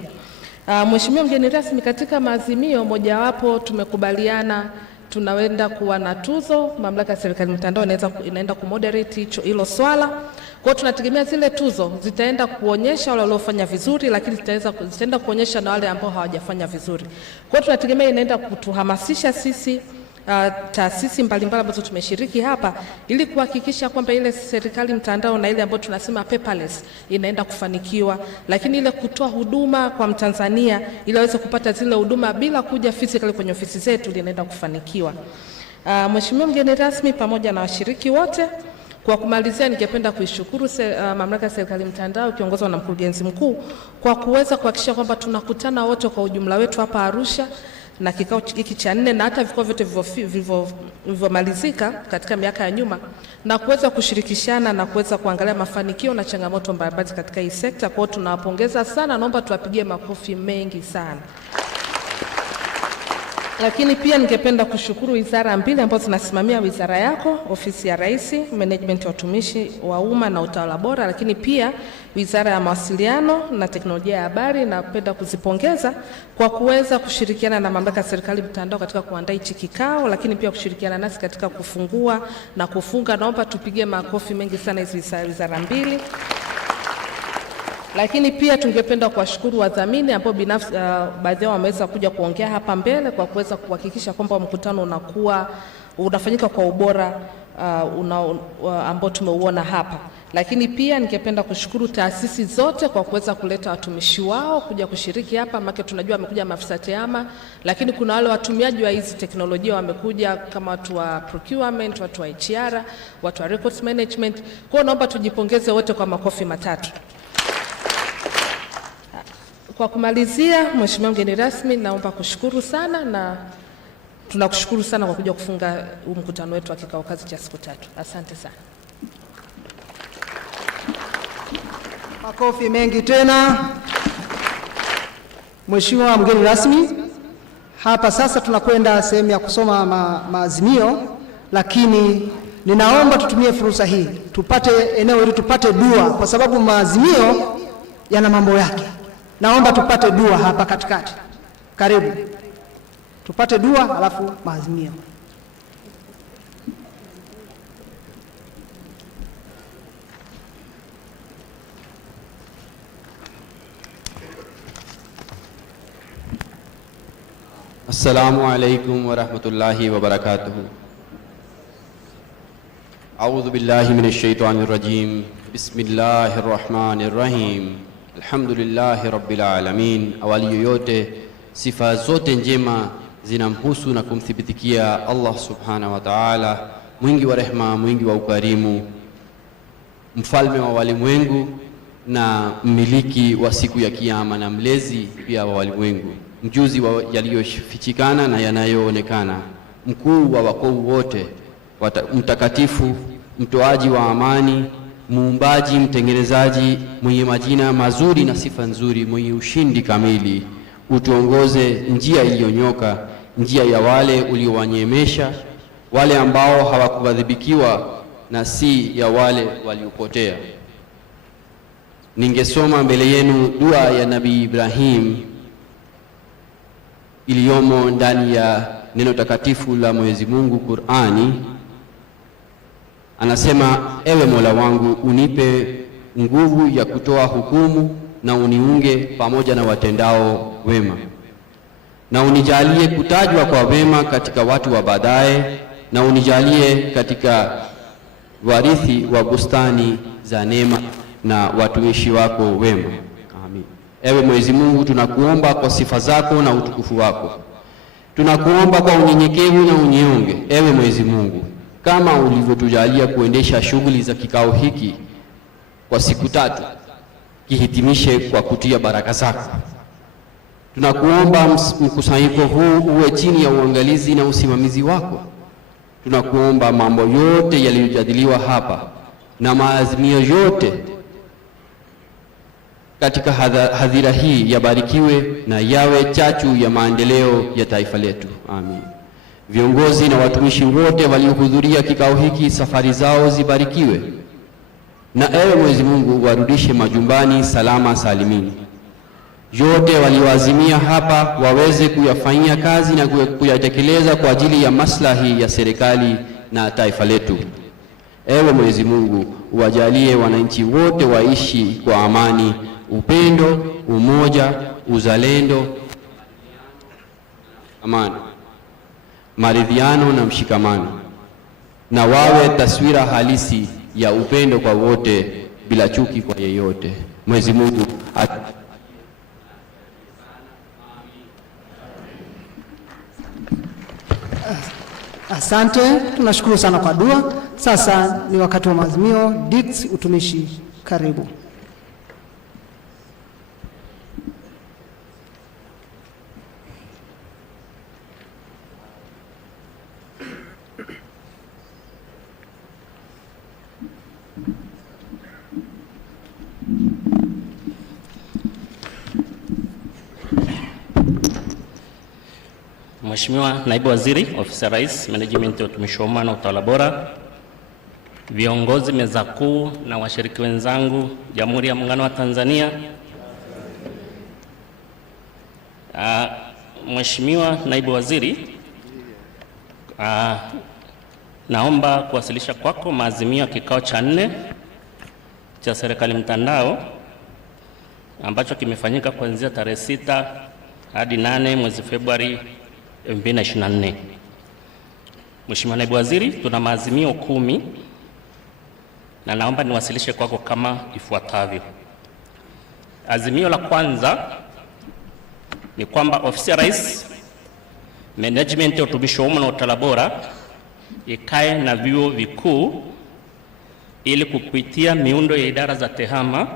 Mheshimiwa mgeni rasmi, katika maazimio mojawapo tumekubaliana tunaenda kuwa na tuzo. Mamlaka ya Serikali Mtandao inaenda kumoderate hilo swala. Kwa hiyo tunategemea zile tuzo zitaenda kuonyesha wale waliofanya vizuri, lakini zitaenda kuonyesha na wale ambao hawajafanya vizuri. Kwa hiyo tunategemea inaenda kutuhamasisha sisi taasisi mbalimbali ambazo tumeshiriki hapa, ili kuhakikisha kwamba ile Serikali Mtandao na ile ambayo tunasema paperless inaenda kufanikiwa, lakini ile kutoa huduma kwa Mtanzania ili aweze kupata zile huduma bila kuja physically kwenye ofisi zetu inaenda kufanikiwa. Mheshimiwa mgeni rasmi pamoja na washiriki wote, kwa kumalizia ningependa kuishukuru Mamlaka ya Serikali Mtandao ikiongozwa na mkurugenzi mkuu kwa kuweza kuhakikisha kwamba tunakutana wote kwa ujumla wetu hapa Arusha, na kikao hiki cha 4 na hata vikao vyote vilivyomalizika katika miaka ya nyuma, na kuweza kushirikishana na kuweza kuangalia mafanikio na changamoto mbalimbali katika hii sekta. Kwa hiyo tunawapongeza sana, naomba tuwapigie makofi mengi sana. Lakini pia ningependa kushukuru wizara mbili ambazo zinasimamia wizara yako, ofisi ya Rais, management ya watumishi wa umma na utawala bora, lakini pia wizara ya mawasiliano na teknolojia ya habari. Napenda kuzipongeza kwa kuweza kushirikiana na mamlaka ya serikali mtandao katika kuandaa hichi kikao, lakini pia kushirikiana nasi katika kufungua na kufunga. Naomba tupigie makofi mengi sana hizi wizara mbili. Lakini pia tungependa kuwashukuru wadhamini ambao binafsi baadhi yao wameweza kuja kuongea hapa mbele kwa kuweza kuhakikisha kwamba mkutano unafanyika kwa ubora ambao tumeuona hapa. Lakini pia ningependa kushukuru taasisi zote kwa kuweza kuleta watumishi wao kuja kushiriki hapa, maana tunajua wamekuja maafisa tehama, lakini kuna wale watumiaji wa hizi teknolojia wamekuja kama watu wa procurement, watu wa HR, watu wa records management. Kwa hiyo naomba tujipongeze wote kwa makofi matatu. Kwa kumalizia, Mheshimiwa mgeni rasmi, naomba kushukuru sana na tunakushukuru sana kwa kuja kufunga mkutano wetu wa kikao kazi cha siku 3. Asante sana. Makofi mengi tena. Mheshimiwa mgeni rasmi, hapa sasa tunakwenda sehemu ya kusoma maazimio, lakini ninaomba tutumie fursa hii tupate eneo ili tupate dua, kwa sababu maazimio yana mambo yake. Naomba tupate dua hapa katikati. Karibu. Tupate dua alafu maazimio. Assalamu alaikum wa rahmatullahi wa barakatuh. A'udhu billahi minash shaitanir rajim. Bismillahir rahmanir rahim. Alhamdulillahi rabbil alamin. Awali yote, sifa zote njema zinamhusu na kumthibitikia Allah subhanahu wa ta'ala, mwingi wa rehma, mwingi wa ukarimu, mfalme wa walimwengu na mmiliki wa siku ya kiyama na mlezi pia wa walimwengu, mjuzi wa yaliyofichikana na yanayoonekana, mkuu wa wakuu wote, mtakatifu, mtoaji wa amani, muumbaji, mtengenezaji, mwenye majina mazuri na sifa nzuri, mwenye ushindi kamili. Utuongoze njia iliyonyoka, njia ya wale uliowanyemesha, wale ambao hawakuadhibikiwa na si ya wale waliopotea. Ningesoma mbele yenu dua ya Nabii Ibrahim iliyomo ndani ya neno takatifu la Mwenyezi Mungu, Qur'ani. Anasema, ewe Mola wangu, unipe nguvu ya kutoa hukumu na uniunge pamoja na watendao wema, na unijalie kutajwa kwa wema katika watu wa baadaye, na unijalie katika warithi wa bustani za neema na watumishi wako wema. Amin. Ewe Mwenyezi Mungu, tunakuomba kwa sifa zako na utukufu wako, tunakuomba kwa unyenyekevu na unyonge. Ewe Mwenyezi Mungu, kama ulivyotujalia kuendesha shughuli za kikao hiki kwa siku 3, kihitimishe kwa kutia baraka zako. Tunakuomba mkusanyiko huu uwe chini ya uangalizi na usimamizi wako. Tunakuomba mambo yote yaliyojadiliwa hapa na maazimio yote katika hadhira hii yabarikiwe na yawe chachu ya maendeleo ya taifa letu. Amin. Viongozi na watumishi wote waliohudhuria kikao hiki, safari zao zibarikiwe, na ewe Mwenyezi Mungu warudishe majumbani salama salimini. Yote walioazimia hapa waweze kuyafanyia kazi na kuyatekeleza kwa ajili ya maslahi ya serikali na taifa letu. Ewe Mwenyezi Mungu, uwajalie wananchi wote waishi kwa amani, upendo, umoja, uzalendo, amani, maridhiano na mshikamano, na wawe taswira halisi ya upendo kwa wote bila chuki kwa yeyote. Mwenyezi Mungu Asante, tunashukuru sana kwa dua. Sasa ni wakati wa maazimio. Dix, utumishi, karibu. Mheshimiwa Naibu Waziri, Ofisi ya Rais, Management ya Utumishi wa Umma na Utawala Bora, viongozi meza kuu na washiriki wenzangu, Jamhuri ya Muungano wa Tanzania. Mheshimiwa Naibu Waziri, naomba kuwasilisha kwako maazimio ya kikao cha 4 cha Serikali Mtandao ambacho kimefanyika kuanzia tarehe 6 hadi 8 mwezi Februari 2024. Mheshimiwa Naibu Waziri, tuna maazimio 10 na naomba niwasilishe kwako kama ifuatavyo. Azimio la kwanza ni kwamba Ofisi ya Rais, Management ya Utumishi wa Umma na Utawala Bora ikae na vyuo vikuu ili kupitia miundo ya idara za tehama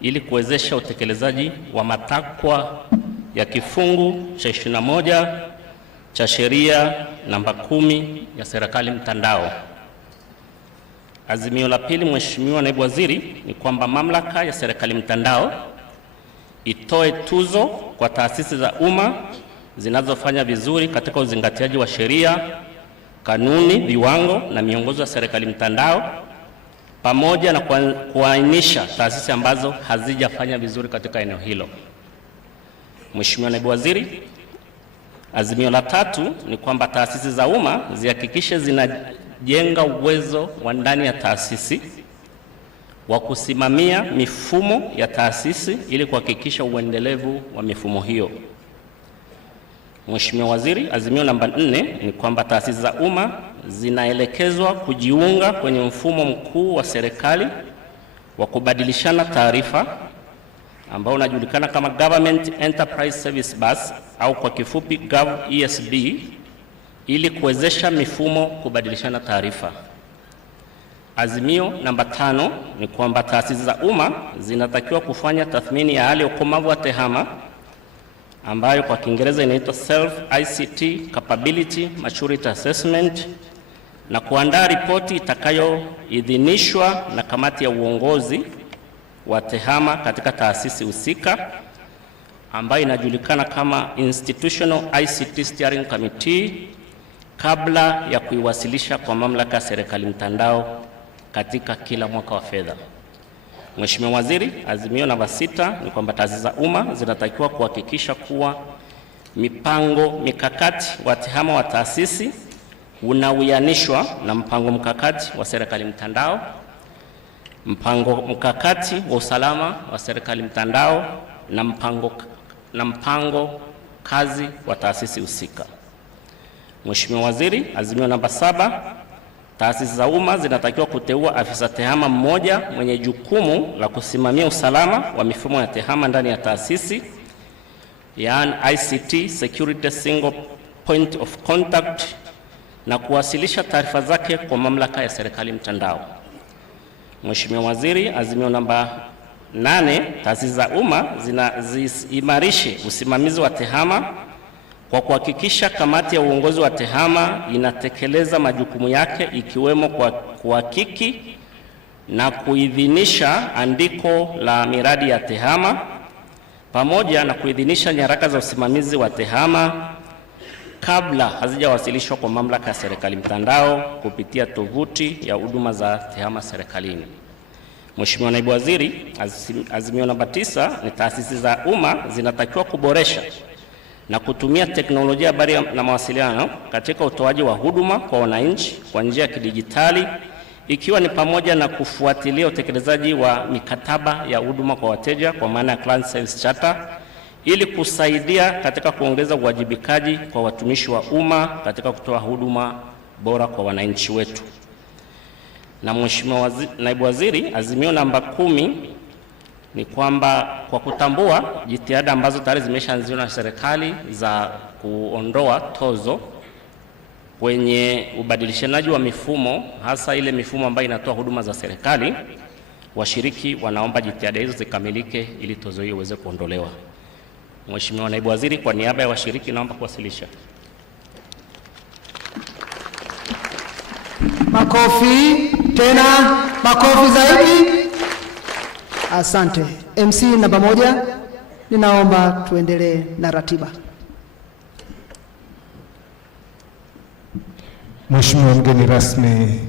ili kuwezesha utekelezaji wa matakwa ya kifungu cha 21 cha sheria namba 10 ya Serikali Mtandao. Azimio la pili, Mheshimiwa Naibu Waziri, ni kwamba mamlaka ya Serikali Mtandao itoe tuzo kwa taasisi za umma zinazofanya vizuri katika uzingatiaji wa sheria, kanuni, viwango na miongozo ya Serikali Mtandao, pamoja na kuainisha taasisi ambazo hazijafanya vizuri katika eneo hilo. Mheshimiwa Naibu Waziri, azimio la tatu ni kwamba taasisi za umma zihakikishe zinajenga uwezo wa ndani ya taasisi wa kusimamia mifumo ya taasisi ili kuhakikisha uendelevu wa mifumo hiyo. Mheshimiwa Waziri, azimio namba 4 ni kwamba taasisi za umma zinaelekezwa kujiunga kwenye mfumo mkuu wa serikali wa kubadilishana taarifa ambao unajulikana kama Government Enterprise Service Bus au kwa kifupi GovESB ili kuwezesha mifumo kubadilishana taarifa. Azimio namba 5 ni kwamba taasisi za umma zinatakiwa kufanya tathmini ya hali ya ukomavu wa tehama ambayo kwa Kiingereza inaitwa Self ICT Capability Maturity Assessment na kuandaa ripoti itakayoidhinishwa na kamati ya uongozi wa tehama katika taasisi husika ambayo inajulikana kama Institutional ICT Steering Committee kabla ya kuiwasilisha kwa mamlaka ya Serikali Mtandao katika kila mwaka wa fedha. Mheshimiwa Waziri, azimio namba 6 ni kwamba taasisi za umma zinatakiwa kuhakikisha kuwa mipango mikakati wa tehama wa taasisi unawianishwa na mpango mkakati wa Serikali Mtandao, mpango mkakati wa usalama wa Serikali Mtandao na mpango kazi wa taasisi husika. Mheshimiwa Waziri, azimio namba 7, taasisi za umma zinatakiwa kuteua afisa tehama mmoja mwenye jukumu la kusimamia usalama wa mifumo ya tehama ndani ya taasisi, yaani ICT Security Single Point of Contact, na kuwasilisha taarifa zake kwa mamlaka ya Serikali Mtandao. Mheshimiwa Waziri, azimio namba 8, taasisi za umma ziimarishe usimamizi wa tehama kwa kuhakikisha kamati ya uongozi wa tehama inatekeleza majukumu yake ikiwemo kwa kuhakiki na kuidhinisha andiko la miradi ya tehama pamoja na kuidhinisha nyaraka za usimamizi wa tehama kabla hazijawasilishwa kwa mamlaka ya Serikali Mtandao kupitia tovuti ya huduma za tehama serikalini. Mheshimiwa Naibu Waziri, azimio namba 9 ni taasisi za umma zinatakiwa kuboresha na kutumia teknolojia ya habari na mawasiliano katika utoaji wa huduma kwa wananchi kwa njia ya kidijitali, ikiwa ni pamoja na kufuatilia utekelezaji wa mikataba ya huduma kwa wateja kwa maana ya Client Service Charter ili kusaidia katika kuongeza uwajibikaji kwa watumishi wa umma katika kutoa huduma bora kwa wananchi wetu. Na Mheshimiwa Naibu Waziri, azimio namba 10 ni kwamba kwa kutambua jitihada ambazo tayari zimeshaanziwa na serikali za kuondoa tozo kwenye ubadilishanaji wa mifumo, hasa ile mifumo ambayo inatoa huduma za serikali, washiriki wanaomba jitihada hizo zikamilike ili tozo hiyo iweze kuondolewa. Mheshimiwa Naibu Waziri, kwa niaba ya washiriki naomba kuwasilisha. Makofi tena, makofi zaidi. Asante. MC namba 1, ninaomba tuendelee na ratiba. Mheshimiwa mgeni rasmi,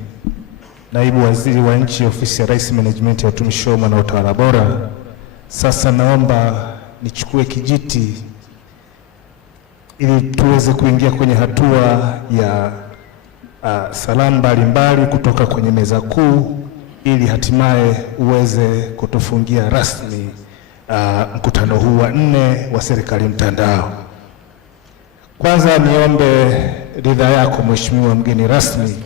Naibu Waziri wa Nchi, Ofisi ya Rais, Management ya Utumishi wa Umma na Utawala Bora, sasa naomba nichukue kijiti ili tuweze kuingia kwenye hatua ya salamu mbalimbali kutoka kwenye meza kuu ili hatimaye uweze kutufungia rasmi mkutano huu wa 4 wa Serikali Mtandao. Kwanza niombe ridhaa yako Mheshimiwa mgeni rasmi,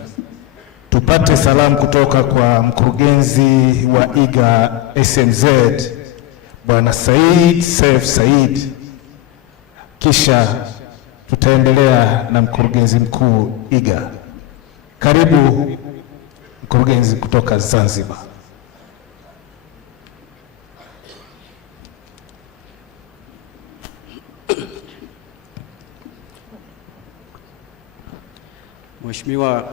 tupate salamu kutoka kwa mkurugenzi wa IGA SMZ Bwana Saif Said, kisha tutaendelea na mkurugenzi mkuu IGA. Karibu mkurugenzi kutoka Zanzibar. Mheshimiwa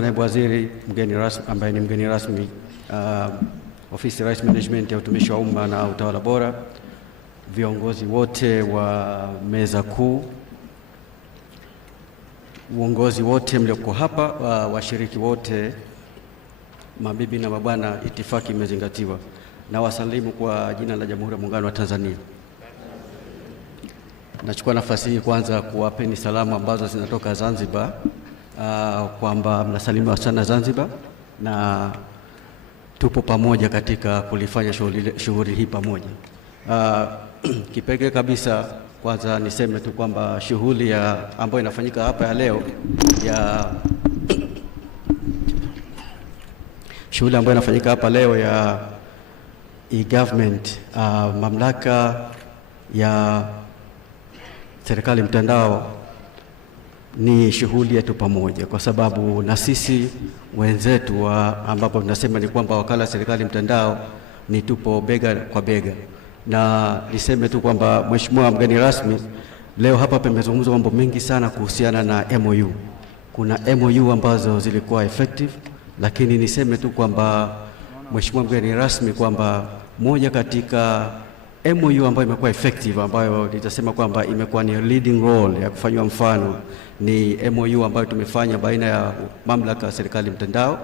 Naibu Waziri mgeni rasmi, ambaye ni mgeni rasmi Ofisi ya Rais, Management ya Utumishi wa Umma na Utawala Bora, viongozi wote wa meza kuu, uongozi wote mlioko hapa, washiriki wote, mabibi na mabwana, itifaki imezingatiwa. Na wasalimu kwa jina la Jamhuri ya Muungano wa Tanzania. Nachukua nafasi hii kwanza kuwapeni salamu ambazo zinatoka Zanzibar, kwamba mnasalimiwa sana Zanzibar na tupo pamoja katika kulifanya shughuli hii pamoja. Kipekee kabisa kwanza niseme tu kwamba shughuli ambayo inafanyika hapa ya leo ya e-government, mamlaka ya Serikali Mtandao, ni shughuli yetu pamoja, kwa sababu na sisi wenzetu ambapo tunasema ni kwamba wakala wa Serikali Mtandao ni tupo bega kwa bega. Na niseme tu kwamba Mheshimiwa mgeni rasmi, leo hapa pamezungumzwa mambo mengi sana kuhusiana na MOU. Kuna MOU ambazo zilikuwa effective, lakini niseme tu kwamba Mheshimiwa mgeni rasmi, kwamba moja katika MOU ambayo imekuwa effective, ambayo nitasema kwamba imekuwa ni leading role ya kufanywa mfano, ni MOU ambayo tumefanya baina ya mamlaka ya Serikali Mtandao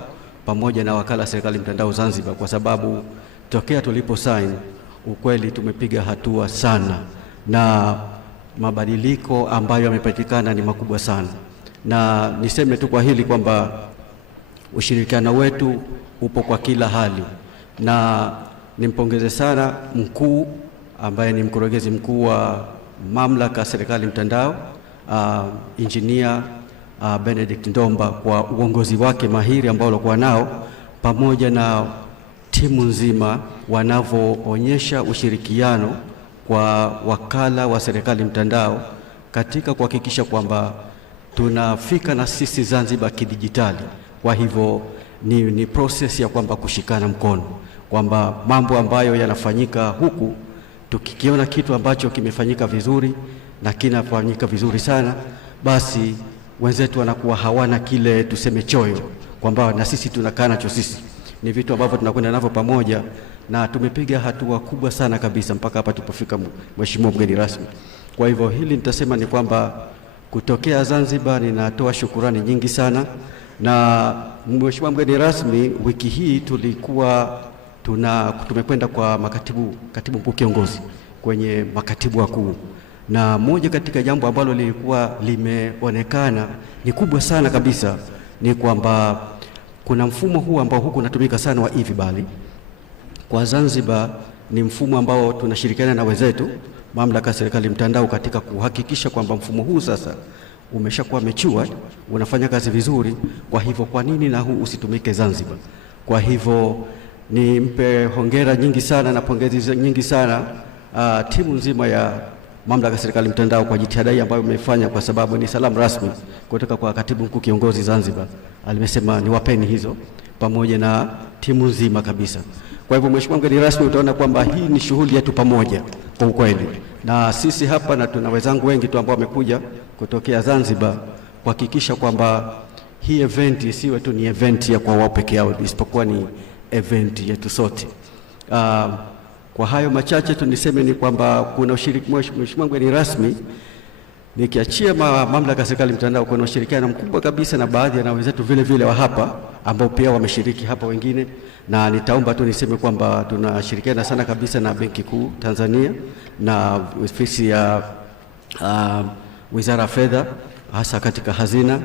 pamoja na wakala wa Serikali Mtandao Zanzibar, kwa sababu tokea tulipo sign, ukweli tumepiga hatua sana na mabadiliko ambayo yamepatikana ni makubwa sana. Na niseme tu kwa hili kwamba ushirikiano wetu upo kwa kila hali, na nimpongeze sana mkuu ambaye ni mkurugenzi mkuu wa mamlaka ya Serikali Mtandao, Engineer Benedict Ndomba, kwa uongozi wake mahiri ambao alikuwa nao, pamoja na timu nzima wanavyoonyesha ushirikiano kwa wakala wa Serikali Mtandao katika kuhakikisha kwamba tunafika na sisi Zanzibar kidijitali. Kwa hivyo ni process ya kwamba kushikana mkono, kwamba mambo ambayo yanafanyika huku, tukikiona kitu ambacho kimefanyika vizuri na kinafanyika vizuri sana, basi wenzetu wanakuwa hawana kile tuseme choyo, kwamba na sisi tunakaa nacho. Sisi ni vitu ambavyo tunakwenda navyo pamoja, na tumepiga hatua kubwa sana kabisa mpaka hapa tupofika, Mheshimiwa mgeni rasmi. Kwa hivyo hili nitasema ni kwamba kutokea Zanzibar ninatoa shukurani nyingi sana. Na Mheshimiwa mgeni rasmi, wiki hii tulikuwa tumekwenda kwa katibu mkuu kiongozi kwenye makatibu wakuu, na moja katika jambo ambalo lilikuwa limeonekana ni kubwa sana kabisa ni kwamba kuna mfumo huu ambao huku unatumika sana wa e-vibali kwa Zanzibar. Ni mfumo ambao tunashirikiana na wenzetu mamlaka ya Serikali Mtandao katika kuhakikisha kwamba mfumo huu sasa umeshakuwa matured, unafanya kazi vizuri. Kwa hivyo kwa nini na huu usitumike Zanzibar? Kwa hivyo nimpe hongera nyingi sana na pongezi nyingi sana timu nzima ya mamlaka ya Serikali Mtandao kwa jitihada hii ambayo umefanya, kwa sababu ni salamu rasmi kutoka kwa katibu mkuu kiongozi Zanzibar. Alimesema niwapeni hizo pamoja na timu nzima kabisa. Kwa hivyo Mheshimiwa mgeni rasmi, utaona kwamba hii ni shughuli yetu pamoja kwa ukweli, na sisi hapa na tuna wenzangu wengi tu ambao wamekuja kutokea Zanzibar kuhakikisha kwamba hii event isiwe tu ni event ya kwa wao peke yao, isipokuwa ni event yetu sote. Kwa hayo machache tu niseme ni kwamba kuna ushiriki. Mheshimiwa mgeni rasmi, Nikiachia mamlaka ya serikali mtandao, kuna ushirikiano mkubwa kabisa na baadhi ya wenzetu vile vile wa hapa ambao pia wameshiriki hapa wengine, na nitaomba tu niseme kwamba tunashirikiana sana kabisa na Benki Kuu Tanzania na ofisi ya Wizara ya Fedha, hasa katika hazina.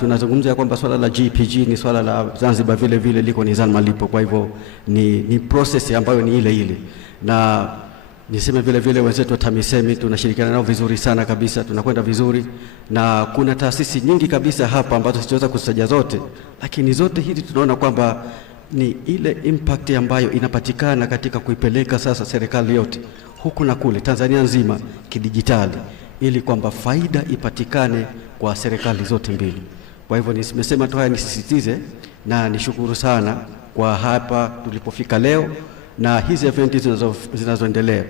Tunazungumzia kwamba swala la GPG ni swala la Zanzibar vile vile liko nizam malipo, kwa hivyo ni process ambayo ni ile ile. Na niseme vile vile wenzetu wa TAMISEMI tunashirikiana nao vizuri sana kabisa, tunakwenda vizuri, na kuna taasisi nyingi kabisa hapa ambazo sitaweza kuzitaja zote, lakini zote hizi tunaona kwamba ni ile impact ambayo inapatikana katika kuipeleka sasa serikali yote huku na kule Tanzania nzima kidijitali, ili kwamba faida ipatikane kwa serikali zote mbili. Kwa hivyo nimesema tu haya nisisitize, na nishukuru sana kwa hapa tulipofika leo na hizi eventi zinazoendelea.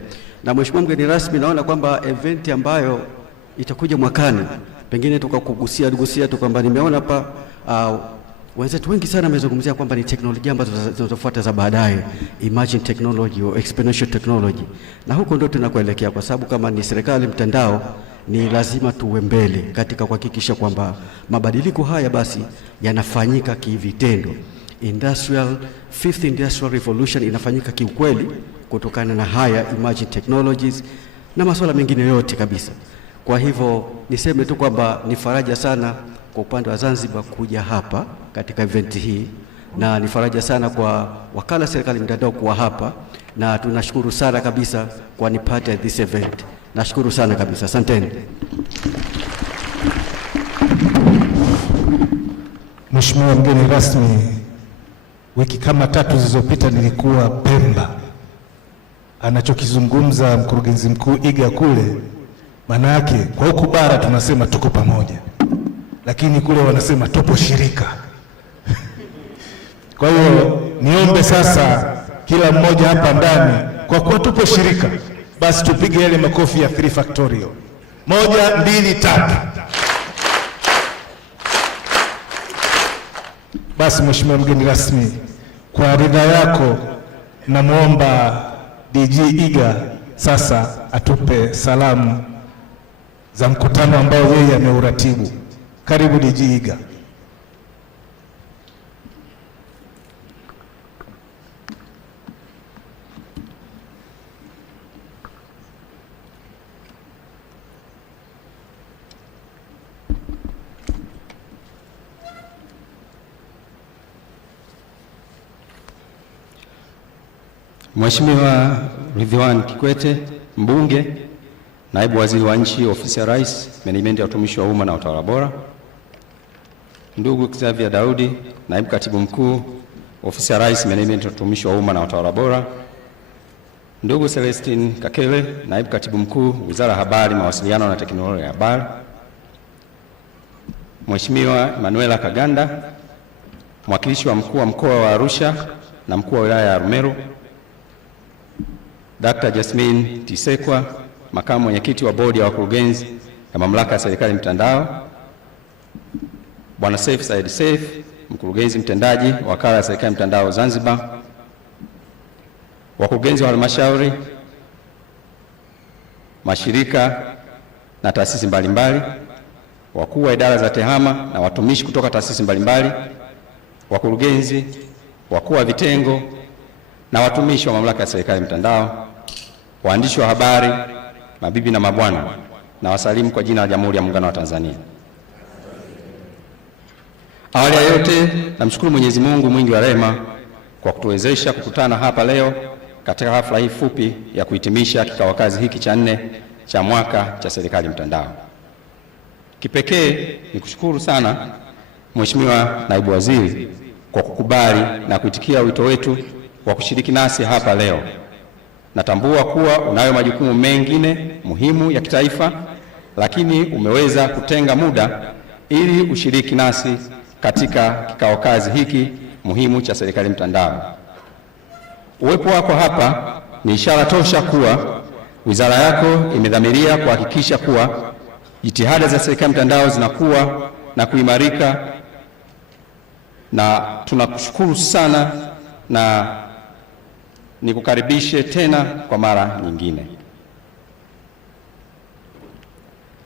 Na Mheshimiwa mgeni rasmi, naona kwamba eventi ambayo itakuja mwakani pengine tukakugusia tu kwamba nimeona hapa wenzetu wengi sana wamezungumzia kwamba ni teknolojia ambazo zinazofuata za baadaye, emerging technology or exponential technology, na huko ndio tunakoelekea, kwa sababu kama ni serikali mtandao ni lazima tuwe mbele katika kuhakikisha kwamba mabadiliko haya basi yanafanyika kivitendo. Fifth industrial revolution inafanyika kiukweli kutokana na haya emerging technologies na masuala mengine yote kabisa. Kwa hivyo niseme tu kwamba ni faraja sana kwa upande wa Zanzibar kuja hapa katika event hii, na ni faraja sana kwa wakala serikali mtandao kuwa hapa, na tunashukuru sana kabisa kwa ni part of this event. Nashukuru sana kabisa, asanteni. Mheshimiwa mgeni rasmi, wiki kama 3 zilizopita nilikuwa Pemba. Anachokizungumza mkurugenzi mkuu Iga kule, maana yake kwa huku bara tunasema tuko pamoja, lakini kule wanasema tupo shirika. Kwa hiyo niombe sasa kila mmoja hapa ndani, kwa kuwa tupo shirika, basi tupige yale makofi ya 3 factorial. 1, 2, 3. Basi Mheshimiwa mgeni rasmi, kwa ridha yako namwomba DG Iga sasa atupe salamu za mkutano ambao yeye ameuratibu. Karibu DG Iga. Mheshimiwa Ridhiwani Kikwete, mbunge, naibu waziri wa nchi, ofisi ya Rais, menejimenti ya utumishi wa umma na utawala bora. Ndugu Xavier Daudi, naibu katibu mkuu, ofisi ya Rais, menejimenti ya utumishi wa umma na utawala bora. Ndugu Celestine Kakele, naibu katibu mkuu, Wizara ya Habari, Mawasiliano na Teknolojia ya Habari. Mheshimiwa Emanuela Kaganda, mwakilishi wa mkuu wa mkoa wa Arusha na mkuu wa wilaya ya Arumeru. Dr. Jasmine Tisekwa, makamu mwenyekiti wa bodi ya wakurugenzi ya mamlaka ya serikali mtandao. Bwana Saif Said Saif, mkurugenzi mtendaji wakala ya serikali mtandao Zanzibar. Wakurugenzi wa halmashauri, mashirika na taasisi mbalimbali, wakuu wa idara za tehama na watumishi kutoka taasisi mbalimbali, wakurugenzi, wakuu wa vitengo na watumishi wa mamlaka ya serikali mtandao, waandishi wa habari, mabibi na mabwana, na wasalimu kwa jina la Jamhuri ya Muungano wa Tanzania. Awali ya yote, namshukuru Mwenyezi Mungu mwingi wa rehema kwa kutuwezesha kukutana hapa leo katika hafla hii fupi ya kuhitimisha kikao kazi hiki cha 4 cha mwaka cha serikali mtandao. Kipekee ni kushukuru sana Mheshimiwa naibu waziri kwa kukubali na kuitikia wito wetu wa kushiriki nasi hapa leo. Natambua kuwa unayo majukumu mengine muhimu ya kitaifa, lakini umeweza kutenga muda ili ushiriki nasi katika kikao kazi hiki muhimu cha serikali mtandao. Uwepo wako hapa ni ishara tosha kuwa wizara yako imedhamiria kuhakikisha kuwa jitihada za serikali mtandao zinakuwa na kuimarika, na tunakushukuru sana na nikukaribishe tena kwa mara nyingine.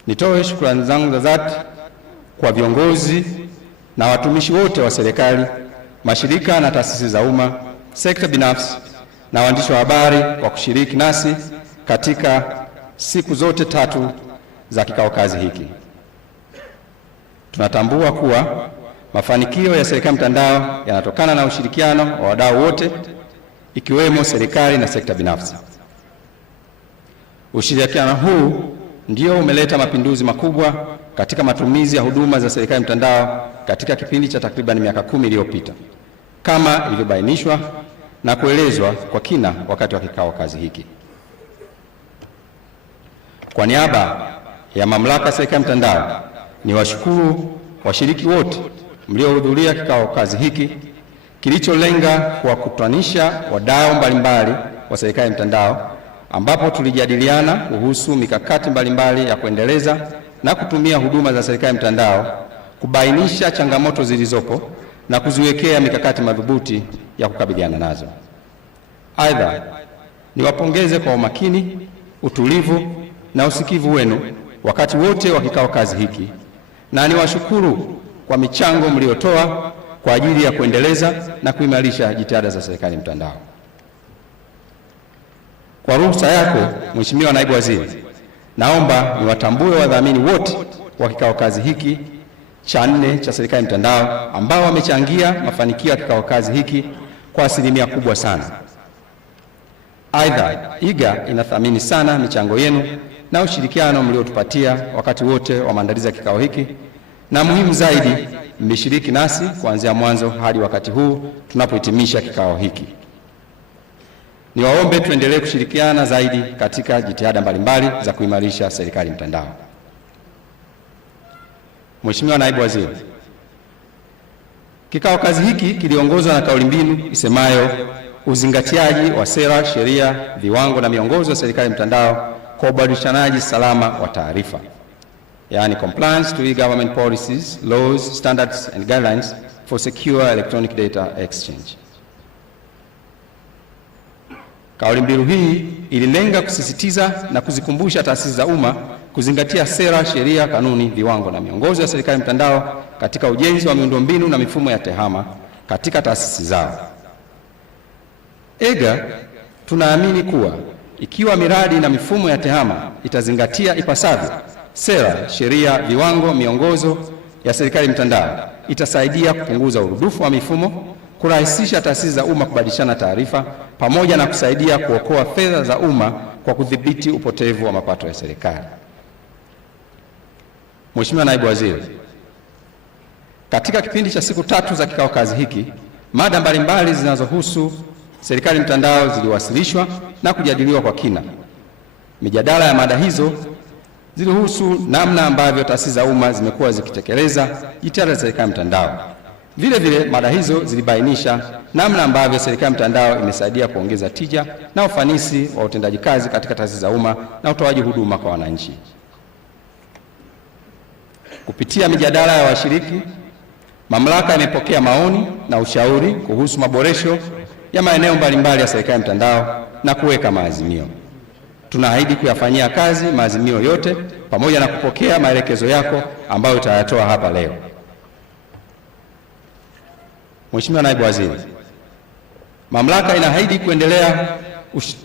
Nitoe shukrani zangu za dhati kwa viongozi na watumishi wote wa serikali, mashirika na taasisi za umma, sekta binafsi na waandishi wa habari kwa kushiriki nasi katika siku zote 3 za kikao kazi hiki. Tunatambua kuwa mafanikio ya Serikali Mtandao yanatokana na ushirikiano wa wadau wote ikiwemo serikali na sekta binafsi. Ushirikiano huu ndio umeleta mapinduzi makubwa katika matumizi ya huduma za Serikali Mtandao katika kipindi cha takriban miaka 10 iliyopita, kama ilivyobainishwa na kuelezwa kwa kina wakati wa kikao kazi hiki. Kwa niaba ya mamlaka ya Serikali Mtandao, ni washukuru washiriki wote mliohudhuria kikao kazi hiki kilicholenga kuwakutanisha wadau mbalimbali wa Serikali Mtandao, ambapo tulijadiliana kuhusu mikakati mbalimbali ya kuendeleza na kutumia huduma za Serikali Mtandao, kubainisha changamoto zilizopo na kuziwekea mikakati madhubuti ya kukabiliana nazo. Aidha, niwapongeze kwa umakini, utulivu na usikivu wenu wakati wote wa kikao kazi hiki, na niwashukuru kwa michango mliotoa kwa ajili ya kuendeleza na kuimarisha jitihada za Serikali Mtandao. Kwa ruhusa yako, Mheshimiwa Naibu Waziri, naomba niwatambue wadhamini wote wa kikao kazi hiki cha 4 cha Serikali Mtandao ambao wamechangia mafanikio ya kikao kazi hiki kwa asilimia kubwa sana. Aidha, IGA inathamini sana michango yenu na ushirikiano mliotupatia wakati wote wa maandalizi ya kikao hiki, na muhimu zaidi, mmeshiriki nasi kuanzia mwanzo hadi wakati huu tunapohitimisha kikao hiki. Niwaombe tuendelee kushirikiana zaidi katika jitihada mbalimbali za kuimarisha Serikali Mtandao. Mheshimiwa Naibu Waziri, kikao kazi hiki kiliongozwa na kauli mbiu isemayo uzingatiaji wa sera, sheria, viwango na miongozo ya Serikali Mtandao kwa ubadilishanaji salama wa taarifa, yani compliance to e-government policies, laws, standards and guidelines for secure electronic data exchange. Kauli mbiu hii ililenga kusisitiza na kuzikumbusha taasisi za umma kuzingatia sera, sheria, kanuni, viwango na miongozo ya Serikali Mtandao katika ujenzi wa miundombinu na mifumo ya tehama katika taasisi zao. Ega, tunaamini kuwa ikiwa miradi na mifumo ya tehama itazingatia ipasavyo sera, sheria, viwango, miongozo ya Serikali Mtandao, itasaidia kupunguza urudufu wa mifumo, kurahisisha taasisi za umma kubadilishana taarifa, pamoja na kusaidia kuokoa fedha za umma kwa kudhibiti upotevu wa mapato ya serikali. Mheshimiwa Naibu Waziri, katika kipindi cha siku 3 za kikao kazi hiki, mada mbalimbali zinazohusu Serikali Mtandao ziliwasilishwa na kujadiliwa kwa kina. Mijadala ya mada hizo zilihusu namna ambavyo taasisi za umma zimekuwa zikitekeleza jitihada za Serikali Mtandao. Vile vile mada hizo zilibainisha namna ambavyo Serikali Mtandao imesaidia kuongeza tija na ufanisi wa utendaji kazi katika taasisi za umma na utoaji huduma kwa wananchi. Kupitia mijadala ya washiriki, mamlaka imepokea maoni na ushauri kuhusu maboresho ya maeneo mbalimbali ya Serikali Mtandao na kuweka maazimio. Tunaahidi kuyafanyia kazi maazimio yote pamoja na kupokea maelekezo yako ambayo utayatoa hapa leo. Mheshimiwa Naibu Waziri, mamlaka inaahidi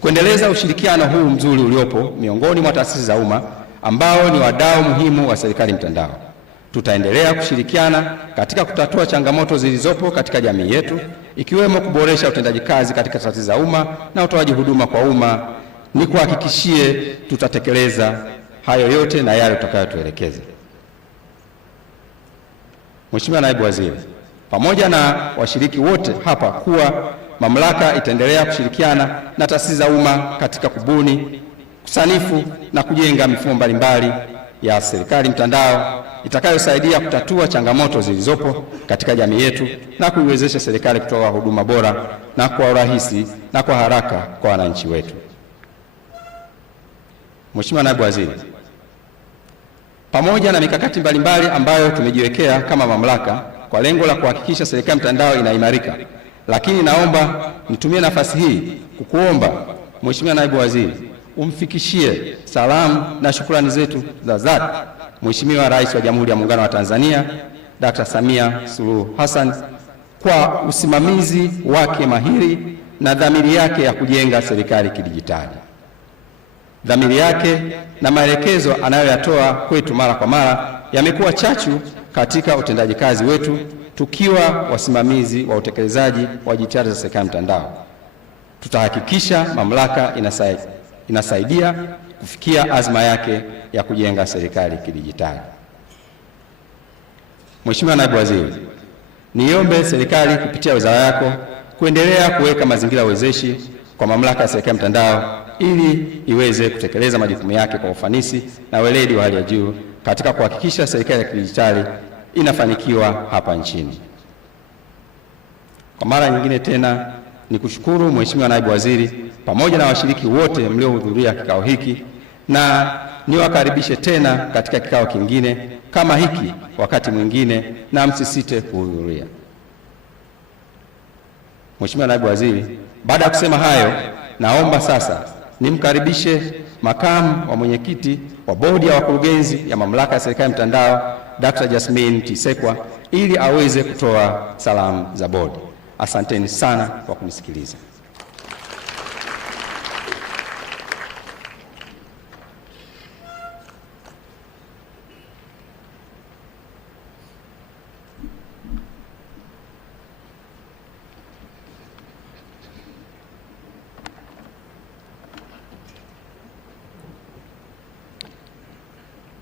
kuendeleza ushirikiano huu mzuri uliopo miongoni mwa taasisi za umma ambao ni wadau muhimu wa Serikali Mtandao. Tutaendelea kushirikiana katika kutatua changamoto zilizopo katika jamii yetu, ikiwemo kuboresha utendaji kazi katika taasisi za umma na utoaji huduma kwa umma. Ni kuhakikishie tutatekeleza hayo yote na yale tutakayotuelekeza. Mheshimiwa Naibu Waziri, pamoja na washiriki wote hapa kuwa mamlaka itaendelea kushirikiana na taasisi za umma katika kubuni, kusanifu na kujenga mifumo mbalimbali ya Serikali Mtandao itakayosaidia kutatua changamoto zilizopo katika jamii yetu na kuiwezesha serikali kutoa huduma bora na kwa urahisi na kwa haraka kwa wananchi wetu. Mheshimiwa Naibu Waziri, pamoja na mikakati mbalimbali ambayo tumejiwekea kama mamlaka kwa lengo la kuhakikisha Serikali Mtandao inaimarika, lakini naomba nitumie nafasi hii kukuomba Mheshimiwa Naibu Waziri umfikishie salamu na shukrani zetu za dhati Mheshimiwa Rais wa Jamhuri ya Muungano wa Tanzania Dr. Samia Suluhu Hassan kwa usimamizi wake mahiri na dhamiri yake ya kujenga serikali kidijitali. Dhamiri yake na maelekezo anayoyatoa kwetu mara kwa mara yamekuwa chachu katika utendaji kazi wetu, tukiwa wasimamizi wa utekelezaji wa jitihada za serikali mtandao. Tutahakikisha mamlaka inasaidia kufikia azma yake ya kujenga serikali kidijitali. Mheshimiwa Naibu Waziri, niombe serikali kupitia wizara yako kuendelea kuweka mazingira wezeshi kwa mamlaka ya serikali mtandao ili iweze kutekeleza majukumu yake kwa ufanisi na weledi wa hali ya juu katika kuhakikisha serikali ya kidijitali inafanikiwa hapa nchini. Kwa mara nyingine tena nikushukuru Mheshimiwa Naibu Waziri pamoja na washiriki wote mliohudhuria kikao hiki, na niwakaribishe tena katika kikao kingine kama hiki wakati mwingine, na msisite kuhudhuria. Mheshimiwa Naibu Waziri, baada ya kusema hayo, naomba sasa nimkaribishe makamu wa mwenyekiti wa bodi ya wakurugenzi ya mamlaka ya serikali mtandao Dr. Jasmine Tisekwa ili aweze kutoa salamu za bodi. Asanteni sana kwa kunisikiliza.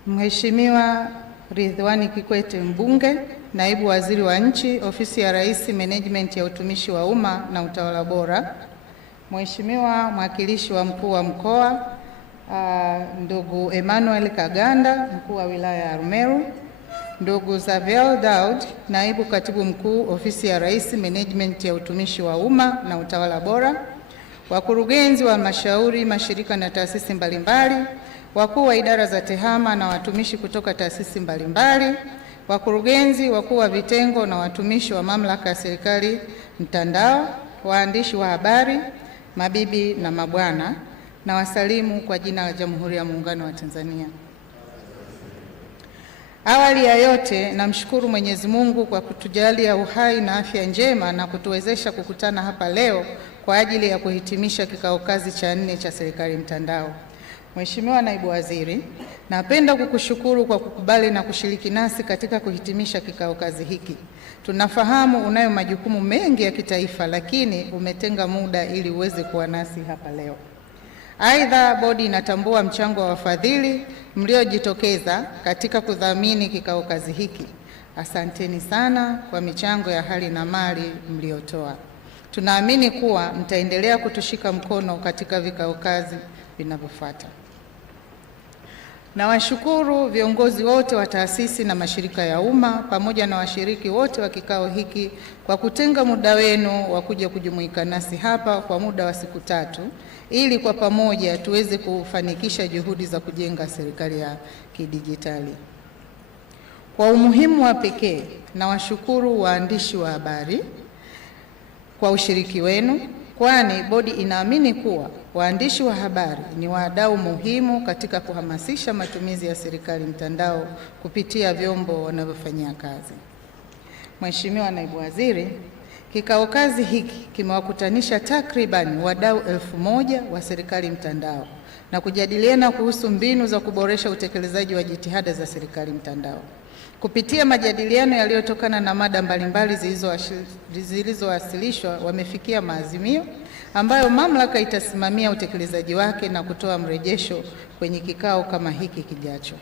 Mheshimiwa Ridhiwani Kikwete Mbunge, Naibu Waziri wa Nchi, Ofisi ya Rais, Management ya Utumishi wa Umma na Utawala Bora, Mheshimiwa Mwakilishi wa Mkuu wa Mkoa ndugu Emmanuel Kaganda, Mkuu wa Wilaya ya Arumeru, ndugu Zavel Daud, Naibu Katibu Mkuu, Ofisi ya Rais, Management ya Utumishi wa Umma na Utawala Bora, wakurugenzi wa halmashauri, mashirika na taasisi mbalimbali, wakuu wa idara za tehama na watumishi kutoka taasisi mbalimbali, wakurugenzi, wakuu wa vitengo na watumishi wa mamlaka ya serikali mtandao, waandishi wa habari, mabibi na mabwana, na wasalimu kwa jina la Jamhuri ya Muungano wa Tanzania. Awali ya yote, namshukuru Mwenyezi Mungu kwa kutujalia uhai na afya njema na kutuwezesha kukutana hapa leo kwa ajili ya kuhitimisha kikao kazi cha 4 cha serikali mtandao. Mheshimiwa Naibu Waziri, napenda kukushukuru kwa kukubali na kushiriki nasi katika kuhitimisha kikao kazi hiki. Tunafahamu unayo majukumu mengi ya kitaifa, lakini umetenga muda ili uweze kuwa nasi hapa leo. Aidha, bodi inatambua mchango wa wafadhili mliojitokeza katika kudhamini kikao kazi hiki. Asanteni sana kwa michango ya hali na mali mliotoa. Tunaamini kuwa mtaendelea kutushika mkono katika vikao kazi vinavyofuata. Nawashukuru viongozi wote wa taasisi na mashirika ya umma pamoja na washiriki wote wa kikao hiki kwa kutenga muda wenu wa kuja kujumuika nasi hapa kwa muda wa siku 3 ili kwa pamoja tuweze kufanikisha juhudi za kujenga serikali ya kidijitali. Kwa umuhimu wa pekee, nawashukuru waandishi wa habari kwa ushiriki wenu, kwani bodi inaamini kuwa waandishi wa habari ni wadau muhimu katika kuhamasisha matumizi ya serikali mtandao kupitia vyombo wanavyofanyia kazi. Mheshimiwa Naibu Waziri, kikao kazi hiki kimewakutanisha takriban wadau 1000 wa serikali mtandao na kujadiliana kuhusu mbinu za kuboresha utekelezaji wa jitihada za serikali mtandao. Kupitia majadiliano yaliyotokana na mada mbalimbali zilizowasilishwa, wamefikia maazimio ambayo mamlaka itasimamia utekelezaji wake na kutoa mrejesho kwenye kikao kama hiki kijacho.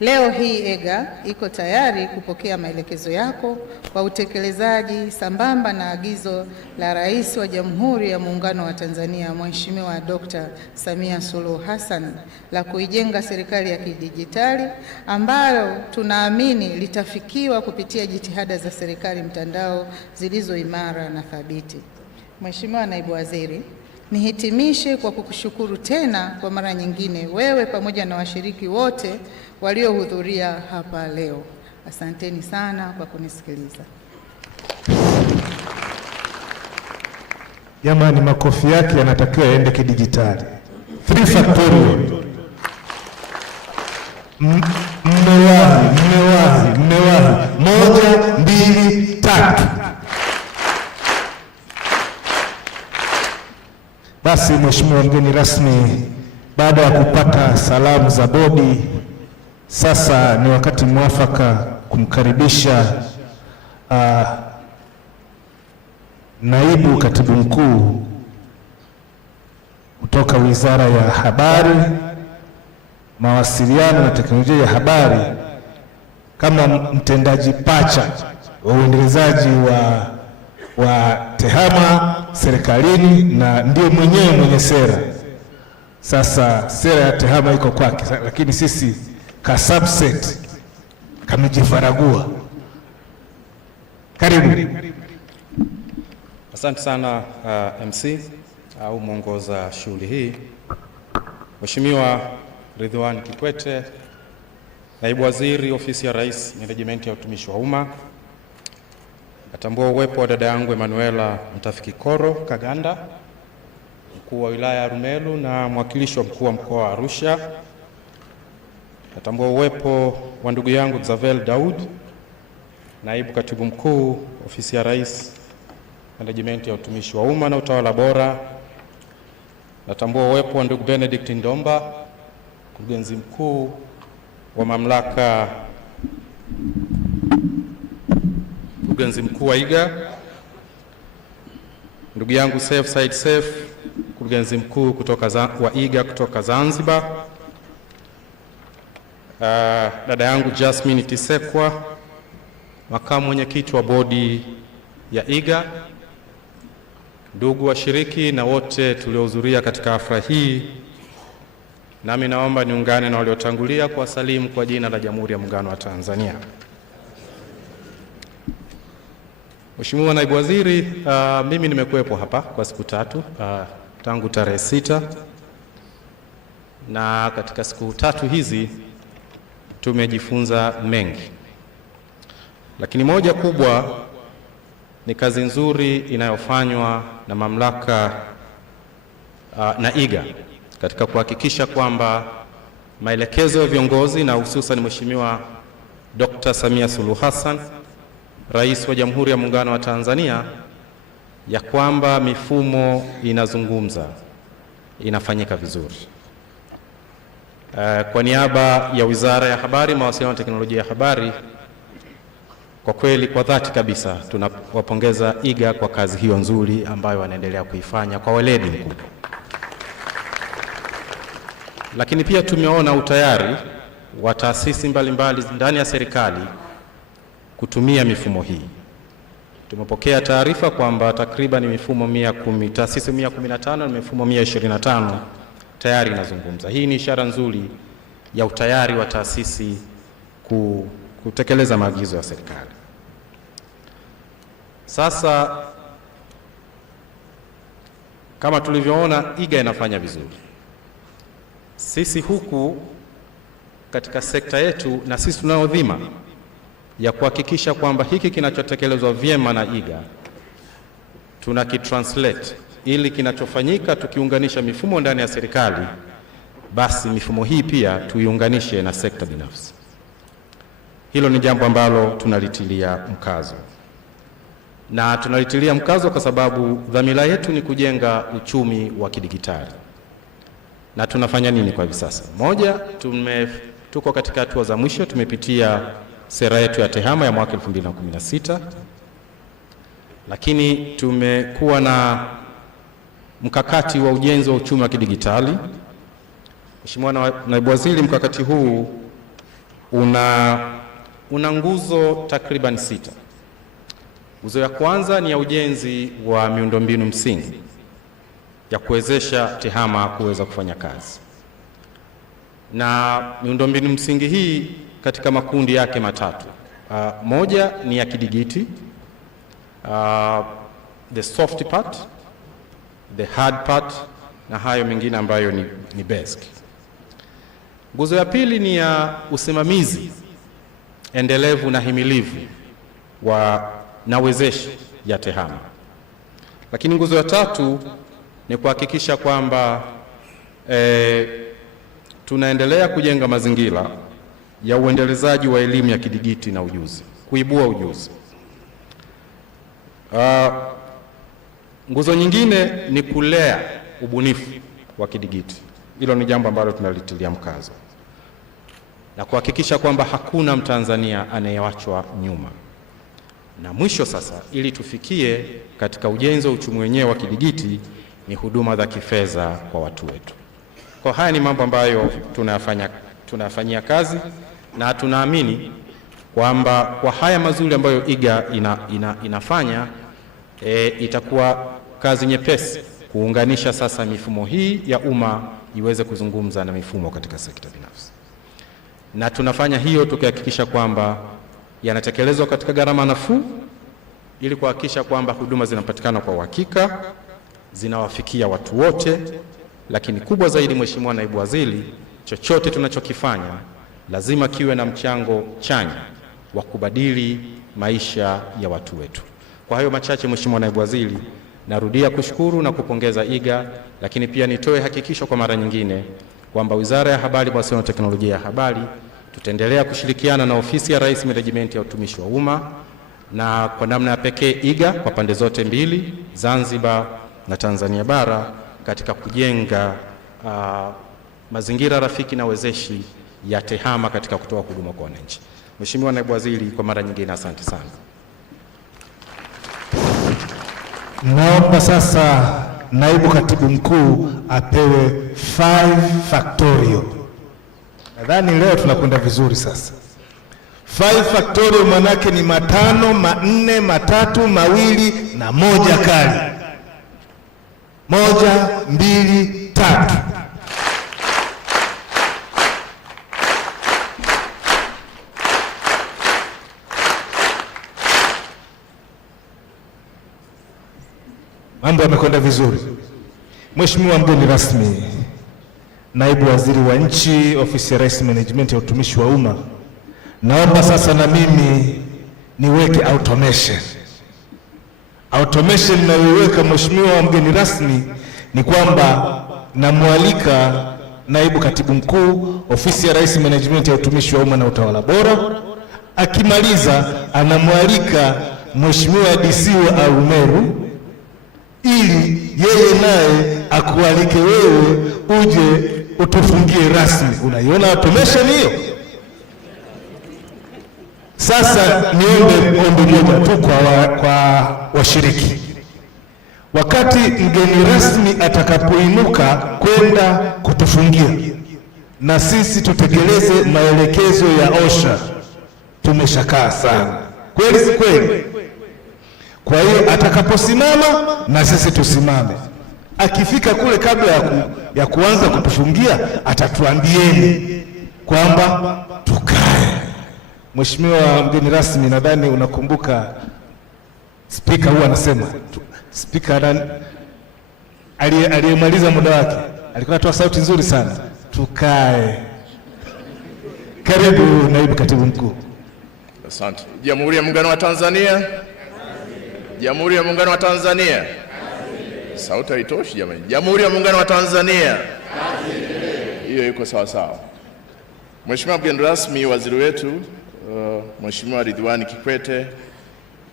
Leo hii EGA iko tayari kupokea maelekezo yako kwa utekelezaji sambamba na agizo la Rais wa Jamhuri ya Muungano wa Tanzania Mheshimiwa Dr. Samia Suluhu Hassan la kuijenga serikali ya kidijitali ambayo tunaamini litafikiwa kupitia jitihada za serikali mtandao zilizo imara na thabiti. Mheshimiwa Naibu Waziri, nihitimishe kwa kukushukuru tena kwa mara nyingine wewe pamoja na washiriki wote waliohudhuria hapa leo. Asanteni sana kwa kunisikiliza. Jamani, makofi yake yanatakiwa yaende kidijitali. 3 factorial. Mmewahi. 1, 2, 3. Basi Mheshimiwa mgeni rasmi, baada ya kupata salamu za bodi, sasa ni wakati mwafaka kumkaribisha naibu katibu mkuu kutoka Wizara ya Habari, Mawasiliano na Teknolojia ya Habari, kama mtendaji pacha wa uendelezaji wa TEHAMA serikalini na ndio mwenyewe mwenye sera. Sasa sera ya TEHAMA iko kwake, lakini sisi ka subset kamejifaragua. Karibu. Asante sana MC au mwongoza shughuli hii, Mheshimiwa Ridhiwani Kikwete, Naibu Waziri Ofisi ya Rais, Menejimenti ya Utumishi wa Umma. Natambua uwepo wa dada yangu Emanuela Mtafikikoro Kaganda, mkuu wa wilaya ya Rumelu na mwakilishi wa mkuu wa mkoa wa Arusha. Natambua uwepo wa ndugu yangu Xavel Daud, naibu katibu mkuu Ofisi ya Rais, Menejimenti ya Utumishi wa Umma na Utawala Bora. Natambua uwepo wa ndugu Benedict Ndomba, mkurugenzi mkuu wa mamlaka, mkurugenzi mkuu wa IGA. Ndugu yangu Said Seif, mkurugenzi mkuu wa IGA kutoka Zanzibar. Dada yangu Jasmine Tisekwa, makamu mwenyekiti wa bodi ya IGA. Ndugu washiriki na wote tuliohudhuria katika hafla hii, nami naomba niungane na waliotangulia kuwasalimu kwa jina la Jamhuri ya Muungano wa Tanzania. Mheshimiwa Naibu Waziri, mimi nimekuwepo hapa kwa siku 3 tangu tarehe 6, na katika siku 3 hizi tumejifunza mengi, lakini moja kubwa ni kazi nzuri inayofanywa na mamlaka na IGA katika kuhakikisha kwamba maelekezo ya viongozi na hususan Mheshimiwa Dr. Samia Suluhu Hassan, Rais wa Jamhuri ya Muungano wa Tanzania, ya kwamba mifumo inazungumza, inafanyika vizuri. Kwa niaba ya Wizara ya Habari, Mawasiliano na Teknolojia ya Habari, kwa kweli kwa dhati kabisa tunawapongeza IGA kwa kazi hiyo nzuri ambayo wanaendelea kuifanya kwa weledi mkubwa. Lakini pia tumeona utayari wa taasisi mbalimbali ndani ya serikali kutumia mifumo hii. Tumepokea taarifa kwamba takriban mifumo 110, taasisi 115 na mifumo 125 tayari inazungumza. Hii ni ishara nzuri ya utayari wa taasisi kutekeleza maagizo ya serikali. Sasa kama tulivyoona, IGA inafanya vizuri. Sisi huku katika sekta yetu, na sisi tunao dhima ya kuhakikisha kwamba hiki kinachotekelezwa vyema na IGA tunakitranslate, ili kinachofanyika tukiunganisha mifumo ndani ya serikali, basi mifumo hii pia tuiunganishe na sekta binafsi. Hilo ni jambo ambalo tunalitilia mkazo, na tunalitilia mkazo kwa sababu dhamira yetu ni kujenga uchumi wa kidigitali. Na tunafanya nini kwa hivi sasa? Moja, tuko katika hatua za mwisho. Tumepitia sera yetu ya TEHAMA ya mwaka 2016, lakini tumekuwa na mkakati wa ujenzi wa uchumi wa kidigitali. Mheshimiwa Naibu Waziri, mkakati huu una nguzo takriban 6. Nguzo ya kwanza ni ya ujenzi wa miundombinu msingi ya kuwezesha TEHAMA kuweza kufanya kazi, na miundombinu msingi hii katika makundi yake matatu. Moja ni ya kidigiti, the soft part, the hard part, na hayo mengine ambayo ni basic. Nguzo ya pili ni ya usimamizi endelevu na himilivu na wezeshi ya TEHAMA. Lakini nguzo ya tatu ni kuhakikisha kwamba tunaendelea kujenga mazingira ya uendelezaji wa elimu ya kidigiti na ujuzi, kuibua ujuzi. Nguzo nyingine ni kulea ubunifu wa kidigiti. Hilo ni jambo ambalo tunalitilia mkazo na kuhakikisha kwamba hakuna Mtanzania anayewachwa nyuma. Na mwisho sasa, ili tufikie katika ujenzi wa uchumi wenyewe wa kidigiti, ni huduma za kifedha kwa watu wetu. Kwa haya ni mambo ambayo tunayafanyia kazi, na tunaamini kwamba kwa haya mazuri ambayo IGA inafanya itakuwa kazi nyepesi kuunganisha sasa mifumo hii ya umma iweze kuzungumza na mifumo katika sekta binafsi. Na tunafanya hiyo tukihakikisha kwamba yanatekelezwa katika gharama nafuu, ili kuhakikisha kwamba huduma zinapatikana kwa uhakika, zinawafikia watu wote. Lakini kubwa zaidi, Mheshimiwa Naibu Waziri, chochote tunachokifanya lazima kiwe na mchango chanya wa kubadili maisha ya watu wetu. Kwa hayo machache, Mheshimiwa Naibu Waziri, narudia kushukuru na kupongeza IGA, lakini pia nitoe hakikisho kwa mara nyingine kwamba Wizara ya Habari, Mawasiliano na Teknolojia ya Habari tutaendelea kushirikiana na Ofisi ya Rais, Menejimenti ya Utumishi wa Umma, na kwa namna ya pekee IGA kwa pande zote mbili, Zanzibar na Tanzania bara, katika kujenga mazingira rafiki na wezeshi ya tehama katika kutoa huduma kwa wananchi. Mheshimiwa Naibu Waziri, kwa mara nyingine asante sana. Naomba sasa Naibu Katibu Mkuu apewe 5 factorial. Nadhani leo tunakwenda vizuri sasa. 5 factorial manake ni 5, 4, 3, 2 na 1 kali. 1, 2, 3. Mambo yamekwenda vizuri. Mheshimiwa mgeni rasmi, Naibu Waziri wa Nchi, Ofisi ya Rais, Management ya Utumishi wa Umma, naomba sasa na mimi niweke automation. Automation ninayoiweka Mheshimiwa mgeni rasmi ni kwamba namwalika Naibu Katibu Mkuu, Ofisi ya Rais, Management ya Utumishi wa Umma na Utawala Bora. Akimaliza anamwalika Mheshimiwa DC wa Arumeru ili yeye naye akualike wewe uje utufungie rasmi. Unaiona automation hiyo? Sasa niombe ombi moja tu kwa washiriki. Wakati mgeni rasmi atakapoinuka kwenda kutufungia, na sisi tutekeleze maelekezo ya OSHA. Tumeshakaa sana, kweli si kweli? Kwa hiyo atakaposimama na sisi tusimame. Akifika kule kabla ya kuanza kutufungia atatuambieni kwamba tukae. Mheshimiwa mgeni rasmi, nadhani unakumbuka spika huwa anasema, spika aliyemaliza muda wake alikuwa anatoa sauti nzuri sana, tukae. Karibu Naibu Katibu Mkuu. Asante. Jamhuri ya Muungano wa Tanzania. Jamhuri ya Muungano wa Tanzania. Sauti haitoshi jamani. Jamhuri ya Muungano wa Tanzania. Hiyo iko sawa sawa. Mheshimiwa mgeni rasmi, waziri wetu Mheshimiwa Ridhiwani Kikwete,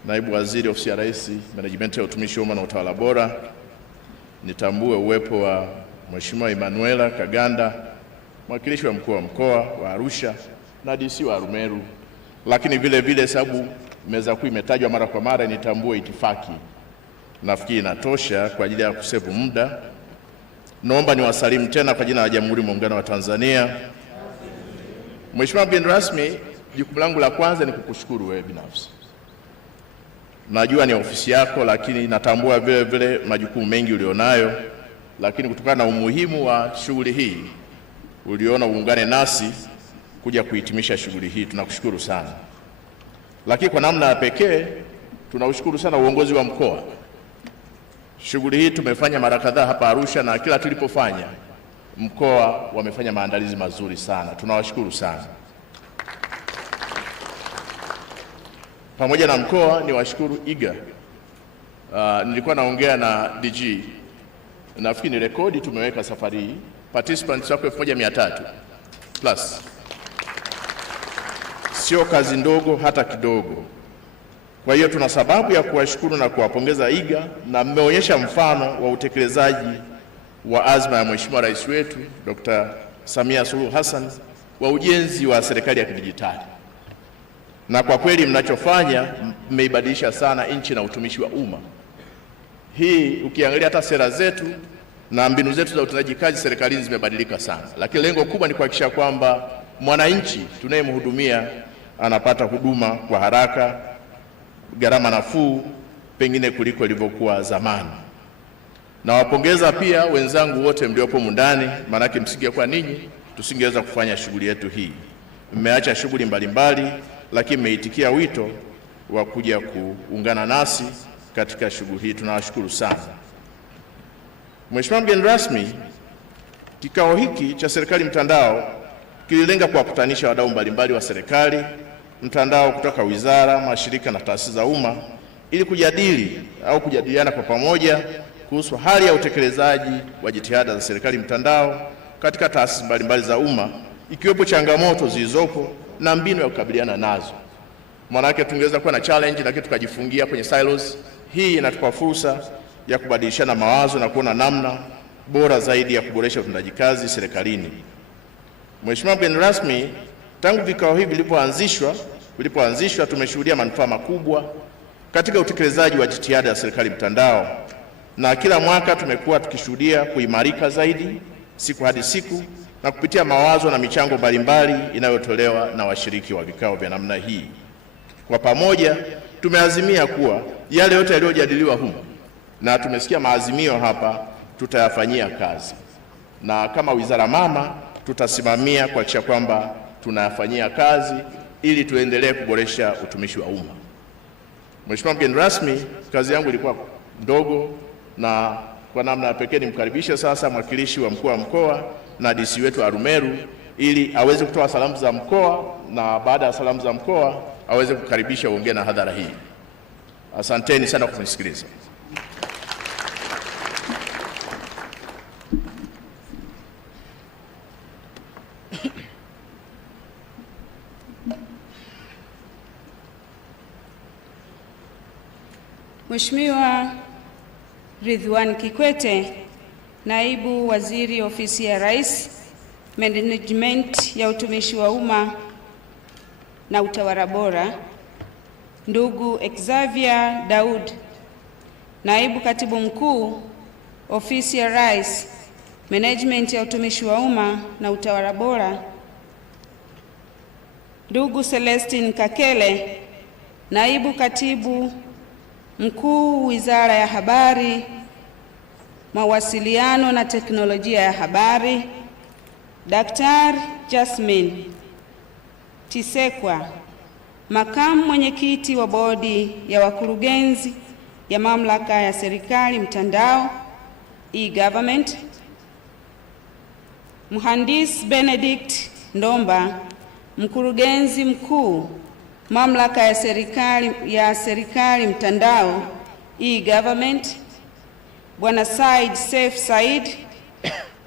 Naibu Waziri, Ofisi ya Rais, Management ya Utumishi wa Umma na Utawala Bora, nitambue uwepo wa Mheshimiwa Emanuela Kaganda, mwakilishi wa mkuu wa mkoa wa Arusha na DC wa Arumeru, lakini vile vile sababu meza kuu imetajwa mara kwa mara, nitambue itifaki. Nafikiri inatosha kwa ajili ya kusevu muda. Naomba niwasalimu tena kwa jina la Jamhuri ya Muungano wa Tanzania. Mheshimiwa mgeni rasmi, jukumu langu la kwanza ni kukushukuru wewe binafsi. Najua ni ofisi yako, lakini natambua vile vile majukumu mengi ulionayo, lakini kutokana na umuhimu wa shughuli hii uliona uungane nasi kuja kuhitimisha shughuli hii. Tunakushukuru sana. Lakini kwa namna ya pekee tunaushukuru sana uongozi wa mkoa. Shughuli hii tumefanya mara kadhaa hapa Arusha, na kila tulipofanya mkoa wamefanya maandalizi mazuri sana. Tunawashukuru sana. Pamoja na mkoa niwashukuru IGA. Nilikuwa naongea na DG. Nafikiri ni rekodi tumeweka safari hii participants wako 1300 plus. Sio kazi ndogo hata kidogo. Kwa hiyo tuna sababu ya kuwashukuru na kuwapongeza IGA, na mmeonyesha mfano wa utekelezaji wa azma ya Mheshimiwa Rais wetu Dr. Samia Suluhu Hassan wa ujenzi wa serikali ya kidijitali. Na kwa kweli mnachofanya mmeibadilisha sana nchi na utumishi wa umma. Hii ukiangalia hata sera zetu na mbinu zetu za utendaji kazi serikalini zimebadilika sana. Lakini lengo kubwa ni kuhakikisha kwamba mwananchi tunayemhudumia anapata huduma kwa haraka, gharama nafuu pengine kuliko ilivyokuwa zamani. Nawapongeza pia wenzangu wote mliopo mundani, maanake msingekuwa ninyi tusingeweza kufanya shughuli yetu hii. Mmeacha shughuli mbalimbali, lakini mmeitikia wito wa kuja kuungana nasi katika shughuli hii. Tunawashukuru sana. Mheshimiwa mgeni rasmi, kikao hiki cha serikali mtandao kililenga kuwakutanisha wadau mbalimbali wa serikali mtandao kutoka wizara, mashirika na taasisi za umma ili kujadiliana kwa pamoja kuhusu hali ya utekelezaji wa jitihada za serikali mtandao katika taasisi mbalimbali za umma, ikiwepo changamoto zilizopo na mbinu ya kukabiliana nazo. Maanake tungeweza kuwa na challenge lakini tukajifungia kwenye silos. Hii inatupa fursa ya kubadilishana mawazo na kuona namna bora zaidi ya kuboresha utendaji kazi serikalini. Mheshimiwa mgeni rasmi, tangu vikao hivi vilipoanzishwa tumeshuhudia manufaa makubwa katika utekelezaji wa jitihada ya serikali mtandao, na kila mwaka tumekuwa tukishuhudia kuimarika zaidi siku hadi siku, na kupitia mawazo na michango mbalimbali inayotolewa na washiriki wa vikao vya namna hii. Kwa pamoja tumeazimia kuwa yale yote yaliyojadiliwa humu na tumesikia maazimio hapa tutayafanyia kazi, na kama wizara mama tutasimamia kuhakikisha kwamba tunayafanyia kazi ili tuendelee kuboresha utumishi wa umma. Mheshimiwa mgeni rasmi, kazi yangu ilikuwa ndogo, na kwa namna pekee nimkaribishe sasa mwakilishi wa mkuu wa mkoa na DC wetu Arumeru ili aweze kutoa salamu za mkoa, na baada ya salamu za mkoa aweze kukaribisha uongee na hadhara hii. Asanteni sana kwa kunisikiliza. Mheshimiwa Ridhiwani Kikwete, Naibu Waziri Ofisi ya Rais, Management ya Utumishi wa Umma na Utawala Bora, ndugu Xavier Daud, Naibu Katibu Mkuu Ofisi ya Rais, Management ya Utumishi wa Umma na Utawala Bora, ndugu Celestine Kakele, Naibu Katibu Mkuu Wizara ya Habari, Mawasiliano na Teknolojia ya Habari, Daktari Jasmine Tisekwa, Makamu Mwenyekiti wa Bodi ya Wakurugenzi ya Mamlaka ya Serikali Mtandao e-Government, Mhandisi Benedict Ndomba, Mkurugenzi Mkuu Mamlaka ya Serikali Mtandao e-Government, Bwana Saif Said,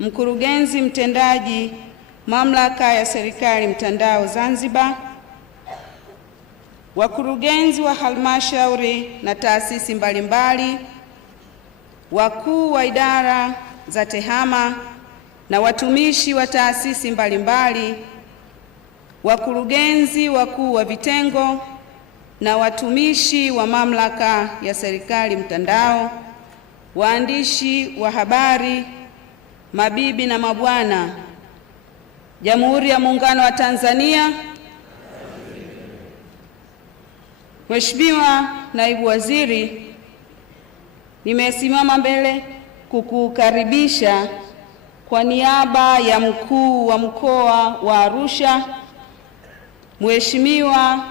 Mkurugenzi Mtendaji Mamlaka ya Serikali Mtandao Zanzibar, wakurugenzi wa halmashauri na taasisi mbalimbali, wakuu wa idara za tehama na watumishi wa taasisi mbalimbali, wakurugenzi wakuu wa vitengo na watumishi wa Mamlaka ya Serikali Mtandao, waandishi wa habari, mabibi na mabwana, Jamhuri ya Muungano wa Tanzania. Mheshimiwa Naibu Waziri, nimesimama mbele kukukaribisha kwa niaba ya Mkuu wa Mkoa wa Arusha, Mheshimiwa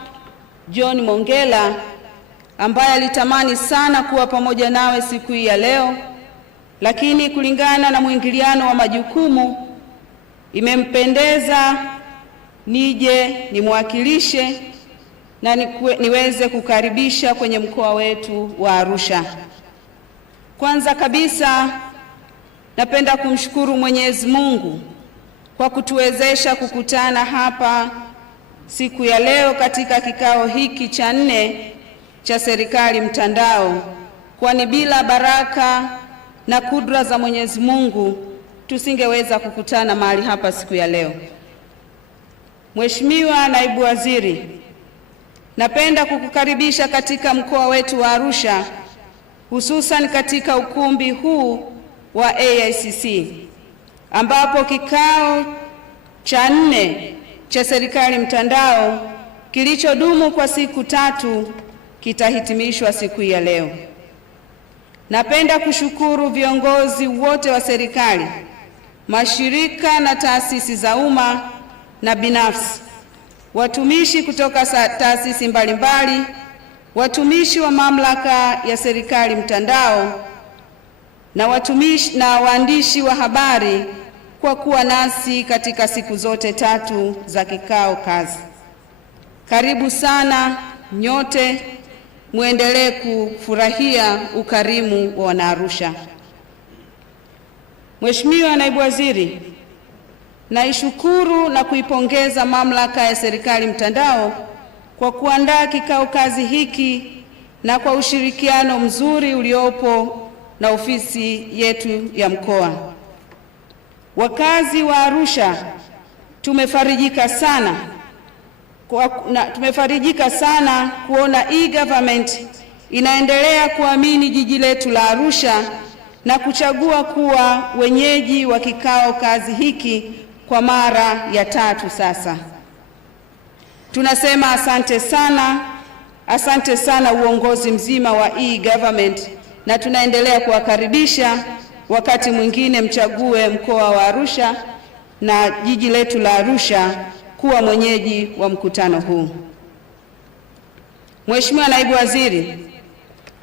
John Mongela, ambaye alitamani sana kuwa pamoja nawe siku hii ya leo, lakini kulingana na mwingiliano wa majukumu imempendeza nije nimwakilishe na niweze kukaribisha kwenye mkoa wetu wa Arusha. Kwanza kabisa napenda kumshukuru Mwenyezi Mungu kwa kutuwezesha kukutana hapa siku ya leo katika kikao hiki cha 4 cha Serikali Mtandao, kwani bila baraka na kudra za Mwenyezi Mungu tusingeweza kukutana mahali hapa siku ya leo. Mheshimiwa Naibu Waziri, napenda kukukaribisha katika mkoa wetu wa Arusha, hususan katika ukumbi huu wa AICC ambapo kikao cha 4 cha Serikali Mtandao kilichodumu kwa siku 3 kitahitimishwa siku ya leo. Napenda kushukuru viongozi wote wa serikali, mashirika na taasisi za umma na binafsi, watumishi kutoka taasisi mbalimbali, watumishi wa mamlaka ya Serikali Mtandao na waandishi wa habari kwa kuwa nasi katika siku zote 3 za Kikao Kazi. Karibu sana nyote, muendelee kufurahia ukarimu wa Wanaarusha. Mheshimiwa Naibu Waziri, naishukuru na kuipongeza mamlaka ya Serikali Mtandao kwa kuandaa kikao kazi hiki na kwa ushirikiano mzuri uliopo na ofisi yetu ya mkoa. Wakazi wa Arusha tumefarijika sana kuona e-government inaendelea kuamini jiji letu la Arusha na kuchagua kuwa wenyeji wa kikao kazi hiki kwa mara ya 3 sasa. Tunasema asante sana uongozi mzima wa e-government, na tunaendelea kuwakaribisha. Wakati mwingine mchague mkoa wa Arusha na jiji letu la Arusha kuwa mwenyeji wa mkutano huu. Mheshimiwa Naibu Waziri,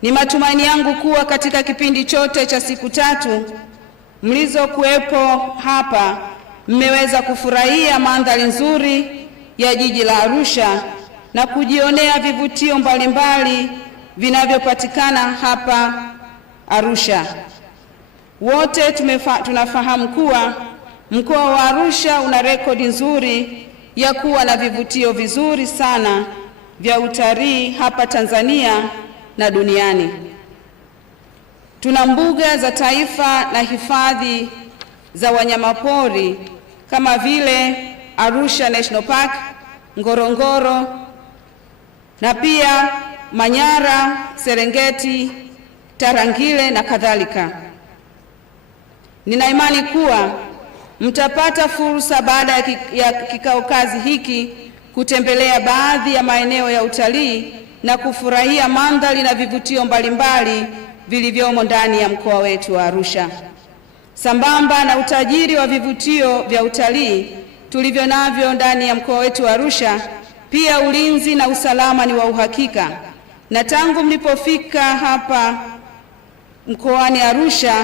ni matumaini yangu kuwa katika kipindi chote cha siku 3 mlizokuwepo hapa mmeweza kufurahia mandhari nzuri ya jiji la Arusha na kujionea vivutio mbalimbali vinavyopatikana hapa Arusha. Wote tunafahamu kuwa mkoa wa Arusha una rekodi nzuri ya kuwa na vivutio vizuri sana vya utalii hapa Tanzania na duniani. Tuna mbuga za taifa na hifadhi za wanyamapori kama vile Arusha National Park, Ngorongoro na pia Manyara, Serengeti, Tarangire na kadhalika. Nina imani kuwa mtapata fursa baada ya kikao kazi hiki kutembelea baadhi ya maeneo ya utalii na kufurahia mandhari na vivutio mbalimbali vilivyomo ndani ya mkoa wetu wa Arusha. Sambamba na utajiri wa vivutio vya utalii tulivyo navyo ndani ya mkoa wetu wa Arusha, pia ulinzi na usalama ni wa uhakika. Na tangu mlipofika hapa mkoani Arusha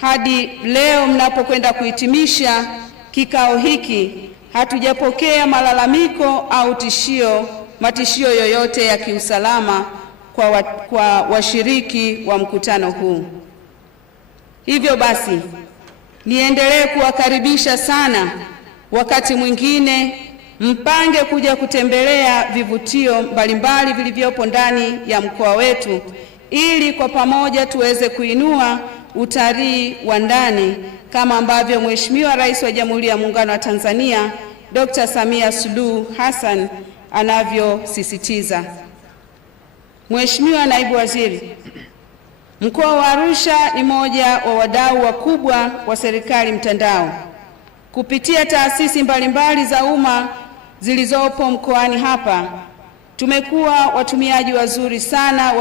hadi leo mnapokwenda kuhitimisha kikao hiki, hatujapokea malalamiko au matishio yoyote ya kiusalama kwa washiriki wa mkutano huu. Hivyo basi, niendelee kuwakaribisha sana. Wakati mwingine mpange kuja kutembelea vivutio mbalimbali vilivyopo ndani ya mkoa wetu, ili kwa pamoja tuweze kuinua utalii wa ndani kama ambavyo Mheshimiwa Rais wa Jamhuri ya Muungano wa Tanzania Dr. Samia Suluhu Hassan anavyosisitiza. Mheshimiwa Naibu Waziri, mkoa wa Arusha ni moja wa wadau wakubwa wa Serikali Mtandao. Kupitia taasisi mbalimbali za umma zilizopo mkoani hapa, tumekuwa watumiaji wazuri sana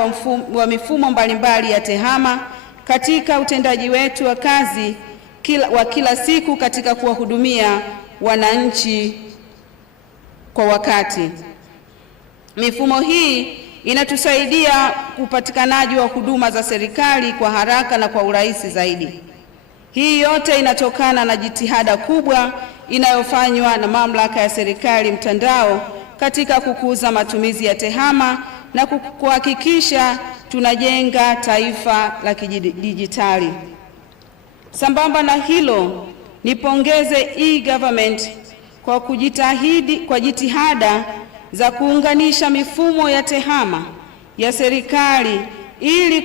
wa mifumo mbalimbali ya tehama katika utendaji wetu wa kazi wa kila siku katika kuwahudumia wananchi kwa wakati. Mifumo hii inatusaidia upatikanaji wa huduma za serikali kwa haraka na kwa urahisi zaidi. Hii yote inatokana na jitihada kubwa inayofanywa na mamlaka ya Serikali Mtandao katika kukuza matumizi ya tehama na kuhakikisha tunajenga taifa la kidijitali. Sambamba na hilo, nipongeze e-government kwa jitihada za kuunganisha mifumo ya tehama ya serikali ili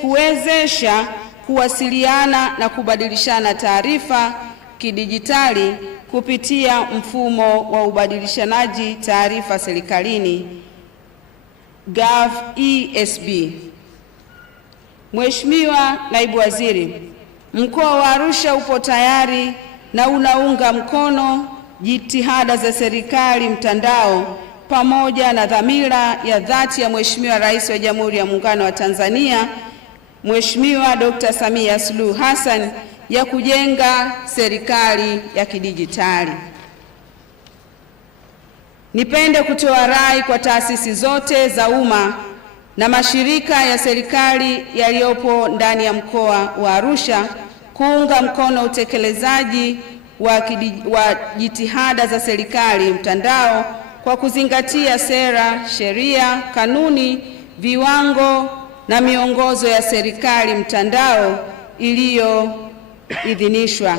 kuwezesha kuwasiliana na kubadilishana taarifa kidijitali kupitia mfumo wa ubadilishanaji taarifa serikalini Gov-ESB. Mheshimiwa Naibu Waziri, mkoa wa Arusha upo tayari na unaunga mkono jitihada za serikali mtandao pamoja na dhamira ya dhati ya Mheshimiwa Rais wa Jamhuri ya Muungano wa Tanzania Mheshimiwa Dr. Samia Suluhu Hassan ya kujenga serikali ya kidijitali. Nipende kutoa rai kwa taasisi zote za umma na mashirika ya serikali yaliyopo ndani ya mkoa wa Arusha kuunga mkono utekelezaji wa jitihada za serikali mtandao kwa kuzingatia sera, sheria, kanuni, viwango na miongozo ya serikali mtandao iliyoidhinishwa.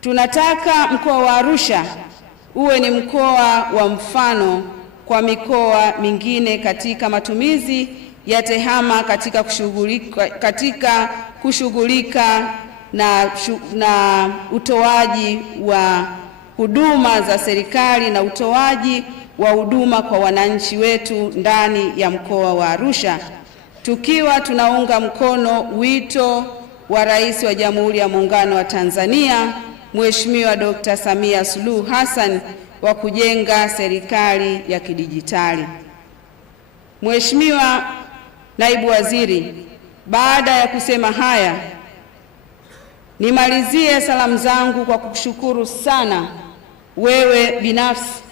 Tunataka mkoa wa Arusha uwe ni mkoa wa mfano kwa mikoa mingine katika matumizi ya tehama katika kushughulika na utoaji wa huduma za serikali na utoaji wa huduma kwa wananchi wetu ndani ya mkoa wa Arusha, tukiwa tunaunga mkono wito wa Rais wa Jamhuri ya Muungano wa Tanzania Mheshimiwa Dr. Samia Suluhu Hassan wa kujenga serikali ya kidijitali. Mheshimiwa Naibu Waziri, baada ya kusema haya, nimalizie salamu zangu kwa kukushukuru sana wewe binafsi,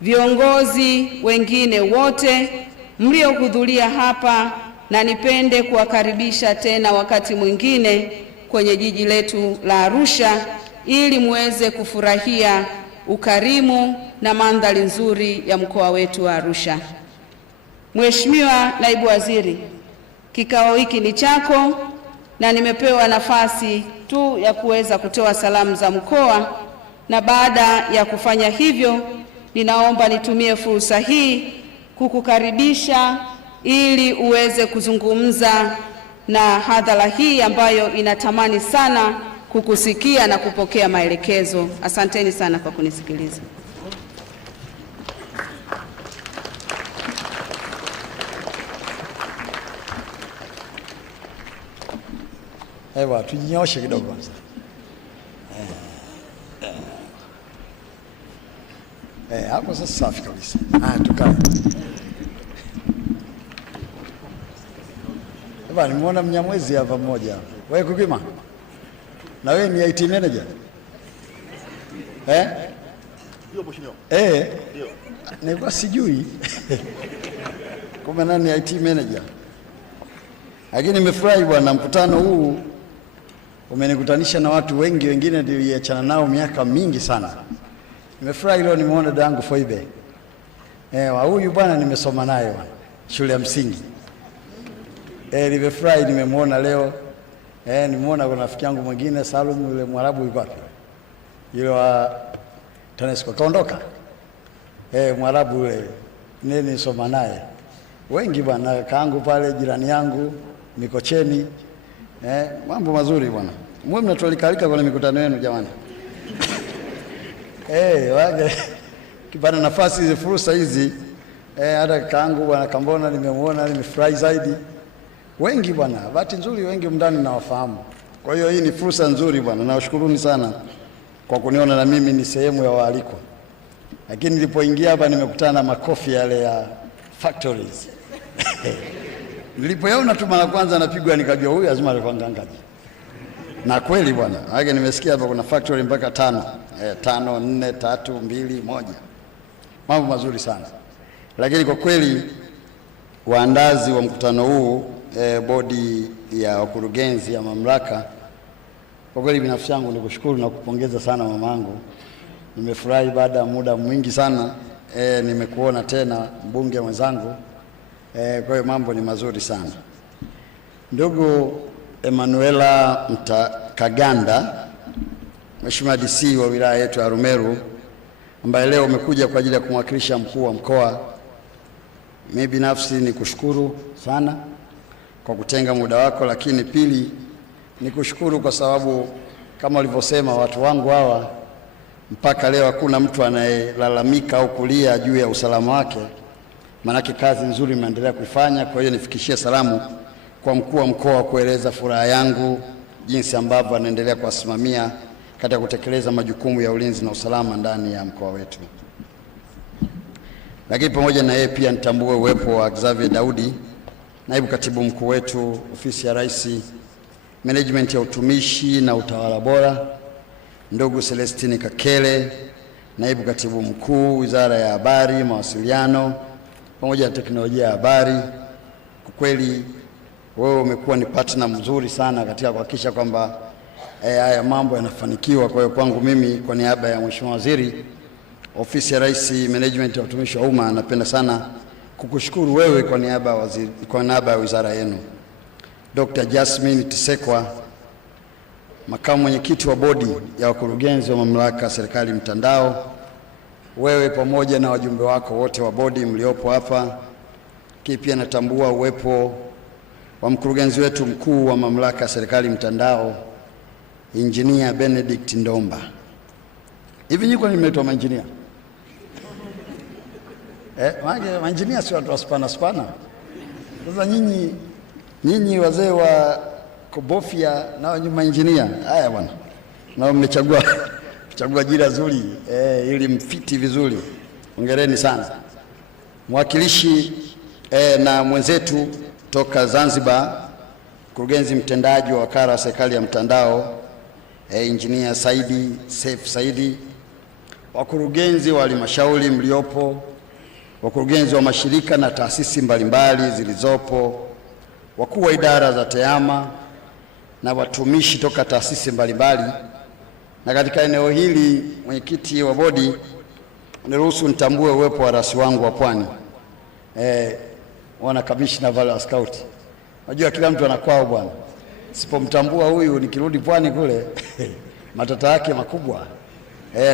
viongozi wengine wote mliohudhuria hapa, na nipende kuwakaribisha tena wakati mwingine kwenye jiji letu la Arusha ili muweze kufurahia ukarimu na mandhari nzuri ya mkoa wetu wa Arusha. Mheshimiwa Naibu Waziri, kikao hiki ni chako na nimepewa nafasi tu ya kuweza kutoa salamu za mkoa, na baada ya kufanya hivyo ninaomba nitumie fursa hii kukukaribisha ili uweze kuzungumza na hadhara hii ambayo inatamani sana kukusikia na kupokea maelekezo. Asanteni sana kwa kunisikiliza. Ewa, tujinyoshe kidogo kwanza. Hapo sasa safi kabisa. Tukae. Ewa, nimeona Mnyamwezi hapa mmoja. Wewe Kukima? Na wewe ni IT manager? Ndio mheshimiwa. Ndio. Nilikuwa sijui. Kumbe nani IT manager? Lakini nimefurahi bwana, mkutano huu umenikutanisha na watu wengi, wengine niliachana nao miaka mingi sana. Nimefurahi leo nimeona dadangu Foibe. Huyu bwana nimesoma naye bwana shule ya msingi. Nimefurahi nimemwona leo. Nimeona kuna rafiki yangu mwingine Salum, yule Mwarabu yuko wapi? Yule wa TANESCO kaondoka. Mwarabu yule nilisoma naye. Wengi bwana, kaangu pale, jirani yangu Mikocheni. Mambo mazuri bwana. Mwe mnatualikalika kwenye mikutano yenu jamani. Wage kipata nafasi hizi, fursa hizi, hata kaangu bwana Kambona nimemuona, nimefurahi zaidi. Wengi bwana, bahati nzuri wengi mndani nawafahamu. Kwa hiyo hii ni fursa nzuri bwana. Nawashukuruni sana kwa kuniona na mimi ni sehemu ya waalikwa. Lakini nilipoingia hapa nimekutana na makofi yale ya factories. Nilipoyaona tu mara kwanza napigwa, nikajua huyu lazima alikuwa ngangaji. Na kweli bwana, hage nimesikia hapa kuna factory mpaka 5. 5, 4, 3, 2, 1. Mambo mazuri sana. Lakini kwa kweli waandazi wa mkutano huu, bodi ya wakurugenzi ya mamlaka, kwa kweli binafsi yangu nikushukuru na kupongeza sana mamangu. Nimefurahi baada ya muda mwingi sana nimekuona tena mbunge mwenzangu. Kwa hiyo mambo ni mazuri sana. Ndugu Emanuela Kaganda, Mheshimiwa DC wa wilaya yetu ya Rumeru, ambaye leo umekuja kwa ajili ya kumwakilisha mkuu wa mkoa, mimi binafsi ni kushukuru sana kwa kutenga muda wako, lakini pili ni kushukuru kwa sababu kama ulivyosema watu wangu hawa mpaka leo hakuna mtu anayelalamika au kulia juu ya usalama wake, manake kazi nzuri imeendelea kuifanya. Kwa hiyo nifikishie salamu kwa mkuu wa mkoa kueleza furaha yangu jinsi ambavyo anaendelea kuwasimamia katika kutekeleza majukumu ya ulinzi na usalama ndani ya mkoa wetu. Lakini pamoja na yeye pia nitambue uwepo wa Xavier Daudi, naibu katibu mkuu wetu ofisi ya Rais, management ya utumishi na utawala bora, ndugu Celestine Kakele, naibu katibu mkuu wizara ya habari, mawasiliano pamoja na teknolojia ya habari. Kwa kweli wewe umekuwa ni partner mzuri sana katika kuhakikisha kwamba haya mambo yanafanikiwa. Kwa hiyo kwangu mimi, kwa niaba ya Mheshimiwa Waziri, ofisi ya Rais, management ya utumishi wa umma, napenda sana kukushukuru wewe kwa niaba ya waziri, kwa niaba ya wizara yenu. Dr. Jasmine Tisekwa, makamu mwenyekiti wa bodi ya wakurugenzi wa mamlaka ya serikali mtandao, wewe pamoja na wajumbe wako wote wa bodi mliopo hapa. Pia natambua uwepo wa mkurugenzi wetu mkuu wa mamlaka ya serikali mtandao, Engineer Benedict Ndomba. Hivi nyiko nimeitwa mainjinia? Mainjinia si watu wa spana. Sasa nyinyi wazee wa kubofia na mainjinia. Haya bwana. Na mmechagua jina zuri ili mfiti vizuri. Hongereni sana. Mwakilishi na mwenzetu toka Zanzibar, mkurugenzi mtendaji wa wakala wa serikali ya mtandao, Engineer Saidi, wakurugenzi wa halmashauri mliopo, wakurugenzi wa mashirika na taasisi mbalimbali zilizopo, wakuu wa idara za tehama na watumishi toka taasisi mbalimbali. Na katika eneo hili, mwenyekiti wa bodi, niruhusu nitambue uwepo wa rasi wangu wa Pwani, wana kamishna vale wa scout. Unajua kila mtu anakwao bwana. Sipomtambua huyu nikirudi Pwani kule matata yake makubwa.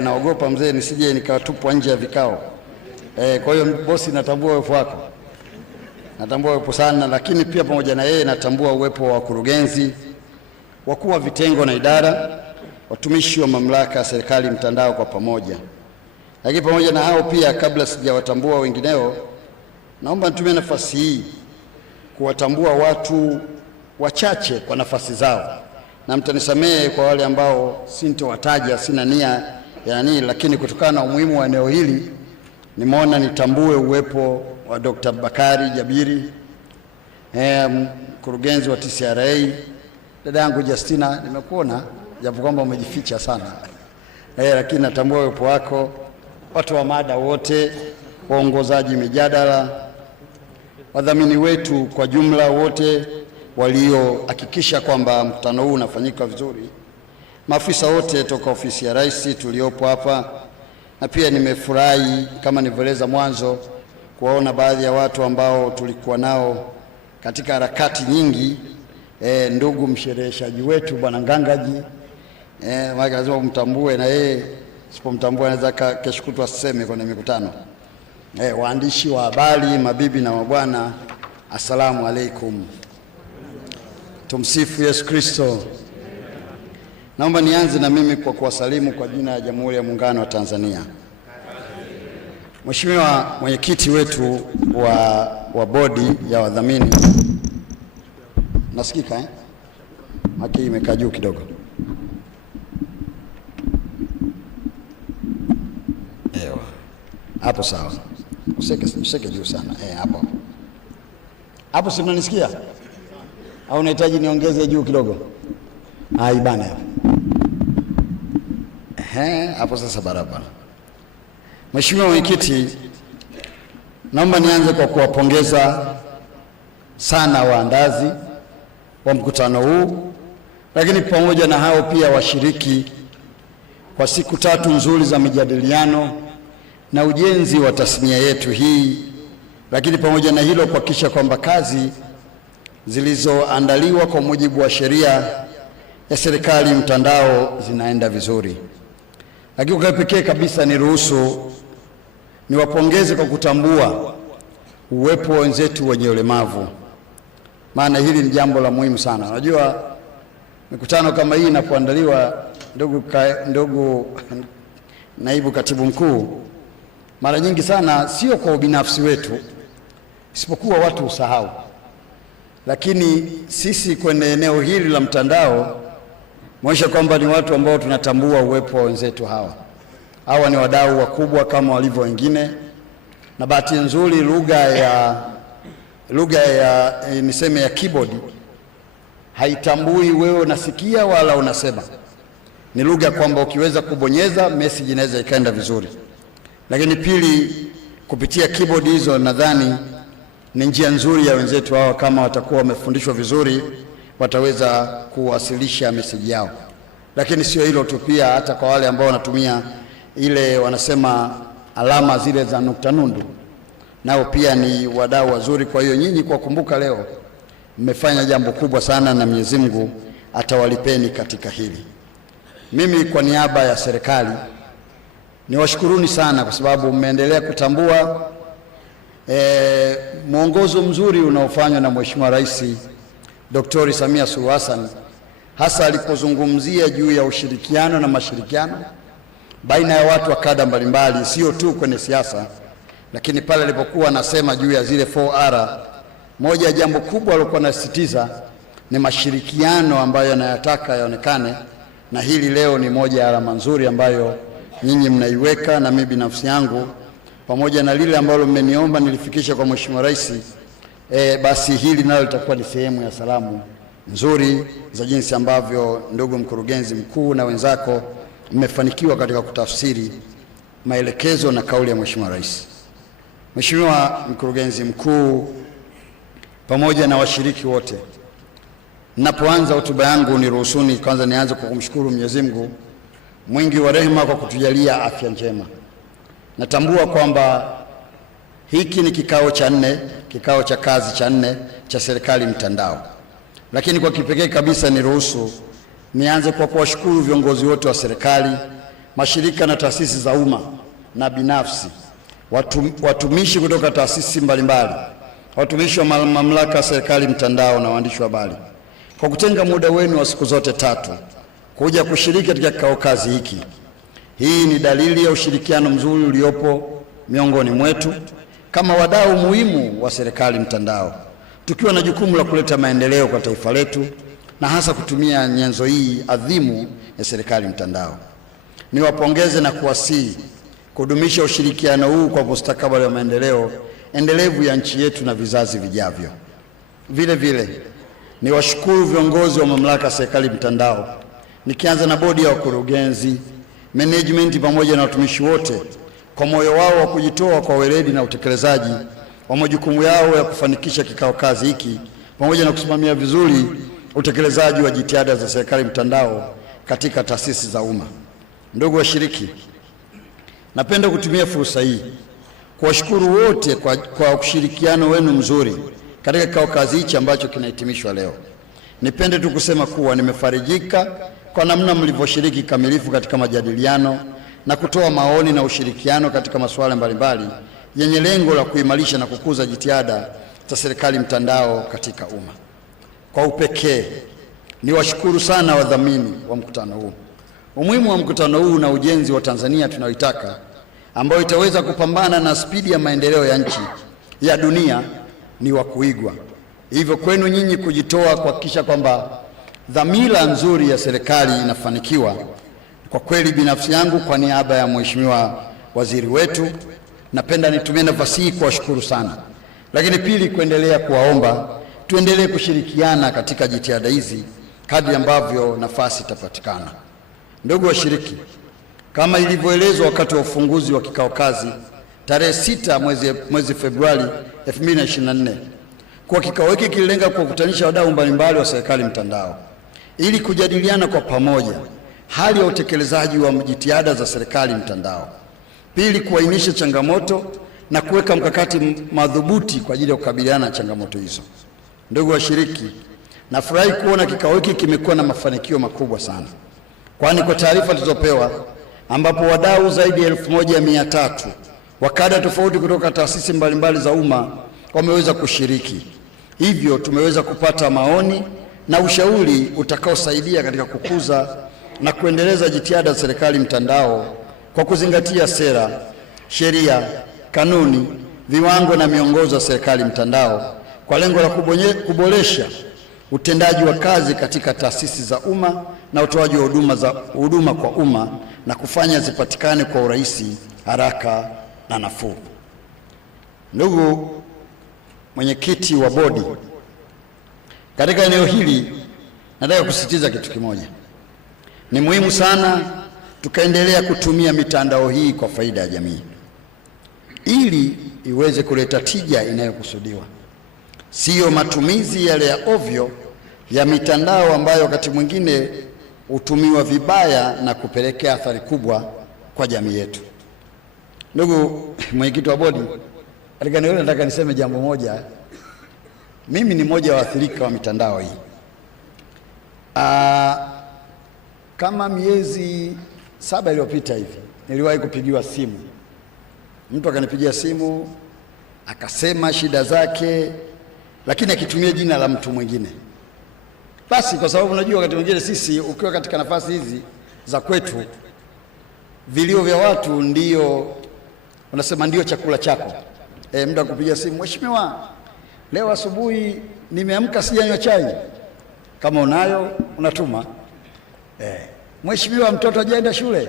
Naogopa mzee nisije nikatupwa nje ya vikao. Kwa hiyo bosi, natambua uwepo wako. Natambua uwepo sana, lakini pia pamoja na yeye natambua uwepo wa wakurugenzi, wakuu wa vitengo na idara, watumishi wa mamlaka ya serikali mtandao kwa pamoja. Lakini pamoja na hao pia, kabla sijawatambua wengineo, naomba nitumie nafasi hii kuwatambua watu wachache kwa nafasi zao, na mtanisamehe kwa wale ambao sintowataja, sina nia ya nini, lakini kutokana na umuhimu wa eneo hili nimeona nitambue uwepo wa Dr. Bakari Jabiri, mkurugenzi wa TCRA, dada yangu Justina, nimekuona japo kwamba umejificha sana, lakini natambua uwepo wako, watu wa mada wote, waongozaji mijadala, wadhamini wetu kwa jumla wote waliohakikisha kwamba mkutano huu unafanyika vizuri, maafisa wote toka ofisi ya Rais tuliopo hapa. Na pia nimefurahi kama nilivyoeleza mwanzo kuwaona baadhi ya watu ambao tulikuwa nao katika harakati nyingi, ndugu mshereheshaji wetu bwana Ngangaji, lazima umtambue, na yeye sipomtambua anaweza kesho kutwa aseme kwenye mikutano. Waandishi wa habari, mabibi na mabwana, assalamu alaikum. Tumsifu Yesu Kristo. Naomba nianze na mimi kwa kuwasalimu kwa jina la Jamhuri ya Muungano wa Tanzania. Mheshimiwa mwenyekiti wetu wa bodi ya wadhamini, nasikika haki imekaa juu kidogo. Hapo sawa. Useke juu sana. Hapo si mnanisikia? Au unahitaji niongeze juu kidogo? Ibana hapo. Hapo sasa barabara. Mheshimiwa mwenyekiti, naomba nianze kwa kuwapongeza sana waandazi wa mkutano huu, lakini pamoja na hao pia washiriki kwa siku 3 nzuri za mijadiliano na ujenzi wa tasnia yetu hii, lakini pamoja na hilo kuhakikisha kwamba kazi zilizoandaliwa kwa mujibu wa sheria ya Serikali Mtandao zinaenda vizuri. Lakini kwa pekee kabisa niruhusu niwapongeze kwa kutambua uwepo wa wenzetu wenye ulemavu, maana hili ni jambo la muhimu sana. Unajua mikutano kama hii inapoandaliwa, ndugu naibu katibu mkuu, mara nyingi sana sio kwa ubinafsi wetu, isipokuwa watu usahau. Lakini sisi kwenye eneo hili la mtandao mwonyesha kwamba ni watu ambao tunatambua uwepo wa wenzetu hawa. Hawa ni wadau wakubwa kama walivyo wengine, na bahati nzuri lugha ya niseme ya keyboard haitambui wewe unasikia wala unasema. Ni lugha kwamba ukiweza kubonyeza message inaweza ikaenda vizuri. Lakini pili, kupitia keyboard hizo nadhani ni njia nzuri ya wenzetu hawa, kama watakuwa wamefundishwa vizuri wataweza kuwasilisha message yao. Lakini sio hilo tu, pia hata kwa wale ambao wanatumia ile wanasema alama zile za nukta nundu, nao pia ni wadau wazuri. Kwa hiyo nyinyi kwa kumbuka leo mmefanya jambo kubwa sana, na Mwenyezi Mungu atawalipeni katika hili. Mimi kwa niaba ya serikali niwashukuruni sana kwa sababu mmeendelea kutambua mwongozo mzuri unaofanywa na Mheshimiwa Rais Dr. Samia Suluhu Hassan, hasa alipozungumzia juu ya ushirikiano na mashirikiano baina ya watu wa kada mbalimbali, sio tu kwenye siasa, lakini pale alipokuwa anasema juu ya zile 4R, moja ya jambo kubwa alikuwa anasisitiza ni mashirikiano ambayo anayataka yaonekane, na hili leo ni moja ya alama nzuri ambayo nyinyi mnaiweka, na mimi binafsi yangu pamoja na lile ambalo mmeniomba nilifikisha kwa Mheshimiwa Rais, basi hili nalo litakuwa ni sehemu ya salamu nzuri za jinsi ambavyo ndugu mkurugenzi mkuu na wenzako mmefanikiwa katika kutafsiri maelekezo na kauli ya Mheshimiwa Rais. Mheshimiwa mkurugenzi mkuu pamoja na washiriki wote, ninapoanza hotuba yangu niruhusuni kwanza nianze kwa kumshukuru Mwenyezi Mungu mwingi wa rehema kwa kutujalia afya njema. Natambua kwamba hiki ni kikao cha 4, kikao cha kazi cha 4 cha Serikali Mtandao. Lakini kwa kipekee kabisa niruhusu nianze kwa kuwashukuru viongozi wote wa serikali, mashirika na taasisi za umma na binafsi, watumishi kutoka taasisi mbalimbali, watumishi wa mamlaka ya Serikali Mtandao na waandishi wa habari kwa kutenga muda wenu wa siku zote 3 kuja kushiriki katika kikao kazi hiki. Hii ni dalili ya ushirikiano mzuri uliopo miongoni mwetu kama wadau muhimu wa Serikali Mtandao, tukiwa na jukumu la kuleta maendeleo kwa taifa letu na hasa kutumia nyenzo hii adhimu ya Serikali Mtandao. Niwapongeze na kuwasihi kudumisha ushirikiano huu kwa mustakabali wa maendeleo endelevu ya nchi yetu na vizazi vijavyo. Vile vile niwashukuru viongozi wa mamlaka ya Serikali Mtandao, nikianza na bodi ya wakurugenzi, management pamoja na watumishi wote kwa moyo wao wa kujitoa kwa weledi na utekelezaji wa majukumu yao ya kufanikisha kikao kazi hiki pamoja na kusimamia vizuri utekelezaji wa jitihada za Serikali Mtandao katika taasisi za umma. Ndugu washiriki, napenda kutumia fursa hii kuwashukuru wote kwa ushirikiano wenu mzuri katika kikao kazi hichi ambacho kinahitimishwa leo. Nipende tu kusema kuwa nimefarijika kwa namna mlivyoshiriki kamilifu katika majadiliano na kutoa maoni na ushirikiano katika masuala mbalimbali yenye lengo la kuimarisha na kukuza jitihada za Serikali Mtandao katika umma. Kwa upekee niwashukuru sana wadhamini wa mkutano huu. Umuhimu wa mkutano huu na ujenzi wa Tanzania tunayoitaka, ambayo itaweza kupambana na spidi ya maendeleo ya nchi ya dunia, ni wa kuigwa. Hivyo kwenu nyinyi kujitoa kuhakikisha kwamba dhamira nzuri ya serikali inafanikiwa. Kwa kweli binafsi yangu kwa niaba ya Mheshimiwa Waziri wetu napenda nitumie nafasi hii kuwashukuru sana. Lakini pili, kuendelea kuwaomba tuendelee kushirikiana katika jitihada hizi kadri ambavyo nafasi itapatikana. Ndugu washiriki, kama ilivyoelezwa wakati wa ufunguzi wa kikao kazi tarehe 6 mwezi Februari 2024, kwa kikao hiki kililenga kuwakutanisha wadau mbalimbali wa Serikali Mtandao ili kujadiliana kwa pamoja hali ya utekelezaji wa jitihada za Serikali Mtandao. Pili, kuainisha changamoto na kuweka mkakati madhubuti kwa ajili ya kukabiliana na changamoto hizo. Ndugu washiriki, nafurahi kuona kikao hiki kimekuwa na mafanikio makubwa sana, kwani kwa taarifa tulizopewa, ambapo wadau zaidi ya 1300 wa kada tofauti kutoka taasisi mbalimbali za umma wameweza kushiriki. Hivyo tumeweza kupata maoni na ushauri utakaosaidia katika kukuza na kuendeleza jitihada za serikali mtandao kwa kuzingatia sera, sheria, kanuni, viwango na miongozo ya serikali mtandao kwa lengo la kuboresha utendaji wa kazi katika taasisi za umma na utoaji wa huduma kwa umma na kufanya zipatikane kwa urahisi, haraka na nafuu. Ndugu mwenyekiti wa bodi, katika eneo hili nataka kusisitiza kitu kimoja. Ni muhimu sana tukaendelea kutumia mitandao hii kwa faida ya jamii ili iweze kuleta tija inayokusudiwa, sio matumizi yale ya ovyo ya mitandao ambayo wakati mwingine hutumiwa vibaya na kupelekea athari kubwa kwa jamii yetu. Ndugu mwenyekiti wa bodi, katika eneo hili nataka niseme jambo moja. Mimi ni mmoja wa waathirika wa mitandao hii. Kama miezi 7 iliyopita hivi niliwahi kupigiwa simu. Mtu akanipigia simu akasema shida zake, lakini akitumia jina la mtu mwingine. Basi kwa sababu unajua wakati mwingine sisi ukiwa katika nafasi hizi za kwetu, vilio vya watu ndio unasema ndio chakula chako. Mtu akupigia simu, mheshimiwa, leo asubuhi nimeamka sijanywa chai. Kama unayo unatuma. Mheshimiwa, mtoto hajaenda shule.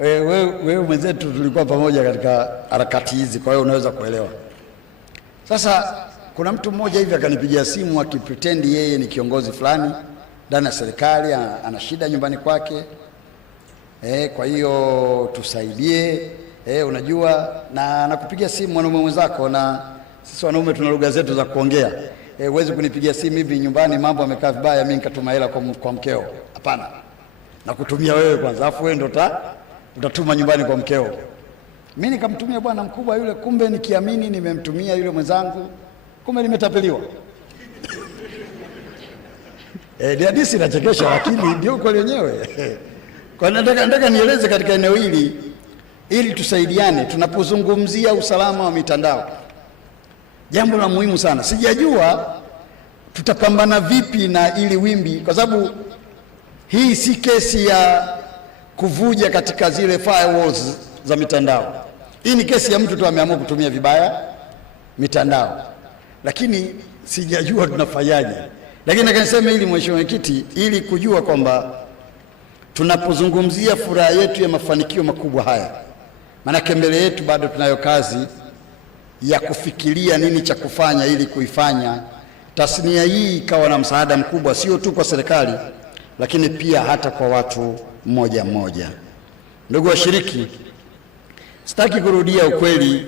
Wewe mwenzetu tulikuwa pamoja katika harakati hizi, kwa hiyo unaweza kuelewa. Sasa kuna mtu mmoja hivi akanipigia simu akipretend yeye ni kiongozi fulani ndani ya serikali, ana shida nyumbani kwake. Kwa hiyo tusaidie. Unajua, na nakupigia simu mwanaume mwenzako, na sisi wanaume tuna lugha zetu za kuongea. Huwezi kunipigia simu hivi nyumbani mambo yamekaa vibaya mimi nikatuma hela kwa mkeo. Hapana. Nakutumia wewe kwanza, afu wewe ndo utatuma nyumbani kwa mkeo. Mimi nikamtumia bwana mkubwa yule, kumbe nikiamini nimemtumia yule mwenzangu, kumbe nimetapeliwa. Ni hadithi inachekesha, lakini ndio kweli yenyewe. Kwa nataka nieleze katika eneo hili ili tusaidiane tunapozungumzia usalama wa mitandao. Jambo la muhimu sana. Sijajua tutapambana vipi na ili wimbi, kwa sababu hii si kesi ya kuvuja katika zile firewalls za mitandao. Hii ni kesi ya mtu tu ameamua kutumia vibaya mitandao. Lakini sijajua tunafanyaje. Lakini nakanisema ili mheshimiwa mwenyekiti, ili kujua kwamba tunapozungumzia furaha yetu ya mafanikio makubwa haya, maana mbele yetu bado tunayo kazi ya kufikiria nini cha kufanya ili kuifanya tasnia hii ikawa na msaada mkubwa, sio tu kwa serikali lakini pia hata kwa watu mmoja mmoja. Ndugu washiriki, sitaki kurudia ukweli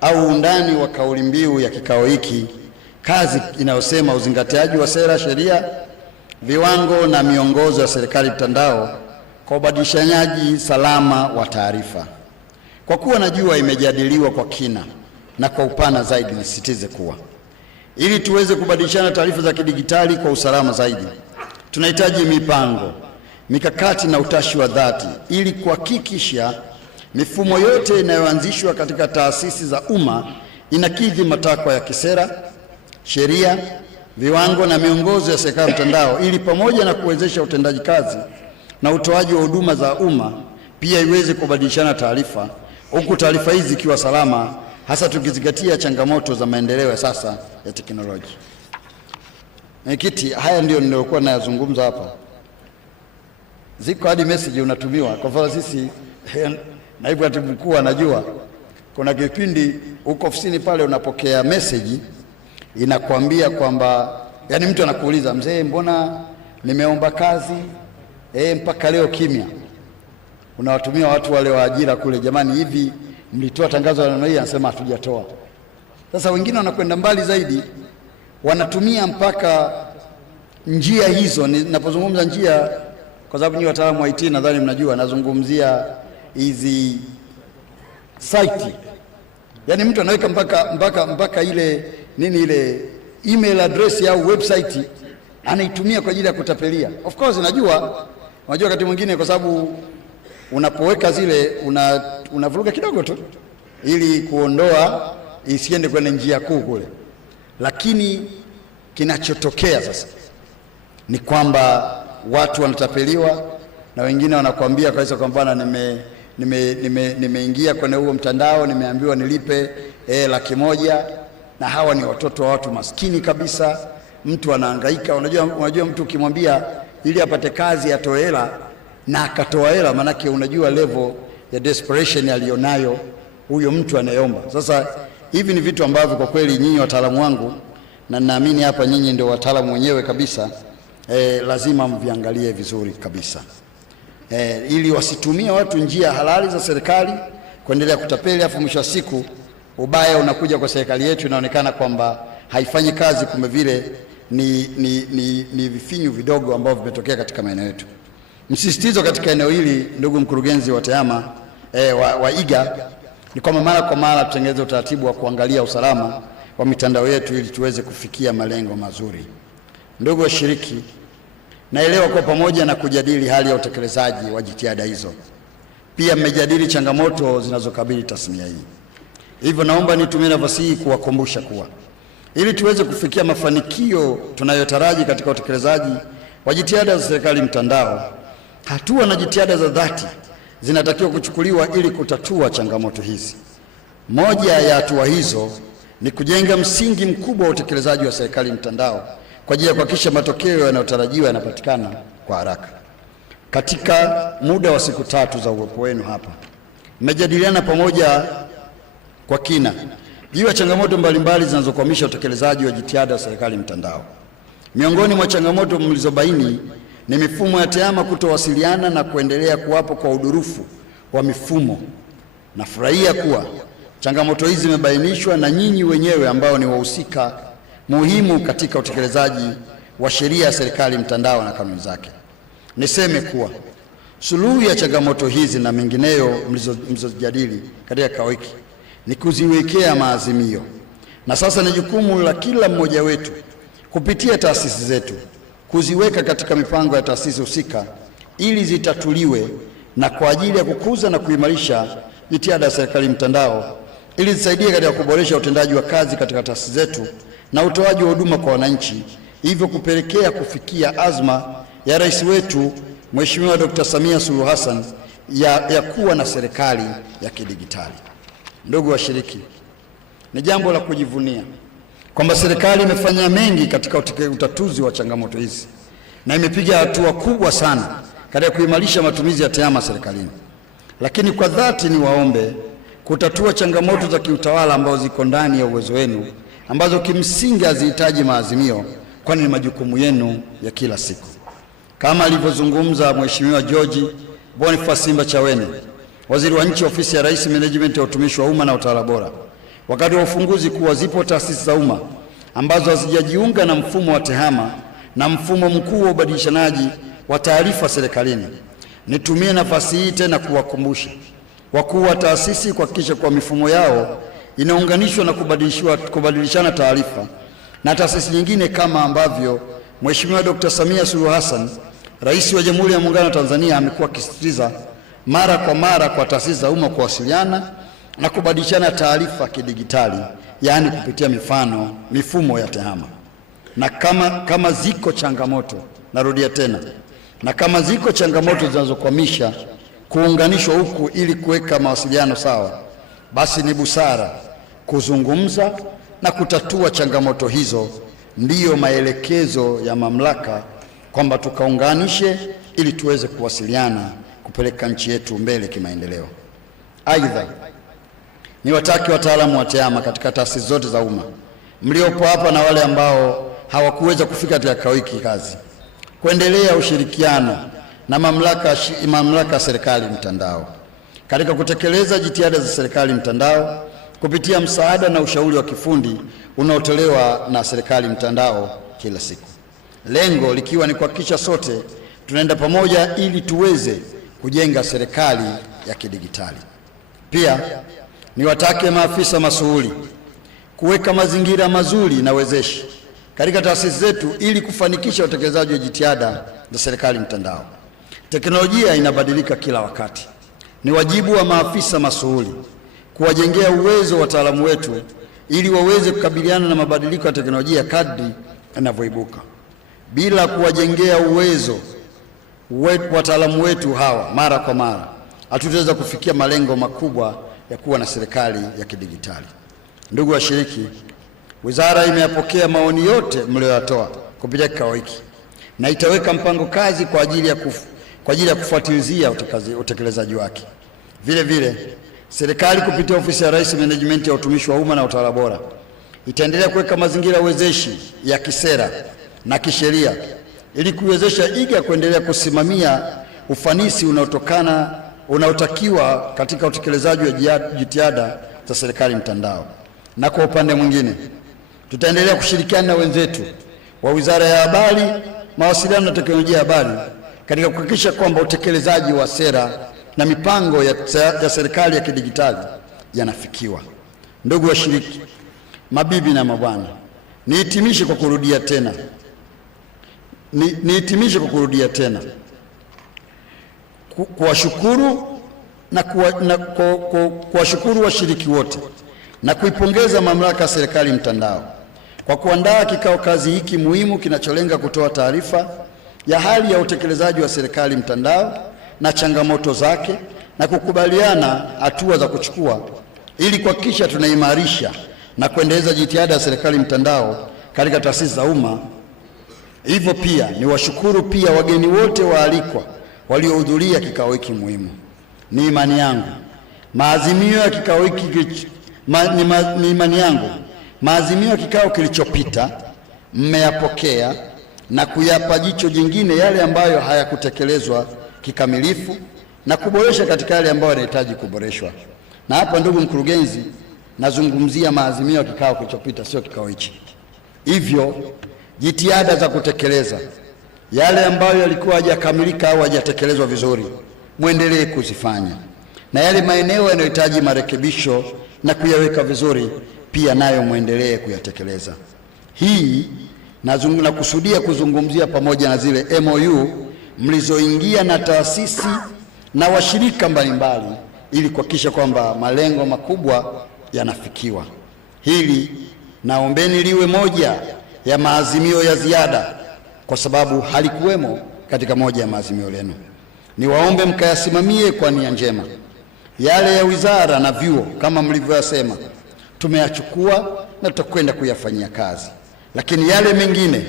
au undani wa kauli mbiu ya kikao hiki, kazi inayosema uzingatiaji wa sera, sheria, viwango na miongozo ya serikali mtandao kwa ubadilishaji salama wa taarifa. Kwa kuwa najua imejadiliwa kwa kina na kwa upana zaidi, nisisitize kuwa ili tuweze kubadilishana taarifa za kidijitali kwa usalama zaidi, tunahitaji mipango, mikakati na utashi wa dhati ili kuhakikisha mifumo yote inayoanzishwa katika taasisi za umma inakidhi matakwa ya kisera, sheria, viwango na miongozo ya serikali mtandao, ili pamoja na kuwezesha utendaji kazi na utoaji wa huduma za umma pia iweze kubadilishana taarifa, huku taarifa hizi zikiwa salama, hasa tukizingatia changamoto za maendeleo ya sasa ya teknolojia. Mwenyekiti, haya ndio niliokuwa nayazungumza hapa. Ziko hadi message unatumiwa. Kwa mfano sisi naibu katibu mkuu anajua kuna kipindi huko ofisini pale unapokea message inakwambia kwamba, yani mtu anakuuliza, mzee, mbona nimeomba kazi mpaka leo kimya? Unawatumia watu wale wa ajira kule, jamani, hivi mlitoa tangazo la namna hii? Anasema hatujatoa. Sasa wengine wanakwenda mbali zaidi, wanatumia mpaka njia hizo. Ninapozungumza njia, kwa sababu ni wataalamu wa IT nadhani mnajua, nazungumzia hizi site. Yani mtu anaweka mpaka ile email address au website anaitumia kwa ajili ya kutapelia. Of course unajua wakati mwingine kwa sababu unapoweka zile unavuruga kidogo tu ili kuondoa isiende kwenye njia kuu kule, lakini kinachotokea sasa ni kwamba watu wanatapeliwa na wengine wanakuambia kabisa kwamba nimeingia kwenye huo mtandao, nimeambiwa nilipe 100,000, na hawa ni watoto wa watu maskini kabisa. Mtu anahangaika. Unajua mtu ukimwambia ili apate kazi atoe hela na akatoa hela, manake unajua level ya desperation alionayo huyo mtu anayeomba. Sasa hivi ni vitu ambavyo kwa kweli nyinyi wataalamu wangu, na naamini hapa nyinyi ndio wataalamu wenyewe kabisa, lazima mviangalie vizuri kabisa, ili wasitumie watu njia halali za serikali kuendelea kutapeli, afu mwisho wa siku ubaya unakuja kwa serikali yetu, inaonekana kwamba haifanyi kazi, kumbe vile ni vifinyu vidogo ambavyo vimetokea katika maeneo yetu. Msisitizo katika eneo hili, ndugu mkurugenzi wa TEHAMA wa IGA, ni kwamba mara kwa mara tutengeneze utaratibu wa kuangalia usalama wa mitandao yetu ili tuweze kufikia malengo mazuri. Ndugu washiriki, naelewa kwa pamoja na kujadili hali ya utekelezaji wa jitihada hizo, pia mmejadili changamoto zinazokabili tasnia hii. Hivyo naomba nitumie nafasi hii kuwakumbusha kuwa ili tuweze kufikia mafanikio tunayotaraji katika utekelezaji wa jitihada za serikali mtandao, hatua na jitihada za dhati zinatakiwa kuchukuliwa ili kutatua changamoto hizi. Moja ya hatua hizo ni kujenga msingi mkubwa wa utekelezaji wa serikali mtandao kwa ajili ya kuhakikisha matokeo yanayotarajiwa yanapatikana kwa haraka. Katika muda wa siku 3 za uwepo wenu hapa, mmejadiliana pamoja kwa kina juu ya changamoto mbalimbali zinazokwamisha utekelezaji wa jitihada za serikali mtandao. Miongoni mwa changamoto mlizobaini ni mifumo ya TEHAMA kutowasiliana na kuendelea kuwapo kwa udurufu wa mifumo. Nafurahia kuwa changamoto hizi zimebainishwa na nyinyi wenyewe ambao ni wahusika muhimu katika utekelezaji wa sheria ya serikali mtandao na kanuni zake. Niseme kuwa suluhu ya changamoto hizi na mengineyo mlizojadili katika kikao hiki ni kuziwekea maazimio, na sasa ni jukumu la kila mmoja wetu kupitia taasisi zetu kuziweka katika mipango ya taasisi husika ili zitatuliwe, na kwa ajili ya kukuza na kuimarisha jitihada ya serikali mtandao ili zisaidie katika kuboresha utendaji wa kazi katika taasisi zetu na utoaji wa huduma kwa wananchi, hivyo kupelekea kufikia azma ya rais wetu Mheshimiwa Dr. Samia Suluhu Hassan ya kuwa na serikali ya kidigitali. Ndugu washiriki, ni jambo la kujivunia kwamba serikali imefanya mengi katika utatuzi wa changamoto hizi na imepiga hatua kubwa sana katika kuimarisha matumizi ya TEHAMA serikalini. Lakini kwa dhati ni waombe kutatua changamoto za kiutawala ambazo ziko ndani ya uwezo wenu, ambazo kimsingi hazihitaji maazimio, kwani ni majukumu yenu ya kila siku. Kama alivyozungumza Mheshimiwa George Boniface Simbachawene, Waziri wa Nchi, Ofisi ya Rais, Management ya Utumishi wa Umma na Utawala Bora, wakati wa ufunguzi, kuwa zipo taasisi za umma ambazo hazijajiunga na mfumo wa TEHAMA na mfumo mkuu wa ubadilishanaji wa taarifa serikalini. Nitumie nafasi hii tena kuwakumbusha wakuu wa taasisi kuhakikisha kwa mifumo yao inaunganishwa na kubadilishana taarifa na taasisi nyingine, kama ambavyo Mheshimiwa Dr. Samia Suluhu Hassan, Rais wa Jamhuri ya Muungano wa Tanzania, amekuwa akisisitiza mara kwa mara kwa taasisi za umma kuwasiliana na kubadilishana taarifa kidigitali, yaani kupitia mifumo ya TEHAMA. Na kama ziko changamoto, narudia tena, na kama ziko changamoto zinazokwamisha kuunganishwa huku ili kuweka mawasiliano sawa, basi ni busara kuzungumza na kutatua changamoto hizo. Ndiyo maelekezo ya mamlaka kwamba tukaunganishe ili tuweze kuwasiliana kupeleka nchi yetu mbele kimaendeleo. Aidha, niwataki wataalamu wa TEHAMA katika taasisi zote za umma mliopo hapa na wale ambao hawakuweza kufika katika kikao hiki kazi kuendelea ushirikiano na mamlaka ya serikali mtandao katika kutekeleza jitihada za serikali mtandao kupitia msaada na ushauri wa kifundi unaotolewa na serikali mtandao kila siku, lengo likiwa ni kuhakikisha sote tunaenda pamoja ili tuweze kujenga serikali ya kidigitali. Pia niwatake maafisa masuhuli kuweka mazingira mazuri na wezeshi katika taasisi zetu ili kufanikisha utekelezaji wa jitihada za serikali mtandao. Teknolojia inabadilika kila wakati. Ni wajibu wa maafisa masuhuli kuwajengea uwezo wataalamu wetu ili waweze kukabiliana na mabadiliko ya teknolojia kadri yanavyoibuka. Bila kuwajengea uwezo wataalamu wetu hawa mara kwa mara, hatutaweza kufikia malengo makubwa ya kuwa na serikali ya kidigitali. Ndugu washiriki, wizara imeyapokea maoni yote mlioyatoa kupitia kikao hiki na itaweka mpango kazi kwa ajili ya kufuatilizia utekelezaji wake. Vile vile, serikali kupitia ofisi ya Rais Management ya utumishi wa umma na utawala bora itaendelea kuweka mazingira wezeshi ya kisera na kisheria ili kuwezesha IGA kuendelea kusimamia ufanisi unaotakiwa katika utekelezaji wa jitihada za serikali mtandao. Na kwa upande mwingine, tutaendelea kushirikiana na wenzetu wa Wizara ya Habari, Mawasiliano na Teknolojia ya Habari katika kuhakikisha kwamba utekelezaji wa sera na mipango ya serikali ya kidigitali yanafikiwa. Ndugu washiriki, mabibi na mabwana, nihitimishe kwa kurudia tena kuwashukuru kuwashukuru washiriki wote na kuipongeza mamlaka ya serikali mtandao kwa kuandaa kikao kazi hiki muhimu kinacholenga kutoa taarifa ya hali ya utekelezaji wa serikali mtandao na changamoto zake na kukubaliana hatua za kuchukua ili kuhakikisha tunaimarisha na kuendeleza jitihada ya serikali mtandao katika taasisi za umma. Hivyo pia ni washukuru pia wageni wote waalikwa waliohudhuria kikao hiki muhimu. Ni imani yangu maazimio ya kikao kilichopita mmeyapokea na kuyapa jicho jingine yale ambayo hayakutekelezwa kikamilifu na kuboresha katika yale ambayo yanahitaji kuboreshwa. Na hapa, ndugu mkurugenzi, nazungumzia maazimio ya kikao kilichopita, sio kikao hichi. Hivyo jitihada za kutekeleza yale ambayo yalikuwa hajakamilika au hajatekelezwa vizuri muendelee kuzifanya, na yale maeneo yanayohitaji marekebisho na kuyaweka vizuri pia nayo muendelee kuyatekeleza. Hii nakusudia kuzungumzia pamoja na zile MOU mlizoingia na taasisi na washirika mbalimbali ili kuhakikisha kwamba malengo makubwa yanafikiwa. Hili naombeni liwe moja ya maazimio ya ziada, kwa sababu halikuwemo katika moja ya maazimio lenu. Niwaombe mkayasimamie kwa nia njema. Yale ya wizara na vyuo kama mlivyoyasema tumeyachukua na tutakwenda kuyafanyia kazi, lakini yale mengine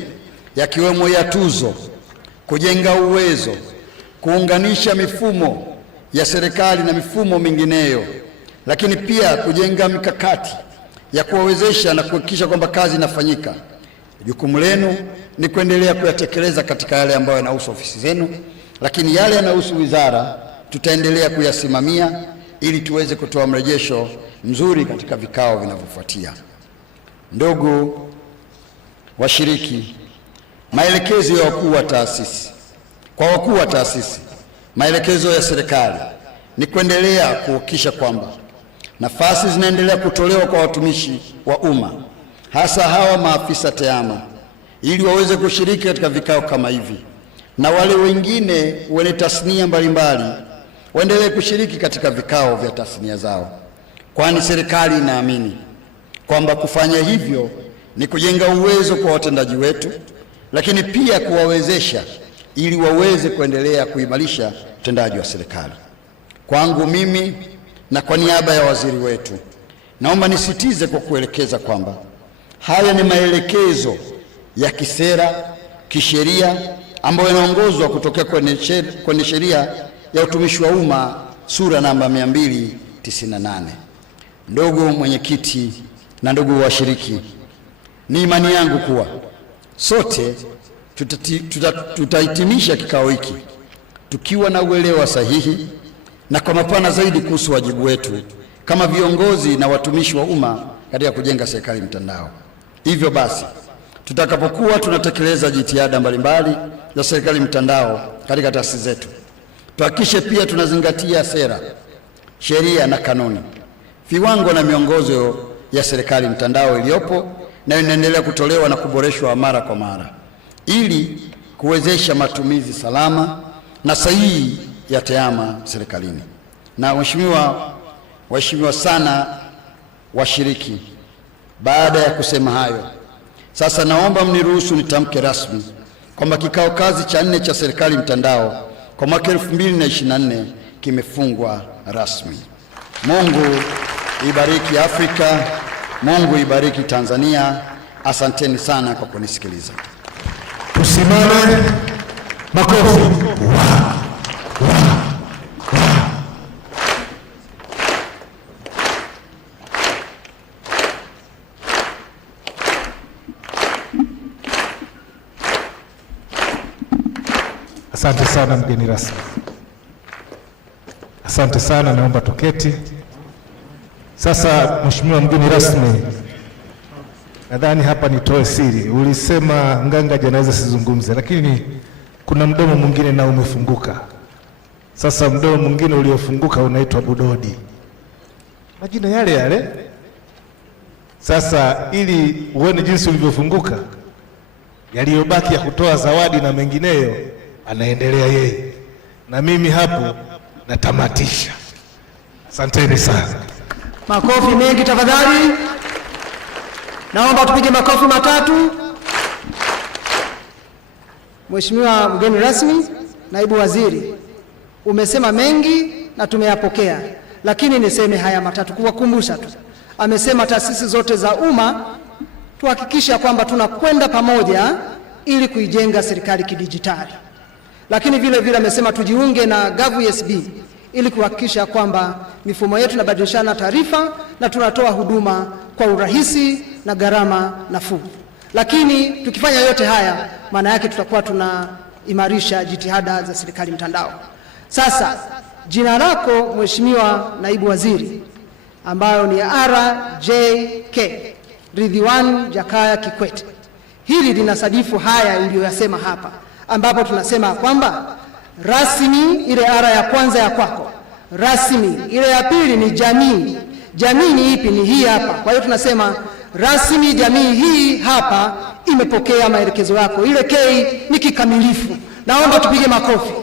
yakiwemo ya tuzo, kujenga uwezo, kuunganisha mifumo ya serikali na mifumo mingineyo, lakini pia kujenga mikakati ya kuwawezesha na kuhakikisha kwamba kazi inafanyika, jukumu lenu ni kuendelea kuyatekeleza katika yale ambayo yanahusu ofisi zenu, lakini yale yanahusu wizara tutaendelea kuyasimamia ili tuweze kutoa mrejesho mzuri katika vikao vinavyofuatia. Ndugu washiriki, maelekezo ya wakuu wa taasisi, maelekezo ya serikali ni kuendelea kuhakikisha kwamba nafasi zinaendelea kutolewa kwa watumishi wa umma, hasa hawa maafisa tehama, ili waweze kushiriki katika vikao kama hivi, na wale wengine wenye tasnia mbalimbali waendelee kushiriki katika vikao vya tasnia zao, kwani serikali inaamini kwamba kufanya hivyo ni kujenga uwezo kwa watendaji wetu, lakini pia kuwawezesha ili waweze kuendelea kuimarisha utendaji wa serikali. Kwangu mimi na kwa niaba ya waziri wetu, naomba nisitize kwa kuelekeza kwamba haya ni maelekezo ya kisera, kisheria ambayo yanaongozwa kutokea kwenye sheria ya utumishi wa umma sura namba 298. Ndugu mwenyekiti na ndugu washiriki, ni imani yangu kuwa sote tutahitimisha kikao hiki tukiwa na uelewa sahihi na kwa mapana zaidi kuhusu wajibu wetu kama viongozi na watumishi wa umma katika kujenga serikali mtandao. Hivyo basi, tutakapokuwa tunatekeleza jitihada mbalimbali za serikali mtandao katika taasisi zetu, tuhakikishe pia tunazingatia sera, sheria na kanuni, viwango na miongozo ya serikali mtandao iliyopo na inaendelea kutolewa na kuboreshwa mara kwa mara ili kuwezesha matumizi salama na sahihi ya tehama serikalini. Na waheshimiwa sana washiriki, baada ya kusema hayo, sasa naomba mniruhusu nitamke rasmi kwamba kikao kazi cha 4 cha serikali mtandao kwa mwaka 2024 kimefungwa rasmi. Mungu ibariki Afrika, Mungu ibariki Tanzania. Asanteni sana kwa kunisikiliza. Tusimame, makofi. Asante sana mgeni rasmi. Asante sana, naomba tuketi. Sasa Mheshimiwa mgeni rasmi, nadhani hapa nitoe siri. Ulisema Nganga anaweza sizungumze, lakini kuna mdomo mwingine na umefunguka. Sasa mdomo mwingine uliofunguka unaitwa Budodi, majina yale yale. Sasa ili uone jinsi ulivyofunguka, yaliyobaki ya kutoa zawadi na mengineyo anaendelea yeye, na mimi hapo natamatisha. Asanteni sana. Makofi mengi tafadhali. Naomba tupige makofi matatu. Mheshimiwa mgeni rasmi, naibu waziri, umesema mengi na tumeyapokea, lakini niseme haya matatu kuwakumbusha tu. Amesema taasisi zote za umma tuhakikisha kwamba tunakwenda pamoja ili kuijenga serikali kidijitali. Lakini vile vile amesema tujiunge na GovUSB ili kuhakikisha kwamba mifumo yetu inabadilishana taarifa na tunatoa huduma kwa urahisi na gharama nafuu. Lakini tukifanya yote haya, maana yake tutakuwa tunaimarisha jitihada za serikali mtandao. Sasa jina lako Mheshimiwa naibu waziri, ambayo ni RJK Ridhiwani Jakaya Kikwete, hili linasadifu haya iliyoyasema hapa, ambapo tunasema kwamba rasmi ile ara ya kwanza ya kwako, rasmi ile ya pili ni jamii. Jamii ni ipi? Ni hii hapa. Kwa hiyo tunasema rasmi jamii hii hapa imepokea maelekezo yako. Ile K ni kikamilifu. Naomba tupige makofi.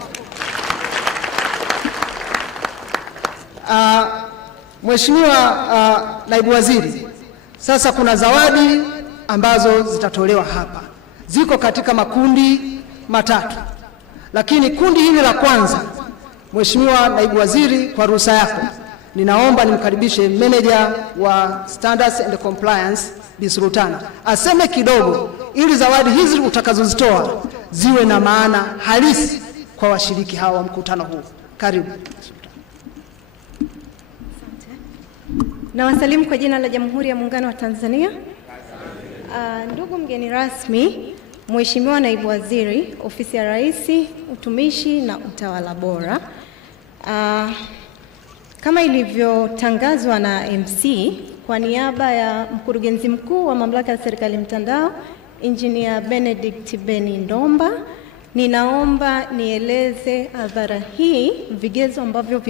Mheshimiwa naibu waziri, sasa kuna zawadi ambazo zitatolewa hapa. Ziko katika makundi matatu. Lakini kundi hili la kwanza, Mheshimiwa naibu waziri, kwa ruhusa yako, ninaomba nimkaribishe meneja wa Standards and Compliance Bi Sultana aseme kidogo, ili zawadi hizi utakazozitoa ziwe na maana halisi kwa washiriki hawa wa mkutano huu. Karibu. Na wasalimu kwa jina la Jamhuri ya Muungano wa Tanzania. Ndugu mgeni rasmi, Mheshimiwa naibu waziri, Ofisi ya Rais, Utumishi na Utawala Bora, kama ilivyotangazwa na MC, kwa niaba ya mkurugenzi mkuu wa Mamlaka ya Serikali Mtandao, Engineer Benedict Beni Ndomba, ninaomba nieleze hadhara hii vigezo ambavyo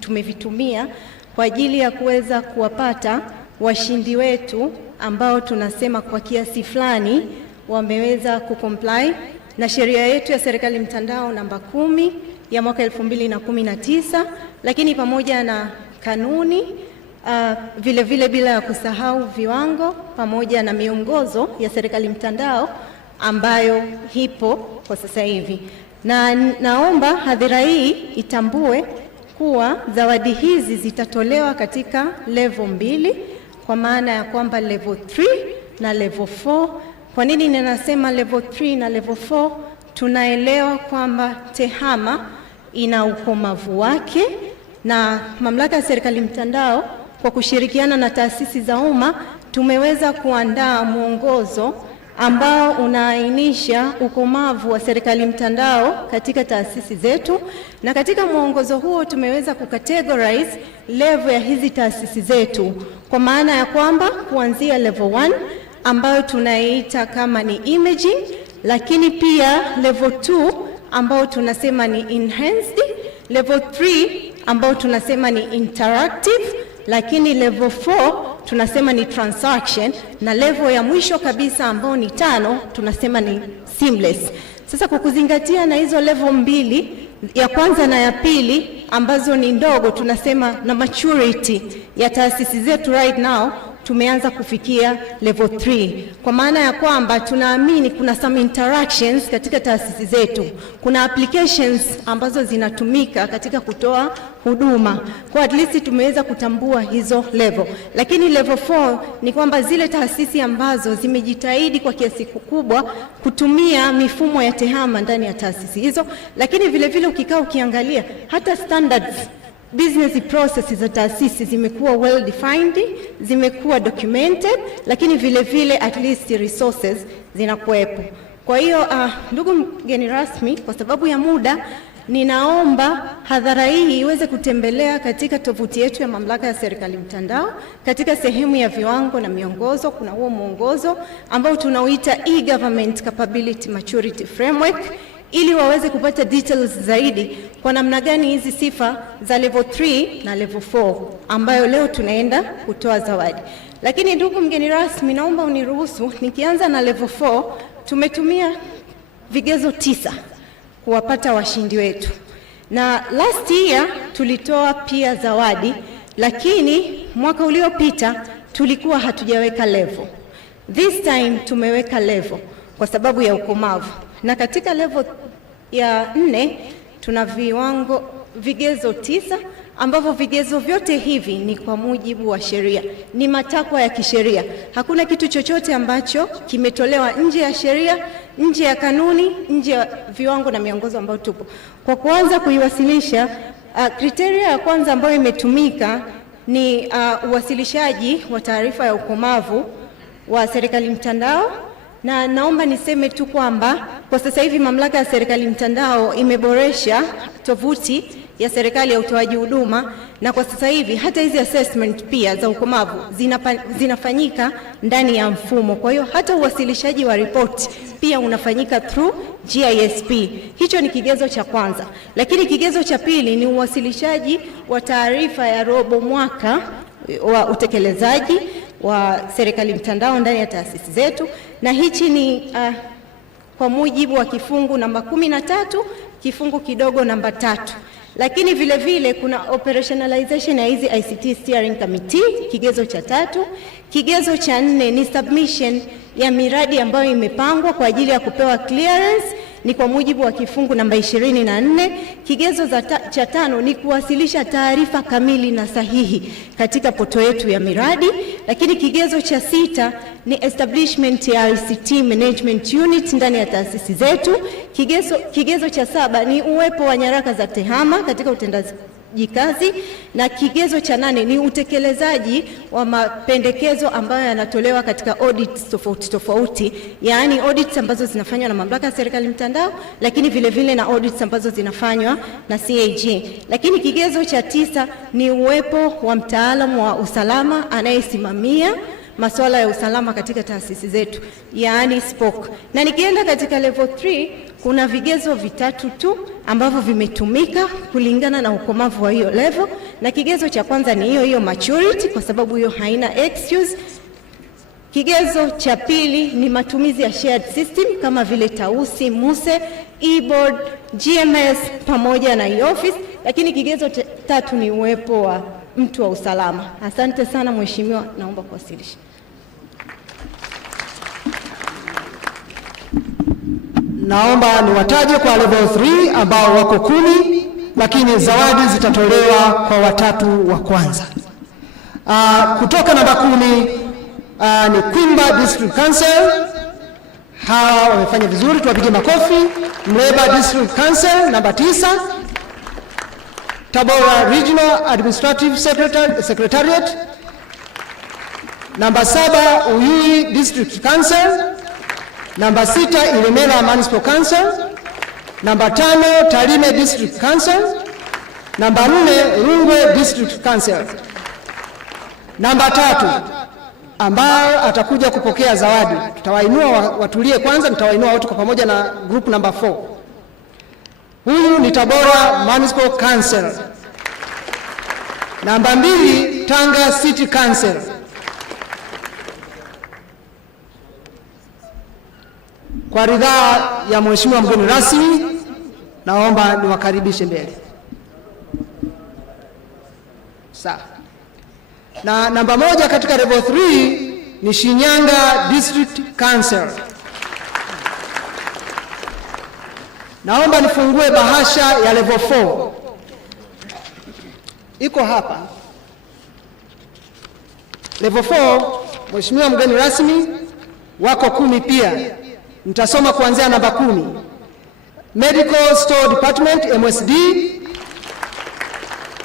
tumevitumia kwa ajili ya kuweza kuwapata washindi wetu ambao tunasema kwa kiasi fulani wameweza kucomply na sheria yetu ya Serikali Mtandao namba 10 ya mwaka 2019, lakini pamoja na kanuni vile vile, bila ya kusahau viwango pamoja na miongozo ya Serikali Mtandao ambayo hipo kwa sasa hivi. Na naomba hadhira hii itambue kuwa zawadi hizi zitatolewa katika level 2, kwa maana ya kwamba level 3 na level 4. Kwa nini ninasema level 3 na level 4? Tunaelewa kwamba tehama ina ukomavu wake, na Mamlaka ya Serikali Mtandao kwa kushirikiana na taasisi za umma tumeweza kuandaa mwongozo ambao unaainisha ukomavu wa Serikali Mtandao katika taasisi zetu, na katika mwongozo huo tumeweza kucategorize level ya hizi taasisi zetu, kwa maana ya kwamba kuanzia level 1 ambayo tunaiita kama ni imaging, lakini pia level 2 ambao tunasema ni enhanced, level 3 ambao tunasema ni interactive, lakini level 4 tunasema ni transaction, na level ya mwisho kabisa ambao ni 5 tunasema ni seamless. Sasa kwa kuzingatia na hizo level mbili, ya kwanza na ya pili ambazo ni ndogo, tunasema na maturity ya taasisi zetu right now tumeanza kufikia level 3, kwa maana ya kwamba tunaamini kuna some interactions katika taasisi zetu, kuna applications ambazo zinatumika katika kutoa huduma, kwa at least tumeweza kutambua hizo level. Lakini level 4 ni kwamba zile taasisi ambazo zimejitahidi kwa kiasi kikubwa kutumia mifumo ya tehama ndani ya taasisi hizo, lakini vile vile ukikaa ukiangalia hata standards business processes za taasisi zimekuwa well defined, zimekuwa documented, lakini vile vile at least resources zinakuwepo. Kwa hiyo ndugu mgeni rasmi, kwa sababu ya muda, ninaomba hadhara hii iweze kutembelea katika tovuti yetu ya Mamlaka ya Serikali Mtandao. Katika sehemu ya viwango na miongozo kuna huo mwongozo ambao tunauita e-government capability maturity framework, ili waweze kupata details zaidi kwa namna gani hizi sifa za level 3 na level 4 ambayo leo tunaenda kutoa zawadi. Lakini ndugu mgeni rasmi, naomba uniruhusu nikianza na level 4. Tumetumia vigezo 9 kuwapata washindi wetu, na last year tulitoa pia zawadi, lakini mwaka uliopita tulikuwa hatujaweka level. This time tumeweka level kwa sababu ya ukomavu, na katika level ya 4 tuna vigezo 9 ambavyo vigezo vyote hivi ni kwa mujibu wa sheria, ni matakwa ya kisheria. Hakuna kitu chochote ambacho kimetolewa nje ya sheria, nje ya kanuni, nje ya viwango na miongozo ambayo tupo. Kwa kuanza kuiwasilisha, kriteria ya kwanza ambayo imetumika ni uwasilishaji wa taarifa ya ukomavu wa Serikali Mtandao. Na naomba niseme tu kwamba kwa sasa hivi Mamlaka ya Serikali Mtandao imeboresha tovuti ya serikali ya utoaji huduma, na kwa sasa hivi hata hizi assessment pia za ukomavu zinafanyika ndani ya mfumo. Kwa hiyo hata uwasilishaji wa report pia unafanyika through GISP. Hicho ni kigezo cha kwanza. Lakini kigezo cha pili ni uwasilishaji wa taarifa ya robo mwaka wa utekelezaji wa Serikali Mtandao ndani ya taasisi zetu, na hichi ni kwa mujibu wa kifungu namba 13 kifungu kidogo namba 3. Lakini vile vile kuna operationalization ya hizi ICT steering committee, kigezo cha 3. Kigezo cha 4 ni submission ya miradi ambayo imepangwa kwa ajili ya kupewa clearance, ni kwa mujibu wa kifungu namba 24. Kigezo cha 5 ni kuwasilisha taarifa kamili na sahihi katika poto yetu ya miradi. Lakini kigezo cha 6 ni establishment ya ICT management unit ndani ya taasisi zetu. Kigezo cha 7 ni uwepo wa nyaraka za tehama katika utendaji kazi, na kigezo cha 8 ni utekelezaji wa mapendekezo ambayo yanatolewa katika audits tofauti tofauti, yaani audits ambazo zinafanywa na Mamlaka ya Serikali Mtandao, lakini vile vile na audits ambazo zinafanywa na CAG. Lakini kigezo cha 9 ni uwepo wa mtaalamu wa usalama anayesimamia masuala ya usalama katika taasisi zetu, yaani SPOC. Na nikienda katika level 3 kuna vigezo 3 tu ambavyo vimetumika kulingana na ukomavu wa hiyo level, na kigezo cha kwanza ni hiyo maturity, kwa sababu hiyo haina excuse. Kigezo cha pili ni matumizi ya shared system kama vile Tausi, Muse, e-board, GMS pamoja na e-office. Lakini kigezo cha 3 ni uwepo wa mtu wa usalama. Asante sana mheshimiwa, naomba kuwasilisha. Naomba niwataje kwa level 3 ambao wako 10, lakini zawadi zitatolewa kwa watatu wa kwanza. Kutoka namba 10 ni Kwimba District Council. Hawa wamefanya vizuri, tuwapige makofi. Mleba District Council namba 9. Tabora Regional Administrative Secretariat. Namba 7 Uyui District Council. Namba 6 Ilemela Municipal Council. Namba 5 Tarime District Council. Namba 4 Rungwe District Council. Namba 3 ambao atakuja kupokea zawadi, tutawainua watulie kwanza, nitawainua wote kwa pamoja na group namba 4. Huyu ni Tabora Municipal Council. Namba 2 Tanga City Council. Kwa ridhaa ya mheshimiwa mgeni rasmi, naomba niwakaribishe mbele. Sawa. Na namba 1 katika level 3 ni Shinyanga District Council. Naomba nifungue bahasha ya level 4. Iko hapa. Level 4, mheshimiwa mgeni rasmi, wako 10 pia. Nitasoma kuanzia namba 10. Medical Store Department MSD.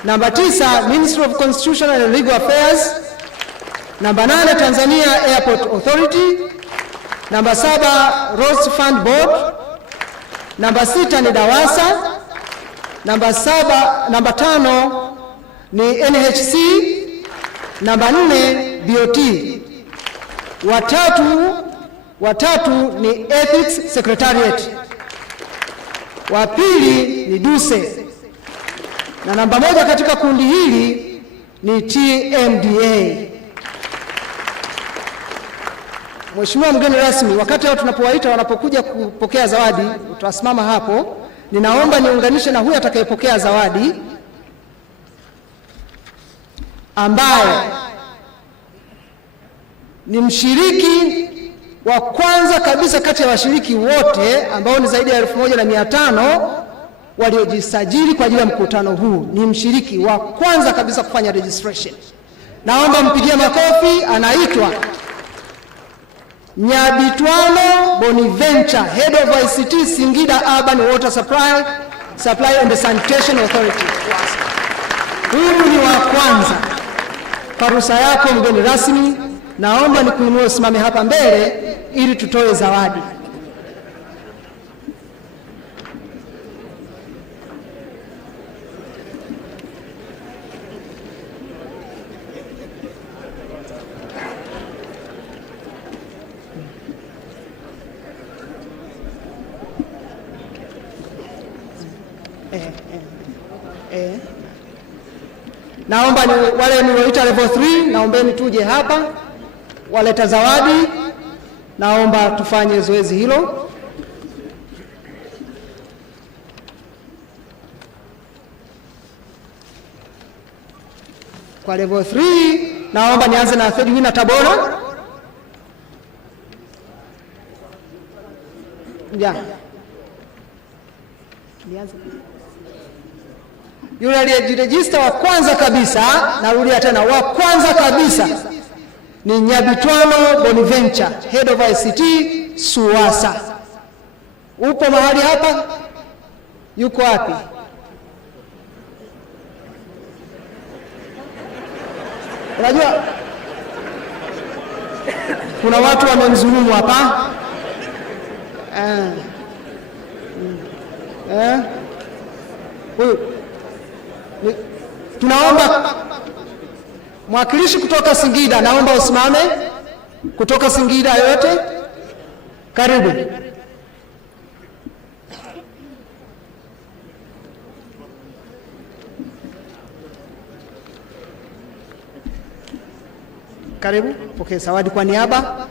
Namba 9, Ministry of Constitutional and Legal Affairs. Namba 8, Tanzania Airport Authority. Namba 7, Roads Fund Board. Namba 6 ni DAWASA. Namba 5 ni NHC. Namba 4 BOT. Watatu ni Ethics Secretariat. Wa pili ni DUSE. Na namba 1 katika kundi hili ni TMDA. Mheshimiwa mgeni rasmi, wakati hao tunapowaita wanapokuja kupokea zawadi, utasimama hapo. Ninaomba niunganishe na huyu atakayepokea zawadi, ambaye ni mshiriki wa kwanza kabisa kati ya washiriki wote ambao ni zaidi ya 1500 waliojisajili kwa ajili ya mkutano huu. Ni mshiriki wa kwanza kabisa kufanya registration. Naomba mpigie makofi. Anaitwa Nyabitwano Bonaventure, Head of ICT Singida Urban Water Supply and Sanitation Authority. Huyu ni wa kwanza. Kwa ruhusa yako mgeni rasmi, naomba nikuinue usimame hapa mbele ili tutoe zawadi. Naomba ni wale nilioita level 3, naombeni tuje hapa. Waleta zawadi, naomba tufanye zoezi hilo. Kwa level 3, naomba nianze na third winner Tabora. Yeah. Nianze. Yule aliyejirejista wa kwanza kabisa, narudia tena, wa kwanza kabisa ni Nyabitwano Bonaventure, Head of ICT SUWASA. Upo mahali hapa? Yuko wapi? Unajua kuna watu wamemdhulumu hapa. Huyu tunaomba mwakilishi kutoka Singida, naomba usimame. Kutoka Singida yote, karibu. Karibu, pokea zawadi kwa niaba.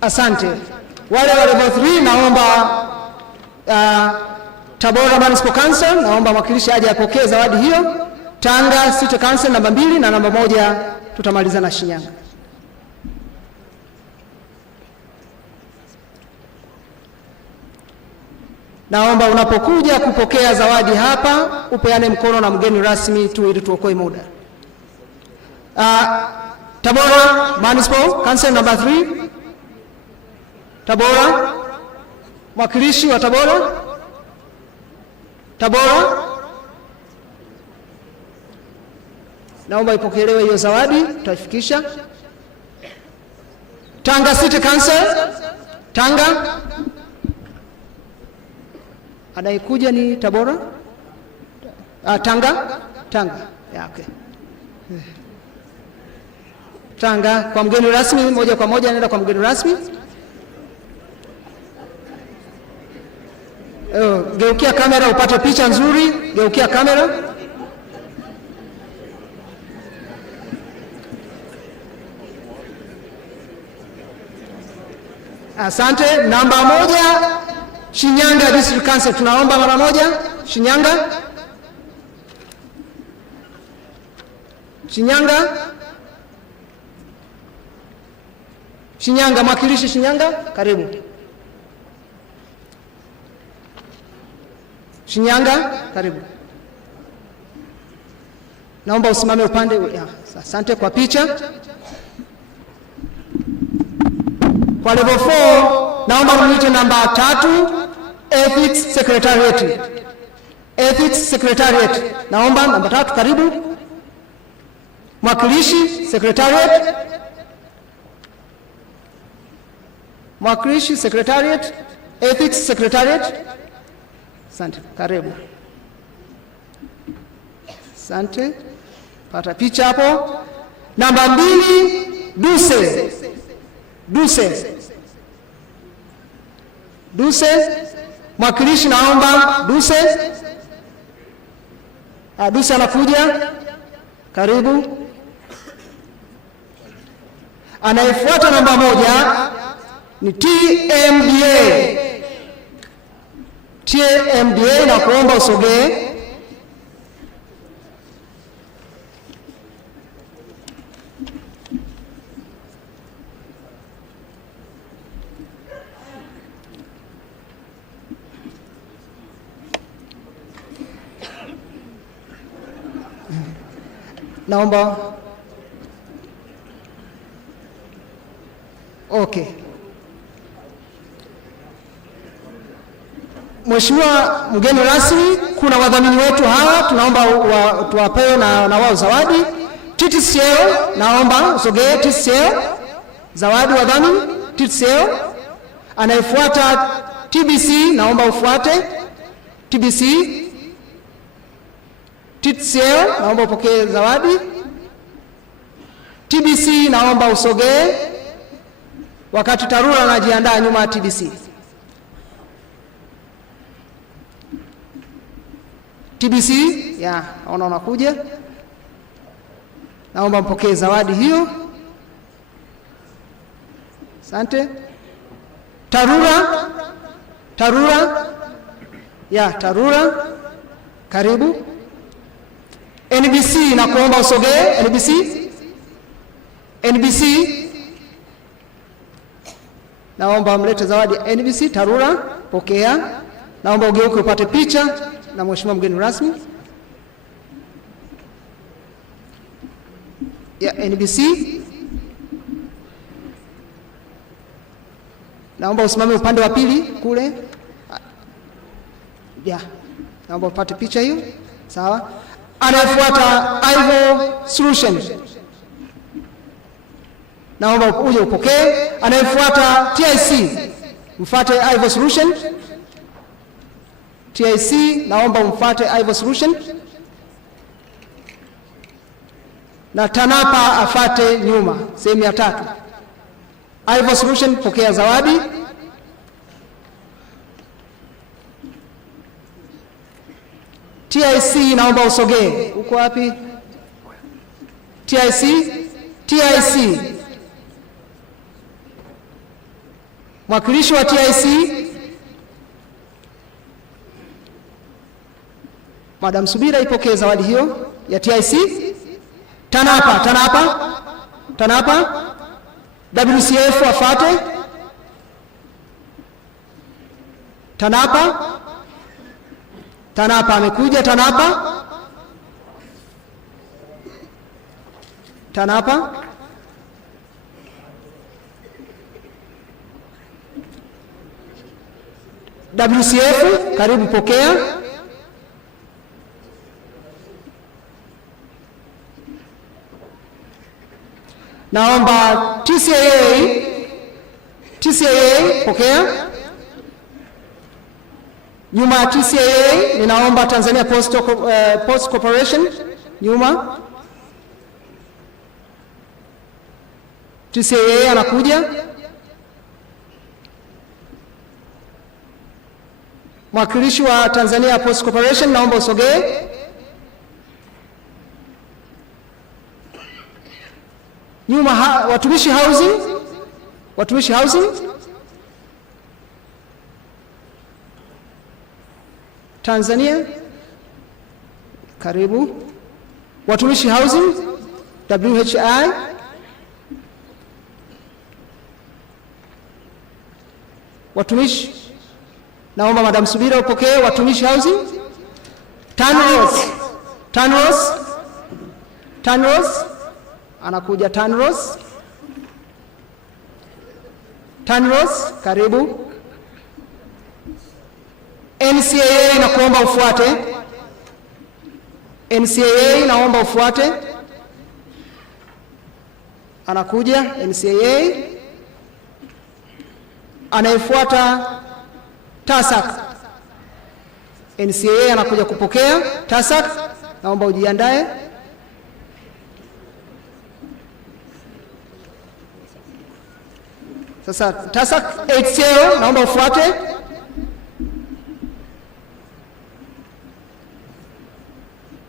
Asante. Wale wa level 3, naomba Tabora Municipal Council, naomba mwakilishi aje apokee zawadi hiyo. Tanga City Council namba 2 na namba 1 tutamaliza na Shinyanga. Naomba unapokuja kupokea zawadi hapa upeane mkono na mgeni rasmi tu ili tuokoe muda. Tabora Municipal Council namba 3. Tabora, mwakilishi wa Tabora. Tabora, naomba ipokelewe hiyo zawadi, tutaifikisha. Tanga City Council, Tanga. Anayekuja ni Tabora. Tanga. Yeah, okay. Tanga kwa mgeni rasmi, moja kwa moja naenda kwa mgeni rasmi. Geukia kamera upate picha nzuri. Geukia kamera. Asante. Namba 1 Shinyanga District Council, tunaomba mara moja. Shinyanga. Shinyanga, mwakilishi Shinyanga, karibu. Shinyanga, karibu. Naomba usimame upande. Asante kwa picha. Kwa level 4 naomba mwite namba 3 Ethics Secretariat. Ethics Secretariat. Naomba namba 3, karibu. Mwakilishi Secretariat. Mwakilishi Secretariat. Ethics Secretariat. Asante, karibu. Asante. Pata picha hapo. Namba 2 Duse. Mwakilishi naomba Duse. Duse anakuja. Karibu. Anayefuata namba 1 ni TMDA na kuomba usogee. Naomba. Okay. Mheshimiwa mgeni rasmi, kuna wadhamini wetu hawa, tunaomba tuwapewe na wao zawadi. TTCL, naomba usogee. TTCL, zawadi wadhamini TTCL. Anayefuata TBC, naomba ufuate TBC. TTCL, naomba upokee zawadi. TBC, naomba usogee wakati TARURA anajiandaa nyuma ya TBC. TBC, naona unakuja. Naomba mpokee zawadi hiyo. Asante. TARURA. TARURA, karibu. NBC, na kuomba usogee. NBC, naomba mlete zawadi. NBC, TARURA, pokea. Naomba ugeuke upate picha na mheshimiwa mgeni rasmi. NBC, naomba usimame upande wa pili kule. Naomba upate picha hiyo. Sawa. Anayefuata Ivo Solution, naomba uje upokee. Anayefuata TIC, mfuate Ivo Solution. TIC, naomba mfuate Ivo Solution. Na TANAPA afate nyuma, sehemu ya 3. Ivo Solution, pokea zawadi. TIC, naomba usogee. Uko wapi? TIC. Mwakilishi wa TIC, Madam Subira, ipokee zawadi hiyo ya TIC. TANAPA. WCF afate. TANAPA amekuja. TANAPA. WCF, karibu, pokea. Naomba TCAA, pokea. Nyuma ya TCAA ninaomba Tanzania Post Corporation, nyuma. TCAA anakuja. Mwakilishi wa Tanzania Post Corporation, naomba usogee. Nyuma watumishi housing, watumishi housing. Tanzania, karibu. Watumishi housing, WHI. Watumishi, naomba Madam Subira upokee. Watumishi housing, TANROADS, TANROADS, TANROADS, anakuja TANROADS, TANROADS, karibu. NCAA na kuomba ufuate. NCAA naomba ufuate. Anakuja NCAA. Anayefuata TASAC. NCAA anakuja kupokea. TASAC, naomba ujiandae. Sasa TASAC HCL naomba ufuate.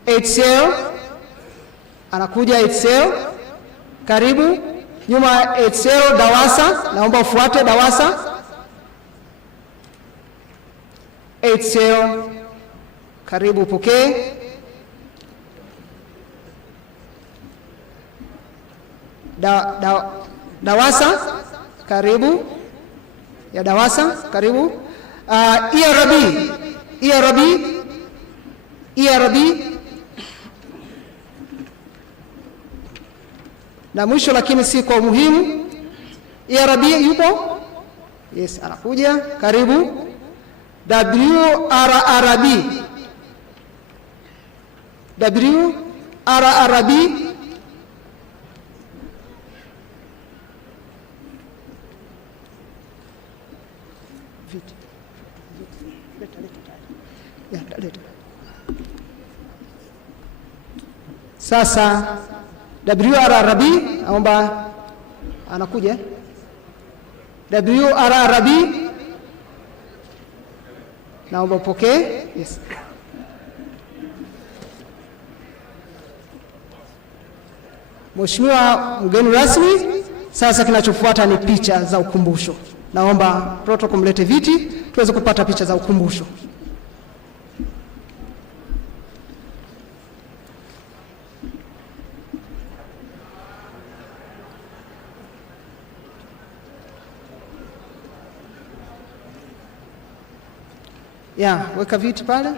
HCL anakuja. HCL, karibu. Nyuma HCL DAWASA, naomba ufuate. DAWASA, HCL, karibu upokee. DAWASA, karibu. Ya DAWASA, karibu. ERB, na mwisho lakini si kwa umuhimu, ERB yupo? Yes, anakuja. Karibu. WRRB, sasa WRRB, naomba anakuja. WRRB, naomba upokee. Yes. Mheshimiwa mgeni rasmi, sasa kinachofuata ni picha za ukumbusho. Naomba protocol mlete viti tuweze kupata picha za ukumbusho. Ya, weka viti pale.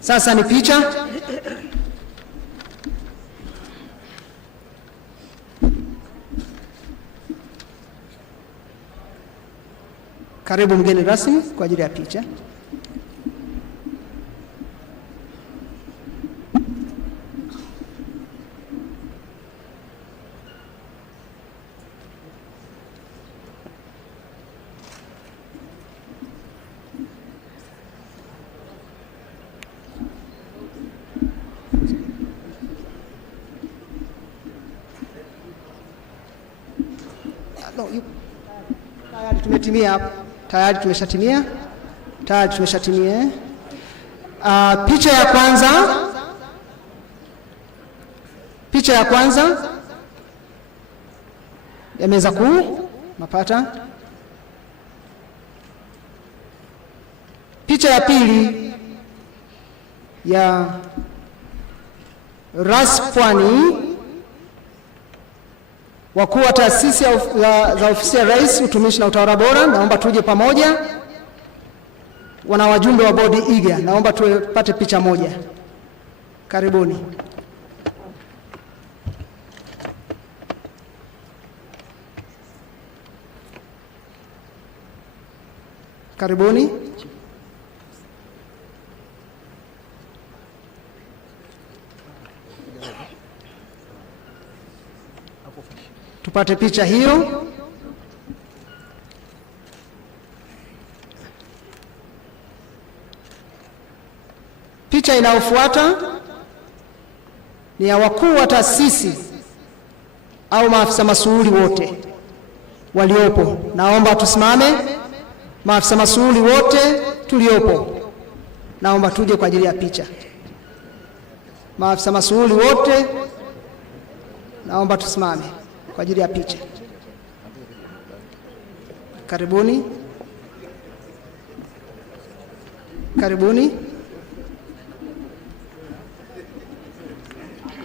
Sasa ni picha. Karibu mgeni rasmi kwa ajili ya picha. Tayari tumetimia hapo. Tayari tumeshatimia. Picha ya kwanza ya meza kuu, mapata. Picha ya pili ya Ras Pwani, wakuu wa taasisi za ofisi ya Rais, utumishi na utawala bora, naomba tuje pamoja. Wana wajumbe wa bodi IGA, naomba tupate picha moja. Karibuni. Karibuni. Tupate picha hiyo. Picha inayofuata ni ya wakuu wa taasisi au maafisa masuhuli wote waliopo. Naomba tusimame. Maafisa masuhuli wote tuliopo, naomba tuje kwa ajili ya picha. Maafisa masuhuli wote, naomba tusimame kwa ajili ya picha. Karibuni, karibuni.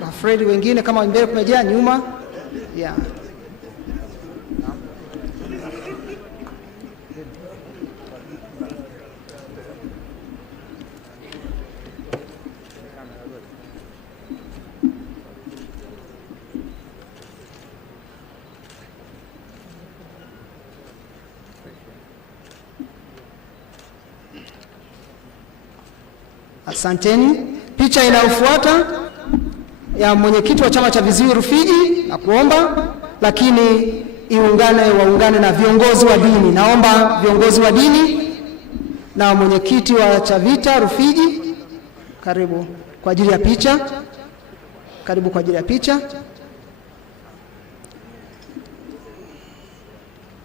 Afraid wengine kama mbele kumejaa, nyuma yeah. Asanteni. Picha inayofuata ya mwenyekiti wa chama cha viziwi Rufiji na kuomba, lakini waungane na viongozi wa dini. Naomba viongozi wa dini na mwenyekiti wa CHAVITA Rufiji, karibu kwa ajili ya picha. Karibu kwa ajili ya picha.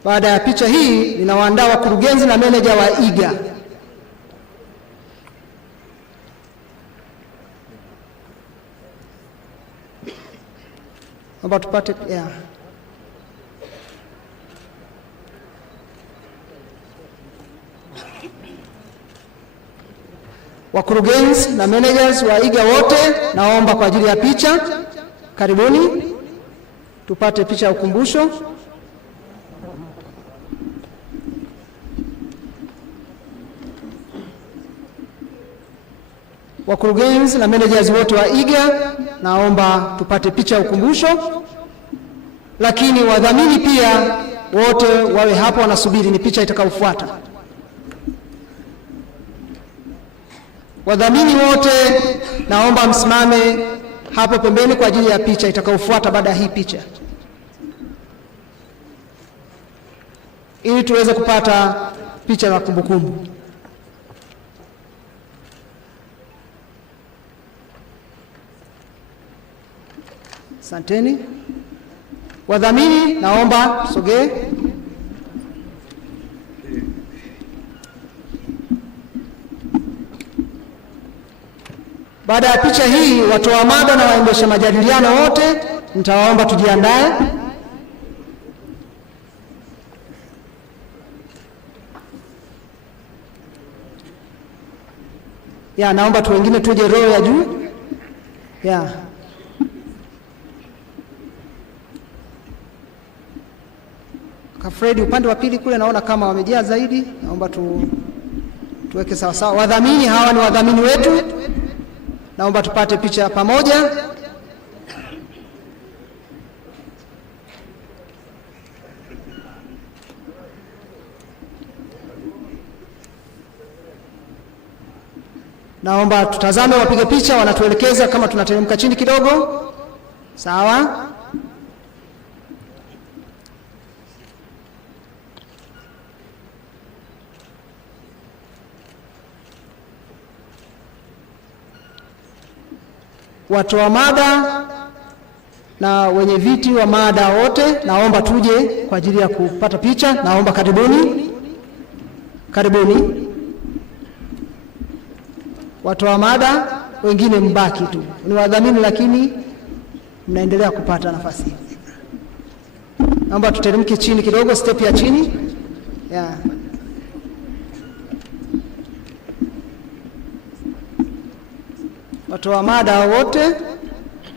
Baada ya picha hii, ninawaandaa wakurugenzi na meneja wa IGA. Naomba tupate yeah. Wakurugenzi na managers wa IGA wote, naomba kwa ajili ya picha. Karibuni tupate picha ya ukumbusho. Wakurugenzi na managers wote wa IGA, naomba tupate picha ya ukumbusho. Lakini wadhamini pia wote wawe hapo wanasubiri, ni picha itakayofuata. Wadhamini wote naomba msimame hapo pembeni kwa ajili ya picha itakayofuata baada ya hii picha, ili tuweze kupata picha ya kumbukumbu. Asanteni. Wadhamini naomba sogee. Baada ya picha hii, watoa mada na waendesha majadiliano wote nitawaomba tujiandae. Naomba tu wengine tuje roho ya juu. Kafredi upande wa pili kule naona kama wamejaa zaidi, naomba tuweke sawa sawa. Wadhamini hawa ni wadhamini wetu, naomba tupate picha pamoja. Naomba tutazame wapige picha, wanatuelekeza kama tunateremka chini kidogo. Sawa? Watoa mada na wenye viti wa mada wote, naomba tuje kwa ajili ya kupata picha. Naomba karibuni. Karibuni. Watoa mada wengine mbaki tu, ni wadhamini lakini mnaendelea kupata nafasi. Naomba tuteremke chini kidogo, step ya chini. Watoa mada wote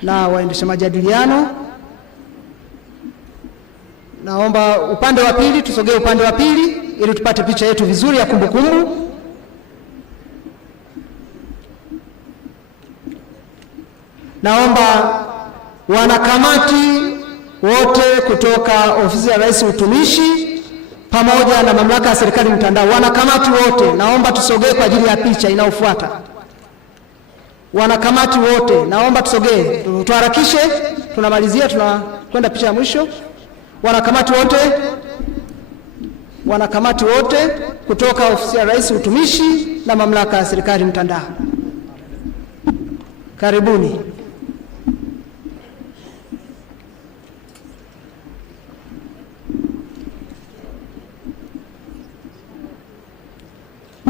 na waendesha majadiliano, naomba upande wa pili, tusogee upande wa pili ili tupate picha yetu vizuri ya kumbukumbu. Naomba wanakamati wote kutoka ofisi ya Rais Utumishi pamoja na mamlaka ya serikali mtandao, wanakamati wote naomba tusogee kwa ajili ya picha inayofuata. Wanakamati wote naomba tusogee, tuharakishe, tunamalizia, tunakwenda picha ya mwisho. wanakamati wote kutoka ofisi ya Rais Utumishi na Mamlaka ya Serikali Mtandao, karibuni.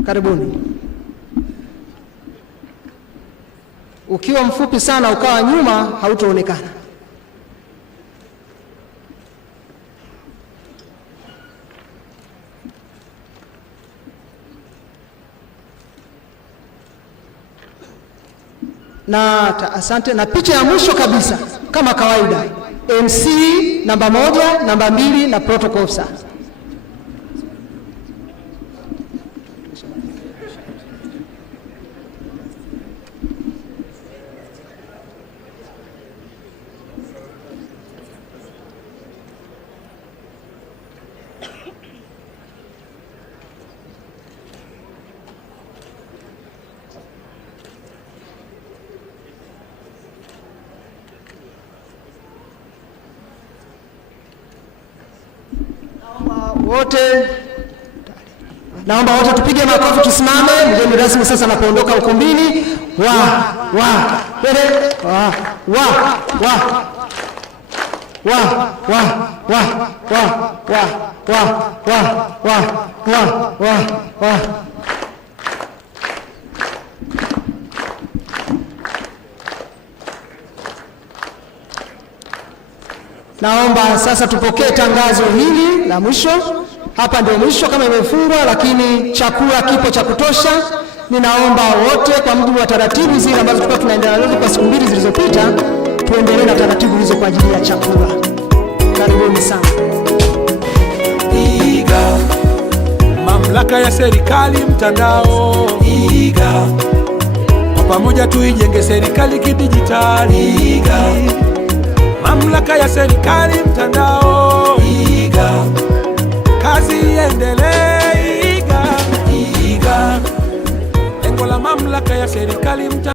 Karibuni. Ukiwa mfupi sana ukawa nyuma hautaonekana. Asante. Na picha ya mwisho kabisa kama kawaida, MC namba 1, namba 2 na protocol officer. Naomba wote tupige makofi, tusimame. Mgeni rasmi sasa anapoondoka ukumbini. Naomba sasa tupokee tangazo hili la mwisho. Hapa ndio mwisho kama imefungwa, lakini chakula kipo cha kutosha. Ninaomba wote kwa mujibu wa taratibu zile ambazo tulikuwa tunaendelea nazo kwa siku 2 zilizopita, tuendelee na taratibu hizo kwa ajili ya chakula. Karibuni sana. Iga, Mamlaka ya Serikali Mtandao. Iga, kwa pamoja tuijenge serikali kidijitali. Iga, Mamlaka ya Serikali Mtandao. Iga, kazi iendelee. Iga, lengo la Mamlaka ya Serikali Mtandao.